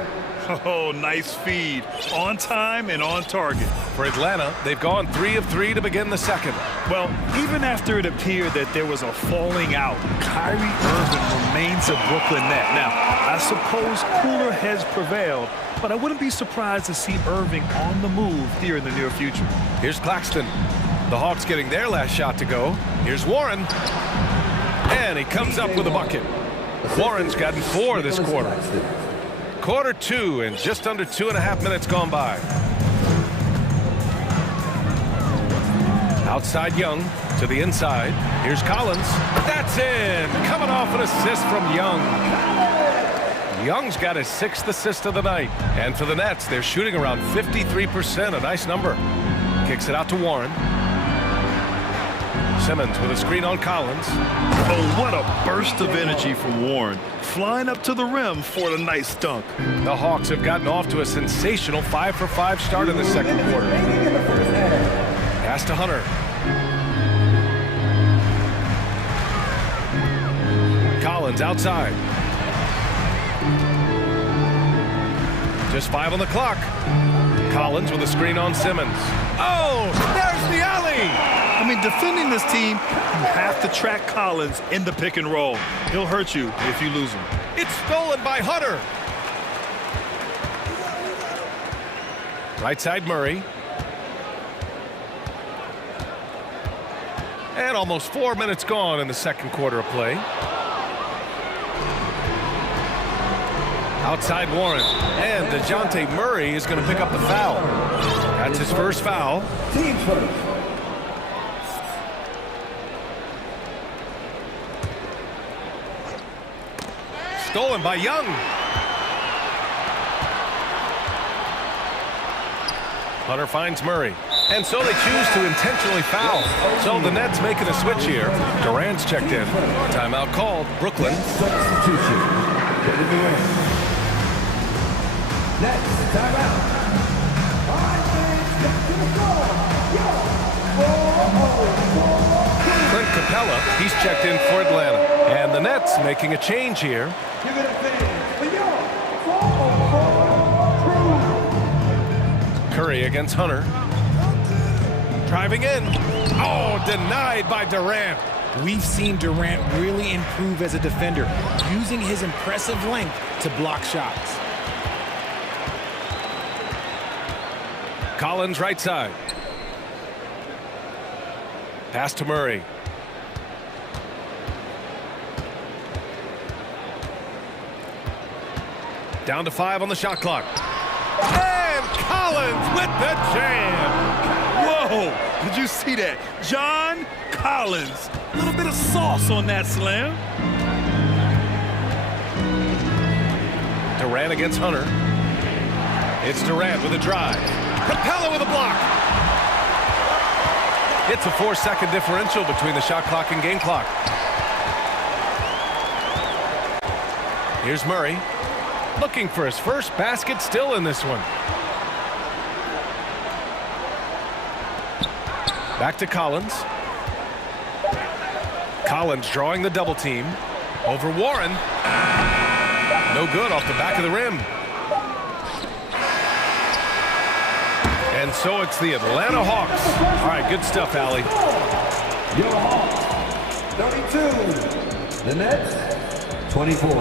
Oh, nice feed. On time and on target. For Atlanta, they've gone 3 of 3 to begin the second. Well, even after it appeared that there was a falling out, Kyrie Irving remains a Brooklyn net. Now, I suppose cooler heads prevailed, but I wouldn't be surprised to see Irving on the move here in the near future. Here's Claxton. The Hawks getting their last shot to go. Here's Warren. And he comes up with a bucket. Warren's gotten 4 this quarter. Quarter 2 and just under 2.5 minutes gone by. Outside Young to the inside. Here's Collins. That's in. Coming off an assist from Young. Young's got his 6th assist of the night. And for the Nets, they're shooting around 53%, a nice number. Kicks it out to Warren. Simmons with a screen on Collins. Oh, what a burst of energy from Warren. Flying up to the rim for a nice dunk. The Hawks have gotten off to a sensational 5-for-5 start in the second quarter. Pass to Hunter. Collins outside. Just 5 on the clock. Collins with a screen on Simmons. Oh, there's the alley! I mean, defending this team, you have to track Collins in the pick and roll. He'll hurt you if you lose him. It's stolen by Hunter. Right side Murray. And almost 4 minutes gone in the second quarter of play. Outside Warren. And DeJounte Murray is going to pick up the foul. That's his first foul. Team first. Stolen by Young. Hunter finds Murray. And so they choose to intentionally foul. So the Nets making a switch here. Durant's checked in. Timeout called. Brooklyn. Substitution. Nets, timeout. Clint Capella, he's checked in for Atlanta. And the Nets making a change here. Curry against Hunter. Driving in. Oh, denied by Durant. We've seen Durant really improve as a defender, using his impressive length to block shots. Collins right side. Pass to Murray. Down to 5 on the shot clock. And Collins with the jam. Whoa, did you see that? John Collins. A little bit of sauce on that slam. Durant against Hunter. It's Durant with a drive. Capella with a block. It's a 4-second differential between the shot clock and game clock. Here's Murray. Looking for his first basket still in this one. Back to Collins. Collins drawing the double team. Over Warren. No good off the back of the rim. And so it's the Atlanta Hawks. All right, good stuff, Allie. Your Hawks, 32. The Nets, 24.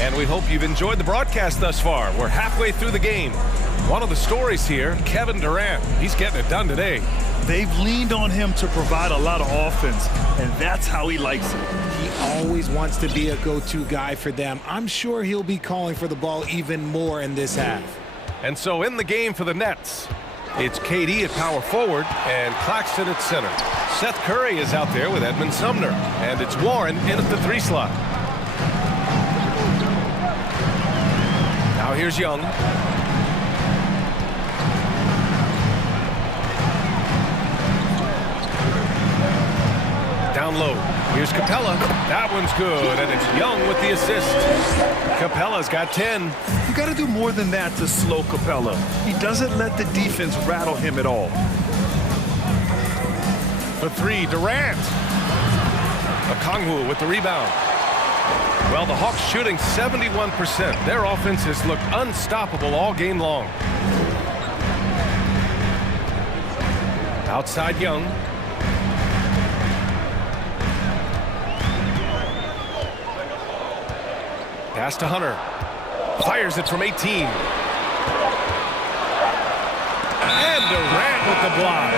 And we hope you've enjoyed the broadcast thus far. We're halfway through the game. One of the stories here, Kevin Durant. He's getting it done today. They've leaned on him to provide a lot of offense, and that's how he likes it. He always wants to be a go-to guy for them. I'm sure he'll be calling for the ball even more in this half. And so in the game for the Nets, it's KD at power forward and Claxton at center. Seth Curry is out there with Edmund Sumner, and it's Warren in at the 3 slot. Now here's Young. Down low. Here's Capella. That one's good, and it's Young with the assist. Capella's got 10. You got to do more than that to slow Capella. He doesn't let the defense rattle him at all. For 3, Durant. Okongwu with the rebound. Well, the Hawks shooting 71%. Their offense has looked unstoppable all game long. Outside Young. Pass to Hunter. Fires it from 18. And Durant with the block.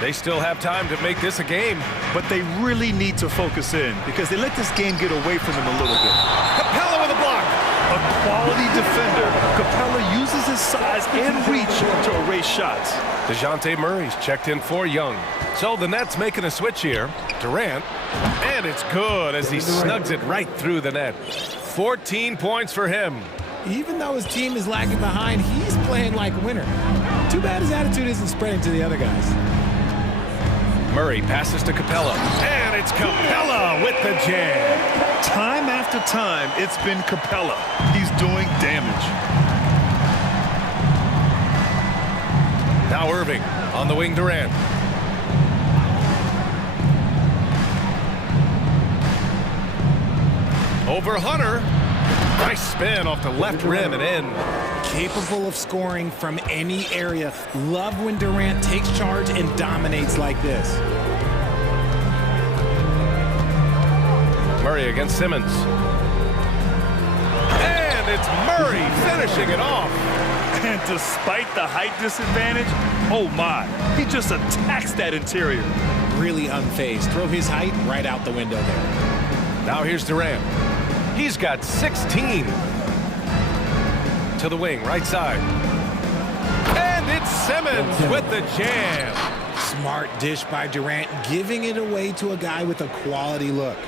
They still have time to make this a game. But they really need to focus in because they let this game get away from them a little bit. Capella with a block. quality defender, Capella uses his size and reach to erase shots. DeJounte Murray's checked in for Young. So the Nets making a switch here. Durant, and it's good as he snugs it right through the net. 14 points for him. Even though his team is lagging behind, he's playing like a winner. Too bad his attitude isn't spreading to the other guys. Murray passes to Capella, and it's Capella with the jam. Time after time, it's been Capella. He's doing damage. Now Irving on the wing, Durant. Over Hunter. Nice spin off the left rim and in. Capable of scoring from any area. Love when Durant takes charge and dominates like this. Murray against Simmons. And it's Murray finishing it off. And despite the height disadvantage, oh my, he just attacks that interior. Really unfazed. Throw his height right out the window there. Now here's Durant. He's got 16. To the wing, right side. And it's Simmons with the jam. Smart dish by Durant, giving it away to a guy with a quality look.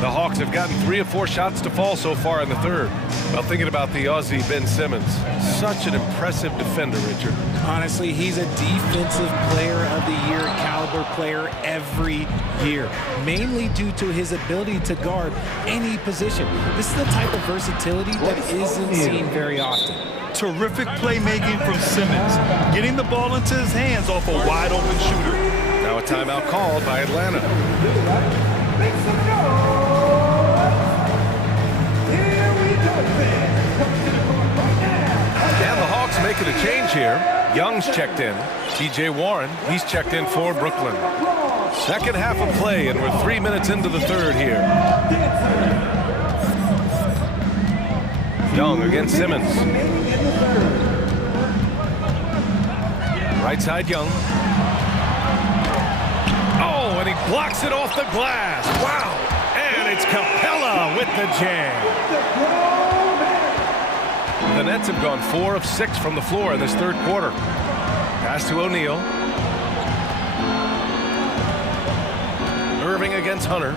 The Hawks have gotten 3 of 4 shots to fall so far in the third. Well, thinking about the Aussie Ben Simmons, such an impressive defender, Richard. Honestly, he's a defensive player of the year caliber player every year, mainly due to his ability to guard any position. This is the type of versatility that isn't seen very often. Terrific playmaking from Simmons, getting the ball into his hands off a wide open shooter. Now a timeout called by Atlanta. Make some noise! Here we go, fans. Coming to the court right now. And the Hawks making a change here. Young's checked in. T.J. Warren, he's checked in for Brooklyn. Second half of play, and we're 3 minutes into the third here. Young against Simmons. Right side, Young. Oh, and he blocks it off the glass. Wow. And it's Capella with the jam. The Nets have gone 4 of 6 from the floor in this third quarter. Pass to O'Neal. Irving against Hunter.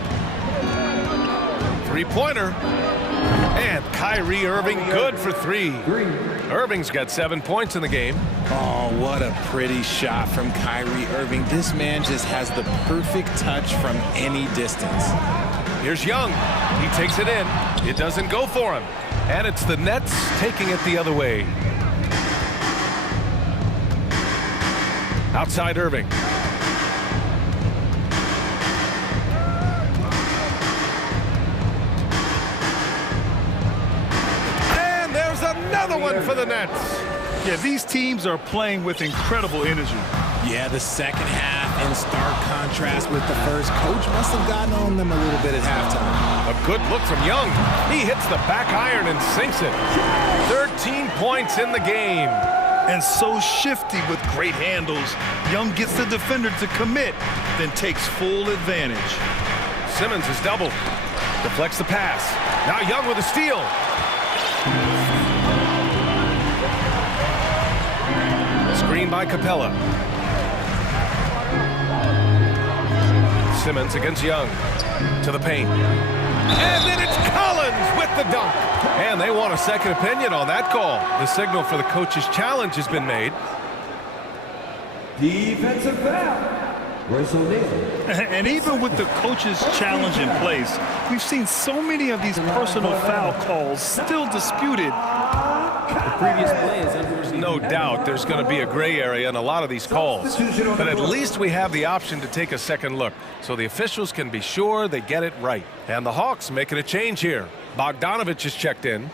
Three-pointer. And Kyrie Irving good for 3. Irving's got 7 points in the game. Oh, what a pretty shot from Kyrie Irving. This man just has the perfect touch from any distance. Here's Young. He takes it in. It doesn't go for him. And it's the Nets taking it the other way. Outside Irving. And there's another one for the Nets. Yeah, these teams are playing with incredible energy. Yeah, the second half in stark contrast with the first. Coach must have gotten on them a little bit at halftime. A good look from Young. He hits the back iron and sinks it. 13 points in the game. And so shifty with great handles. Young gets the defender to commit, then takes full advantage. Simmons is doubled. Deflects the pass. Now Young with a steal. Screen by Capella. Simmons against Young. To the paint. And then it's Collins with the dunk. And they want a second opinion on that call. The signal for the coach's challenge has been made. Defensive foul. And even with the coach's challenge in place, we've seen so many of these personal foul calls still disputed. The previous play is under. No doubt there's going to be a gray area in a lot of these calls. But at least we have the option to take a second look, so the officials can be sure they get it right. And the Hawks making a change here. Bogdanovich is checked in.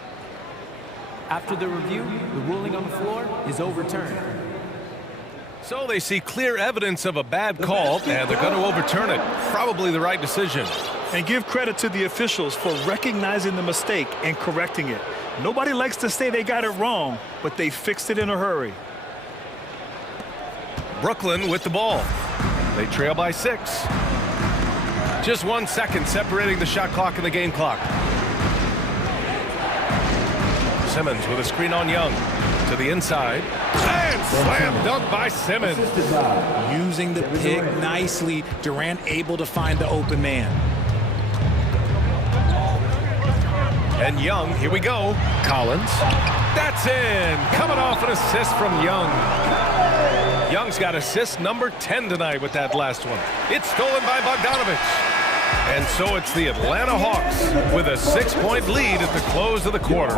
After the review, the ruling on the floor is overturned. So they see clear evidence of a bad call, and they're going to overturn it. Probably the right decision. And give credit to the officials for recognizing the mistake and correcting it. Nobody likes to say they got it wrong, but they fixed it in a hurry. Brooklyn with the ball. They trail by 6. Just 1 second separating the shot clock and the game clock. Simmons with a screen on Young. To the inside. And slam dunk by Simmons. Using the pick nicely. Durant able to find the open man. And Young, here we go. Collins. That's in. Coming off an assist from Young. Young's got assist number 10 tonight with that last one. It's stolen by Bogdanovich. And so it's the Atlanta Hawks with a 6-point lead at the close of the quarter.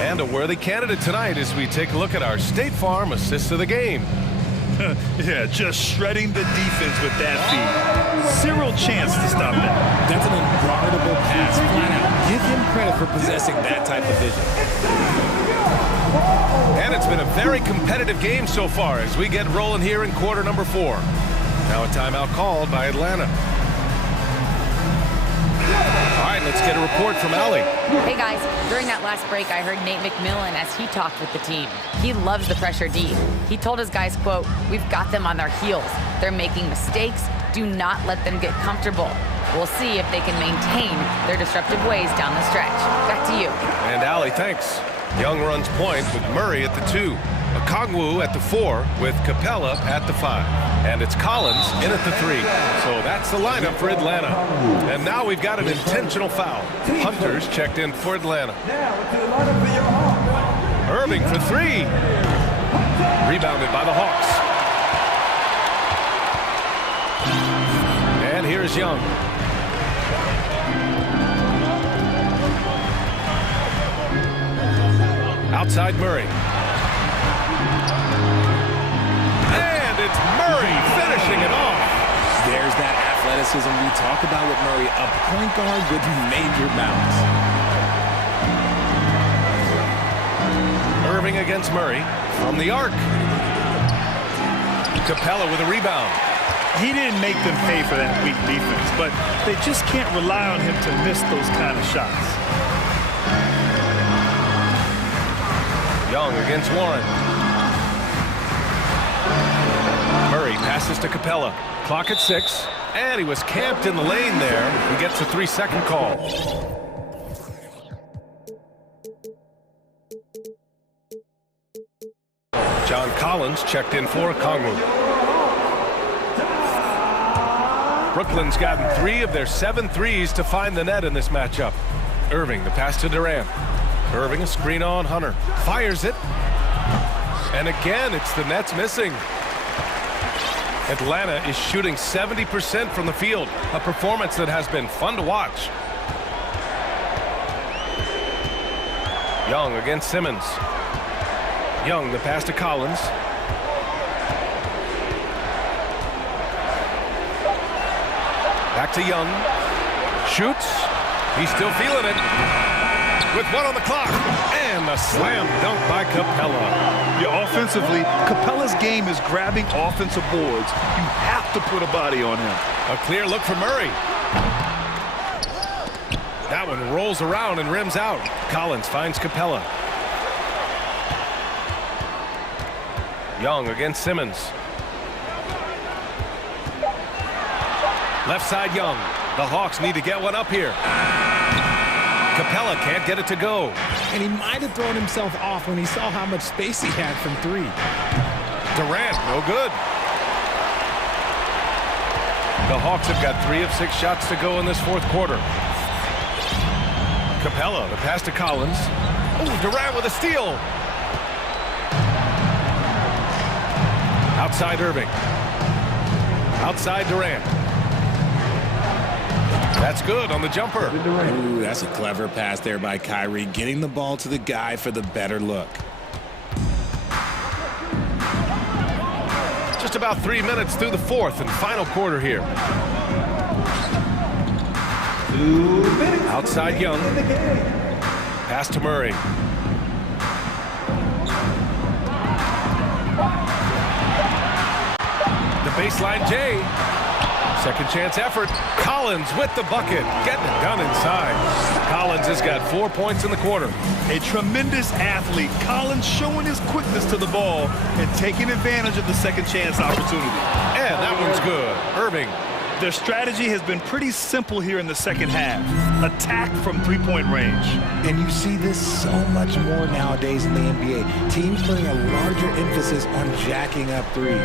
And a worthy candidate tonight as we take a look at our State Farm assists of the game. Yeah, just shredding the defense with that feed. Zero chance to stop that. That's an unguardable pass, flat out. Give him credit for possessing that type of vision. And it's been a very competitive game so far as we get rolling here in quarter number 4. Now a timeout called by Atlanta. All right, let's get a report from Allie. Hey guys, during that last break, I heard Nate McMillan as he talked with the team. He loves the pressure deep. He told his guys, quote, "We've got them on their heels. They're making mistakes. Do not let them get comfortable. We'll see if they can maintain their disruptive ways down the stretch." Back to you. And Allie, thanks. Young runs point with Murray at the 2. Okongwu at the 4 with Capella at the 5. And it's Collins in at the 3. So that's the lineup for Atlanta. And now we've got an intentional foul. Hunter's checked in for Atlanta. Irving for 3. Rebounded by the Hawks. And here's Young. Outside Murray. And it's Murray finishing it off. There's that athleticism we talk about with Murray, a point guard with major bounce. Irving against Murray from the arc. Capella with a rebound. He didn't make them pay for that weak defense, but they just can't rely on him to miss those kind of shots. Young against Warren. Murray passes to Capella. Clock at 6. And he was camped in the lane there. He gets a 3-second call. John Collins checked in for Okongwu. Brooklyn's gotten 3 of their 7 threes to find the net in this matchup. Irving, the pass to Durant. Irving, a screen on Hunter. Fires it. And again, it's the Nets missing. Atlanta is shooting 70% from the field, a performance that has been fun to watch. Young against Simmons. Young, the pass to Collins. Back to Young. Shoots. He's still feeling it. With 1 on the clock. And a slam dunk by Capella. Yeah, offensively, Capella's game is grabbing offensive boards. You have to put a body on him. A clear look for Murray. That one rolls around and rims out. Collins finds Capella. Young against Simmons. Left side Young. The Hawks need to get one up here. Capella can't get it to go. And he might have thrown himself off when he saw how much space he had from 3. Durant, no good. The Hawks have got 3 of 6 shots to go in this 4th quarter. Capella, the pass to Collins. Oh, Durant with a steal. Outside Irving. Outside Durant. That's good on the jumper. Ooh, that's a clever pass there by Kyrie, getting the ball to the guy for the better look. Just about 3 minutes through the 4th and final quarter here. Outside Young. Pass to Murray. The baseline J. Second chance effort. Collins with the bucket. Getting it done inside. Collins has got 4 points in the quarter. A tremendous athlete. Collins showing his quickness to the ball and taking advantage of the second chance opportunity. And that one's good. Irving Their strategy has been pretty simple here in the second half. Attack from three-point range. And you see this so much more nowadays in the NBA. Teams putting a larger emphasis on jacking up threes.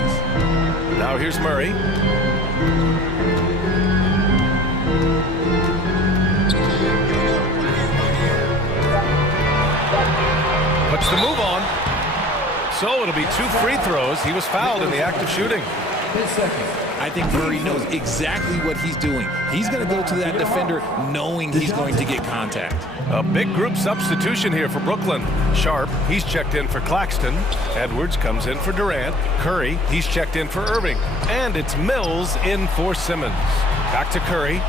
Now here's Murray. Puts the move on. So it'll be 2 free throws. He was fouled in the act of shooting. I think Murray knows exactly what he's doing. He's going to go to that defender knowing he's going to get contact. A big group substitution here for Brooklyn. Sharp, he's checked in for Claxton. Edwards comes in for Durant. Curry, he's checked in for Irving. And it's Mills in for Simmons. Back to Curry.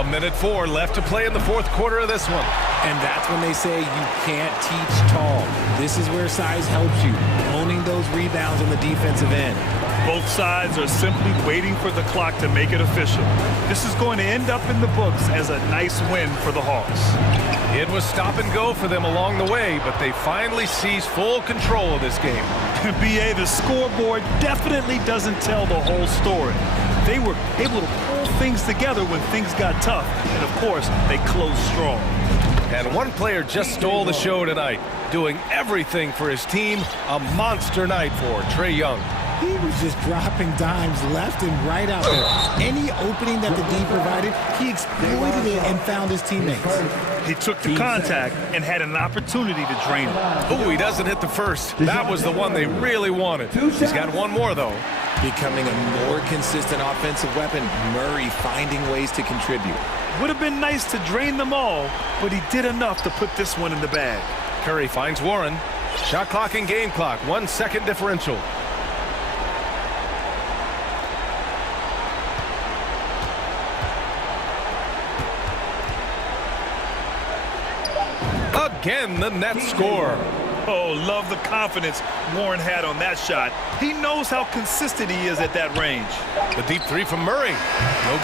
1:04 left to play in the fourth quarter of this one. And that's when they say you can't teach tall. This is where size helps you, owning those rebounds on the defensive end. Both sides are simply waiting for the clock to make it official. This is going to end up in the books as a nice win for the Hawks. It was stop and go for them along the way, but they finally seized full control of this game. BA, the scoreboard definitely doesn't tell the whole story. They were able to pull things together when things got tough, and of course, they closed strong. And one player just stole the show tonight, doing everything for his team. A monster night for Trae Young. He was just dropping dimes left and right out there. Any opening that the D provided, he exploited it and found his teammates. He took the contact and had an opportunity to drain it. Oh, he doesn't hit the first. That was the one they really wanted. He's got one more, though. Becoming a more consistent offensive weapon, Murray finding ways to contribute. Would have been nice to drain them all, but he did enough to put this one in the bag. Curry finds Warren. Shot clock and game clock, 1 second differential. Again, the net score. Oh, love the confidence Warren had on that shot. He knows how consistent he is at that range. The deep three from Murray. No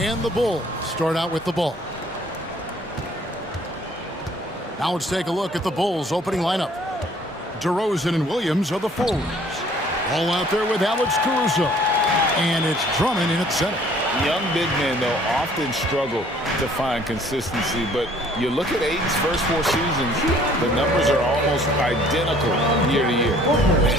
And the Bulls start out with the ball. Now let's take a look at the Bulls' opening lineup. DeRozan and Williams are the forwards. All out there with Alex Caruso. And it's Drummond in at center. Young big men, though, often struggle to find consistency, but you look at Ayton's first 4 seasons, the numbers are almost identical year to year.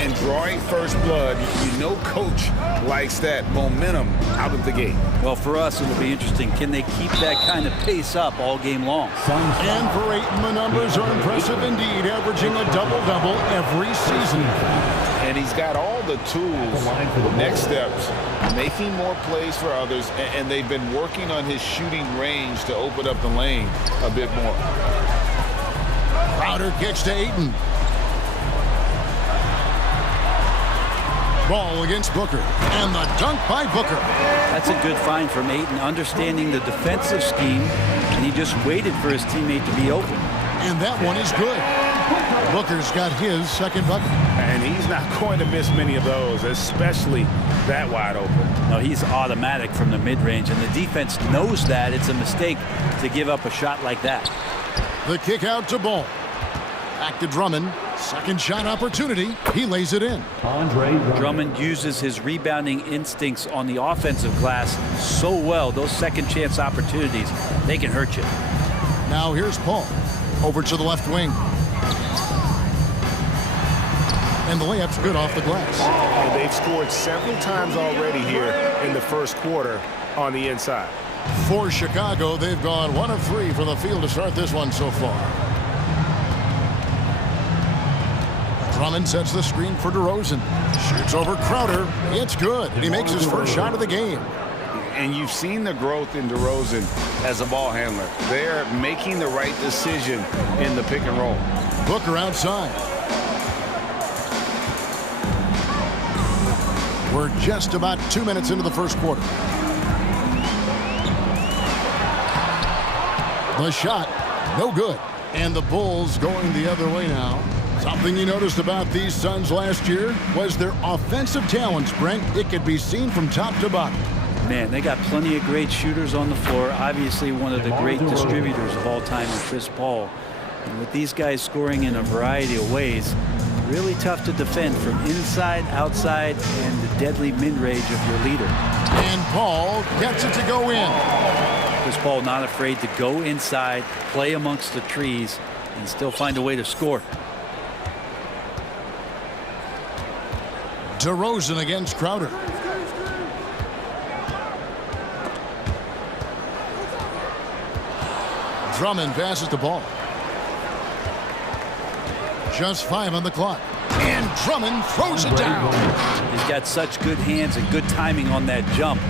And drawing first blood, you know coach likes that momentum out of the gate. Well, for us, it'll be interesting. Can they keep that kind of pace up all game long? And for Ayton, the numbers are impressive indeed, averaging a double-double every season. And he's got all the tools, next steps, making more plays for others, and they've been working on his shooting range to open up the lane a bit more. Crowder kicks to Ayton. Ball against Booker, and the dunk by Booker. That's a good find from Ayton, understanding the defensive scheme, and he just waited for his teammate to be open. And that one is good. Booker's got his second bucket. And he's not going to miss many of those, especially that wide open. No, he's automatic from the mid-range, and the defense knows that it's a mistake to give up a shot like that. The kick out to Ball. Back to Drummond. Second shot opportunity. He lays it in. Drummond uses his rebounding instincts on the offensive glass so well. Those second chance opportunities, they can hurt you. Now here's Paul. Over to the left wing. And the layup's good off the glass. And they've scored several times already here in the first quarter on the inside. For Chicago, they've gone 1 of 3 from the field to start this one so far. Drummond sets the screen for DeRozan. Shoots over Crowder. It's good. And he makes his first shot of the game. And you've seen the growth in DeRozan as a ball handler. They're making the right decision in the pick and roll. Booker outside. We're just about 2 minutes into the first quarter. The shot, no good. And the Bulls going the other way now. Something you noticed about these Suns last year was their offensive talents, Brent. It could be seen from top to bottom. Man, they got plenty of great shooters on the floor. Obviously, one of the great distributors of all time is Chris Paul. And with these guys scoring in a variety of ways, really tough to defend from inside, outside, and the deadly mid-range of your leader. And Paul gets it to go in. Chris Paul not afraid to go inside, play amongst the trees, and still find a way to score. DeRozan against Crowder. Drummond passes the ball. Just 5 on the clock. And Drummond throws it down. He's got such good hands and good timing on that jump.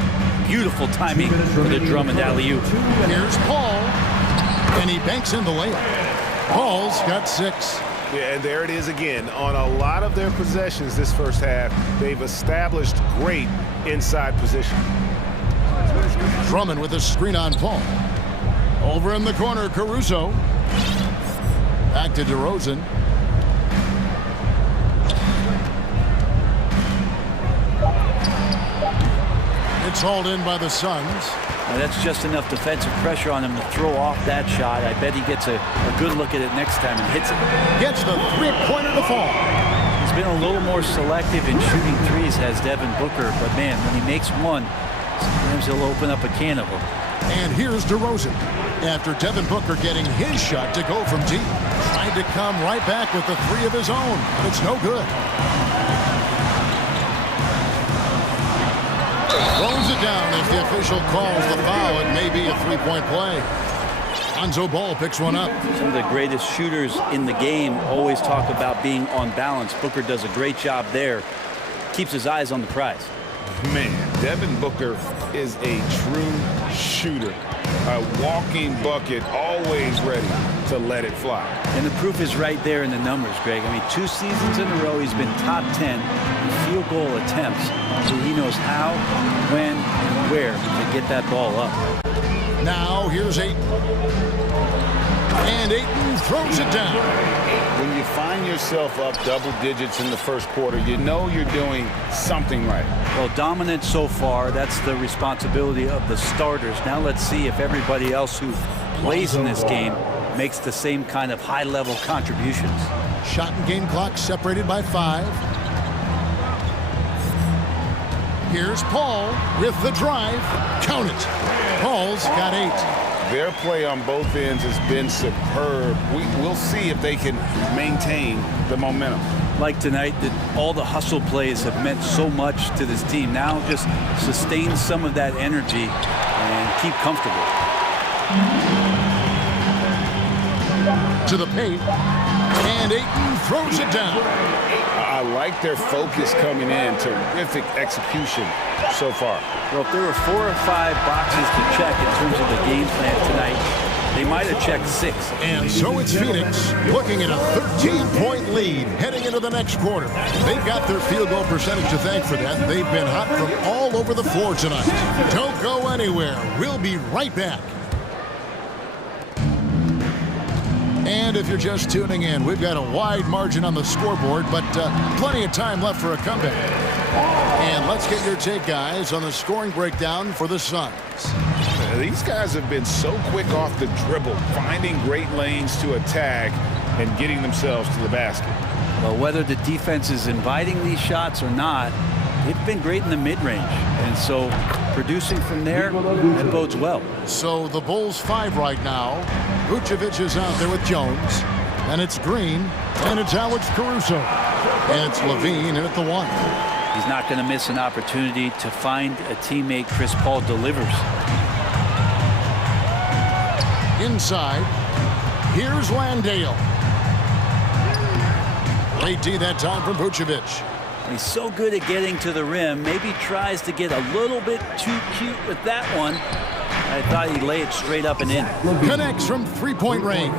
Beautiful timing for the Drummond alley-oop. Here's Paul. And he banks in the layup. Paul's got 6. Yeah, and there it is again. On a lot of their possessions this first half, they've established great inside position. Drummond with a screen on Paul. Over in the corner, Caruso. Back to DeRozan. It's hauled in by the Suns. Now that's just enough defensive pressure on him to throw off that shot. I bet he gets a good look at it next time and hits it. Gets the three-pointer to fall. He's been a little more selective in shooting threes, has Devin Booker. But, man, when he makes one, sometimes he'll open up a can of them. And here's DeRozan. After Devin Booker getting his shot to go from deep. Tried to come right back with the 3 of his own. But it's no good. Throws it down as the official calls the foul. It may be a 3-point play. Lonzo Ball picks one up. Some of the greatest shooters in the game always talk about being on balance. Booker does a great job there. Keeps his eyes on the prize. Man, Devin Booker is a true shooter. A walking bucket, always ready to let it fly. And the proof is right there in the numbers, Greg. I mean, 2 seasons in a row, he's been top 10 in field goal attempts. So he knows how, when, and where to get that ball up. Now, here's 8. And Ayton throws it down. When you find yourself up double digits in the first quarter, you know you're doing something right. Well, dominant so far. That's the responsibility of the starters. Now let's see if everybody else who plays in this game makes the same kind of high-level contributions. Shot and game clock separated by 5. Here's Paul with the drive. Count it. Paul's got 8. Their play on both ends has been superb. We'll see if they can maintain the momentum. Like tonight, all the hustle plays have meant so much to this team. Now just sustain some of that energy and keep comfortable. To the paint. And Ayton throws it down. I like their focus coming in. Terrific execution so far. Well, if there were 4 or 5 boxes to check in terms of the game plan tonight, they might have checked 6. And so it's Phoenix looking at a 13-point lead heading into the next quarter. They've got their field goal percentage to thank for that. They've been hot from all over the floor tonight. Don't go anywhere. We'll be right back. And if you're just tuning in, we've got a wide margin on the scoreboard, but plenty of time left for a comeback. And let's get your take, guys, on the scoring breakdown for the Suns. These guys have been so quick off the dribble, finding great lanes to attack and getting themselves to the basket. Well, whether the defense is inviting these shots or not, they've been great in the mid-range. And so producing from there, that bodes well. So the Bulls 5 right now. Vucevic is out there with Jones. And it's Green. And it's Alex Caruso. And it's Levine in at the 1. He's not going to miss an opportunity to find a teammate. Chris Paul delivers. Inside. Here's Landale. Late D that time from Vucevic. He's so good at getting to the rim. Maybe tries to get a little bit too cute with that one. I thought he'd lay it straight up and in. Connects from three-point range.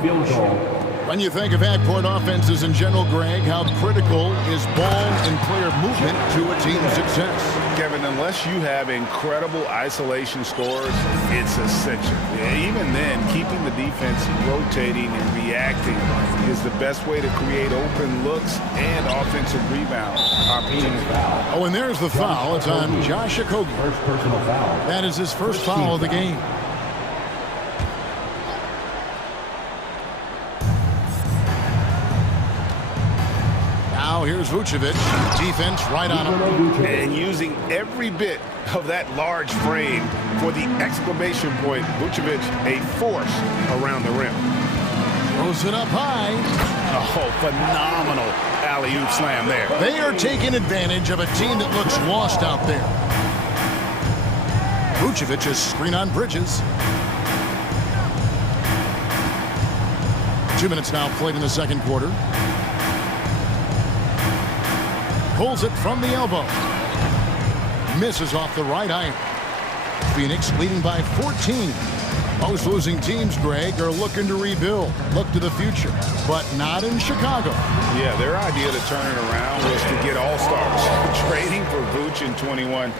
When you think of half-court offenses in general, Greg, how critical is ball and player movement to a team's success? Kevin, unless you have incredible isolation scores, it's essential. Even then, keeping the defense rotating and reacting is the best way to create open looks and offensive rebound opportunities. Oh, and there's the foul. It's on Josh Okogie. First personal foul. That is his first foul of the game. Now here's Vucevic. Defense right on him. And using every bit of that large frame for the exclamation point. Vucevic, a force around the rim. Throws it up high. Oh, phenomenal alley-oop slam there. They are taking advantage of a team that looks lost out there. Vucevic is screen on Bridges. 2 minutes now played in the second quarter. Pulls it from the elbow. Misses off the right iron. Phoenix leading by 14. Most losing teams, Greg, are looking to rebuild, look to the future, but not in Chicago. Yeah, their idea to turn it around was to get all-stars. Trading for Vooch in 21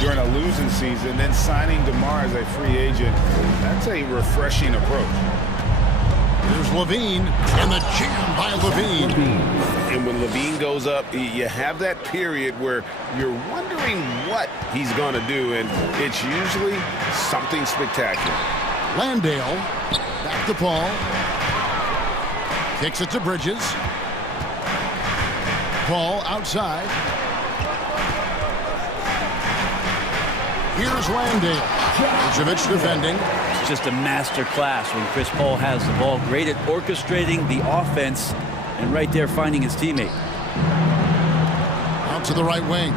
during a losing season, then signing DeMar as a free agent. That's a refreshing approach. There's Levine, and the jam by Levine. And when Levine goes up, you have that period where you're wondering what he's going to do, and it's usually something spectacular. Landale, back to Paul. Kicks it to Bridges. Paul outside. Here's Landale. Vucevic defending. It's just a master class when Chris Paul has the ball. Great at orchestrating the offense and right there finding his teammate. Out to the right wing.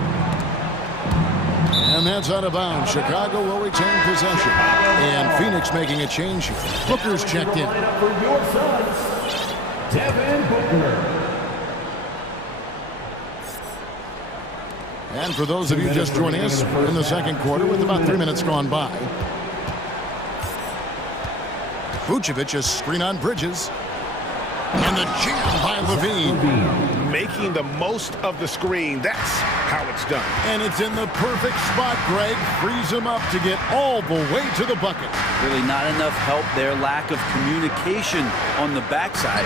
And that's out of bounds. Chicago will retain possession. And Phoenix making a change here. Booker's checked in. For your Suns, Devin Booker. And for those of you just joining us, we're in the second quarter with about 3 minutes gone by. Vucevic is screen on Bridges. And the jam by Levine. making the most of the screen. That's how it's done. And it's in the perfect spot, Greg. Frees him up to get all the way to the bucket. Really not enough help there. Lack of communication on the backside.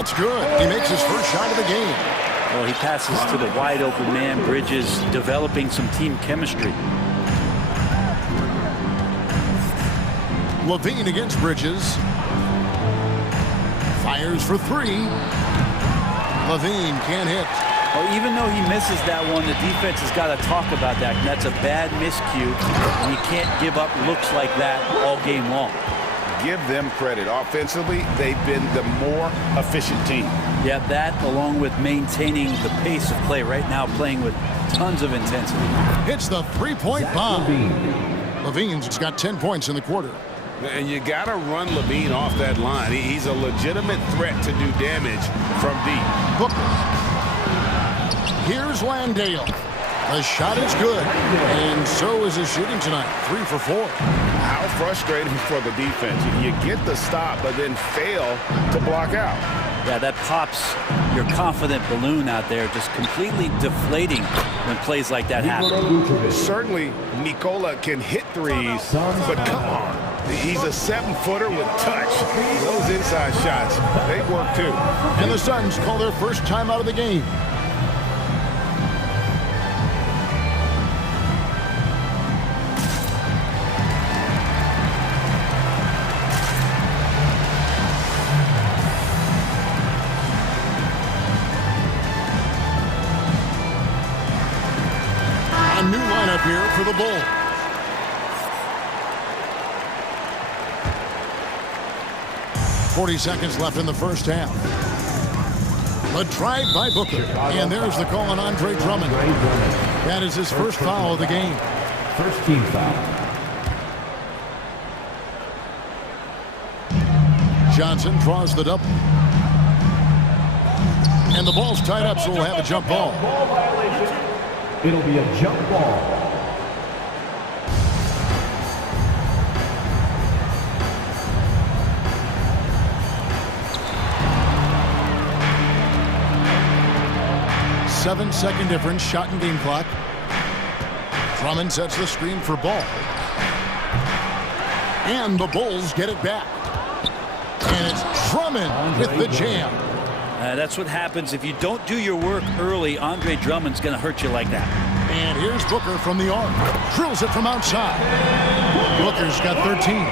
It's good. He makes his first shot of the game. Well, he passes to the wide open man. Bridges developing some team chemistry. Levine against Bridges. Fires for three. Levine can't hit. Well, even though he misses that one, the defense has got to talk about that. That's a bad miscue, and you can't give up looks like that all game long. Give them credit. Offensively, they've been the more efficient team. Yeah, that along with maintaining the pace of play right now, playing with tons of intensity. Hits the three-point bomb. Levine's got 10 points in the quarter. And you got to run Levine off that line. He's a legitimate threat to do damage from deep. Booker. Here's Landale. The shot is good, and so is his shooting tonight. 3 for 4. How frustrating for the defense. You get the stop, but then fail to block out. Yeah, that pops your confident balloon out there, just completely deflating when plays like that happen. Certainly, Nikola can hit threes, but come on. He's a 7-footer with touch. Those inside shots, they work too. And the Suns call their first time out of the game. A new lineup here for the Bulls. .40 seconds left in the first half. A drive by Booker. And there's the call on Andre Drummond. That is his first foul of the game. First team foul. Johnson draws the double. And the ball's tied up, so we'll have a jump ball. It'll be a jump ball. Seven-second difference, shot and game clock. Drummond sets the screen for Ball. And the Bulls get it back. And it's Drummond with the jam. That's what happens if you don't do your work early. Andre Drummond's going to hurt you like that. And here's Booker from the arc. Drills it from outside. Booker's got 13.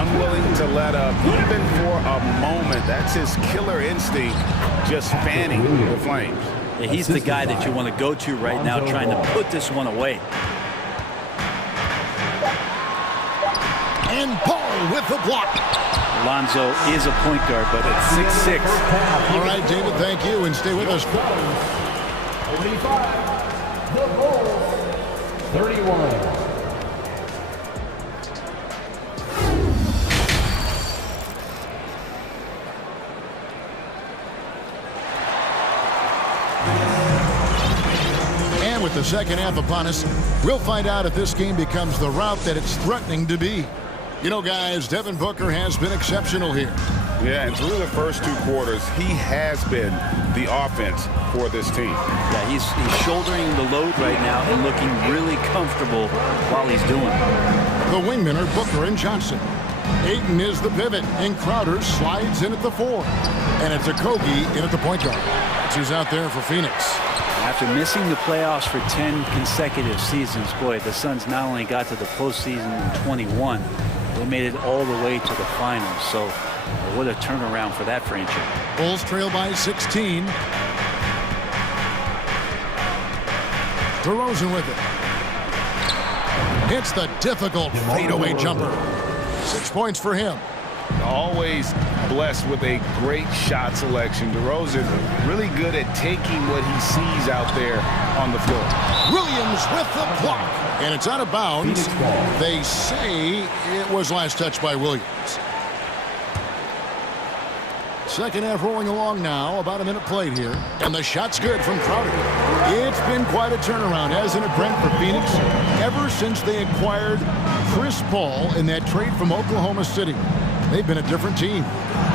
Unwilling to let up even for a moment. That's his killer instinct, just fanning the flames. Yeah, he's the guy that you want to go to right now, trying to put this one away. And Ball with the block. Lonzo is a point guard, but at 6'6". All right, David, thank you, and stay with us. 35, the Bulls, 31. With the second half upon us, we'll find out if this game becomes the route that it's threatening to be. You know, guys, Devin Booker has been exceptional here. Yeah, and through the first 2 quarters, he has been the offense for this team. Yeah, he's shouldering the load right now and looking really comfortable while he's doing it. The wingmen are Booker and Johnson. Ayton is the pivot, and Crowder slides in at the 4. And it's Okogie in at the point guard. That's who's out there for Phoenix. After missing the playoffs for 10 consecutive seasons, boy, the Suns not only got to the postseason in 21, they made it all the way to the finals. So what a turnaround for that franchise. Bulls trail by 16. DeRozan with it. Hits the difficult fadeaway jumper. 6 points for him. Always blessed with a great shot selection. DeRozan really good at taking what he sees out there on the floor. Williams with the block. And it's out of bounds. They say it was last touched by Williams. Second half rolling along now. About a minute played here. And the shot's good from Crowder. It's been quite a turnaround, hasn't it, Brent, for Phoenix? Ever since they acquired Chris Paul in that trade from Oklahoma City. they've been a different team.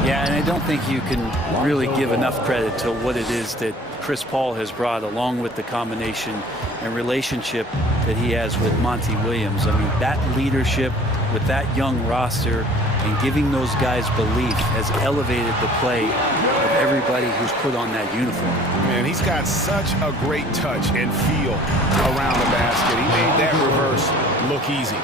Yeah, and I don't think you can really give enough credit to what it is that Chris Paul has brought, along with the combination and relationship that he has with Monty Williams. I mean, that leadership with that young roster and giving those guys belief has elevated the play of everybody who's put on that uniform. Man, he's got such a great touch and feel around the basket. He made that reverse look easy.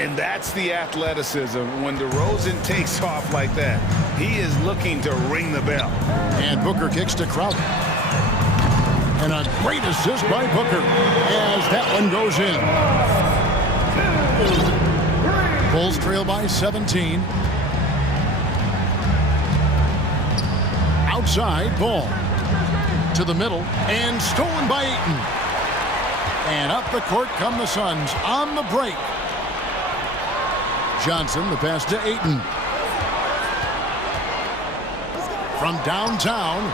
And that's the athleticism. When DeRozan takes off like that, he is looking to ring the bell. And Booker kicks to Crowder. And a great assist by Booker as that one goes in. Bulls trail by 17. Outside, ball to the middle, and stolen by Ayton. And up the court come the Suns on the break. Johnson, the pass to Ayton. From downtown.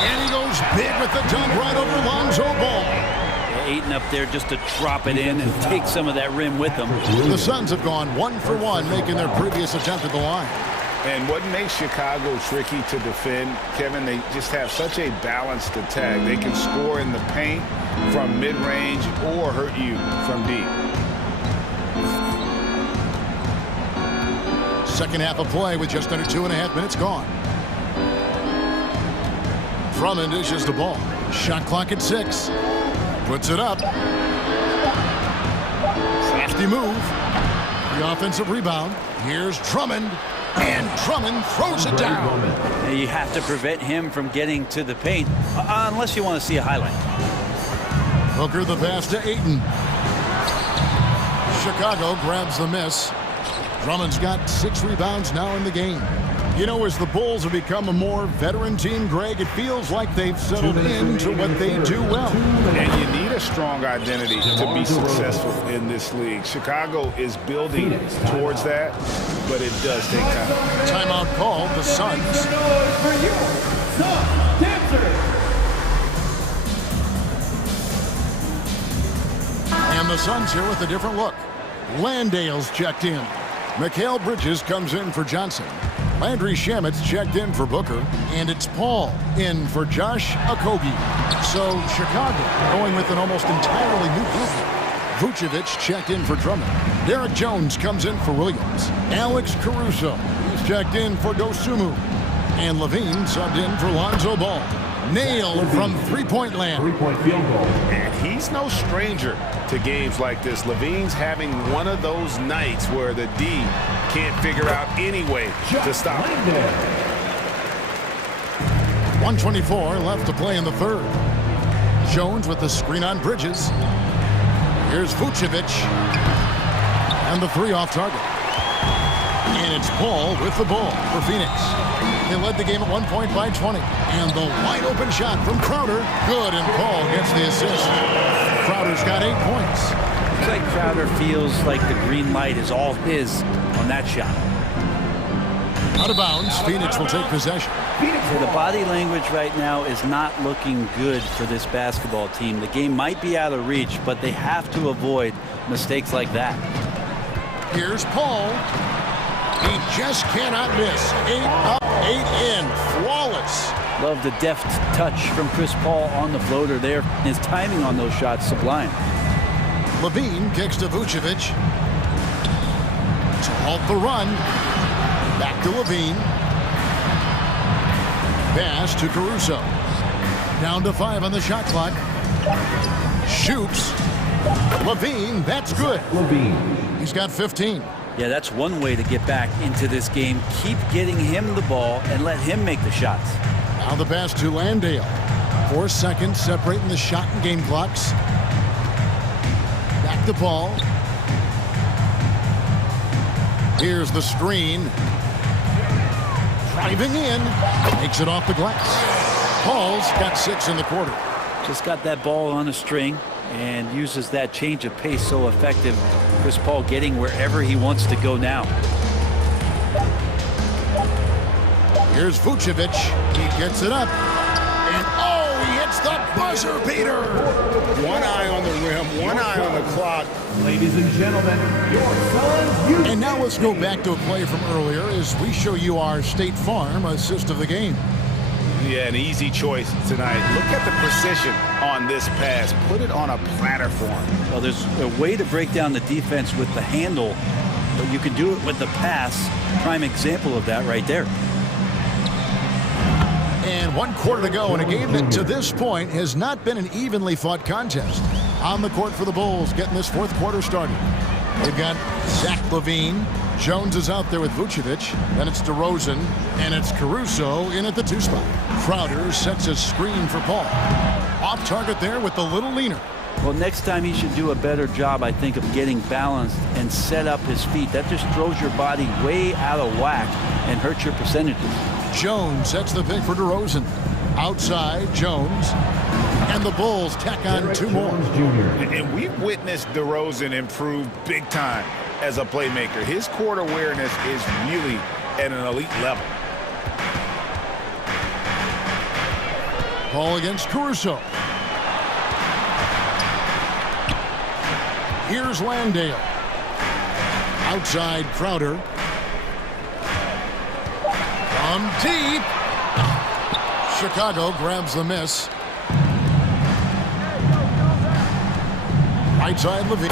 And he goes big with the dunk right over Lonzo Ball. Ayton up there just to drop it in and take some of that rim with them. The Suns have gone 1 for 1, making their previous attempt at the line. And what makes Chicago tricky to defend, Kevin, they just have such a balanced attack. They can score in the paint from mid-range or hurt you from deep. Second half of play with just under 2.5 minutes gone. Drummond dishes the ball. Shot clock at 6. Puts it up. Crafty move. The offensive rebound. Here's Drummond. And Drummond throws it down. You have to prevent him from getting to the paint, unless you want to see a highlight. Booker the pass to Ayton. Chicago grabs the miss. Drummond's got 6 rebounds now in the game. You know, as the Bulls have become a more veteran team, Greg, it feels like they've settled into what they do well. And you need a strong identity to be successful in this league. Chicago is building towards that, but it does take time. Timeout called, the Suns. And the Suns here with a different look. Landale's checked in. Mikal Bridges comes in for Johnson. Landry Shamit's checked in for Booker. And it's Paul in for Josh Okogie. So Chicago going with an almost entirely new group. Vucevic checked in for Drummond. Derek Jones comes in for Williams. Alex Caruso is checked in for Dosunmu. And Levine subbed in for Lonzo Ball. Nailed from three-point land. Three-point field goal. And he's no stranger to games like this. Levine's having one of those nights where the D can't figure out any way to stop him. 1:24 left to play in the third. Jones with the screen on Bridges. Here's Vucevic. And the 3 off target. And it's Paul with the ball for Phoenix. They led the game at 1 point by 20. And the wide open shot from Crowder. Good, and Paul gets the assist. Crowder's got 8 points. Looks like Crowder feels like the green light is all his on that shot. Out of bounds, Phoenix will take possession. So the body language right now is not looking good for this basketball team. The game might be out of reach, but they have to avoid mistakes like that. Here's Paul. He just cannot miss. 8 up, 8 in. Flawless. Love the deft touch from Chris Paul on the floater there. His timing on those shots sublime. Levine kicks to Vucevic. To halt the run. Back to Levine. Pass to Caruso. Down to 5 on the shot clock. Shoots. Levine, that's good. Levine. He's got 15. Yeah, that's one way to get back into this game. Keep getting him the ball and let him make the shots. Now the pass to Landale. 4 seconds separating the shot and game clocks. Back to Paul. Here's the screen. Driving in. Takes it off the glass. Paul's got 6 in the quarter. Just got that ball on a string and uses that change of pace so effective. Chris Paul getting wherever he wants to go now. Here's Vucevic. He gets it up. And oh, he hits the buzzer buzzer beater. One eye on the rim, one eye on the clock. Ladies and gentlemen, your son's And now let's go back to a play from earlier as we show you our State Farm assist of the game. Yeah, an easy choice tonight. Look at the precision on this pass. Put it on a platter for him. Well, there's a way to break down the defense with the handle, but you can do it with the pass. Prime example of that right there. And 1 quarter to go in a game that to this point has not been an evenly fought contest. On the court for the Bulls, getting this 4th quarter started. They've got Zach LaVine. Jones is out there with Vucevic. Then it's DeRozan, and it's Caruso in at the 2 spot. Crowder sets a screen for Paul. Off target there with the little leaner. Well, next time he should do a better job, I think, of getting balanced and set up his feet. That just throws your body way out of whack and hurts your percentages. Jones sets the pick for DeRozan. Outside, Jones. And the Bulls tack on 2 more. And we've witnessed DeRozan improve big time as a playmaker. His court awareness is really at an elite level. Ball against Caruso. Here's Landale. Outside, Crowder. From deep. Chicago grabs the miss. Right side, LaVine.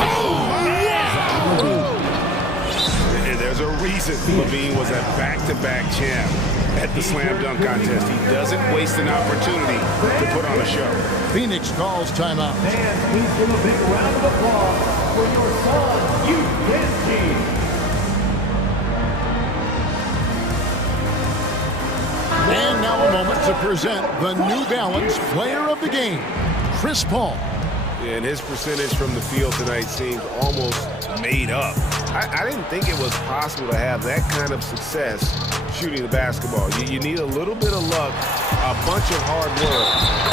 There's a reason LaVine was a back-to-back champ at the slam dunk contest. He doesn't waste an opportunity to put on a show. Phoenix calls timeout. Fans, please give a big round of applause for your son's youth dance team. And now a moment to present the New Balance Player of the Game, Chris Paul. And his percentage from the field tonight seemed almost made up. I didn't think it was possible to have that kind of success shooting the basketball. You need a little bit of luck, a bunch of hard work,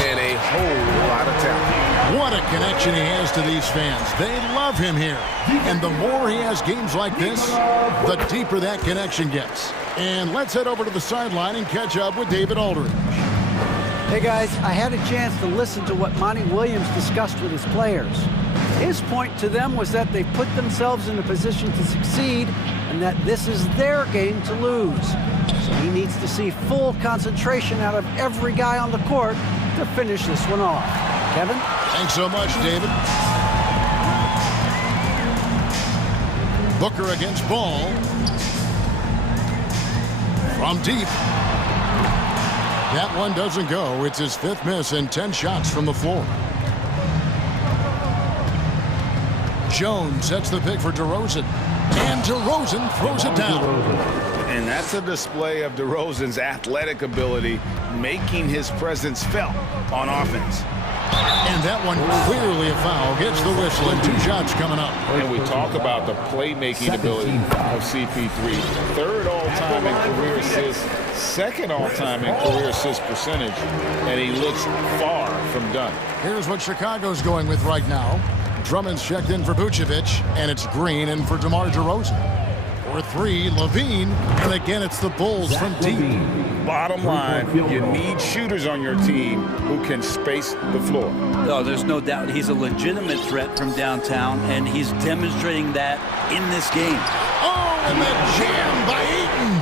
and a whole lot of talent. What a connection he has to these fans. They love him here. And the more he has games like this, the deeper that connection gets. And let's head over to the sideline and catch up with David Aldridge. Hey guys, I had a chance to listen to what Monty Williams discussed with his players. His point to them was that they put themselves in a position to succeed and that this is their game to lose. So he needs to see full concentration out of every guy on the court to finish this one off. Kevin? Thanks so much, David. Booker against Ball. From deep. That one doesn't go. It's his 5th miss and 10 shots from the floor. Jones sets the pick for DeRozan. And DeRozan throws it down. And that's a display of DeRozan's athletic ability, making his presence felt on offense. And that one clearly a foul. Gets the whistle and 2 shots coming up. And we talk about the playmaking ability of CP3. 3rd all-time in career assists, 2nd all-time in career assist percentage, and he looks far from done. Here's what Chicago's going with right now. Drummond's checked in for Vucevic, and it's Green in for DeMar DeRozan. For 3, LaVine, and again it's the Bulls from deep. Bottom line, you need shooters on your team who can space the floor. No, there's no doubt he's a legitimate threat from downtown, and he's demonstrating that in this game. Oh, and the jam by Ayton.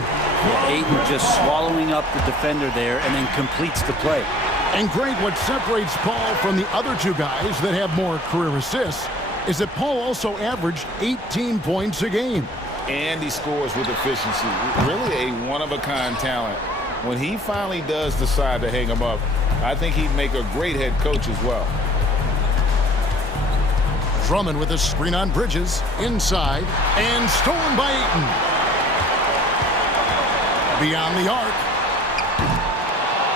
Yeah, Ayton just swallowing up the defender there and then completes the play. And great, what separates Paul from the other 2 guys that have more career assists is that Paul also averaged 18 points a game. And he scores with efficiency. Really a one-of-a-kind talent. When he finally does decide to hang him up, I think he'd make a great head coach as well. Drummond with a screen on Bridges, inside, and stolen by Ayton. Beyond the arc.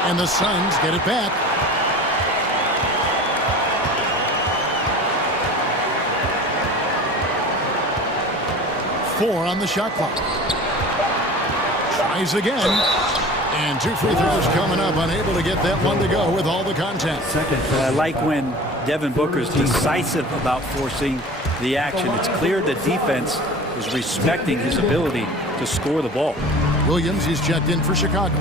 And the Suns get it back. Four on the shot clock. Tries again. And 2 free throws coming up. Unable to get that one to go with all the contact. I like when Devin Booker's decisive about forcing the action. It's clear the defense is respecting his ability to score the ball. Williams, he's checked in for Chicago.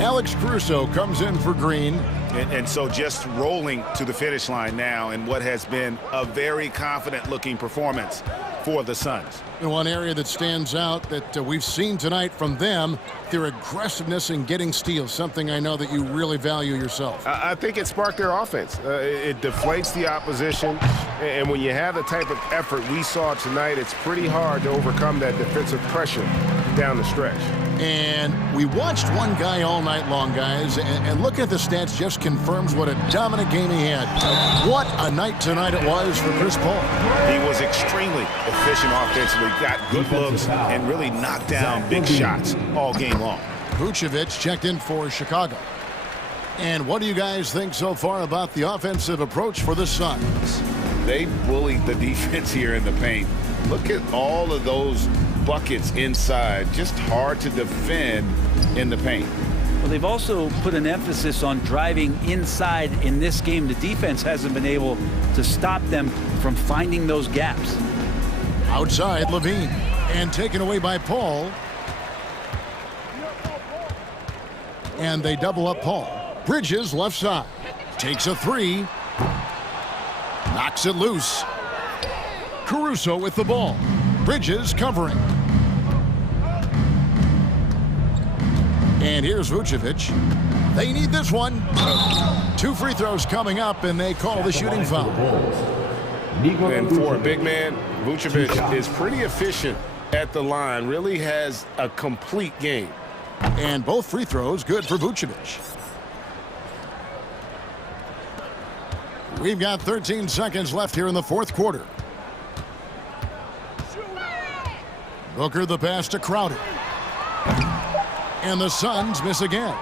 Alex Caruso comes in for Green. And so just rolling to the finish line now in what has been a very confident-looking performance for the Suns. One area that stands out that we've seen tonight from them, their aggressiveness in getting steals, something I know that you really value yourself. I think it sparked their offense. It deflates the opposition, and when you have the type of effort we saw tonight, it's pretty hard to overcome that defensive pressure down the stretch. And we watched one guy all night long, guys, and looking at the stats just confirms what a dominant game he had. What a night tonight it was for Chris Paul. He was extremely efficient offensively, got good looks, and really knocked down big shots all game long. Vucevic checked in for Chicago. And what do you guys think so far about the offensive approach for the Suns? They bullied the defense here in the paint. Look at all of those buckets inside. Just hard to defend in the paint. Well, they've also put an emphasis on driving inside in this game. The defense hasn't been able to stop them from finding those gaps. Outside, Levine. And taken away by Paul. And they double up Paul. Bridges left side. Takes a three. Knocks it loose. Caruso with the ball. Bridges covering. And here's Vucevic. They need this one. 2 free throws coming up, and they call the shooting foul. And for a big man, Vucevic is pretty efficient at the line, really has a complete game. And both free throws good for Vucevic. We've got 13 seconds left here in the fourth quarter. Booker the pass to Crowder. And the Suns miss again.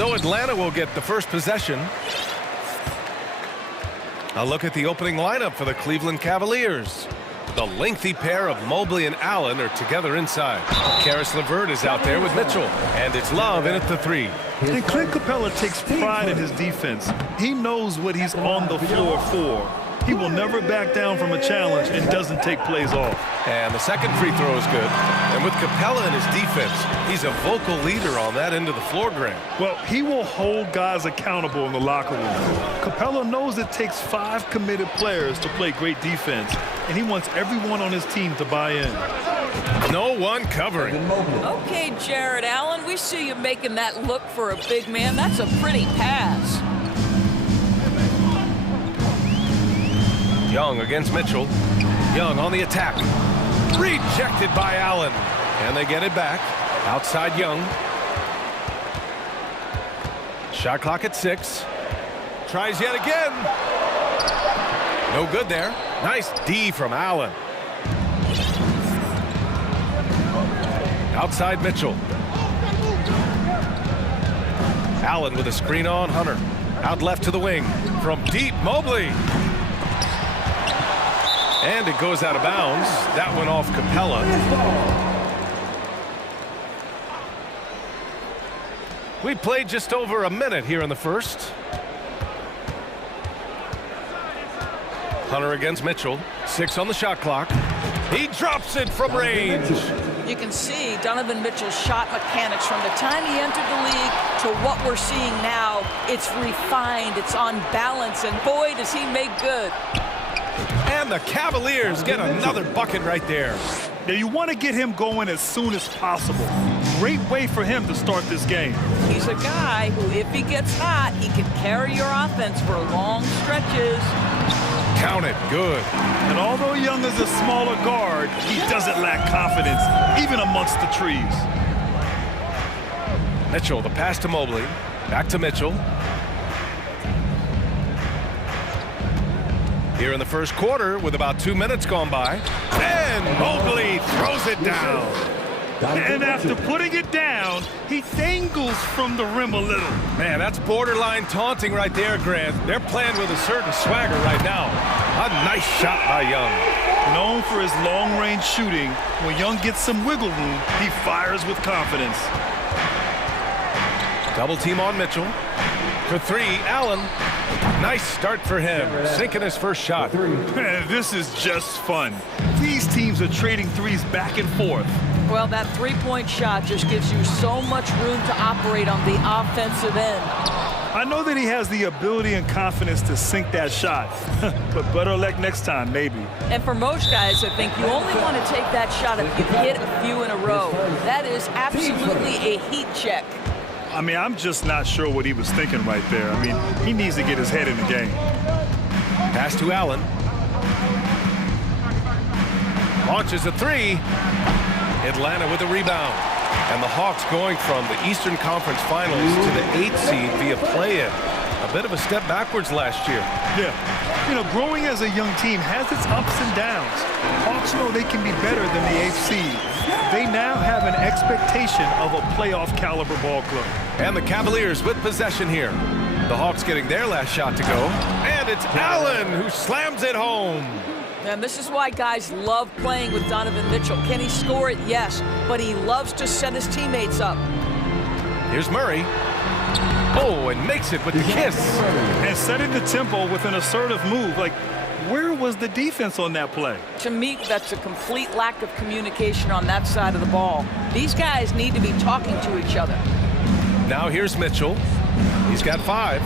So Atlanta will get the first possession. A look at the opening lineup for the Cleveland Cavaliers. The lengthy pair of Mobley and Allen are together inside. Karis LeVert is out there with Mitchell, and it's Love in at the 3. And Clint Capella takes pride in his defense. He knows what he's on the floor for. He will never back down from a challenge and doesn't take plays off. And the second free throw is good. And with Capella in his defense, he's a vocal leader on that end of the floor, Grant. Well, he will hold guys accountable in the locker room. Capella knows it takes 5 committed players to play great defense, and he wants everyone on his team to buy in. No one covering. Okay, Jared Allen, we see you making that look for a big man. That's a pretty pass. Young against Mitchell. Young on the attack. Rejected by Allen. And they get it back. Outside Young. Shot clock at 6. Tries yet again. No good there. Nice D from Allen. Outside Mitchell. Allen with a screen on Hunter. Out left to the wing. From deep, Mobley. And it goes out of bounds. That went off Capella. We played just over a minute here in the first. Hunter against Mitchell. 6 on the shot clock. He drops it from range. You can see Donovan Mitchell's shot mechanics from the time he entered the league to what we're seeing now. It's refined, it's on balance, and boy, does he make good. And the Cavaliers get another bucket right there. Now you want to get him going as soon as possible. Great way for him to start this game. He's a guy who, if he gets hot, he can carry your offense for long stretches. Count it, good. And although Young is a smaller guard, he doesn't lack confidence, even amongst the trees. Mitchell, the pass to Mobley. Back to Mitchell. Here in the first quarter, with about 2 minutes gone by. And Mobley throws it down. And after putting it down, he dangles from the rim a little. Man, that's borderline taunting right there, Grant. They're playing with a certain swagger right now. A nice shot by Young. Known for his long-range shooting, when Young gets some wiggle room, he fires with confidence. Double team on Mitchell. For 3, Allen. Nice start for him, sinking his first shot. Man, this is just fun. These teams are trading threes back and forth. Well, that three-point shot just gives you so much room to operate on the offensive end. I know that he has the ability and confidence to sink that shot, but better luck next time, maybe. And for most guys, I think you only want to take that shot if you hit a few in a row. That is absolutely a heat check. I mean, I'm just not sure what he was thinking right there. I mean, he needs to get his head in the game. Pass to Allen. Launches a 3. Atlanta with a rebound. And the Hawks going from the Eastern Conference Finals to the 8th seed via play-in. A bit of a step backwards last year. Yeah. You know, growing as a young team has its ups and downs. Hawks know they can be better than the 8th seed. They now have an expectation of a playoff caliber ball club. And the Cavaliers with possession here. The Hawks getting their last shot to go. And it's Allen who slams it home. And this is why guys love playing with Donovan Mitchell. Can he score it? Yes. But he loves to set his teammates up. Here's Murray. Oh, and makes it with the kiss. And setting the tempo with an assertive move. Like, where was the defense on that play? To me, that's a complete lack of communication on that side of the ball. These guys need to be talking to each other. Now here's Mitchell. He's got 5.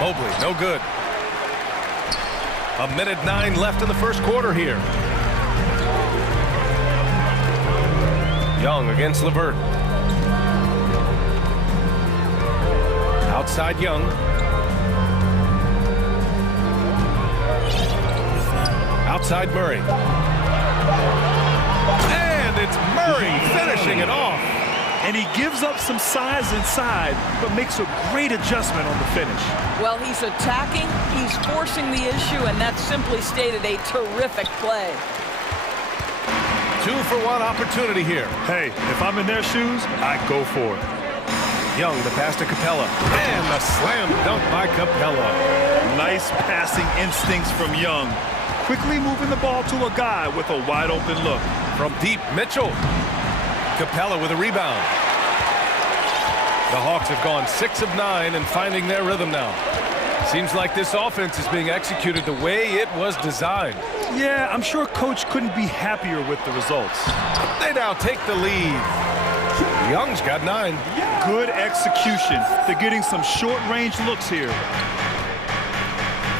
Mobley, no good. 1:09 left in the first quarter here. Young against LeVert. Outside Young. Outside Murray. And it's Murray finishing it off. And he gives up some size inside, but makes a great adjustment on the finish. Well, he's attacking, he's forcing the issue, and that's simply stated a terrific play. 2-for-1 opportunity here. Hey, if I'm in their shoes, I go for it. Young, the pass to Capella. And the slam dunk by Capella. Nice passing instincts from Young. Quickly moving the ball to a guy with a wide open look. From deep, Mitchell. Capella with a rebound. The Hawks have gone 6 of 9 and finding their rhythm now. Seems like this offense is being executed the way it was designed. Yeah, I'm sure Coach couldn't be happier with the results. They now take the lead. Young's got 9. Good execution. They're getting some short-range looks here.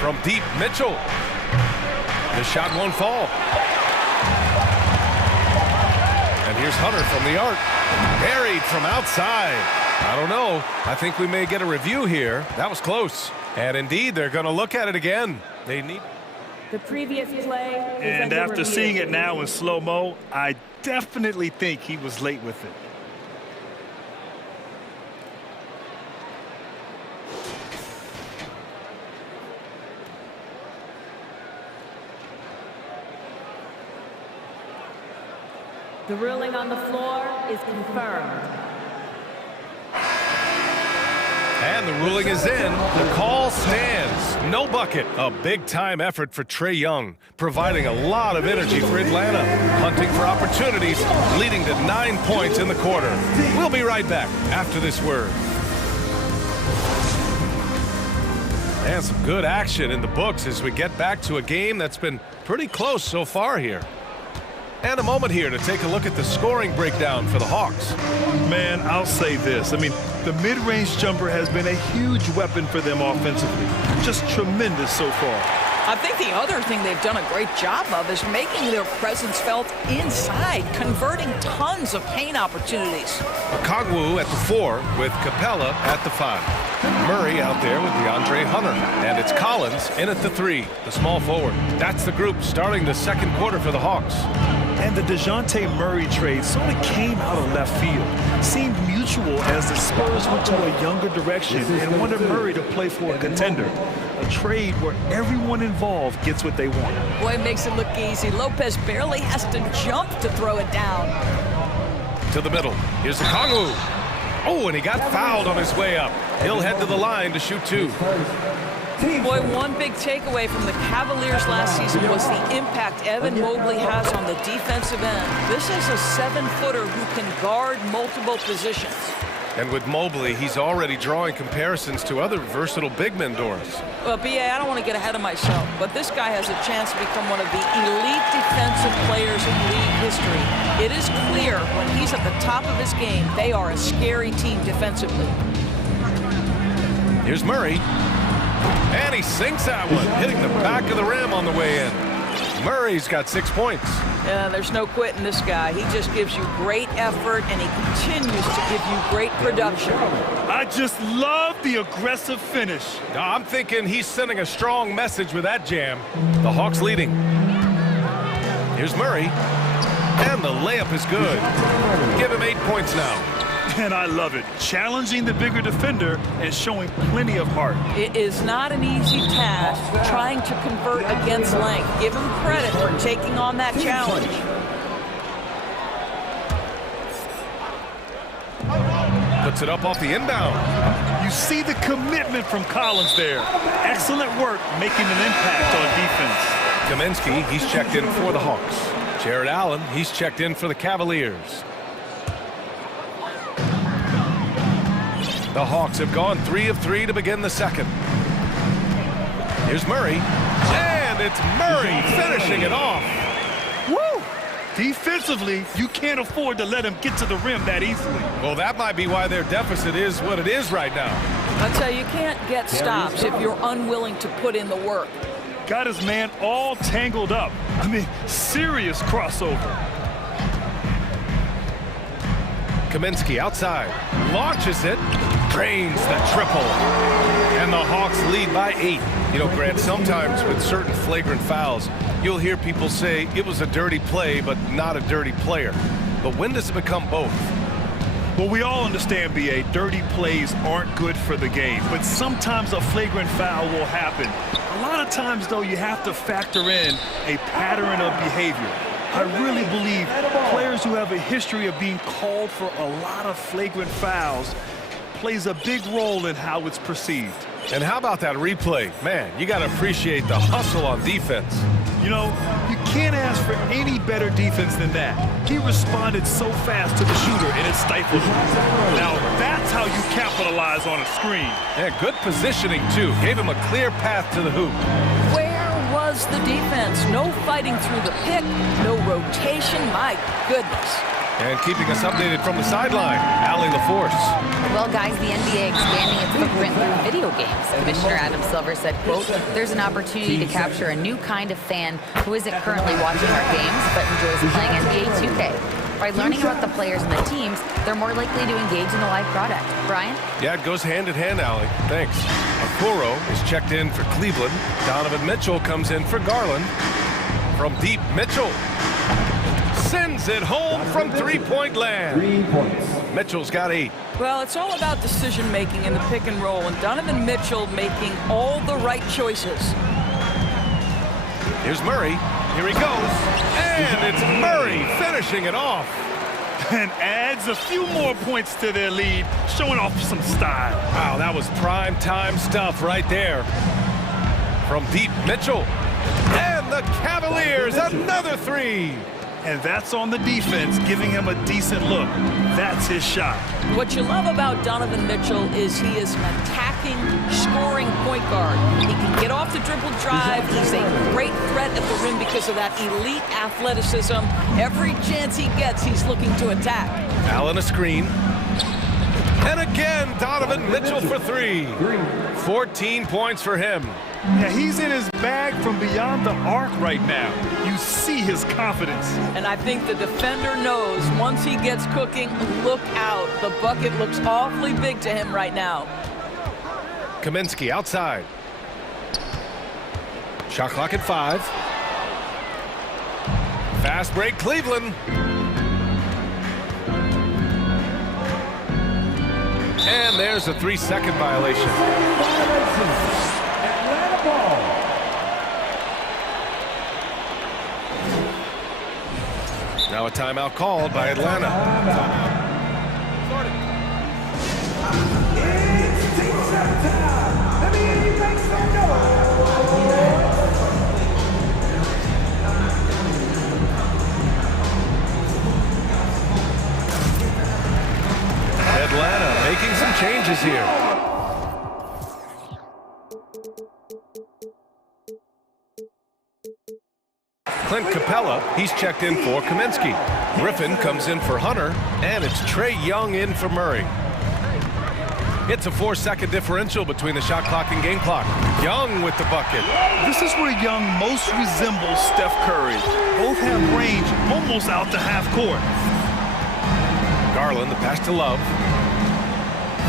From deep, Mitchell. The shot won't fall. And here's Hunter from the arc. Buried from outside. I don't know. I think we may get a review here. That was close. And indeed, they're going to look at it again. They need... The previous play is And under after review. seeing it now in slow-mo, I definitely think he was late with it. The ruling on the floor is confirmed. And the ruling is in. The call stands. No bucket. A big-time effort for Trae Young, providing a lot of energy for Atlanta, hunting for opportunities, leading to 9 points in the quarter. We'll be right back after this word. And some good action in the books as we get back to a game that's been pretty close so far here. And a moment here to take a look at the scoring breakdown for the Hawks. Man, I'll say this. I mean, the mid-range jumper has been a huge weapon for them offensively. Just tremendous so far. I think the other thing they've done a great job of is making their presence felt inside, converting tons of paint opportunities. Okongwu at the 4 with Capella at the 5. Murray out there with DeAndre Hunter. And it's Collins in at the 3, the small forward. That's the group starting the second quarter for the Hawks. And the DeJounte Murray trade sort of came out of left field. Seemed mutual as the Spurs went to a younger direction and wanted Murray to play for a contender. A trade where everyone involved gets what they want. Boy, it makes it look easy. Lopez barely has to jump to throw it down. To the middle. Here's Okongwu. Oh, and he got fouled on his way up. He'll head to the line to shoot 2. Boy, one big takeaway from the Cavaliers last season was the impact Evan Mobley has on the defensive end. This is a 7-footer who can guard multiple positions. And with Mobley, he's already drawing comparisons to other versatile big men, Doris. Well, B.A., I don't want to get ahead of myself, but this guy has a chance to become one of the elite defensive players in league history. It is clear when he's at the top of his game, they are a scary team defensively. Here's Murray. And he sinks that one, hitting the back of the rim on the way in. Murray's got 6 points. Yeah, there's no quitting this guy. He just gives you great effort, and he continues to give you great production. I just love the aggressive finish. I'm thinking he's sending a strong message with that jam. The Hawks leading. Here's Murray. And the layup is good. Give him 8 points now. And I love it. Challenging the bigger defender and showing plenty of heart. It is not an easy task trying to convert against length. Give him credit for taking on that challenge. Puts it up off the inbound. You see the commitment from Collins there. Excellent work making an impact on defense. Kaminsky, he's checked in for the Hawks. Jared Allen, he's checked in for the Cavaliers. The Hawks have gone 3 of 3 to begin the second. Here's Murray. And it's Murray finishing it off. Woo! Defensively, you can't afford to let him get to the rim that easily. Well, that might be why their deficit is what it is right now. I tell you, you can't get stops if you're unwilling to put in the work. Got his man all tangled up. I mean, serious crossover. Kaminsky outside, launches it, drains the triple. And the Hawks lead by 8. You know, Grant, sometimes with certain flagrant fouls, you'll hear people say it was a dirty play, but not a dirty player. But when does it become both? Well, we all understand, B.A., dirty plays aren't good for the game, but sometimes a flagrant foul will happen. A lot of times, though, you have to factor in a pattern of behavior. I really believe players who have a history of being called for a lot of flagrant fouls plays a big role in how it's perceived. And how about that replay? Man, you got to appreciate the hustle on defense. You know, you can't ask for any better defense than that. He responded so fast to the shooter, and it stifled him. Now, that's how you capitalize on a screen. Yeah, good positioning, too. Gave him a clear path to the hoop. Where was the defense? No fighting through the pick, no rotation. My goodness. And keeping us updated from the sideline, Allie LaForce. Well, guys, the NBA expanding its footprint through video games. Commissioner Adam Silver said, quote, "There's an opportunity to capture a new kind of fan who isn't currently watching our games but enjoys playing NBA 2K. By learning about the players and the teams, they're more likely to engage in the live product." Brian? Yeah, it goes hand in hand, Allie. Thanks. Okoro is checked in for Cleveland. Donovan Mitchell comes in for Garland. From deep, Mitchell sends it home from three-point land. 3 points. Mitchell's got 8. Well, it's all about decision-making in the pick and roll, and Donovan Mitchell making all the right choices. Here's Murray. Here he goes. And it's Murray finishing it off. And adds a few more points to their lead, showing off some style. Wow, that was prime time stuff right there. From deep, Mitchell. And the Cavaliers, another 3. And that's on the defense, giving him a decent look. That's his shot. What you love about Donovan Mitchell is he is an attacking, scoring point guard. He can get off the dribble drive. He's a great threat at the rim because of that elite athleticism. Every chance he gets, he's looking to attack. Allen a screen. And again, Donovan Mitchell for 3. 14 points for him. Yeah, he's in his bag from beyond the arc right now. You see his confidence. And I think the defender knows once he gets cooking, look out. The bucket looks awfully big to him right now. Kaminsky outside. Shot clock at 5. Fast break, Cleveland. And there's a 3-second violation. Atlanta ball. Now a timeout called by Atlanta. It's team shot time. Let me hear you make some noise. Atlanta making some changes here. Clint Capella, he's checked in for Kaminsky. Griffin comes in for Hunter, and it's Trae Young in for Murray. It's a 4-second differential between the shot clock and game clock. Young with the bucket. This is where Young most resembles Steph Curry. Both have range almost out to half court. Garland, the pass to Love.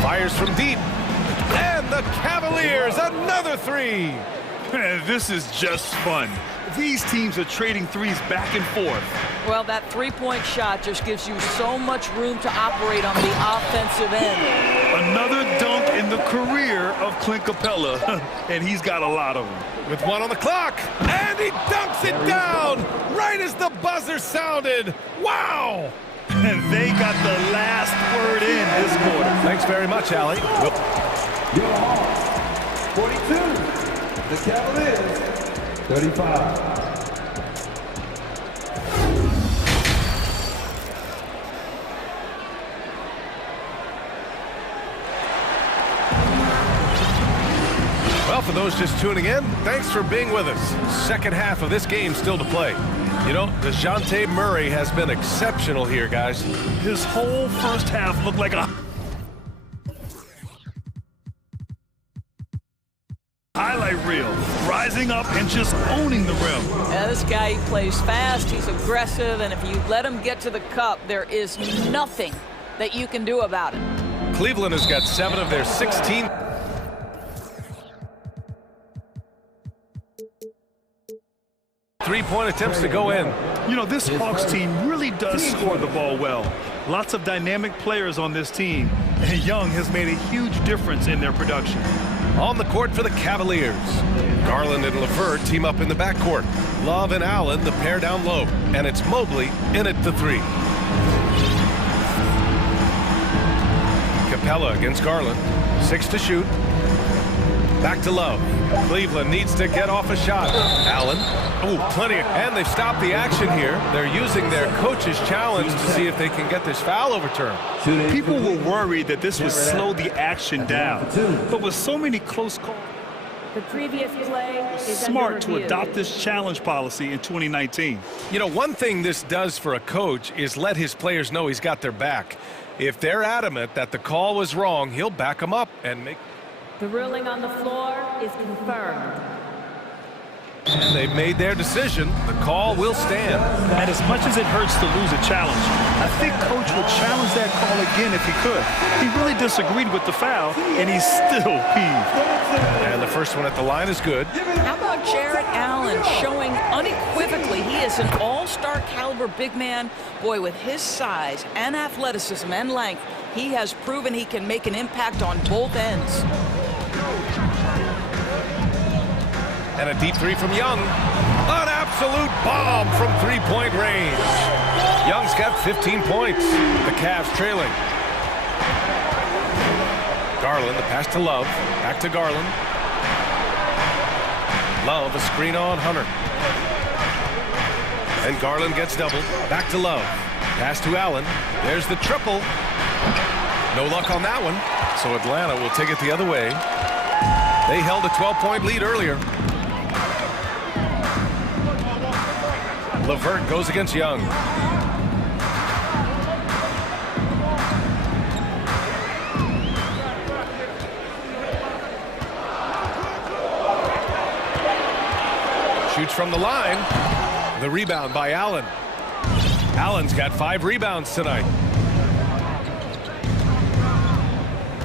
Fires from deep. And the Cavaliers, another 3. Man, this is just fun. These teams are trading threes back and forth. Well, that three-point shot just gives you so much room to operate on the offensive end. Another dunk in the career of Clint Capella, and he's got a lot of them. With 1 on the clock, and he dunks it down right as the buzzer sounded. Wow! And they got the last word in this quarter. Thanks very much, Allie. Your Hawks, 42. The Cavaliers, 35. Well, for those just tuning in, thanks for being with us. Second half of this game still to play. You know, DeJounte Murray has been exceptional here, guys. His whole first half looked like a highlight reel, rising up and just owning the rim. Yeah, this guy, he plays fast, he's aggressive, and if you let him get to the cup, there is nothing that you can do about it. Cleveland has got 7 of their 16. Three-point attempts to go in. You know, this Hawks team really does score the ball well. Lots of dynamic players on this team, and Young has made a huge difference in their production. On the court for the Cavaliers. Garland and LeVert team up in the backcourt. Love and Allen, the pair down low. And it's Mobley in at the 3. Capella against Garland. 6 to shoot. Back to Love. Cleveland needs to get off a shot. Allen. Oh, plenty. And they've stopped the action here. They're using their coach's challenge to see if they can get this foul overturned. People were worried that this would slow the action down. But with so many close calls, The previous play is smart under to review. adopt this challenge policy in 2019. You know, one thing this does for a coach is let his players know he's got their back. If they're adamant that the call was wrong, he'll back them up and make... The ruling on the floor is confirmed. And they've made their decision. The call will stand. And as much as it hurts to lose a challenge, I think Coach would challenge that call again if he could. He really disagreed with the foul, and he's still peeved. And the first one at the line is good. How about Jarrett Allen showing unequivocally he is an all-star caliber big man? Boy, with his size and athleticism and length, he has proven he can make an impact on both ends. And a deep three from Young. An absolute bomb from three-point range. Young's got 15 points. The Cavs trailing. Garland, the pass to Love. Back to Garland. Love, a screen on Hunter. And Garland gets doubled. Back to Love. Pass to Allen. There's the triple. No luck on that one. So Atlanta will take it the other way. They held a 12-point lead earlier. LeVert goes against Young. Shoots from the line. The rebound by Allen. Allen's got 5 rebounds tonight.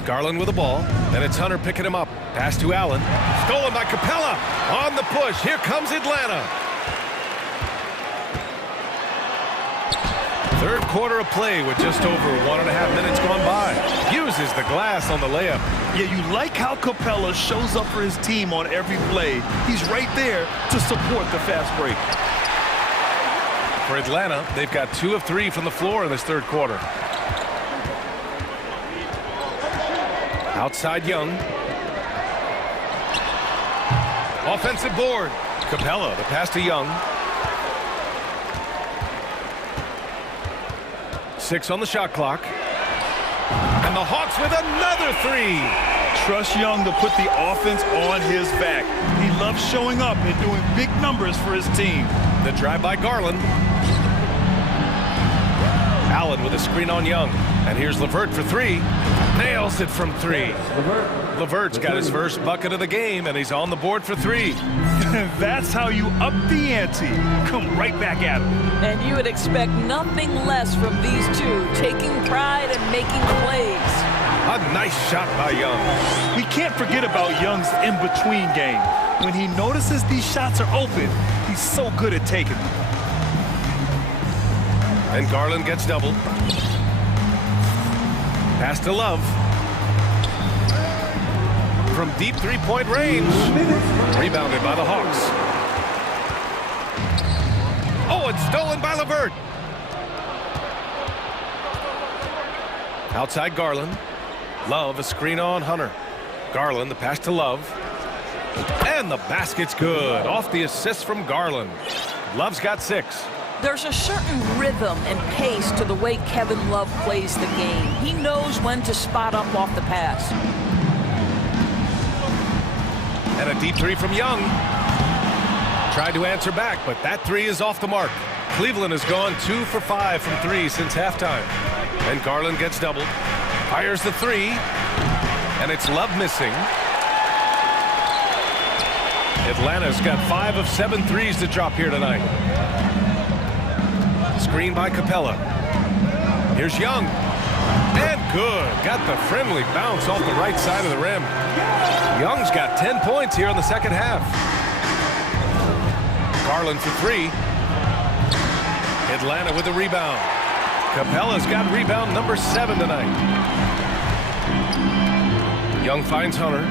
Garland with the ball, and it's Hunter picking him up. Pass to Allen. Stolen by Capella. On the push. Here comes Atlanta. Third quarter of play with just over 1.5 minutes gone by. Uses the glass on the layup. Yeah, you like how Capella shows up for his team on every play. He's right there to support the fast break. For Atlanta, they've got 2 of 3 from the floor in this third quarter. Outside Young. Offensive board. Capella, the pass to Young. 6 on the shot clock. And the Hawks with another 3. Trust Young to put the offense on his back. He loves showing up and doing big numbers for his team. The drive by Garland. Allen with a screen on Young. And here's LeVert for 3. Nails it from 3. LeVert's got his first bucket of the game, and he's on the board for 3. That's how you up the ante. Come right back at him. And you would expect nothing less from these two, taking pride and making plays. A nice shot by Young. We can't forget about Young's in-between game. When he notices these shots are open, he's so good at taking them. And Garland gets doubled. Pass to Love. From deep three-point range. Rebounded by the Hawks. Oh, it's stolen by LeVert. Outside Garland. Love, a screen on Hunter. Garland, the pass to Love. And the basket's good. Off the assist from Garland. Love's got 6. There's a certain rhythm and pace to the way Kevin Love plays the game. He knows when to spot up off the pass. And a deep 3 from Young. Tried to answer back, but that 3 is off the mark. Cleveland has gone 2 for 5 from 3 since halftime. And Garland gets doubled. Fires the 3. And it's Love missing. Atlanta's got 5 of 7 threes to drop here tonight. Screen by Capella. Here's Young. And good. Got the friendly bounce off the right side of the rim. Young's got 10 points here in the second half. Garland for 3. Atlanta with the rebound. Capella's got rebound number 7 tonight. Young finds Hunter.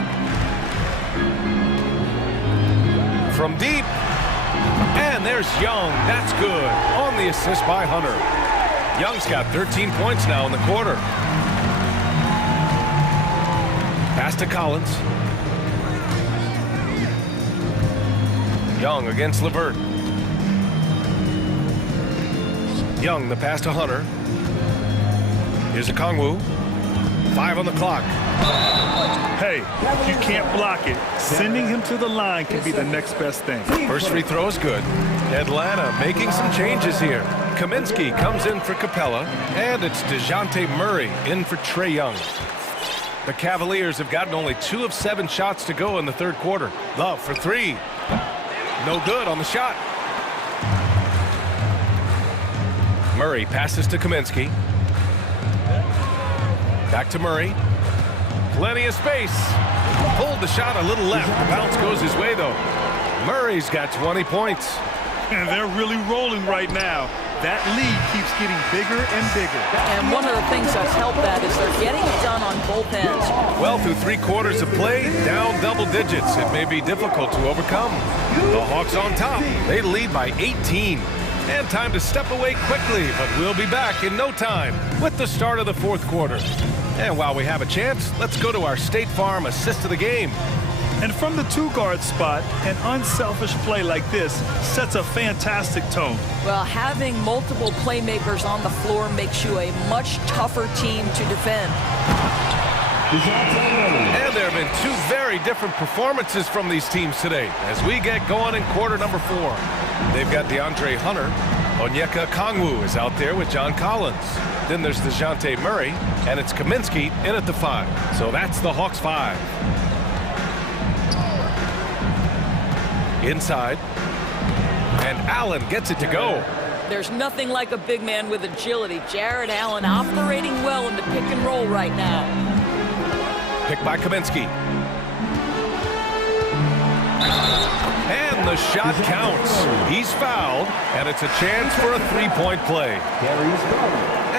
From deep. And there's Young. That's good. On the assist by Hunter. Young's got 13 points now in the quarter. Pass to Collins. Young against Levert. Young, the pass to Hunter. Here's a Kongwu. 5 on the clock. Hey, you can't block it. Sending him to the line can be the next best thing. First free throw is good. Atlanta making some changes here. Kaminsky comes in for Capella, and it's DeJounte Murray in for Trae Young. The Cavaliers have gotten only 2 of 7 shots to go in the third quarter. Love for 3. No good on the shot. Murray passes to Kaminsky. Back to Murray. Plenty of space. Pulled the shot a little left. The bounce goes his way, though. Murray's got 20 points. And they're really rolling right now. That lead keeps getting bigger and bigger. And one of the things that's helped that is they're getting it done on both ends. Well, through 3 quarters of play, down double digits. It may be difficult to overcome. The Hawks on top. They lead by 18. And time to step away quickly, but we'll be back in no time with the start of the fourth quarter. And while we have a chance, let's go to our State Farm assist of the game. And from the 2-guard spot, an unselfish play like this sets a fantastic tone. Well, having multiple playmakers on the floor makes you a much tougher team to defend. And there have been 2 very different performances from these teams today as we get going in quarter number 4. They've got DeAndre Hunter. Onyeka Kongwu is out there with John Collins. Then there's DeJounte Murray, and it's Kaminsky in at the 5. So that's the Hawks 5. Inside. And Allen gets it to go. There's nothing like a big man with agility. Jared Allen operating well in the pick and roll right now. Picked by Kaminsky. And the shot counts. He's fouled, and it's a chance for a 3-point play.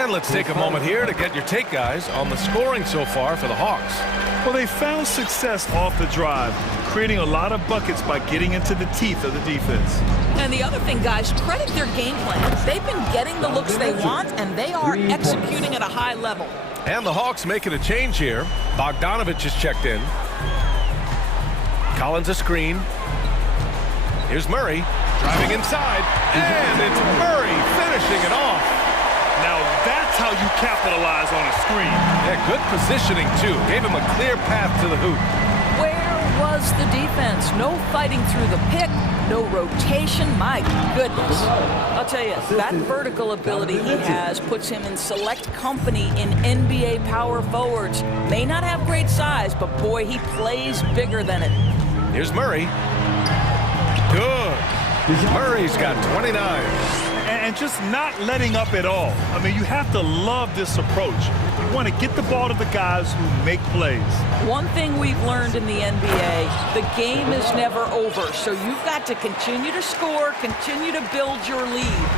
And let's take a moment here to get your take, guys, on the scoring so far for the Hawks. Well, they found success off the drive, creating a lot of buckets by getting into the teeth of the defense. And the other thing, guys, credit their game plan. They've been getting the looks they want, and they are executing at a high level. And the Hawks making a change here. Bogdanovich is checked in. Collins a screen. Here's Murray driving inside, and it's Murray finishing it off. Now that's how you capitalize on a screen. Yeah, good positioning, too. Gave him a clear path to the hoop. Where was the defense? No fighting through the pick, no rotation. My goodness. I'll tell you, that vertical ability he has puts him in select company in NBA power forwards. May not have great size, but boy, he plays bigger than it. Here's Murray. Good. Murray's got 29. And just not letting up at all. I mean, you have to love this approach. You want to get the ball to the guys who make plays. One thing we've learned in the NBA, the game is never over. So you've got to continue to score, continue to build your lead.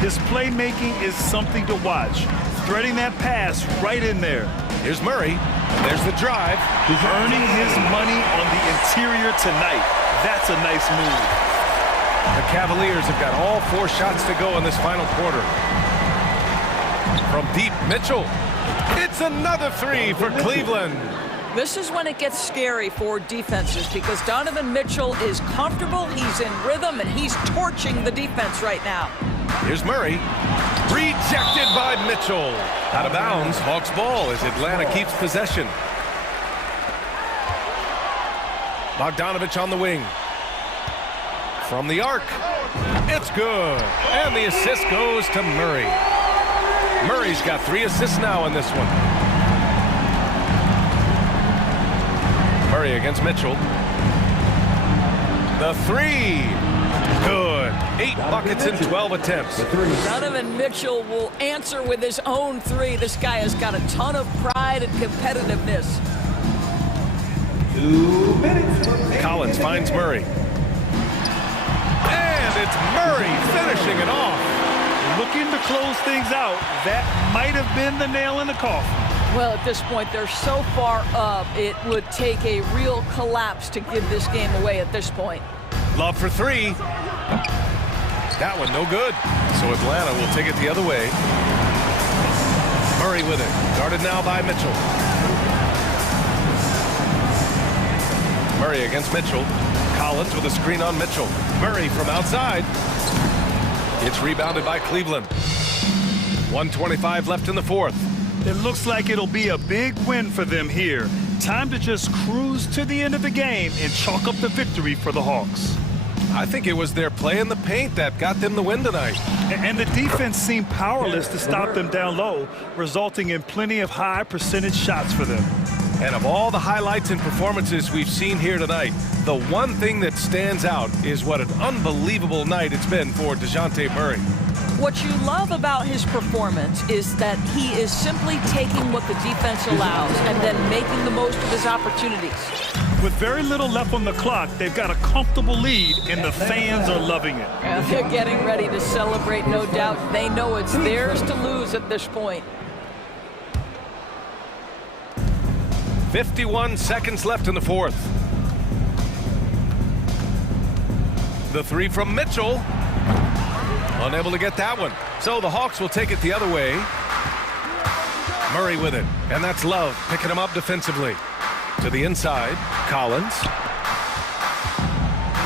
His playmaking is something to watch. Threading that pass right in there. Here's Murray. And there's the drive. Earning his money on the interior tonight. That's a nice move. The Cavaliers have got all 4 shots to go in this final quarter. From deep, Mitchell. It's another 3 for Cleveland. This is when it gets scary for defenses because Donovan Mitchell is comfortable, he's in rhythm, and he's torching the defense right now. Here's Murray. Rejected by Mitchell. Out of bounds, Hawks ball as Atlanta keeps possession. Bogdanovich on the wing. From the arc. It's good. And the assist goes to Murray. Murray's got 3 assists now in this one. Murray against Mitchell. The 3. Good. 8 buckets in 12 attempts. Donovan Mitchell will answer with his own 3. This guy has got a ton of pride and competitiveness. 2 minutes. Collins finds Murray. And it's Murray finishing it off. Looking to close things out. That might have been the nail in the coffin. Well, at this point, they're so far up, it would take a real collapse to give this game away at this point. Love for 3. That one no good. So Atlanta will take it the other way. Murray with it. Guarded now by Mitchell. Murray against Mitchell. Collins with a screen on Mitchell. Murray from outside. It's rebounded by Cleveland. 1:25 left in the fourth. It looks like it'll be a big win for them here. Time to just cruise to the end of the game and chalk up the victory for the Hawks. I think it was their play in the paint that got them the win tonight. And the defense seemed powerless to stop them down low, resulting in plenty of high percentage shots for them. And of all the highlights and performances we've seen here tonight, the one thing that stands out is what an unbelievable night it's been for DeJounte Murray. What you love about his performance is that he is simply taking what the defense allows and then making the most of his opportunities. With very little left on the clock, they've got a comfortable lead, and the fans are loving it. And they're getting ready to celebrate, no doubt. They know it's theirs to lose at this point. 51 seconds left in the fourth. The three from Mitchell. Unable to get that one. So the Hawks will take it the other way. Murray with it. And that's Love picking him up defensively. To the inside. Collins.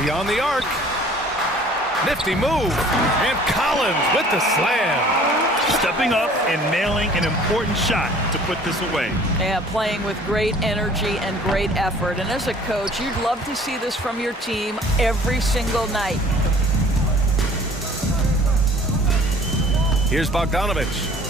Beyond the arc. Nifty move. And Collins with the slam. Stepping up and nailing an important shot to put this away. Yeah, playing with great energy and great effort. And as a coach, you'd love to see this from your team every single night. Here's Bogdanovich.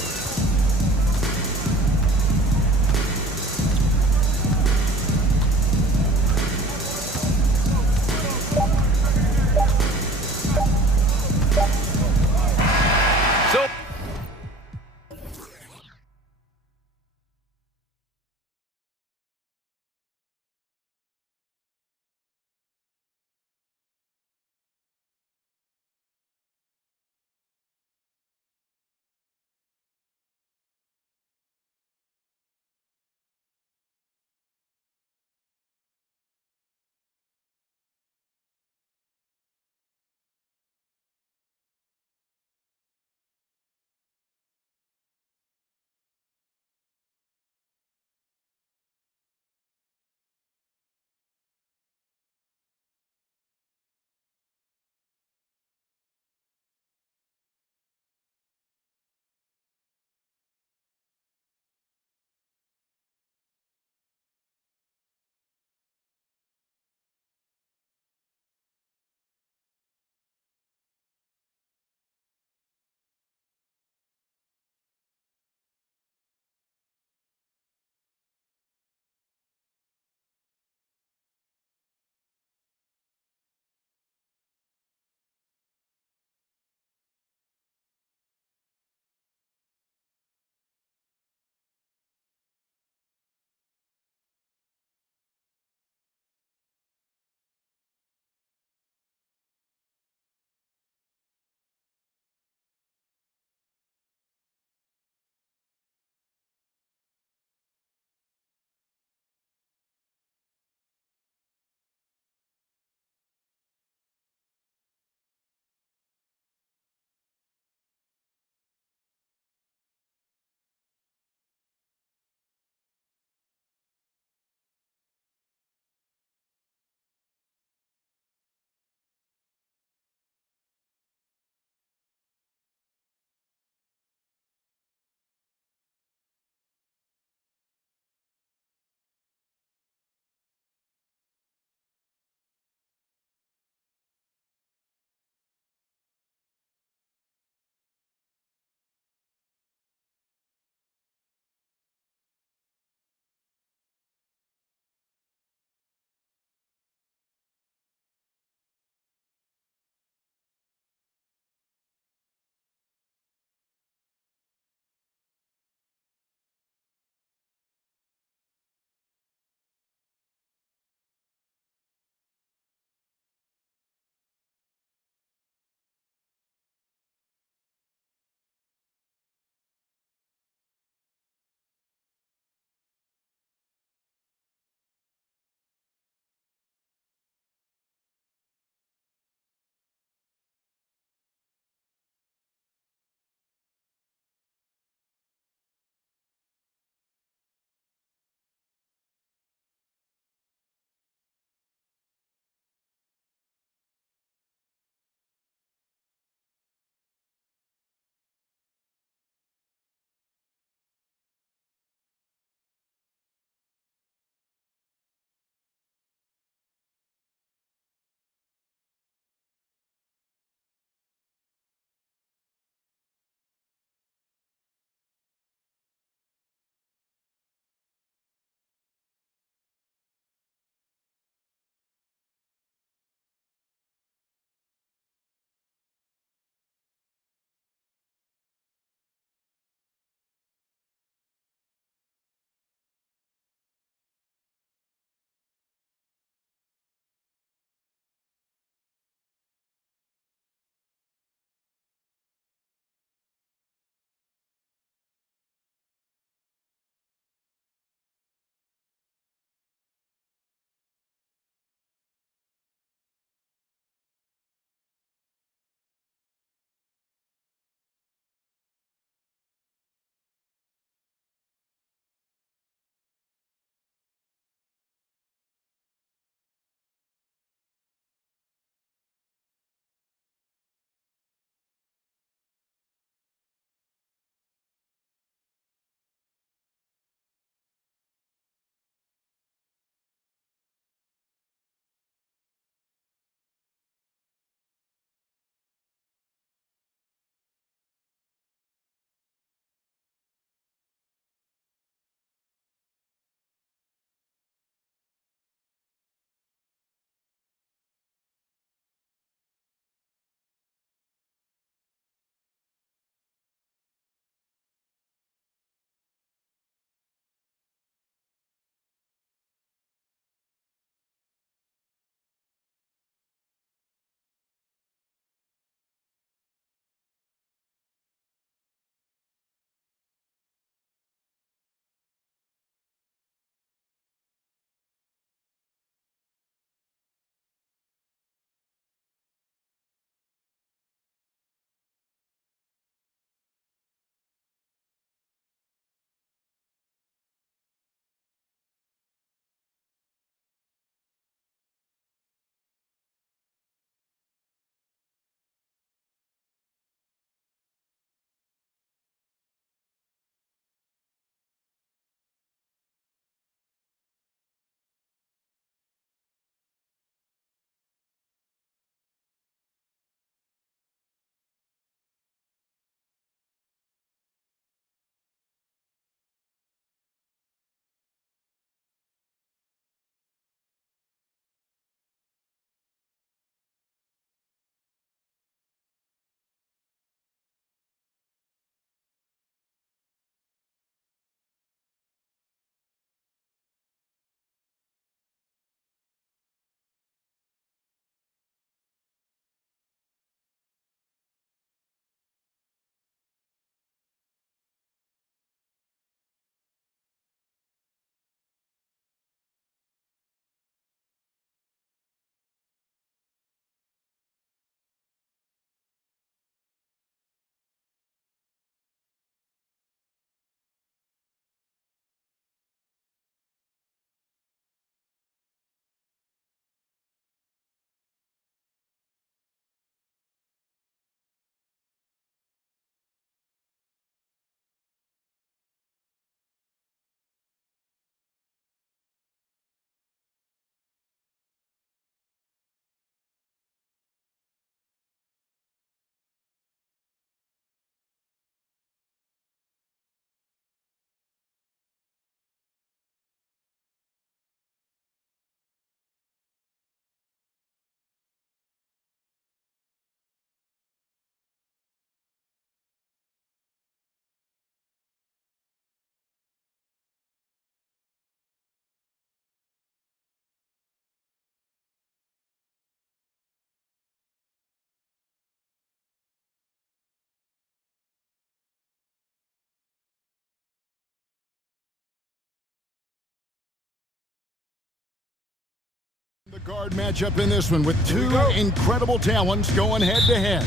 Guard matchup in this one with two incredible talents going head-to-head.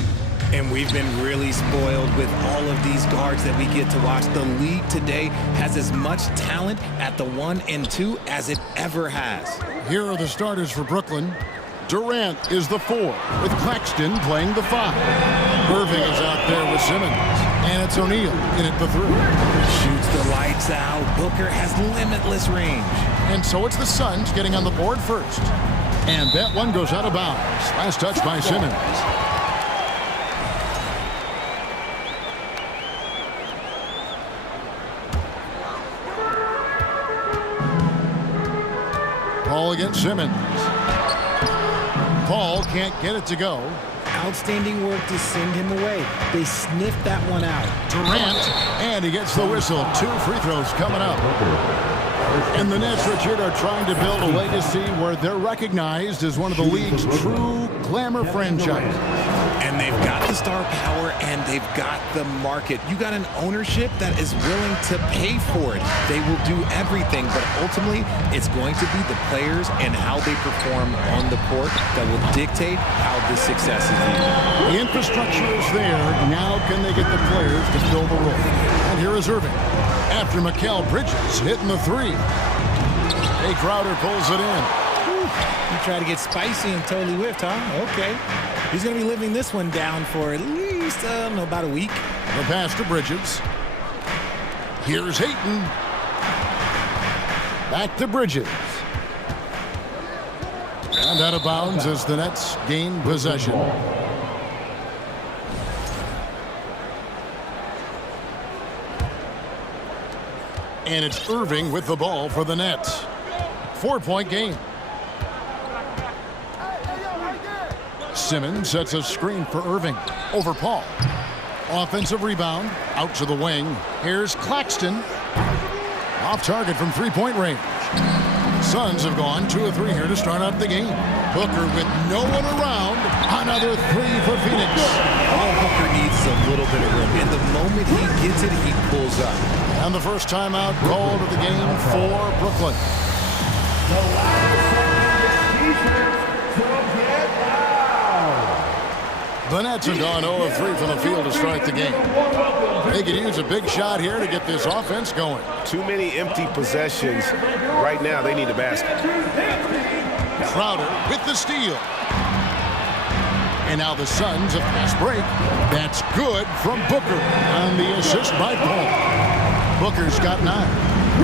And we've been really spoiled with all of these guards that we get to watch. The league today has as much talent at the 1 and 2 as it ever has. Here are the starters for Brooklyn. Durant is the 4, with Claxton playing the 5. Irving is out there with Simmons, and it's O'Neal in at the 3. Shoots the lights out. Booker has limitless range. And so it's the Suns getting on the board first. And that one goes out of bounds. Last touch by Simmons. Paul against Simmons. Paul can't get it to go. Outstanding work to send him away. They sniffed that one out. Durant, and he gets the whistle. 2 free throws coming up. And the Nets, Richard, are trying to build a legacy where they're recognized as one of the league's true glamour franchises. And they've got the star power and they've got the market. You got an ownership that is willing to pay for it. They will do everything, but ultimately it's going to be the players and how they perform on the court that will dictate how this success is viewed. The infrastructure is there. Now can they get the players to fill the role? And here is Irving. After Mikal Bridges hitting the 3. Jay Crowder pulls it in. You try to get spicy and totally whiffed, huh? Okay. He's going to be living this one down for at least, about a week. The pass to Bridges. Here's Ayton. Back to Bridges. And out of bounds as the Nets gain possession. And it's Irving with the ball for the Nets. 4-point game. Simmons sets a screen for Irving. Over Paul. Offensive rebound. Out to the wing. Here's Claxton. Off target from 3-point range. Suns have gone 2 of 3 here to start out the game. Booker with no one around. Another 3 for Phoenix. All Booker needs is a little bit of room. And the moment he gets it, he pulls up. And the first timeout called of the game for Brooklyn. The last T-shirts to get out. The Nets have gone 0 of 3 from the field to start the game. They could use a big shot here to get this offense going. Too many empty possessions. Right now, they need a basket. Crowder with the steal. And now the Suns, a fast break. That's good from Booker on the assist by Paul. Booker's got 9.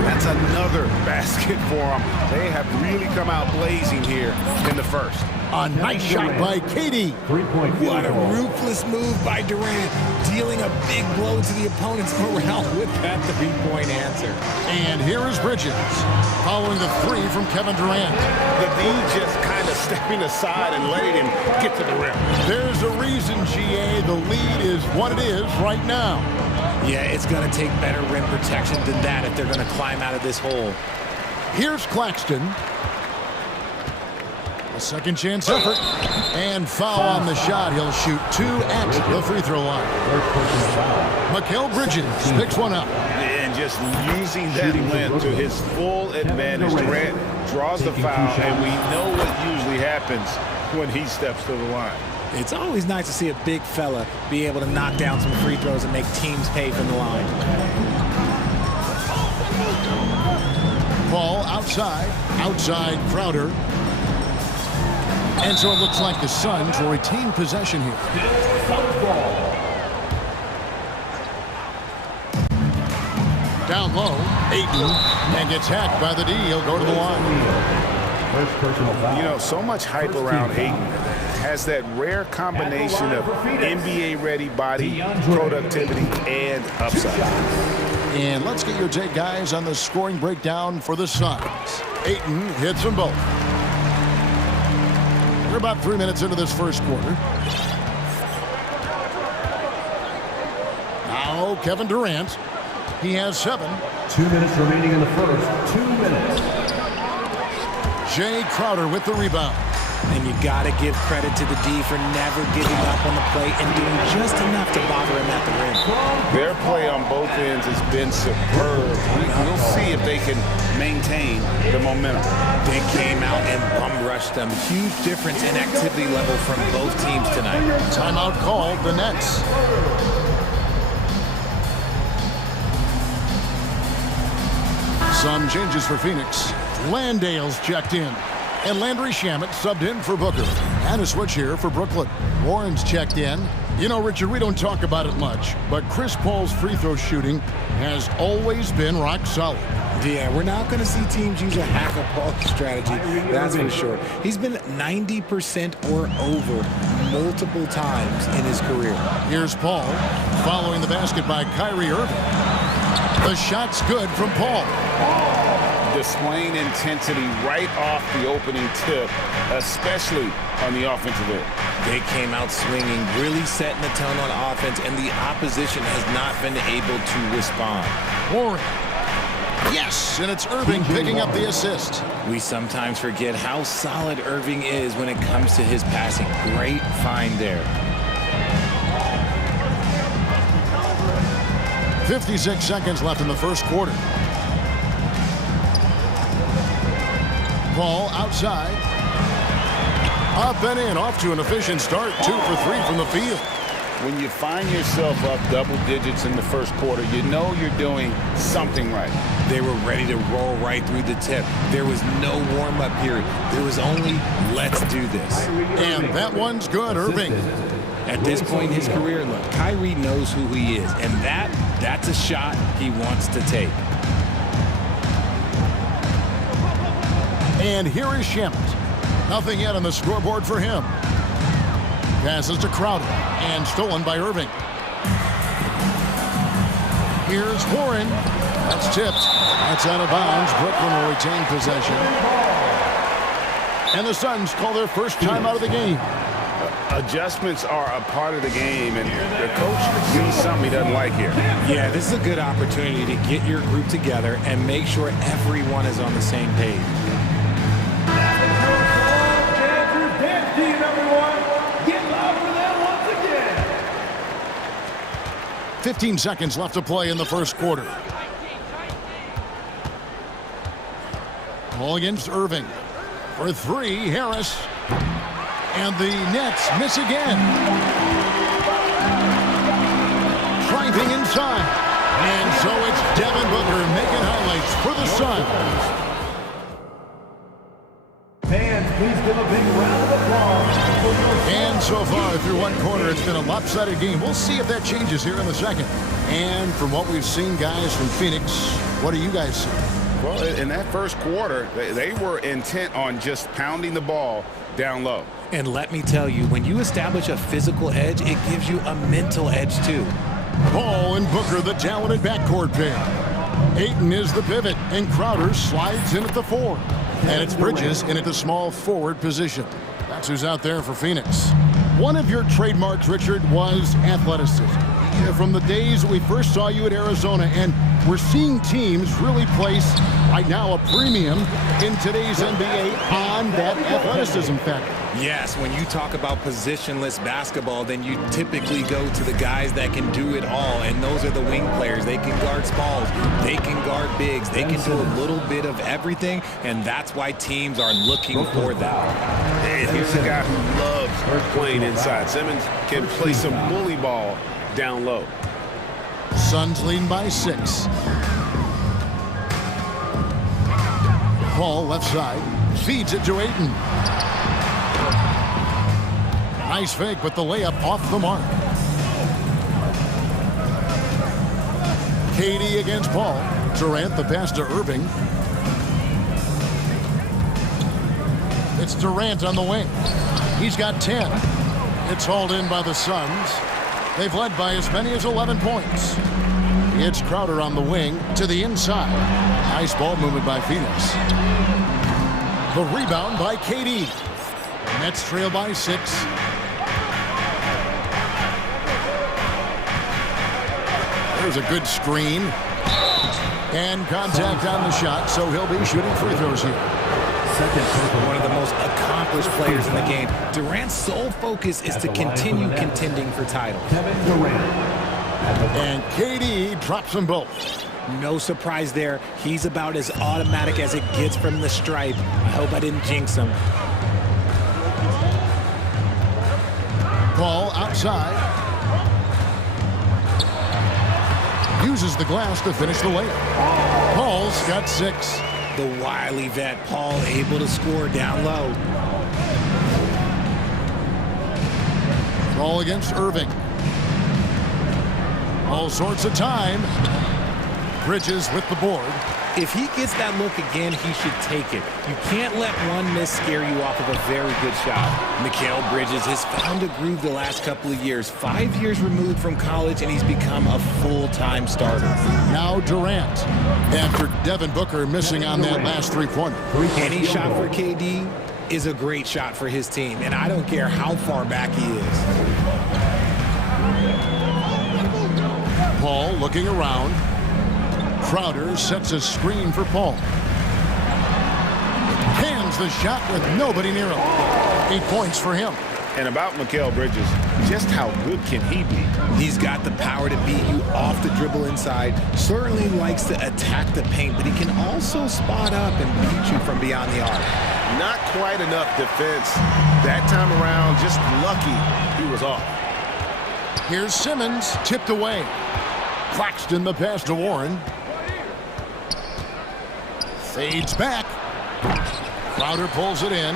That's another basket for them. They have really come out blazing here in the first. A nice shot by KD. What a ruthless move by Durant, dealing a big blow to the opponent's morale with that 3-point answer. And here is Bridges, following the 3 from Kevin Durant. The D just kind of stepping aside and letting him get to the rim. There's a reason, GA, the lead is what it is right now. Yeah, it's going to take better rim protection than that if they're going to climb out of this hole. Here's Claxton. A second chance effort. And foul on the shot. He'll shoot 2 at the free throw line. Mikal Bridges picks one up. And just using that length to his full advantage. Durant draws the foul, and we know what usually happens when he steps to the line. It's always nice to see a big fella be able to knock down some free throws and make teams pay from the line. Ball outside Crowder. And so it looks like the Suns will retain possession here. Down low, Ayton, and gets hacked by the D. He'll go to the line. You know, so much hype around Ayton. Has that rare combination of NBA-ready body, productivity, and upside. And let's get your take, guys, on the scoring breakdown for the Suns. Ayton hits them both. We're about 3 minutes into this first quarter. Now Kevin Durant. He has 7. 2 minutes remaining in the first. 2 minutes. Jay Crowder with the rebound. And you got to give credit to the D for never giving up on the play and doing just enough to bother him at the rim. Their play on both ends has been superb. We'll see if they can maintain the momentum. They came out and bum rushed watched them. Huge difference in activity level from both teams tonight. Timeout called, the Nets. Some changes for Phoenix. Landale's checked in. And Landry Shamet subbed in for Booker. And a switch here for Brooklyn. Warren's checked in. You know, Richard, we don't talk about it much, but Chris Paul's free throw shooting has always been rock solid. Yeah, we're not going to see teams use a hack of Paul strategy, that's for sure. He's been 90% or over multiple times in his career. Here's Paul, following the basket by Kyrie Irving. The shot's good from Paul. Displaying intensity right off the opening tip, especially on the offensive end. They came out swinging, really setting the tone on offense, and the opposition has not been able to respond. Warren. Yes, and it's Irving picking up the assist. We sometimes forget how solid Irving is when it comes to his passing. Great find there. 56 seconds left in the first quarter. Paul outside. Up and in, off to an efficient start. 2 for 3 from the field. When you find yourself up double digits in the first quarter, you know you're doing something right. They were ready to roll right through the tip. There was no warm-up period. There was only, let's do this. And that one's good, Irving. At this point in his career, look, Kyrie knows who he is, and that's a shot he wants to take. And here is Shamet. Nothing yet on the scoreboard for him. Passes to Crowder, and stolen by Irving. Here's Warren. That's tipped. That's out of bounds. Brooklyn will retain possession. And the Suns call their first time out of the game. Adjustments are a part of the game, and the coach sees something he doesn't like here. Yeah, this is a good opportunity to get your group together and make sure everyone is on the same page. 15 seconds left to play in the first quarter. Ball against Irving. For 3, Harris. And the Nets miss again. Driving inside. And so it's Devin Booker making highlights for the Suns. Fans, please give a big round of applause. And so far through one quarter, it's been a lopsided game. We'll see if that changes here in the second. And from what we've seen, guys, from Phoenix, what do you guys see? Well, in that first quarter, they were intent on just pounding the ball down low. And let me tell you, when you establish a physical edge, it gives you a mental edge, too. Paul and Booker, the talented backcourt pair. Ayton is the pivot, and Crowder slides in at the 4. And it's Bridges in at the small forward position. That's who's out there for Phoenix. One of your trademarks, Richard, was athleticism. From the days we first saw you at Arizona, and we're seeing teams really place, right now, a premium in today's NBA on that athleticism factor. Yes, when you talk about positionless basketball, then you typically go to the guys that can do it all, and those are the wing players. They can guard smalls, they can guard bigs, they can do a little bit of everything, and that's why teams are looking for that. And here's a guy who loves playing inside. Simmons can play some bully ball down low. Suns leading by 6. Paul left side, feeds it to Ayton. Nice fake, but the layup off the mark. KD against Paul. Durant the pass to Irving. It's Durant on the wing. He's got 10. It's hauled in by the Suns. They've led by as many as 11 points. It's Crowder on the wing to the inside. Nice ball movement by Phoenix. The rebound by KD. Nets trail by 6. There's a good screen. And contact on the shot, so he'll be shooting free throws here. One of the most accomplished players in the game. Durant's sole focus is to continue contending for titles. And KD drops them both. No surprise there. He's about as automatic as it gets from the stripe. I hope I didn't jinx him. Ball outside. Uses the glass to finish the layup. Paul's got 6. The wily vet Paul able to score down low. Ball against Irving. All sorts of time. Bridges with the board. If he gets that look again, he should take it. You can't let one miss scare you off of a very good shot. Mikal Bridges has found a groove the last couple of years. 5 years removed from college, and he's become a full-time starter. Now Durant. After Devin Booker missing on that last three-pointer. Any shot for KD is a great shot for his team, and I don't care how far back he is. Paul looking around. Crowder sets a screen for Paul. Hands the shot with nobody near him. 8 points for him. And about Mikal Bridges, just how good can he be? He's got the power to beat you off the dribble inside. Certainly likes to attack the paint, but he can also spot up and beat you from beyond the arc. Not quite enough defense. That time around, just lucky he was off. Here's Simmons, tipped away. Claxton the pass to Warren. Fades back. Crowder pulls it in.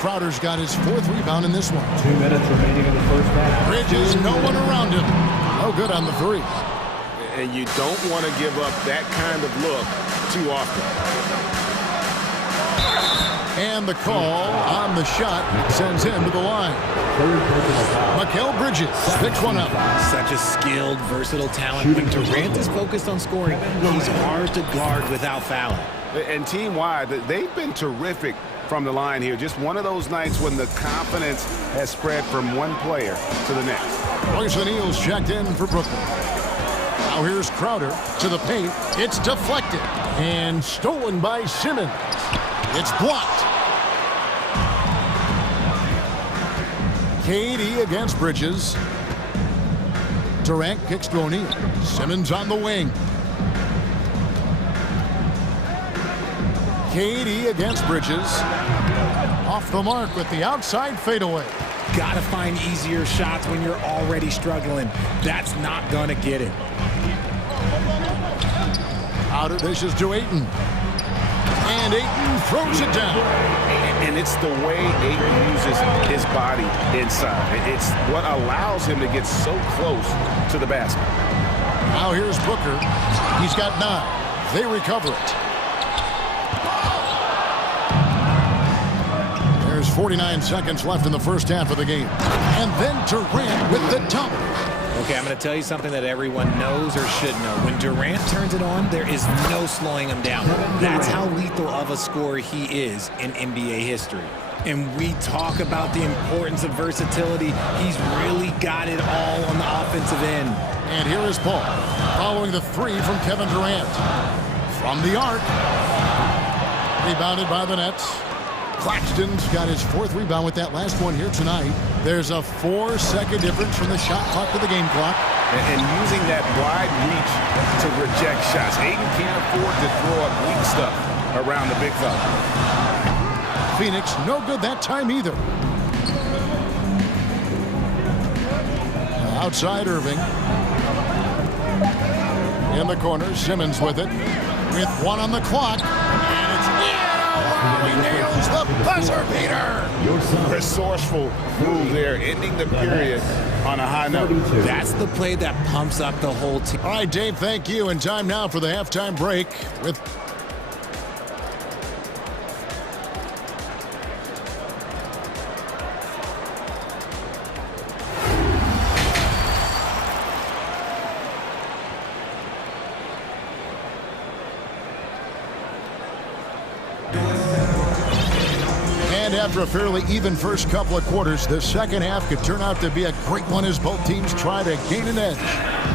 Crowder's got his 4th rebound in this one. 2 minutes remaining in the first half. Bridges, no one around him. No good on the 3. And you don't want to give up that kind of look too often. And the call on the shot sends him to the line. Mikal Bridges picks one up. Such a skilled, versatile talent. When Durant is focused on scoring, he's hard to guard without fouling. And team-wide, they've been terrific from the line here. Just one of those nights when the confidence has spread from one player to the next. Royce O'Neal's checked in for Brooklyn. Now here's Crowder to the paint. It's deflected and stolen by Simmons. It's blocked. KD against Bridges. Durant kicks to O'Neal. Simmons on the wing. KD against Bridges. Off the mark with the outside fadeaway. Gotta find easier shots when you're already struggling. That's not gonna get it. Outer dishes to Ayton. And Ayton throws it down. And it's the way Ayton uses his body inside. It's what allows him to get so close to the basket. Now here's Booker. He's got 9. They recover it. There's 49 seconds left in the first half of the game. And then Durant with the dunk. Okay, I'm going to tell you something that everyone knows or should know. When Durant turns it on, there is no slowing him down. That's how lethal of a scorer he is in NBA history. And we talk about the importance of versatility. He's really got it all on the offensive end. And here is Paul, following the 3 from Kevin Durant. From the arc. Rebounded by the Nets. Claxton's got his 4th rebound with that last one here tonight. There's a 4-second difference from the shot clock to the game clock. And using that wide reach to reject shots. Ayton can't afford to throw up weak stuff around the big fella. Phoenix, no good that time either. Outside Irving. In the corner, Simmons with it. With 1 on the clock. And it's he nails the buzzer beater. Resourceful move there, ending the period on a high note. That's the play that pumps up the whole team. All right, Dave, thank you. And time now for the halftime break with after a fairly even first couple of quarters, the second half could turn out to be a great one as both teams try to gain an edge.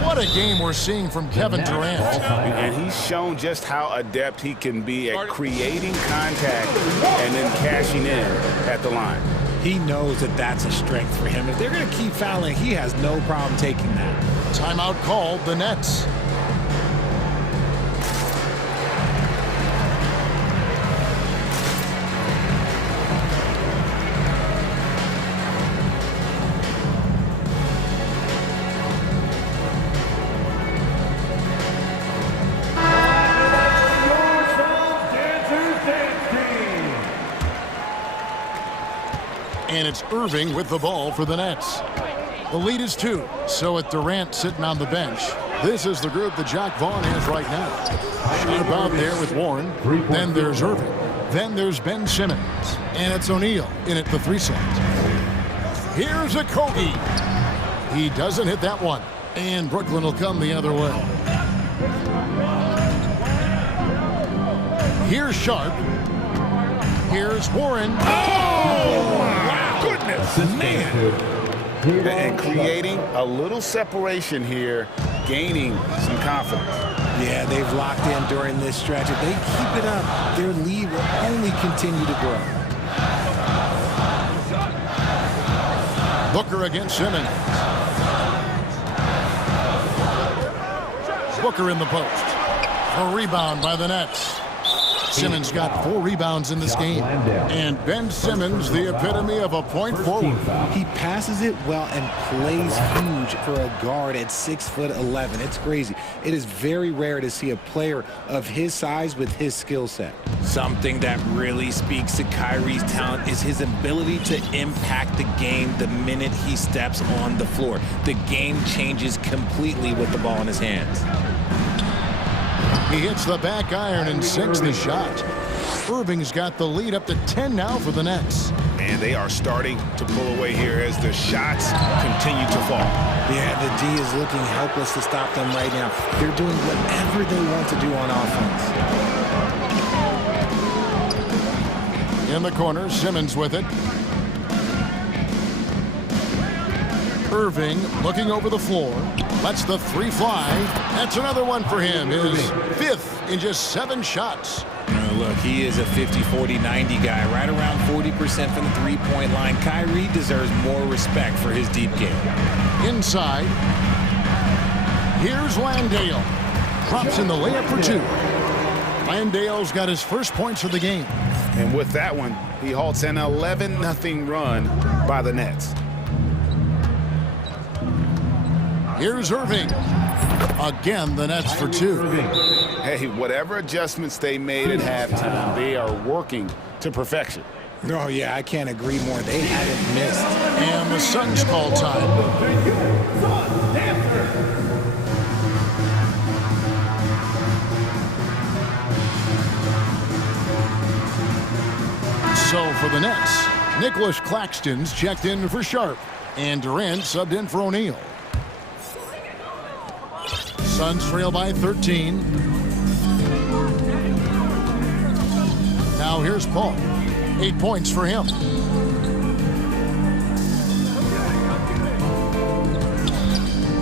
What a game we're seeing from Kevin Durant. And he's shown just how adept he can be at creating contact and then cashing in at the line. He knows that that's a strength for him. If they're going to keep fouling, he has no problem taking that. Timeout called, the Nets. And it's Irving with the ball for the Nets. The lead is 2. So with Durant sitting on the bench, this is the group that Jack Vaughn has right now. Sharp out there with Warren. Then there's Irving. Then there's Ben Simmons. And it's O'Neal in at the 3 slot. Here's a Kogi. He doesn't hit that one. And Brooklyn will come the other way. Here's Sharp. Here's Warren. Oh, my goodness, man. And creating a little separation here, gaining some confidence. Yeah, they've locked in during this stretch. If they keep it up, their lead will only continue to grow. Booker against Simmons. Booker in the post. A rebound by the Nets. Simmons got 4 rebounds in this game. And Ben Simmons, the epitome of a point forward. He passes it well and plays huge for a guard at 6'11". It's crazy. It is very rare to see a player of his size with his skill set. Something that really speaks to Kyrie's talent is his ability to impact the game the minute he steps on the floor. The game changes completely with the ball in his hands. He hits the back iron and sinks the shot. Irving's got the lead up to 10 now for the Nets. And they are starting to pull away here as the shots continue to fall. Yeah, the D is looking helpless to stop them right now. They're doing whatever they want to do on offense. In the corner, Simmons with it. Irving looking over the floor. Lets the 3 fly. That's another one for him. His 5th in just 7 shots. Look, he is a 50, 40, 90 guy, right around 40% from the 3-point line. Kyrie deserves more respect for his deep game. Inside. Here's Landale. Drops in the layup for 2. Landale's got his first points of the game. And with that one, he halts an 11-0 run by the Nets. Here's Irving. Again, the Nets for 2. Hey, whatever adjustments they made at halftime, they are working to perfection. Oh, yeah, I can't agree more. They haven't missed. And the Suns call time. So for the Nets, Nicholas Claxton's checked in for Sharp. And Durant subbed in for O'Neal. Suns trail by 13. Now here's Paul. 8 points for him.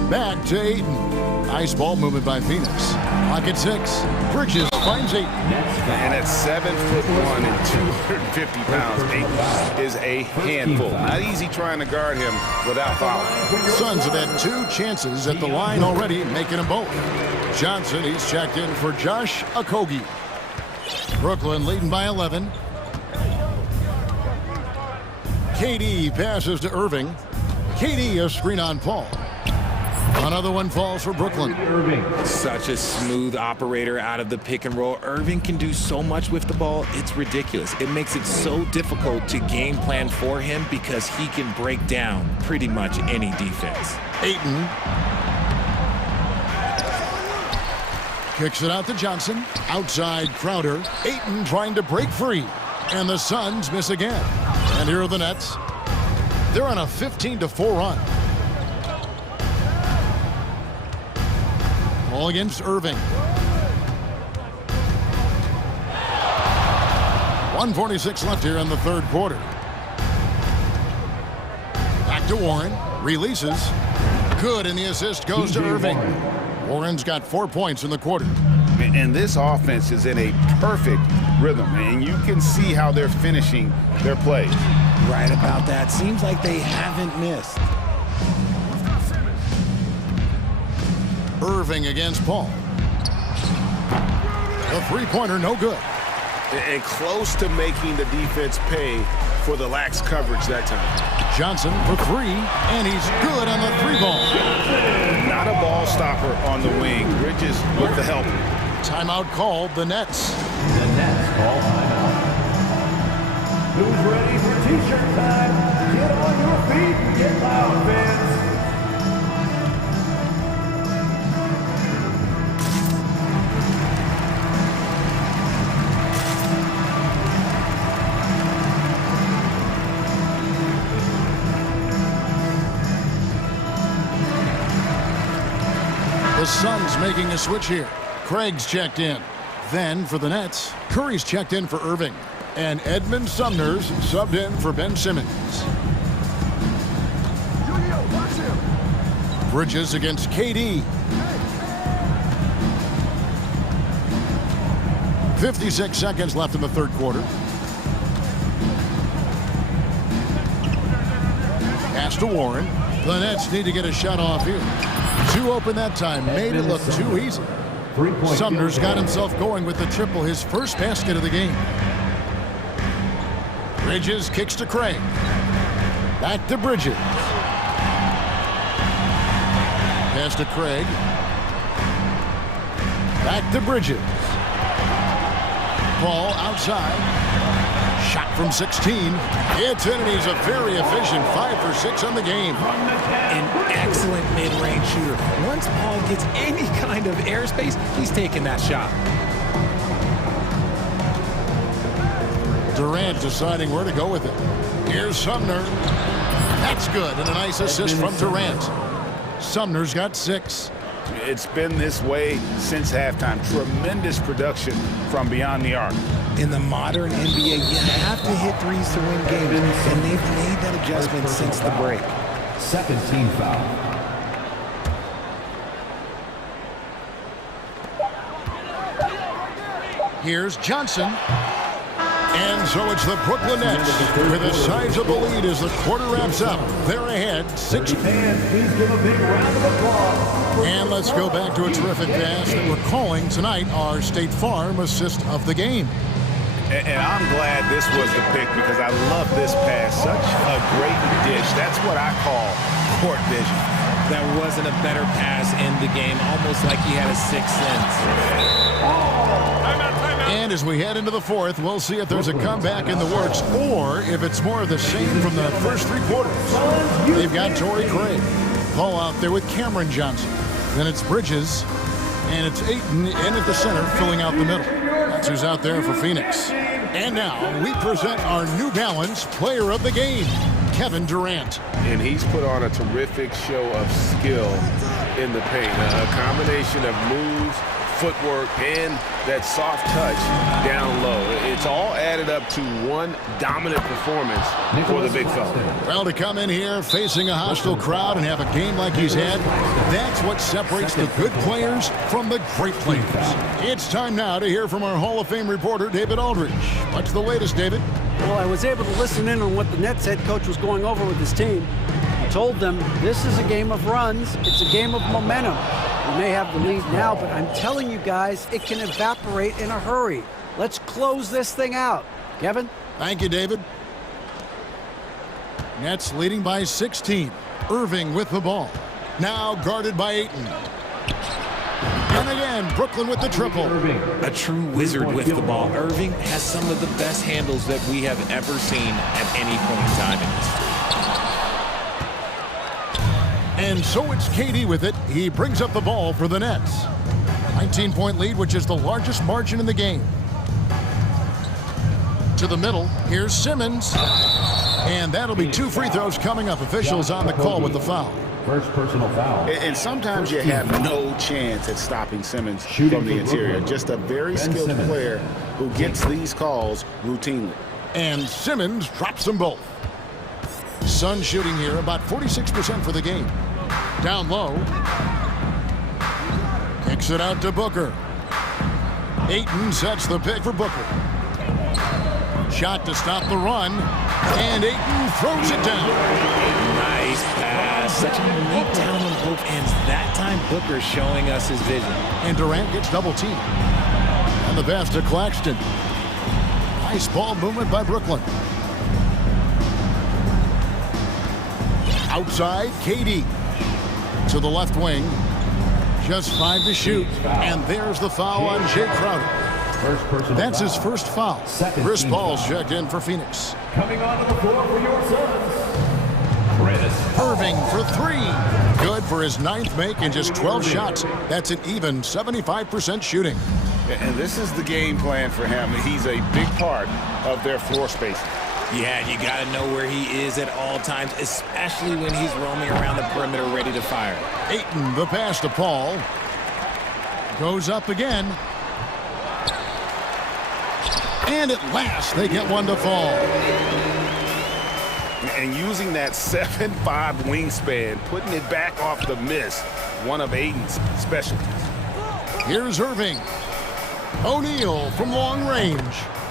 Back to Ayton. Nice ball movement by Phoenix. Clock at 6. Bridges finds Ayton. And at 7'1" and 250 pounds, Ayton is a handful. Not easy trying to guard him without fouling. Suns have had 2 chances at the line already, making them both. Johnson, he's checked in for Josh Okogie. Brooklyn leading by 11. KD passes to Irving. KD a screen on Paul. Another one falls for Brooklyn. Such a smooth operator out of the pick and roll. Irving can do so much with the ball, it's ridiculous. It makes it so difficult to game plan for him because he can break down pretty much any defense. Ayton kicks it out to Johnson. Outside Crowder. Ayton trying to break free. And the Suns miss again. And here are the Nets. They're on a 15-4 run. Ball against Irving. 1:46 left here in the 3rd quarter. Back to Warren. Releases. Good, and the assist goes to Irving. Warren's got 4 points in the quarter. And this offense is in a perfect rhythm, and you can see how they're finishing their plays. Right about that. Seems like they haven't missed. Irving against Paul. The 3-pointer, no good. And close to making the defense pay for the lax coverage that time. Johnson for 3, and he's good on the 3-ball. Not a ball stopper on the wing. Bridges with the help. Timeout called, the Nets. The Nets call timeout. Who's ready for t-shirt time? Suns making a switch here. Craig's checked in. Then for the Nets, Curry's checked in for Irving. And Edmund Sumner's subbed in for Ben Simmons. Bridges against KD. 56 seconds left in the third quarter. Pass to Warren. The Nets need to get a shot off here. Too open that time. Made it look too easy. Sumner's got himself going with the triple, his first basket of the game. Bridges kicks to Craig. Back to Bridges. Pass to Craig. Back to Bridges. Ball outside. Shot from 16. It's in, and he's a very efficient 5 for 6 on the game. An excellent mid-range shooter. Once Paul gets any kind of airspace, he's taking that shot. Durant deciding where to go with it. Here's Sumner. That's good, and a nice assist from Durant. Sumner's got 6. It's been this way since halftime. Tremendous production from beyond the arc. In the modern NBA, you have to hit threes to win games, and they've made that adjustment since the break. Second team foul. Here's Johnson. And so it's the Brooklyn Nets with a sizable lead as the quarter wraps up. They're ahead 6. Please give a big round of applause. And let's go back to a terrific pass that we're calling tonight our State Farm assist of the game. And I'm glad this was the pick because I love this pass. Such a great dish. That's what I call court vision. That wasn't a better pass in the game, almost like he had a sixth sense. And as we head into the fourth, we'll see if there's a comeback in the works or if it's more of the same from the first 3 quarters. They've got Torrey Craig. Ball out there with Cameron Johnson. Then it's Bridges. And it's Ayton in at the center, filling out the middle. That's who's out there for Phoenix. And now we present our New Balance Player of the Game, Kevin Durant. And he's put on a terrific show of skill in the paint. A combination of moves, footwork, and that soft touch down low. It's all added up to one dominant performance for the big fella. Well, to come in here facing a hostile crowd and have a game like he's had, that's what separates the good players from the great players. It's time now to hear from our Hall of Fame reporter, David Aldridge. What's the latest, David? Well, I was able to listen in on what the Nets head coach was going over with his team. He told them this is a game of runs. It's a game of momentum. We may have the lead now, but I'm telling you guys, it can evaporate in a hurry. Let's close this thing out. Kevin? Thank you, David. Nets leading by 16. Irving with the ball. Now guarded by Ayton. And again, Brooklyn with the triple. A true wizard with the ball. Irving has some of the best handles that we have ever seen at any point in time in history. And so it's KD with it. He brings up the ball for the Nets. 19-point lead, which is the largest margin in the game. To the middle, here's Simmons. And that'll be 2 free throws coming up. Officials on the call with the foul. First personal foul. And sometimes you have no chance at stopping Simmons from the interior. Just a very skilled player who gets these calls routinely. And Simmons drops them both. Sun shooting here about 46% for the game. Down low. Kicks it out to Booker. Ayton sets the pick for Booker. Shot to stop the run. And Ayton throws it down. Nice pass. Such a neat talent on both ends. That time Booker showing us his vision. And Durant gets double teamed. And the pass to Claxton. Nice ball movement by Brooklyn. Outside, KD. To the left wing. Just 5 to shoot. And there's the foul on Jay Crowder. That's his first foul. Chris Paul's checked in for Phoenix. Coming onto the floor for your Suns, Irving for 3. Good for his 9th make and just 12 shots. That's an even 75% shooting. And this is the game plan for him. He's a big part of their floor space. Yeah, you got to know where he is at all times, especially when he's roaming around the perimeter ready to fire. Ayton, the pass to Paul. Goes up again. And at last, they get one to fall. And using that 7'5" wingspan, putting it back off the miss, one of Aiden's specialties. Here's Irving. O'Neal from long range.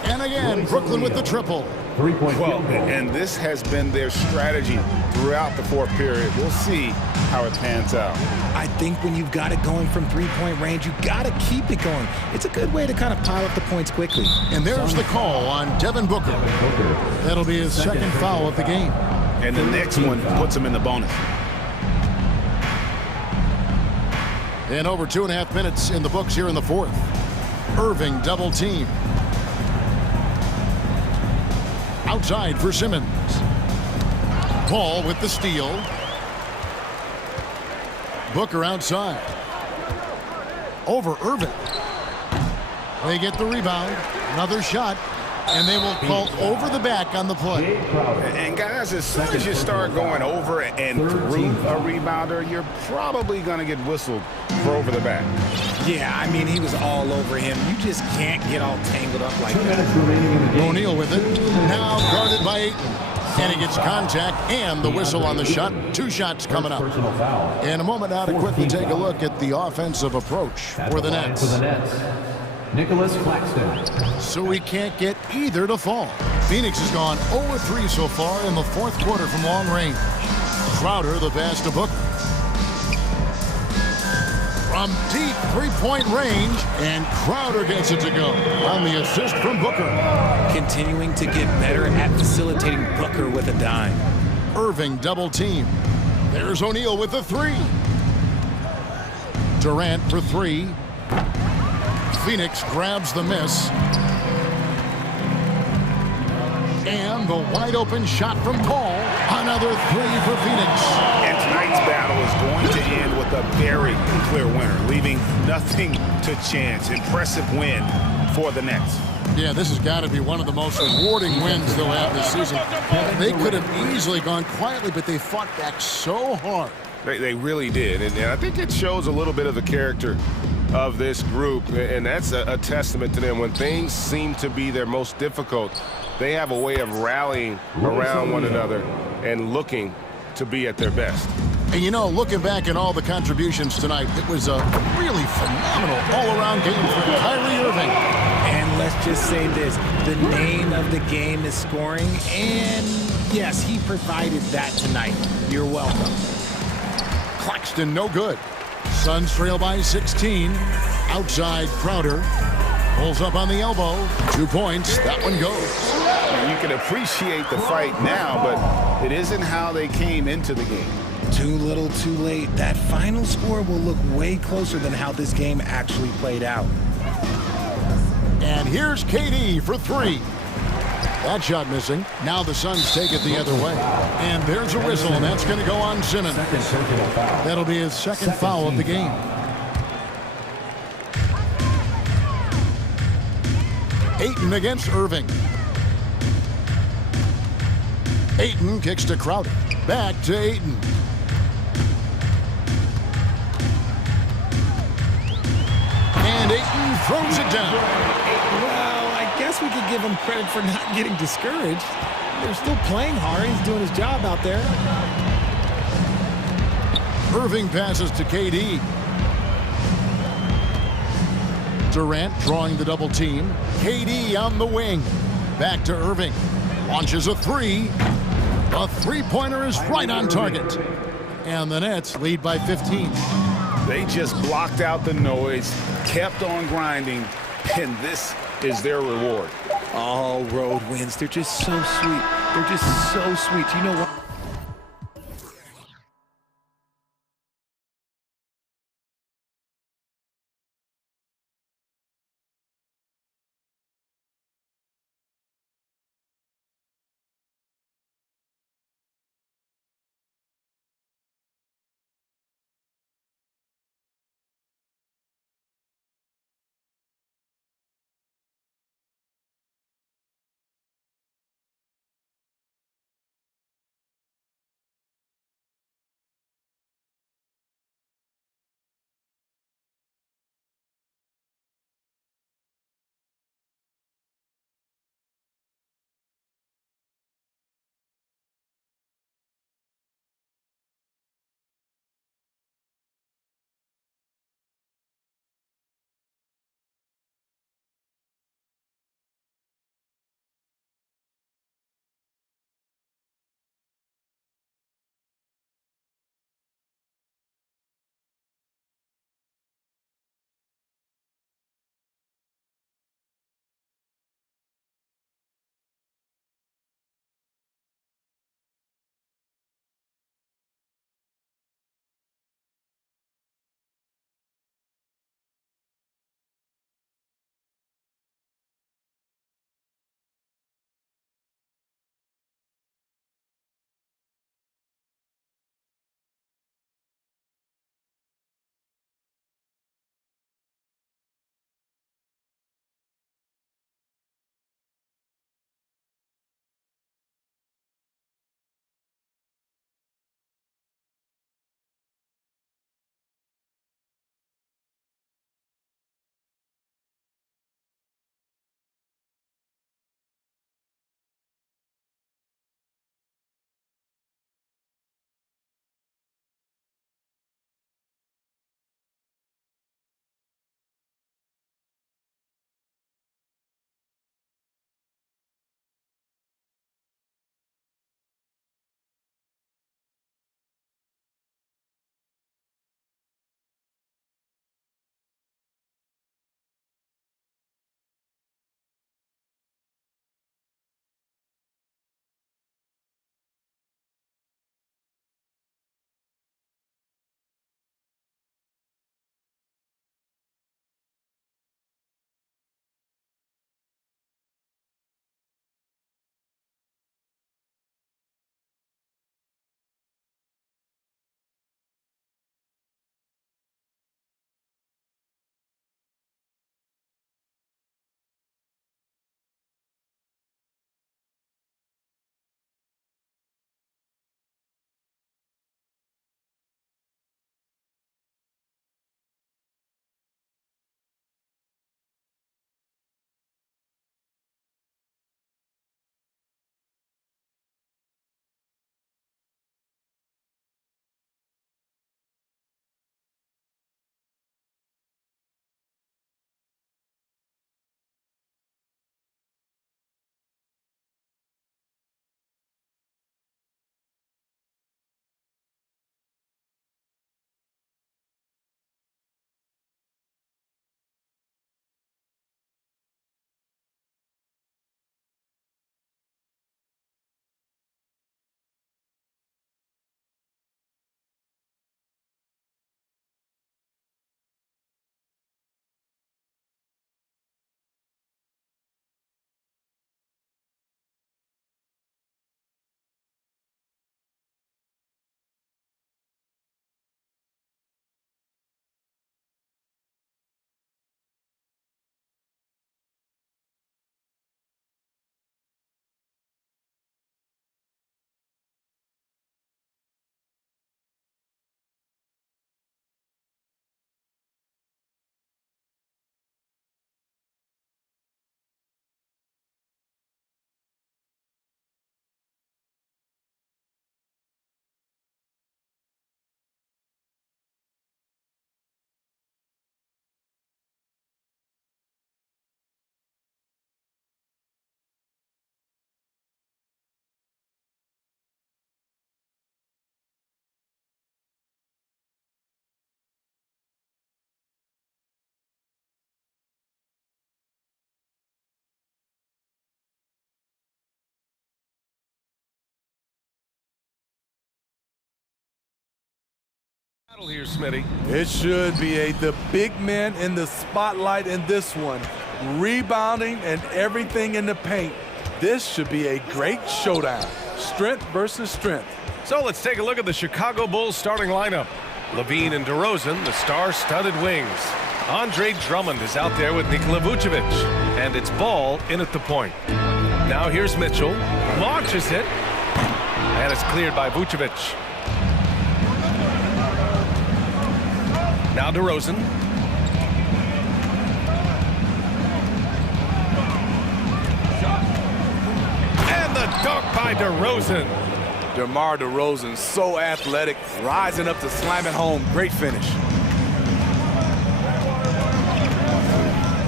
And again, Brooklyn with the triple. Well, and this has been their strategy throughout the fourth period. We'll see how it pans out. I think when you've got it going from three-point range, you got to keep it going. It's a good way to kind of pile up the points quickly. And there's the call on Devin Booker. That'll be his second foul of the game. And the next one puts him in the bonus. And over 2.5 minutes in the books here in the fourth. Irving double team. Outside for Simmons. Paul with the steal. Booker outside. Over Irving. They get the rebound. Another shot. And they will call over the back on the play. And guys, as soon as you start going over and through a rebounder, you're probably going to get whistled for over the back. Yeah, I mean, he was all over him. You just can't get all tangled up like that. O'Neal with it. Now guarded by Ayton. And he gets contact and the whistle on the shot. 2 shots coming up. In a moment now to quickly take a look at the offensive approach for the Nets. Nicholas Claxton. So we can't get either to fall. Phoenix has gone 0-3 so far in the fourth quarter from long range. Crowder the pass to Booker. From deep three-point range, and Crowder gets it to go on the assist from Booker. Continuing to get better at facilitating Booker with a dime. Irving double team. There's O'Neal with the 3. Durant for 3. Phoenix grabs the miss. And the wide open shot from Paul. Another 3 for Phoenix. And tonight's battle is going to end with a very clear winner, leaving nothing to chance. Impressive win for the Nets. Yeah, this has got to be one of the most rewarding wins they'll have this season. They could have easily gone quietly, but they fought back so hard. They really did. And I think it shows a little bit of the character of this group, and that's a testament to them. When things seem to be their most difficult, they have a way of rallying around one another and looking to be at their best. And you know, looking back at all the contributions tonight, it was a really phenomenal all-around game for Kyrie Irving. And let's just say this, the name of the game is scoring, and yes, he provided that tonight. You're welcome. Claxton no good. Suns trail by 16. Outside Crowder. Pulls up on the elbow. 2 points. That one goes. You can appreciate the fight now, but it isn't how they came into the game. Too little, too late. That final score will look way closer than how this game actually played out. And here's KD for 3. That shot missing. Now the Suns take it the other way. And there's a whistle, and that's going to go on Simmons. That'll be his second foul of the game. Ayton against Irving. Ayton kicks to Crowder. Back to Ayton. And Ayton throws it down. Well, I guess we could give him credit for not getting discouraged. They're still playing hard. He's doing his job out there. Irving passes to KD. Durant drawing the double team. KD on the wing. Back to Irving. Launches a 3. A three-pointer is right on target. And the Nets lead by 15. They just blocked out the noise, kept on grinding, and this is their reward. All road wins. They're just so sweet. They're just so sweet. You know what? Here, Smitty. It should be the big man in the spotlight in this one. Rebounding and everything in the paint. This should be a great showdown. Strength versus strength. So let's take a look at the Chicago Bulls starting lineup. Levine and DeRozan, the star-studded wings. Andre Drummond is out there with Nikola Vucevic. And it's Ball in at the point. Now here's Mitchell. Launches it. And it's cleared by Vucevic. Now DeRozan. And the dunk by DeRozan. DeMar DeRozan, so athletic, rising up to slam it home. Great finish.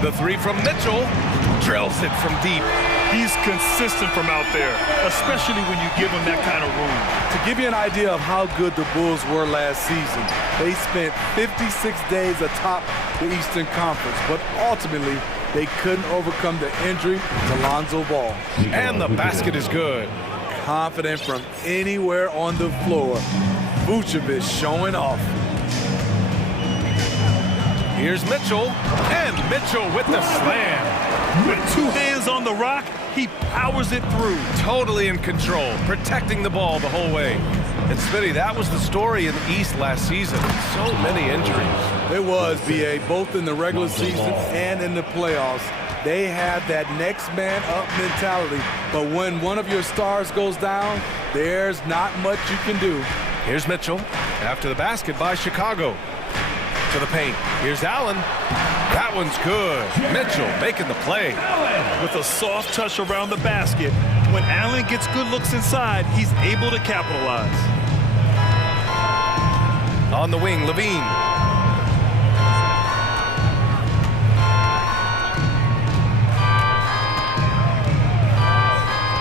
The three from Mitchell. Drills it from deep. He's consistent from out there, especially when you give him that kind of room. To give you an idea of how good the Bulls were last season, they spent 56 days atop the Eastern Conference, but ultimately they couldn't overcome the injury to Lonzo Ball. And the basket is good. Confident from anywhere on the floor. Vucevic showing off. Here's Mitchell, and Mitchell with the slam. With two hands on the rock, he powers it through. Totally in control, protecting the ball the whole way. And Smitty, that was the story in the East last season. So many injuries. It was, B.A., both in the regular season and in the playoffs. They had that next man up mentality. But when one of your stars goes down, there's not much you can do. Here's Mitchell, after the basket by Chicago. To the paint. Here's Allen. That one's good. Mitchell making the play. With a soft touch around the basket, when Allen gets good looks inside, he's able to capitalize. On the wing, Levine.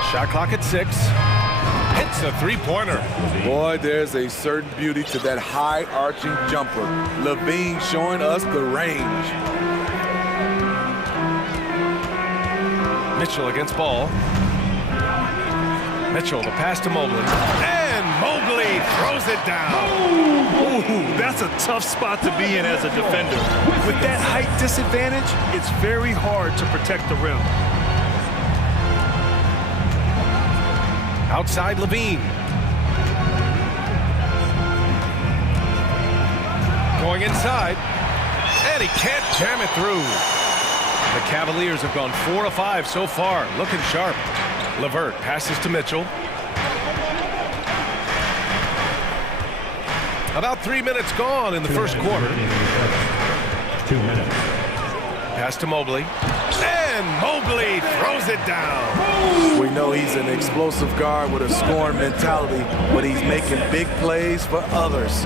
Shot clock at 6. Hits a three-pointer. Boy, there's a certain beauty to that high-arching jumper. Levine showing us the range. Mitchell against Ball. Mitchell, the pass to Mobley. And Mobley throws it down. Ooh, that's a tough spot to be in as a defender. With that height disadvantage, it's very hard to protect the rim. Outside Levine. Going inside. And he can't jam it through. The Cavaliers have gone 4 of 5 so far. Looking sharp. LeVert passes to Mitchell. About 3 minutes gone in the first quarter. 2 minutes. Pass to Mobley. And Mobley throws it down. We know he's an explosive guard with a scoring mentality, but he's making big plays for others.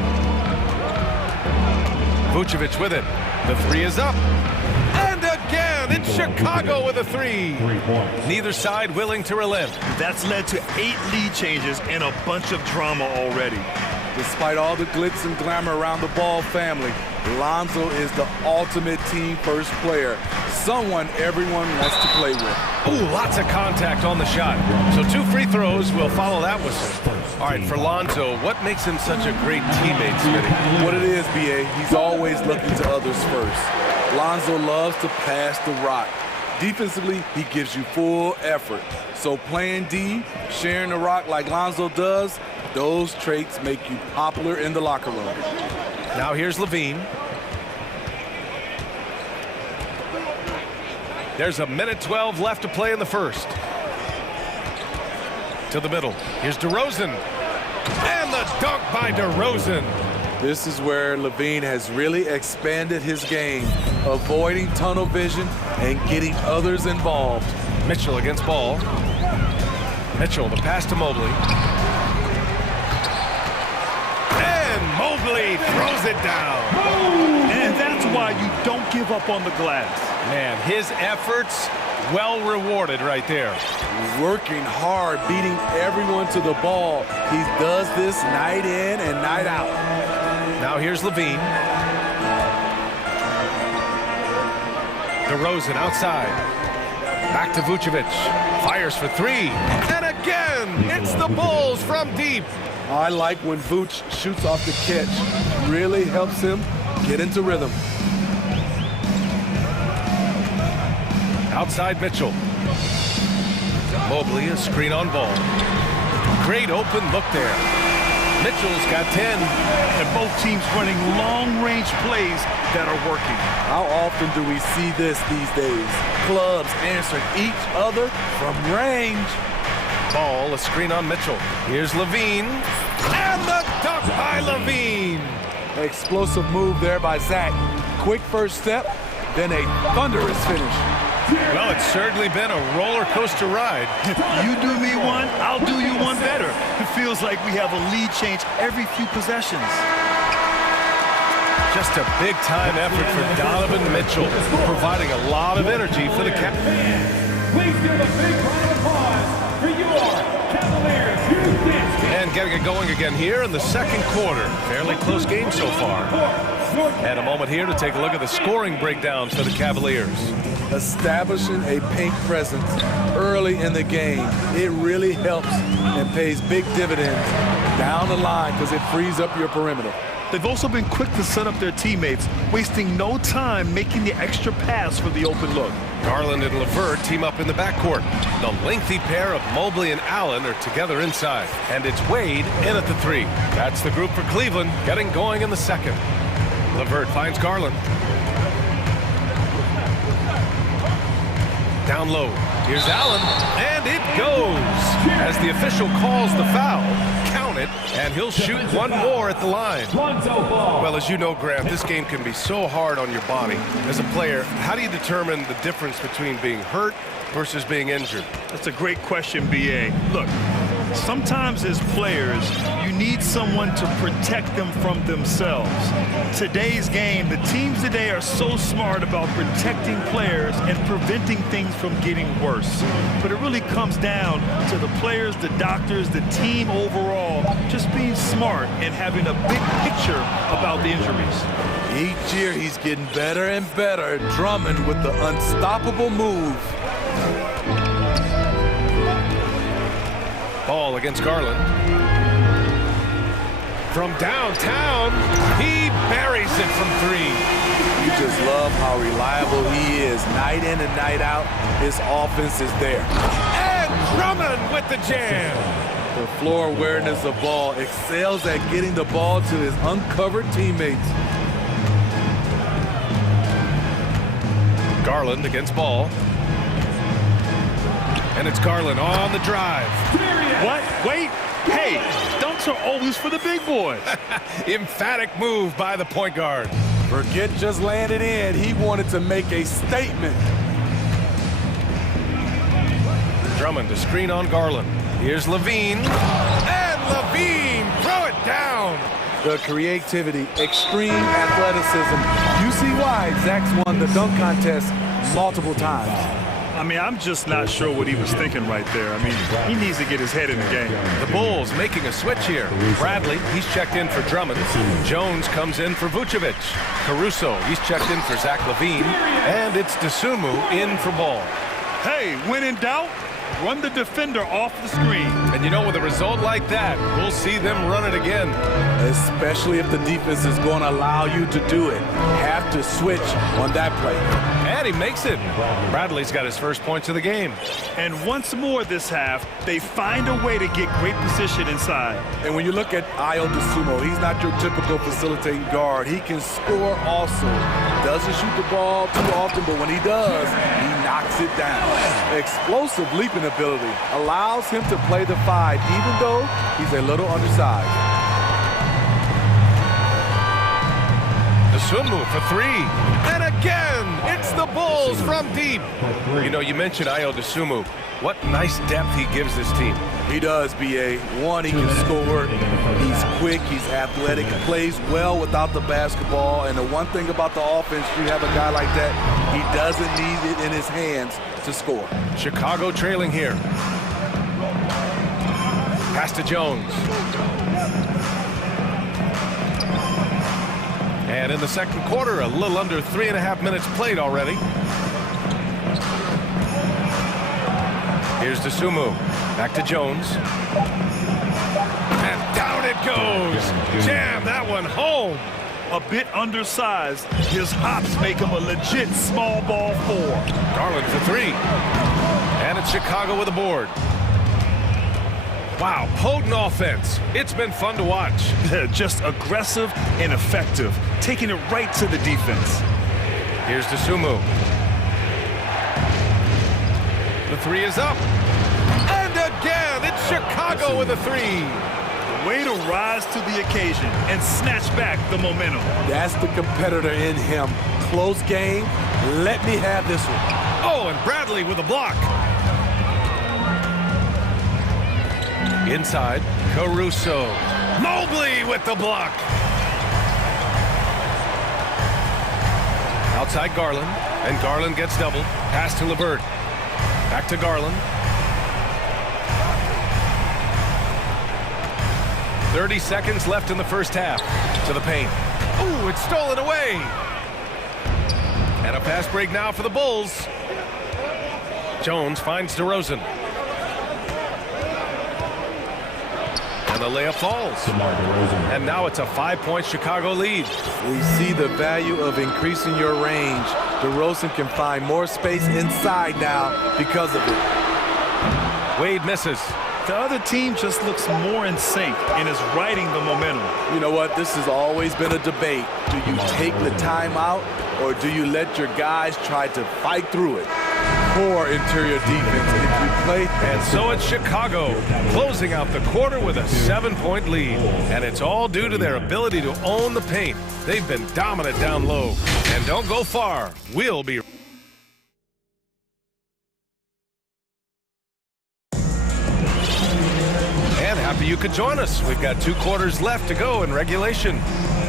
Vucevic with it. The three is up. And again, it's Chicago with a three. Neither side willing to relent. That's led to 8 lead changes and a bunch of drama already. Despite all the glitz and glamour around the Ball family, Lonzo is the ultimate team-first player. Someone everyone wants to play with. Ooh, lots of contact on the shot. So 2 free throws will follow that whistle. All right, for Lonzo, what makes him such a great teammate, Smitty? What it is, B.A., he's always looking to others first. Lonzo loves to pass the rock. Defensively, he gives you full effort. So playing D, sharing the rock like Lonzo does, those traits make you popular in the locker room. Now here's Levine. There's a minute 12 left to play in the first. To the middle. Here's DeRozan. And the dunk by DeRozan. This is where Levine has really expanded his game, avoiding tunnel vision and getting others involved. Mitchell against Ball. Mitchell, the pass to Mobley. And Mobley throws it down. And that's why you don't give up on the glass. Man, his efforts well rewarded right there. Working hard, beating everyone to the ball. He does this night in and night out. Now here's Levine. DeRozan outside. Back to Vucevic. Fires for 3. And again, it's the Bulls from deep. I like when Vooch shoots off the catch. Really helps him get into rhythm. Outside Mitchell. Mobley, a screen on ball. Great open look there. Mitchell's got 10. And both teams running long-range plays that are working. How often do we see this these days? Clubs answering each other from range. Ball, a screen on Mitchell. Here's Levine. And the dunk by Levine. Explosive move there by Zach. Quick first step, then a thunderous finish. Well, it's certainly been a roller coaster ride. You do me one, I'll do you one better. It feels like we have a lead change every few possessions. Just a big-time effort for Donovan Mitchell, providing a lot of energy for the Cavaliers. Please give a big round of applause for your Cavaliers. And getting it going again here in the second quarter. Fairly close game so far. And a moment here to take a look at the scoring breakdowns for the Cavaliers. Establishing a paint presence early in the game, it really helps and pays big dividends down the line because it frees up your perimeter. They've also been quick to set up their teammates, wasting no time making the extra pass for the open look. Garland and LeVert team up in the backcourt. The lengthy pair of Mobley and Allen are together inside. And it's Wade in at the three. That's the group for Cleveland, getting going in the second. LeVert finds Garland. Down low. Here's Allen, and it goes. As the official calls the foul, count it, and he'll shoot one more at the line. Well, as you know, Grant, this game can be so hard on your body. As a player, how do you determine the difference between being hurt versus being injured? That's a great question, B.A. Look, sometimes as players, you need someone to protect them from themselves. Today's game, the teams today are so smart about protecting players and preventing things from getting worse. But it really comes down to the players, the doctors, the team overall, just being smart and having a big picture about the injuries. Each year he's getting better and better. Drummond with the unstoppable move. Ball against Garland. From downtown, he buries it from three. You just love how reliable he is. Night in and night out, his offense is there. And Drummond with the jam. The floor awareness of ball, excels at getting the ball to his uncovered teammates. Garland against Ball. And it's Garland on the drive. What? Wait. Hey, dunks are always for the big boys. Emphatic move by the point guard. Forget just laying it in. He wanted to make a statement. Drummond to screen on Garland. Here's Levine. And Levine, throw it down. The creativity, extreme athleticism. You see why Zach's won the dunk contest multiple times. I mean, I'm just not sure what he was thinking right there. I mean, he needs to get his head in the game. The Bulls making a switch here. Bradley, he's checked in for Drummond. Jones comes in for Vucevic. Caruso, he's checked in for Zach LaVine. And it's Dosunmu in for Ball. Hey, when in doubt, run the defender off the screen. And you know, with a result like that, we'll see them run it again. Especially if the defense is going to allow you to do it. Have to switch on that play. And he makes it. Bradley's got his first points of the game. And once more this half, they find a way to get great position inside. And when you look at Ayo Dosunmu, he's not your typical facilitating guard. He can score also. Doesn't shoot the ball too often, but when he does, he knocks it down. Explosive leaping ability allows him to play the five, even though he's a little undersized. Dosunmu for three. And again, it's the Bulls from deep. You know, you mentioned Ayo Dosunmu. What nice depth he gives this team. He does, B.A. One, he can score. He's quick, he's athletic, plays well without the basketball. And the one thing about the offense, you have a guy like that, he doesn't need it in his hands to score. Chicago trailing here. Pass to Jones. And in the second quarter, a little under 3.5 minutes played already. Here's Dosunmu. Back to Jones. And down goes. Jam that one home. A bit undersized, his hops make him a legit small ball 4. Garland for 3. And it's Chicago with a board. Wow, potent offense. It's been fun to watch. Just aggressive and effective, taking it right to the defense. Here's Dosunmu. The 3 is up. And again, it's Chicago with a 3. Way to rise to the occasion and snatch back the momentum. That's the competitor in him. Close game. Let me have this one. Oh, and Bradley with a block. Inside, Caruso. Mobley with the block. Outside Garland, and Garland gets doubled. Pass to LeVert. Back to Garland. 30 seconds left in the first half. To the paint. Ooh, it's stolen away. And a fast break now for the Bulls. Jones finds DeRozan. And the layup falls. And now it's a 5-point Chicago lead. We see the value of increasing your range. DeRozan can find more space inside now because of it. Wade misses. The other team just looks more in sync and is riding the momentum. You know what? This has always been a debate. Do you take the timeout or do you let your guys try to fight through it? Poor interior defense. And if you play, and so it's Chicago closing out the quarter with a 7-point lead. And it's all due to their ability to own the paint. They've been dominant down low. And don't go far. We'll be happy you could join us. We've got 2 quarters left to go in regulation.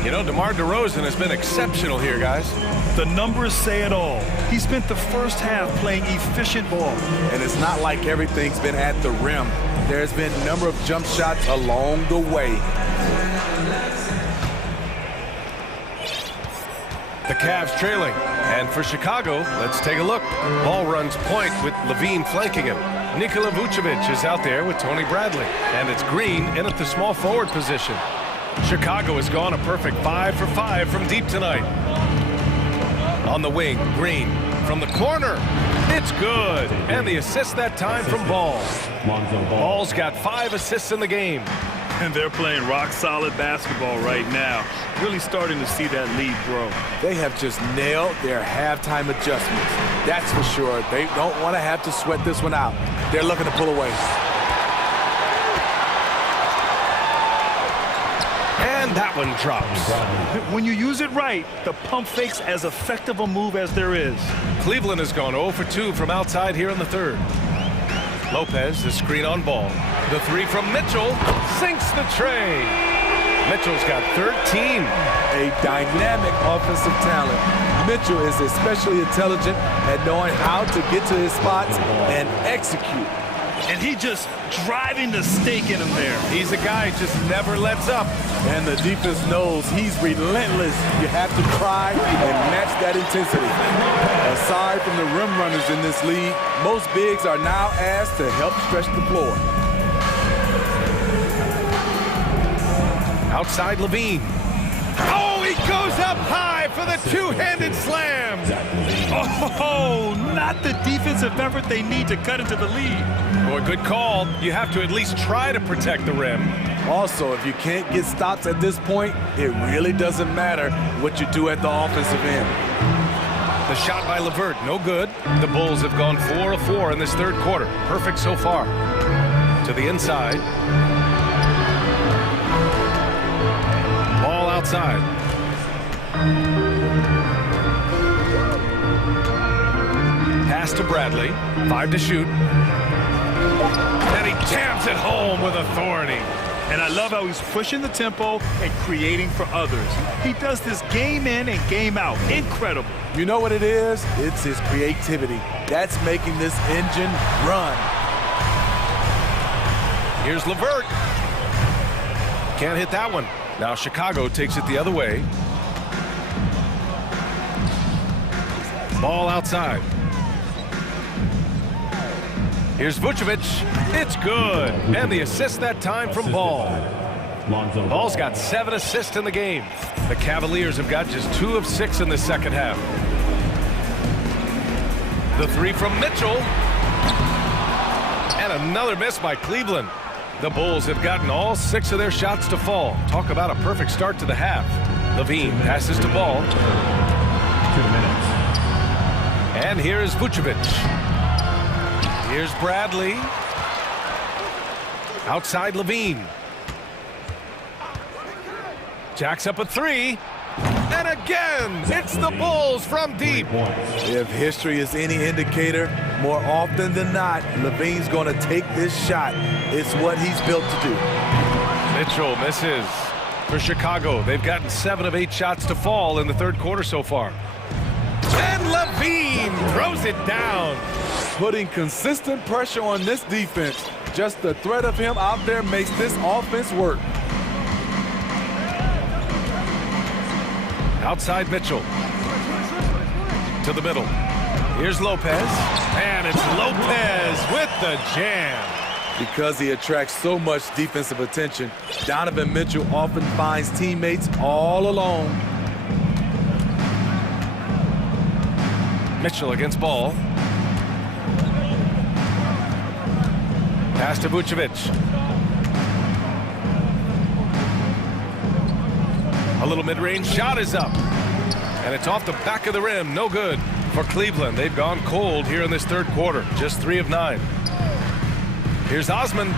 You know, DeMar DeRozan has been exceptional here, guys. The numbers say it all. He spent the first half playing efficient ball. And it's not like everything's been at the rim. There's been a number of jump shots along the way. The Cavs trailing. And for Chicago, let's take a look. Ball runs point with Levine flanking him. Nikola Vucevic is out there with Tony Bradley. And it's Green in at the small forward position. Chicago has gone a perfect 5 for 5 from deep tonight. On the wing, Green from the corner. It's good. And the assist that time from Ball. Ball's got 5 assists in the game. And they're playing rock-solid basketball right now. Really starting to see that lead grow. They have just nailed their halftime adjustments. That's for sure. They don't want to have to sweat this one out. They're looking to pull away. And that one drops. When you use it right, the pump fake's as effective a move as there is. Cleveland has gone 0 for 2 from outside here in the third. Lopez, the screen on Ball. The 3 from Mitchell sinks the tray. Mitchell's got 13. A dynamic offensive talent. Mitchell is especially intelligent at knowing how to get to his spots and execute. And he just driving the stake in him there. He's a guy who just never lets up. And the defense knows he's relentless. You have to try and match that intensity. Aside from the rim runners in this league, most bigs are now asked to help stretch the floor. Outside Levine. Oh, he goes up high for the two-handed slam. Oh, not the defensive effort they need to cut into the lead. Boy, good call. You have to at least try to protect the rim. Also, if you can't get stops at this point, it really doesn't matter what you do at the offensive end. The shot by LeVert, no good. The Bulls have gone 4 of 4 in this third quarter. Perfect so far. To the inside. Ball outside. Pass to Bradley. 5 to shoot. And he jams it home with authority. And I love how he's pushing the tempo and creating for others. He does this game in and game out. Incredible. You know what it is? It's his creativity. That's making this engine run. Here's LeVert. Can't hit that one. Now Chicago takes it the other way. Ball outside. Here's Vucevic. It's good. And the assist that time from Ball. Ball's got 7 assists in the game. The Cavaliers have got just 2 of 6 in the second half. The three from Mitchell. And another miss by Cleveland. The Bulls have gotten all 6 of their shots to fall. Talk about a perfect start to the half. Levine passes to Ball. 2 minutes. And here's Vucevic. Here's Bradley. Outside Levine. Jacks up a 3. And again, it's the Bulls from deep. If history is any indicator, more often than not, Levine's going to take this shot. It's what he's built to do. Mitchell misses. For Chicago, they've gotten 7 of 8 shots to fall in the third quarter so far. And Levine throws it down. Putting consistent pressure on this defense. Just the threat of him out there makes this offense work. Outside Mitchell. To the middle. Here's Lopez. And it's Lopez with the jam. Because he attracts so much defensive attention, Donovan Mitchell often finds teammates all alone. Mitchell against Ball. Pass to Vucevic. A little mid-range shot is up. And it's off the back of the rim. No good for Cleveland. They've gone cold here in this third quarter. Just 3 of 9. Here's Osman.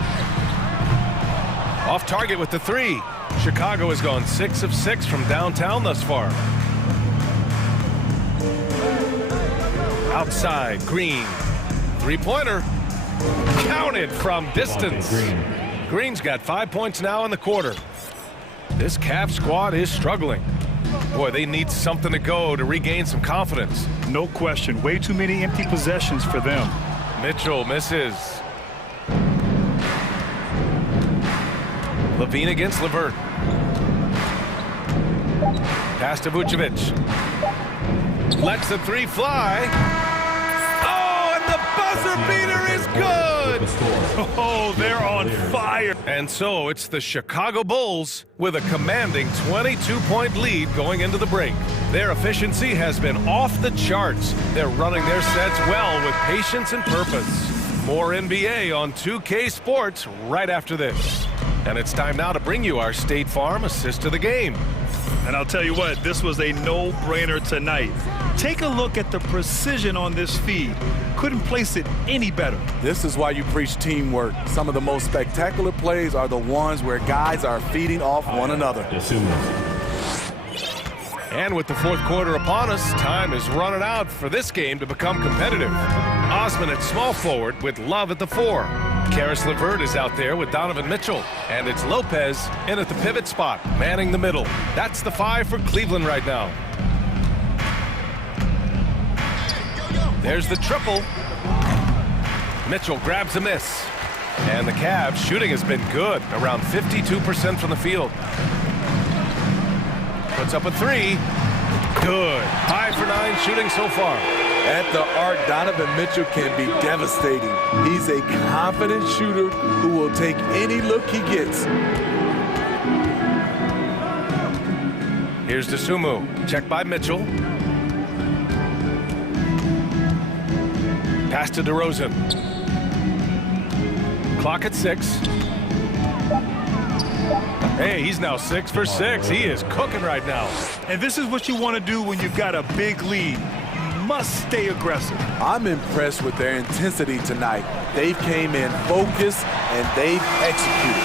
Off target with the 3. Chicago has gone 6 of 6 from downtown thus far. Outside, Green. 3-pointer. Counted from distance. Green's got 5 points now in the quarter. This Cavs squad is struggling. Boy, they need something to go to regain some confidence. No question. Way too many empty possessions for them. Mitchell misses. Levine against LeVert. Pass to Vucevic. Lets the 3 fly. Oh, and the buzzer beater is good! Oh, they're on fire. And so it's the Chicago Bulls with a commanding 22-point lead going into the break. Their efficiency has been off the charts. They're running their sets well with patience and purpose. More NBA on 2K Sports right after this. And it's time now to bring you our State Farm assist of the game. And I'll tell you what, this was a no-brainer tonight. Take a look at the precision on this feed. Couldn't place it any better. This is why you preach teamwork. Some of the most spectacular plays are the ones where guys are feeding off one another. And with the fourth quarter upon us, time is running out for this game to become competitive. Osman at small forward with Love at the 4. Karis LeVert is out there with Donovan Mitchell. And it's Lopez in at the pivot spot, manning the middle. That's the 5 for Cleveland right now. There's the triple. Mitchell grabs a miss. And the Cavs shooting has been good, around 52% from the field. Puts up a 3. Good. 5 for 9 shooting so far. At the arc, Donovan Mitchell can be devastating. He's a confident shooter who will take any look he gets. Here's Dosunmu. Checked by Mitchell. Pass to DeRozan. Clock at 6. Hey, he's now 6 for 6. He is cooking right now. And this is what you want to do when you've got a big lead. You must stay aggressive. I'm impressed with their intensity tonight. They came in focused and they've executed.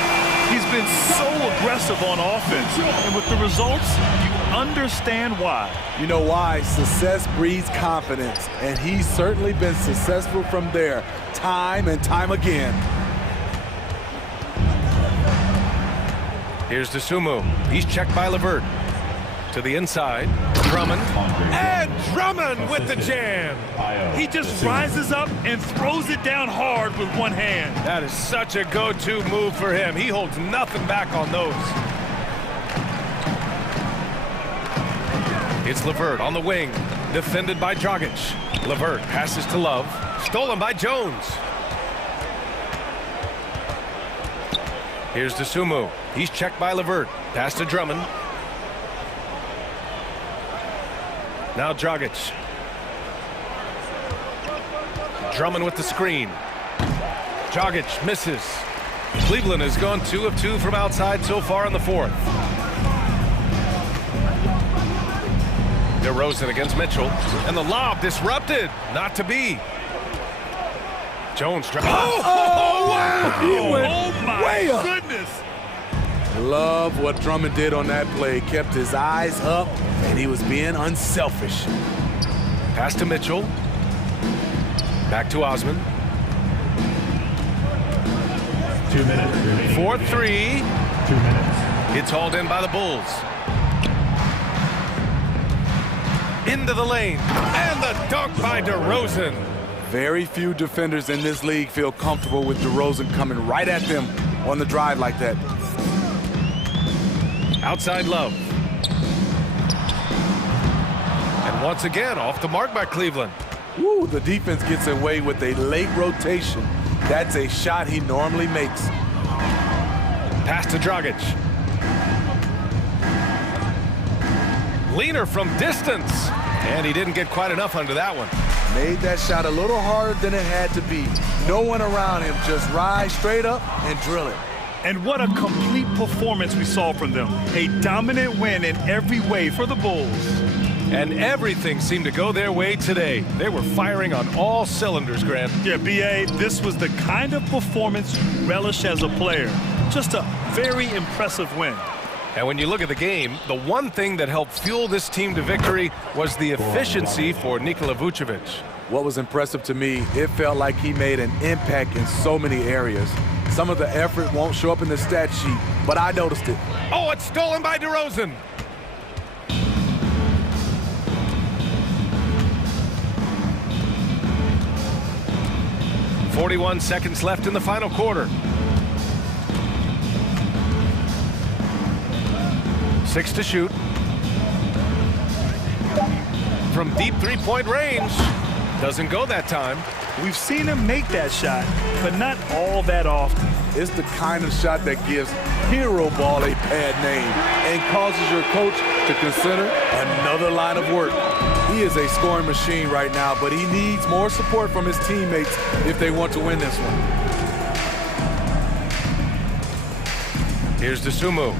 He's been so aggressive on offense. And with the results, you understand why. You know why? Success breeds confidence. And he's certainly been successful from there, time and time again. Here's Dosunmu. He's checked by LeVert. To the inside. Drummond. And Drummond with the jam. He just rises up and throws it down hard with one hand. That is such a go-to move for him. He holds nothing back on those. It's LeVert on the wing. Defended by Dragic. LeVert passes to Love. Stolen by Jones. Here's Dosunmu. He's checked by Levert. Pass to Drummond. Now Dragic. Drummond with the screen. Dragic misses. Cleveland has gone 2 of 2 from outside so far in the fourth. DeRozan against Mitchell. And the lob disrupted. Not to be. Jones. Oh, wow! Oh, my goodness. Love what Drummond did on that play. Kept his eyes up, and he was being unselfish. Pass to Mitchell. Back to Osman. 2 minutes. 4-3. 2 minutes. It's hauled in by the Bulls. Into the lane. And the dunk by DeRozan. Very few defenders in this league feel comfortable with DeRozan coming right at them on the drive like that. Outside Love. And once again, off the mark by Cleveland. Woo, the defense gets away with a late rotation. That's a shot he normally makes. Pass to Dragic. Leaner from distance. And he didn't get quite enough under that one. Made that shot a little harder than it had to be. No one around him, just ride straight up and drill it. And what a complete performance we saw from them. A dominant win in every way for the Bulls. And everything seemed to go their way today. They were firing on all cylinders, Grant. Yeah, B.A., this was the kind of performance you relish as a player. Just a very impressive win. And when you look at the game, the one thing that helped fuel this team to victory was the efficiency for Nikola Vucevic. What was impressive to me, it felt like he made an impact in so many areas. Some of the effort won't show up in the stat sheet, but I noticed it. Oh, it's stolen by DeRozan. .41 seconds left in the final quarter. 6 to shoot. From deep three-point range. Doesn't go that time. We've seen him make that shot, but not all that often. It's the kind of shot that gives hero ball a bad name and causes your coach to consider another line of work. He is a scoring machine right now, but he needs more support from his teammates if they want to win this one. Here's Dosunmu.